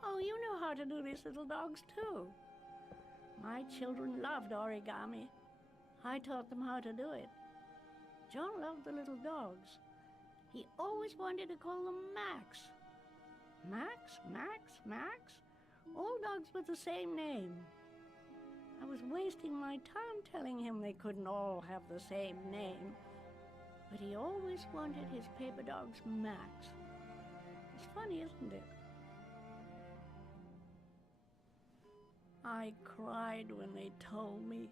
Oh, you know how to do these little dogs, too. My children loved origami. I taught them how to do it. John loved the little dogs. He always wanted to call them Max. Max, Max, Max? All dogs with the same name. I was wasting my time telling him they couldn't all have the same name. But he always wanted his paper dogs Max. It's funny, isn't it? I cried when they told me.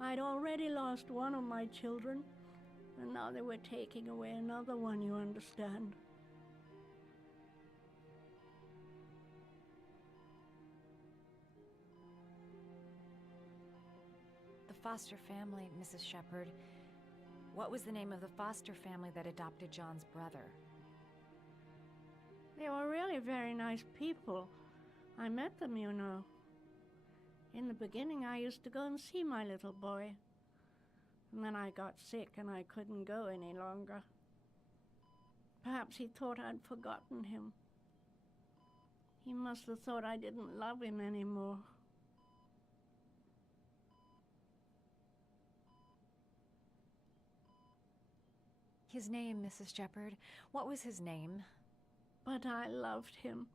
I'd already lost one of my children, and now they were taking away another one, you understand. The foster family, Mrs. Shepard. What was the name of the foster family that adopted John's brother? They were really very nice people. I met them, you know. In the beginning, I used to go and see my little boy. And then I got sick and I couldn't go any longer. Perhaps he thought I'd forgotten him. He must have thought I didn't love him anymore. His name, Mrs. Shepard. What was his name? But I loved him.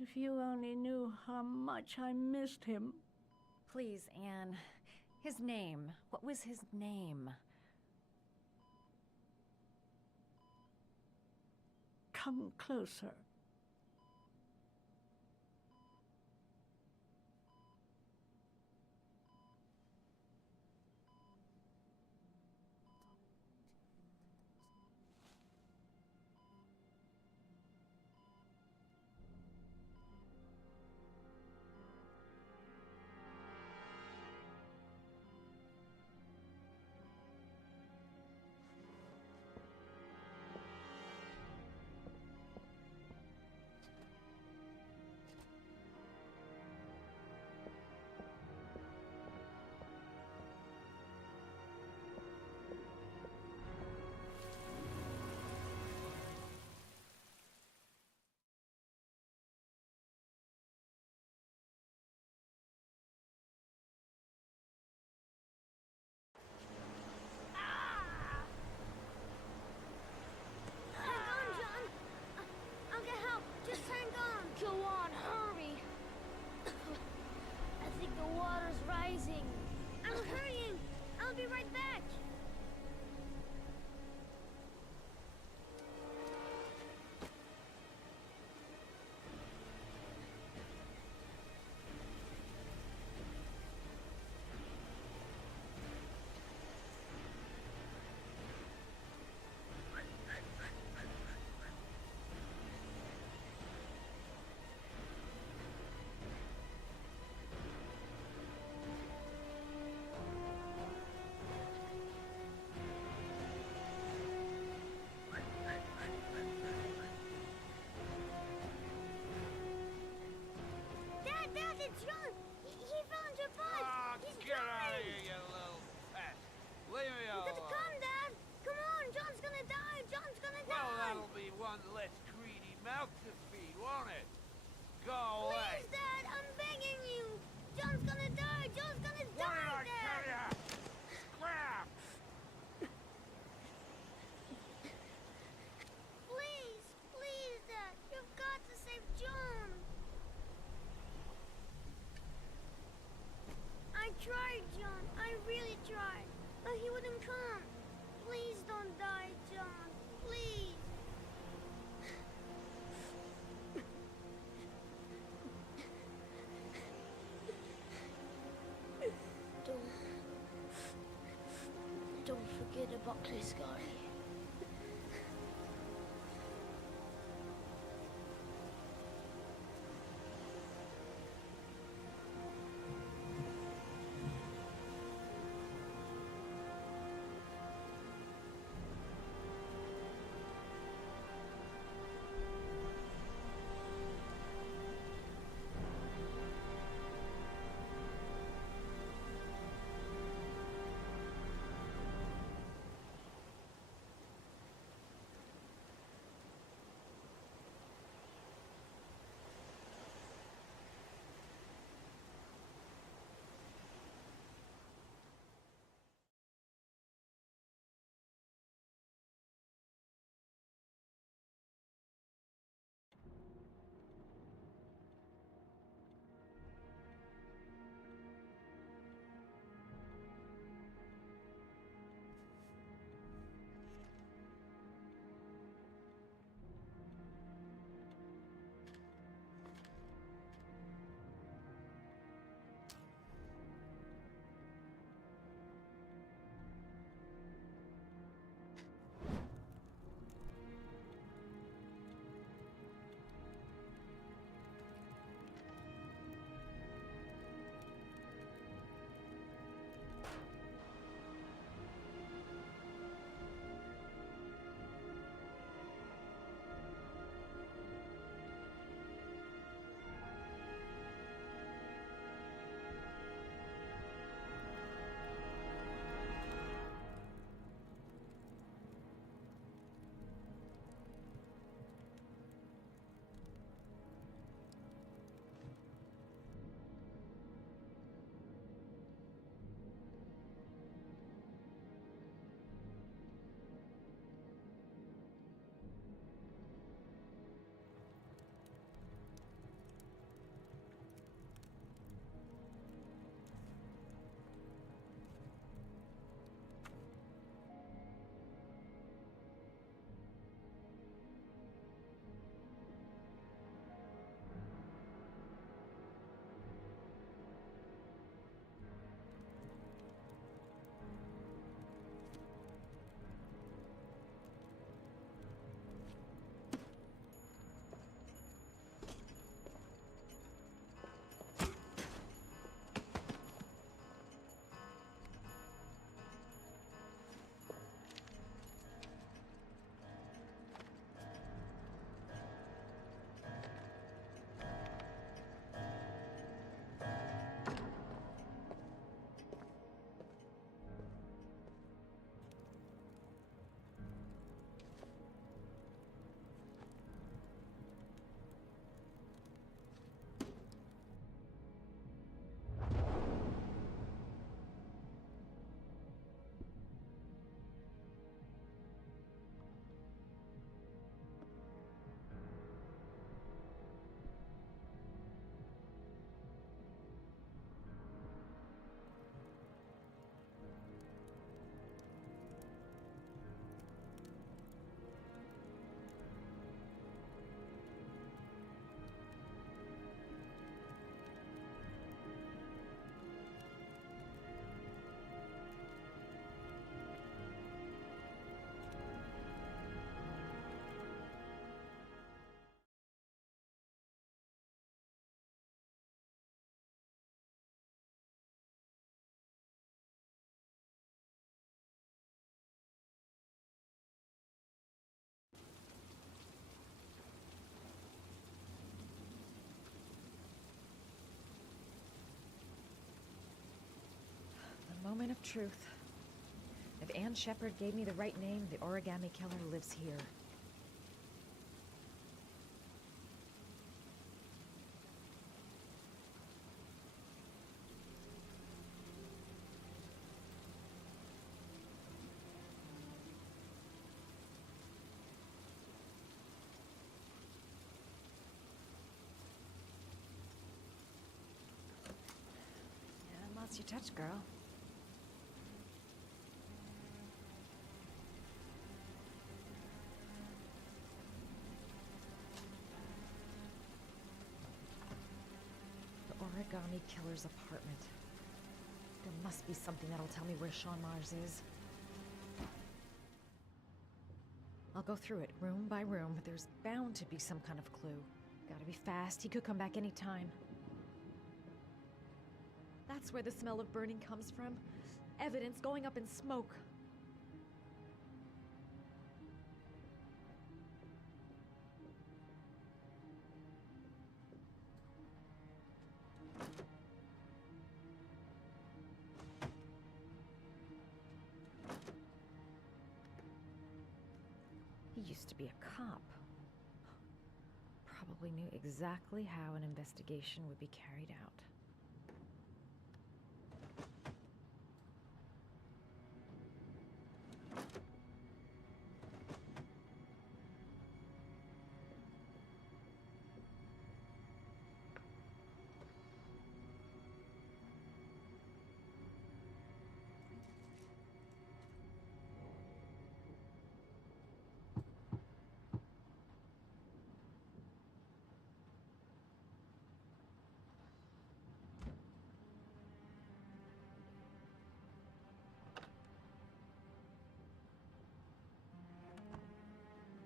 If you only knew how much I missed him. Please, Anne. His name. What was his name? Come closer. It's John! He found your bike! He's Get out of driving! here, you little pest! Leave me You alone! gotta come, Dad! Come on! John's gonna die! John's gonna Well, die! that'll be one less greedy mouth to feed, won't it? Go away! Please, Dad! I'm begging you! John's gonna die! John's gonna What die, did I Dad! tell ya? Scrap! Please! Please, Dad! You've got to save John! I tried, John. I really tried. But he wouldn't come. Please don't die, John. Please. Plot twist, Gordy. Moment of truth. If Ann Shepard gave me the right name, the origami killer lives here. Yeah, lost your touch, girl. Origami killer's apartment. There must be something that'll tell me where Sean Mars is. go through it, room by room. There's bound to be some kind of clue. Gotta be fast. He could come back any time. That's where the smell of burning comes from. Evidence going up in smoke. He used to be a cop. Probably knew exactly how an investigation would be carried out.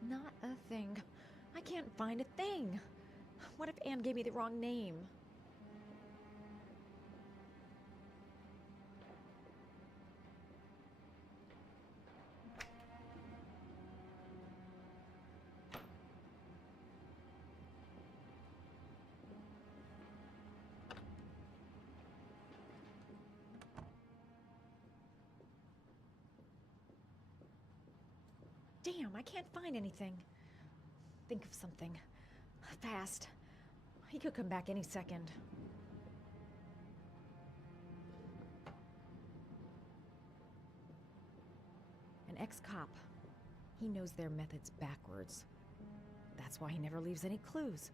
Not a thing. I can't find a thing. What if Anne gave me the wrong name? Damn, I can't find anything. Think of something. Fast. He could come back any second. An ex-cop. He knows their methods backwards. That's why he never leaves any clues.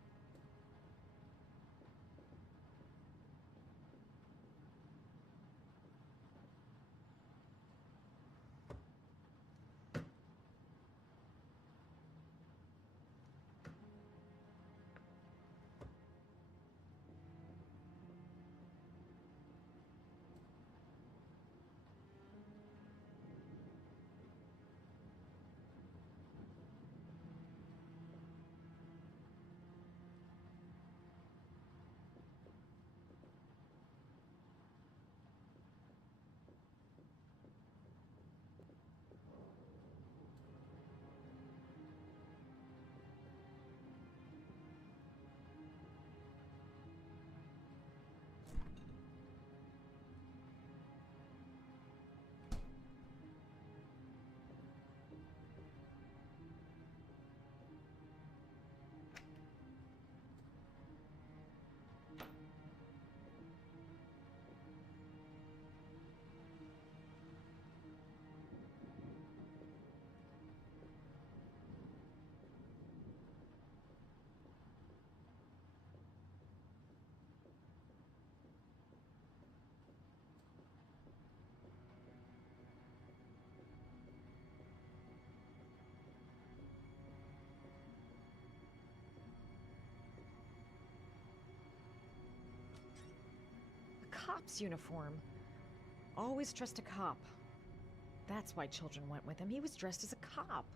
Cop's uniform. Always trust a cop. That's why children went with him. He was dressed as a cop.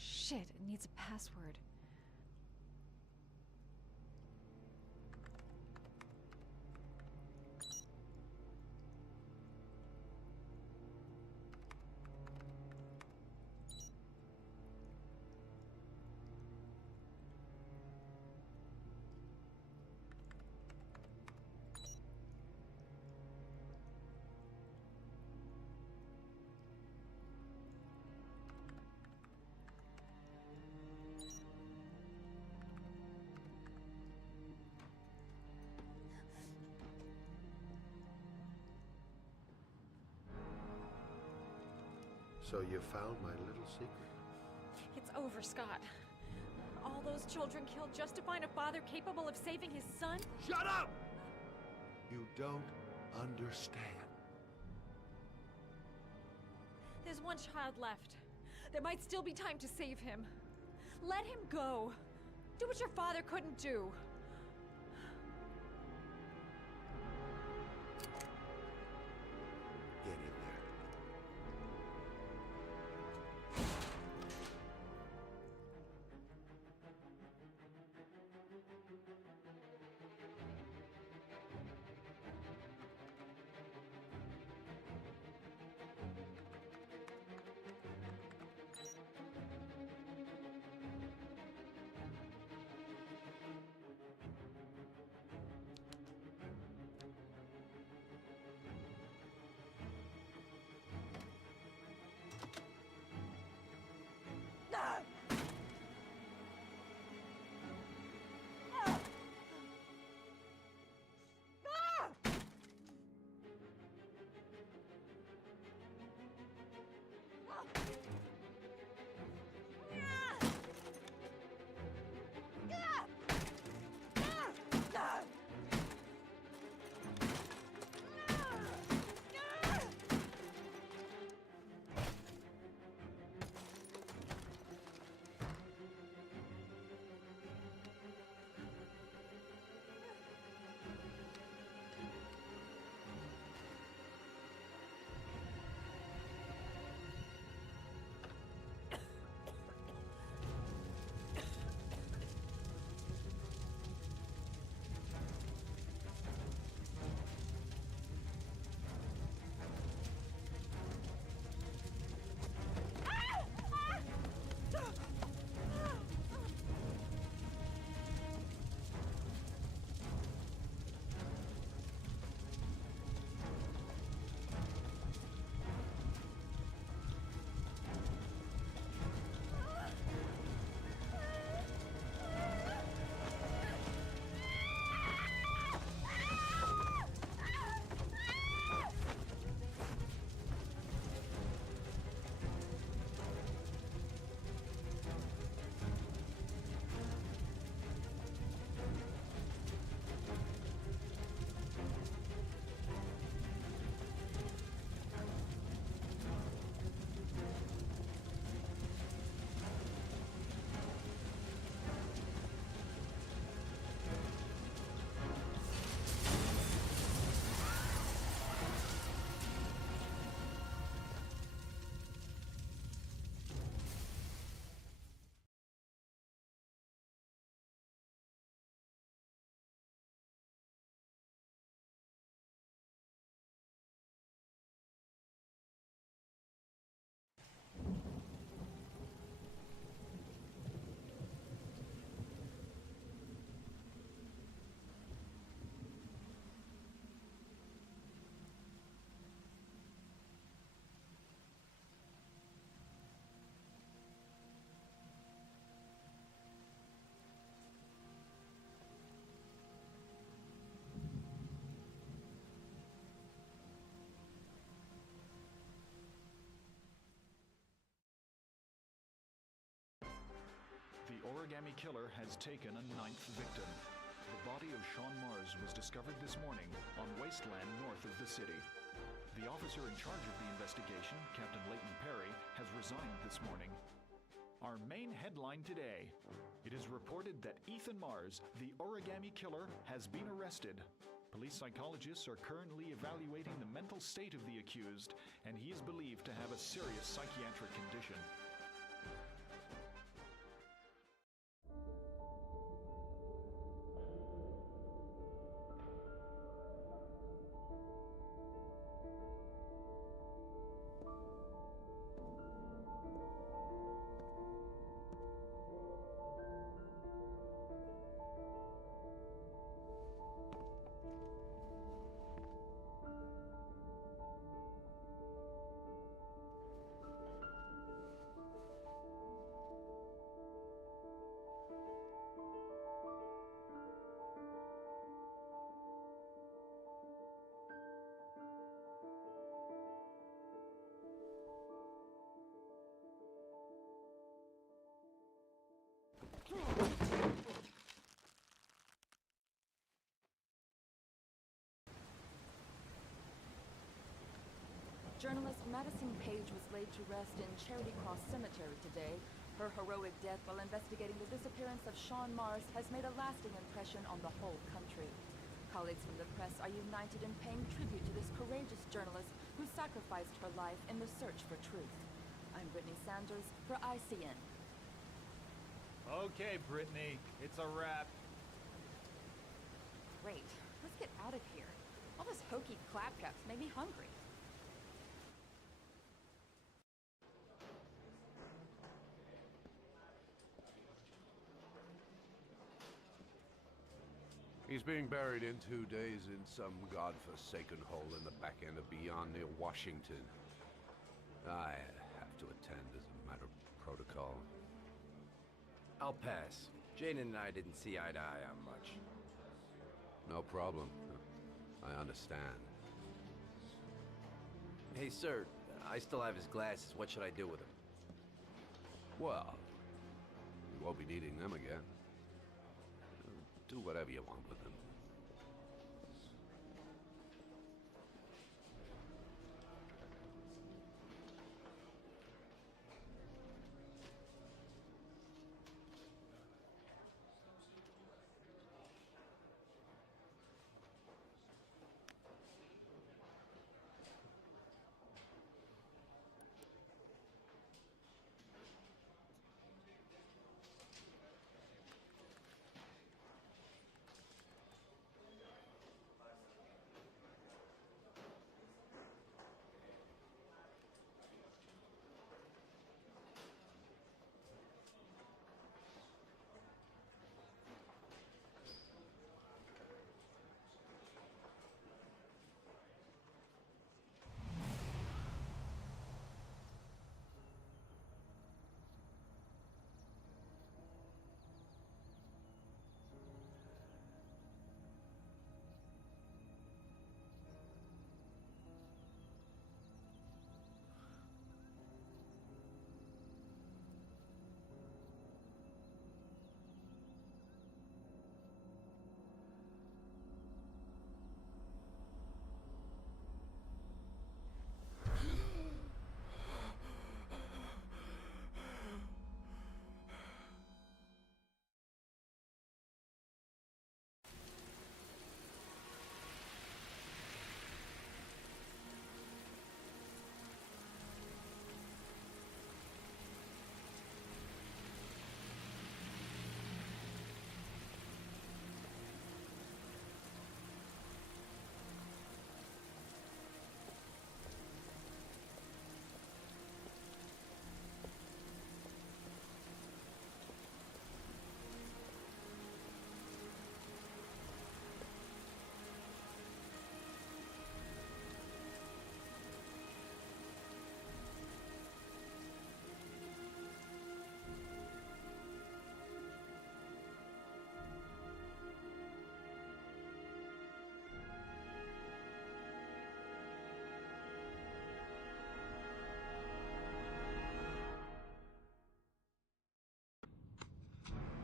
Shit, it needs a password. So you found my little secret? It's over, Scott. All those children killed just to find a father capable of saving his son? Shut up! You don't understand. There's one child left. There might still be time to save him. Let him go. Do what your father couldn't do. Get in there. The origami killer has taken a 9th victim. The body of Sean Mars was discovered this morning on wasteland north of the city. The officer in charge of the investigation, Captain Leighton Perry, has resigned this morning. Our main headline today: it is reported that Ethan Mars, the origami killer, has been arrested. Police psychologists are currently evaluating the mental state of the accused, and he is believed to have a serious psychiatric condition. Journalist Madison Page was laid to rest in Charity Cross Cemetery today. Her heroic death while investigating the disappearance of Sean Mars has made a lasting impression on the whole country. Colleagues from the press are united in paying tribute to this courageous journalist who sacrificed her life in the search for truth. I'm Brittany Sanders for ICN. Okay, Brittany, it's a wrap. Great. Let's get out of here. All this hokey claptraps made me hungry. He's being buried in 2 days in some godforsaken hole in the back end of Beyond near Washington. I have to attend as a matter of protocol. I'll pass. Jane and I didn't see eye to eye on much. No problem. I understand. Hey, sir, I still have his glasses. What should I do with them? Well, you won't be needing them again. Do whatever you want with them.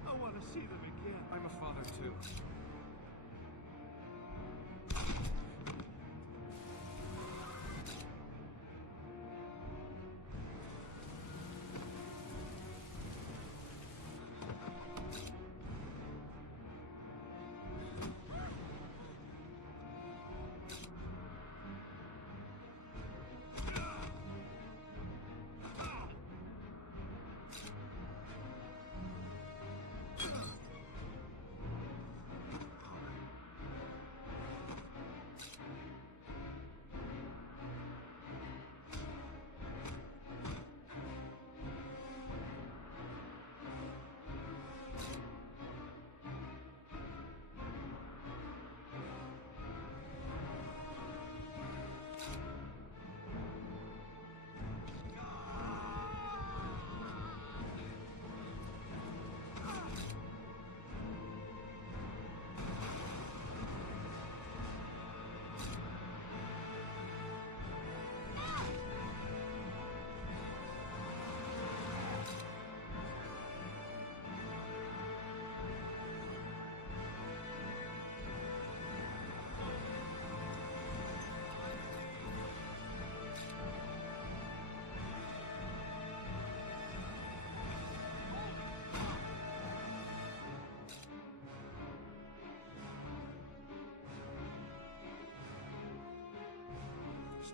I want to see them again. I'm a father too.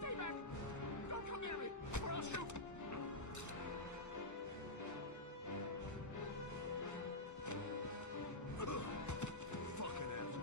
Stay back! Don't come near me, or I'll shoot! Fucking asshole.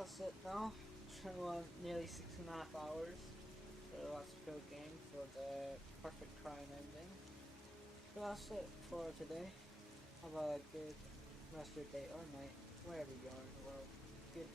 that's it now. Nearly 6.5 hours for the Let's Go game for the perfect crime ending. So that's it for today. Have a good rest of your day or night, wherever you are in the world. Good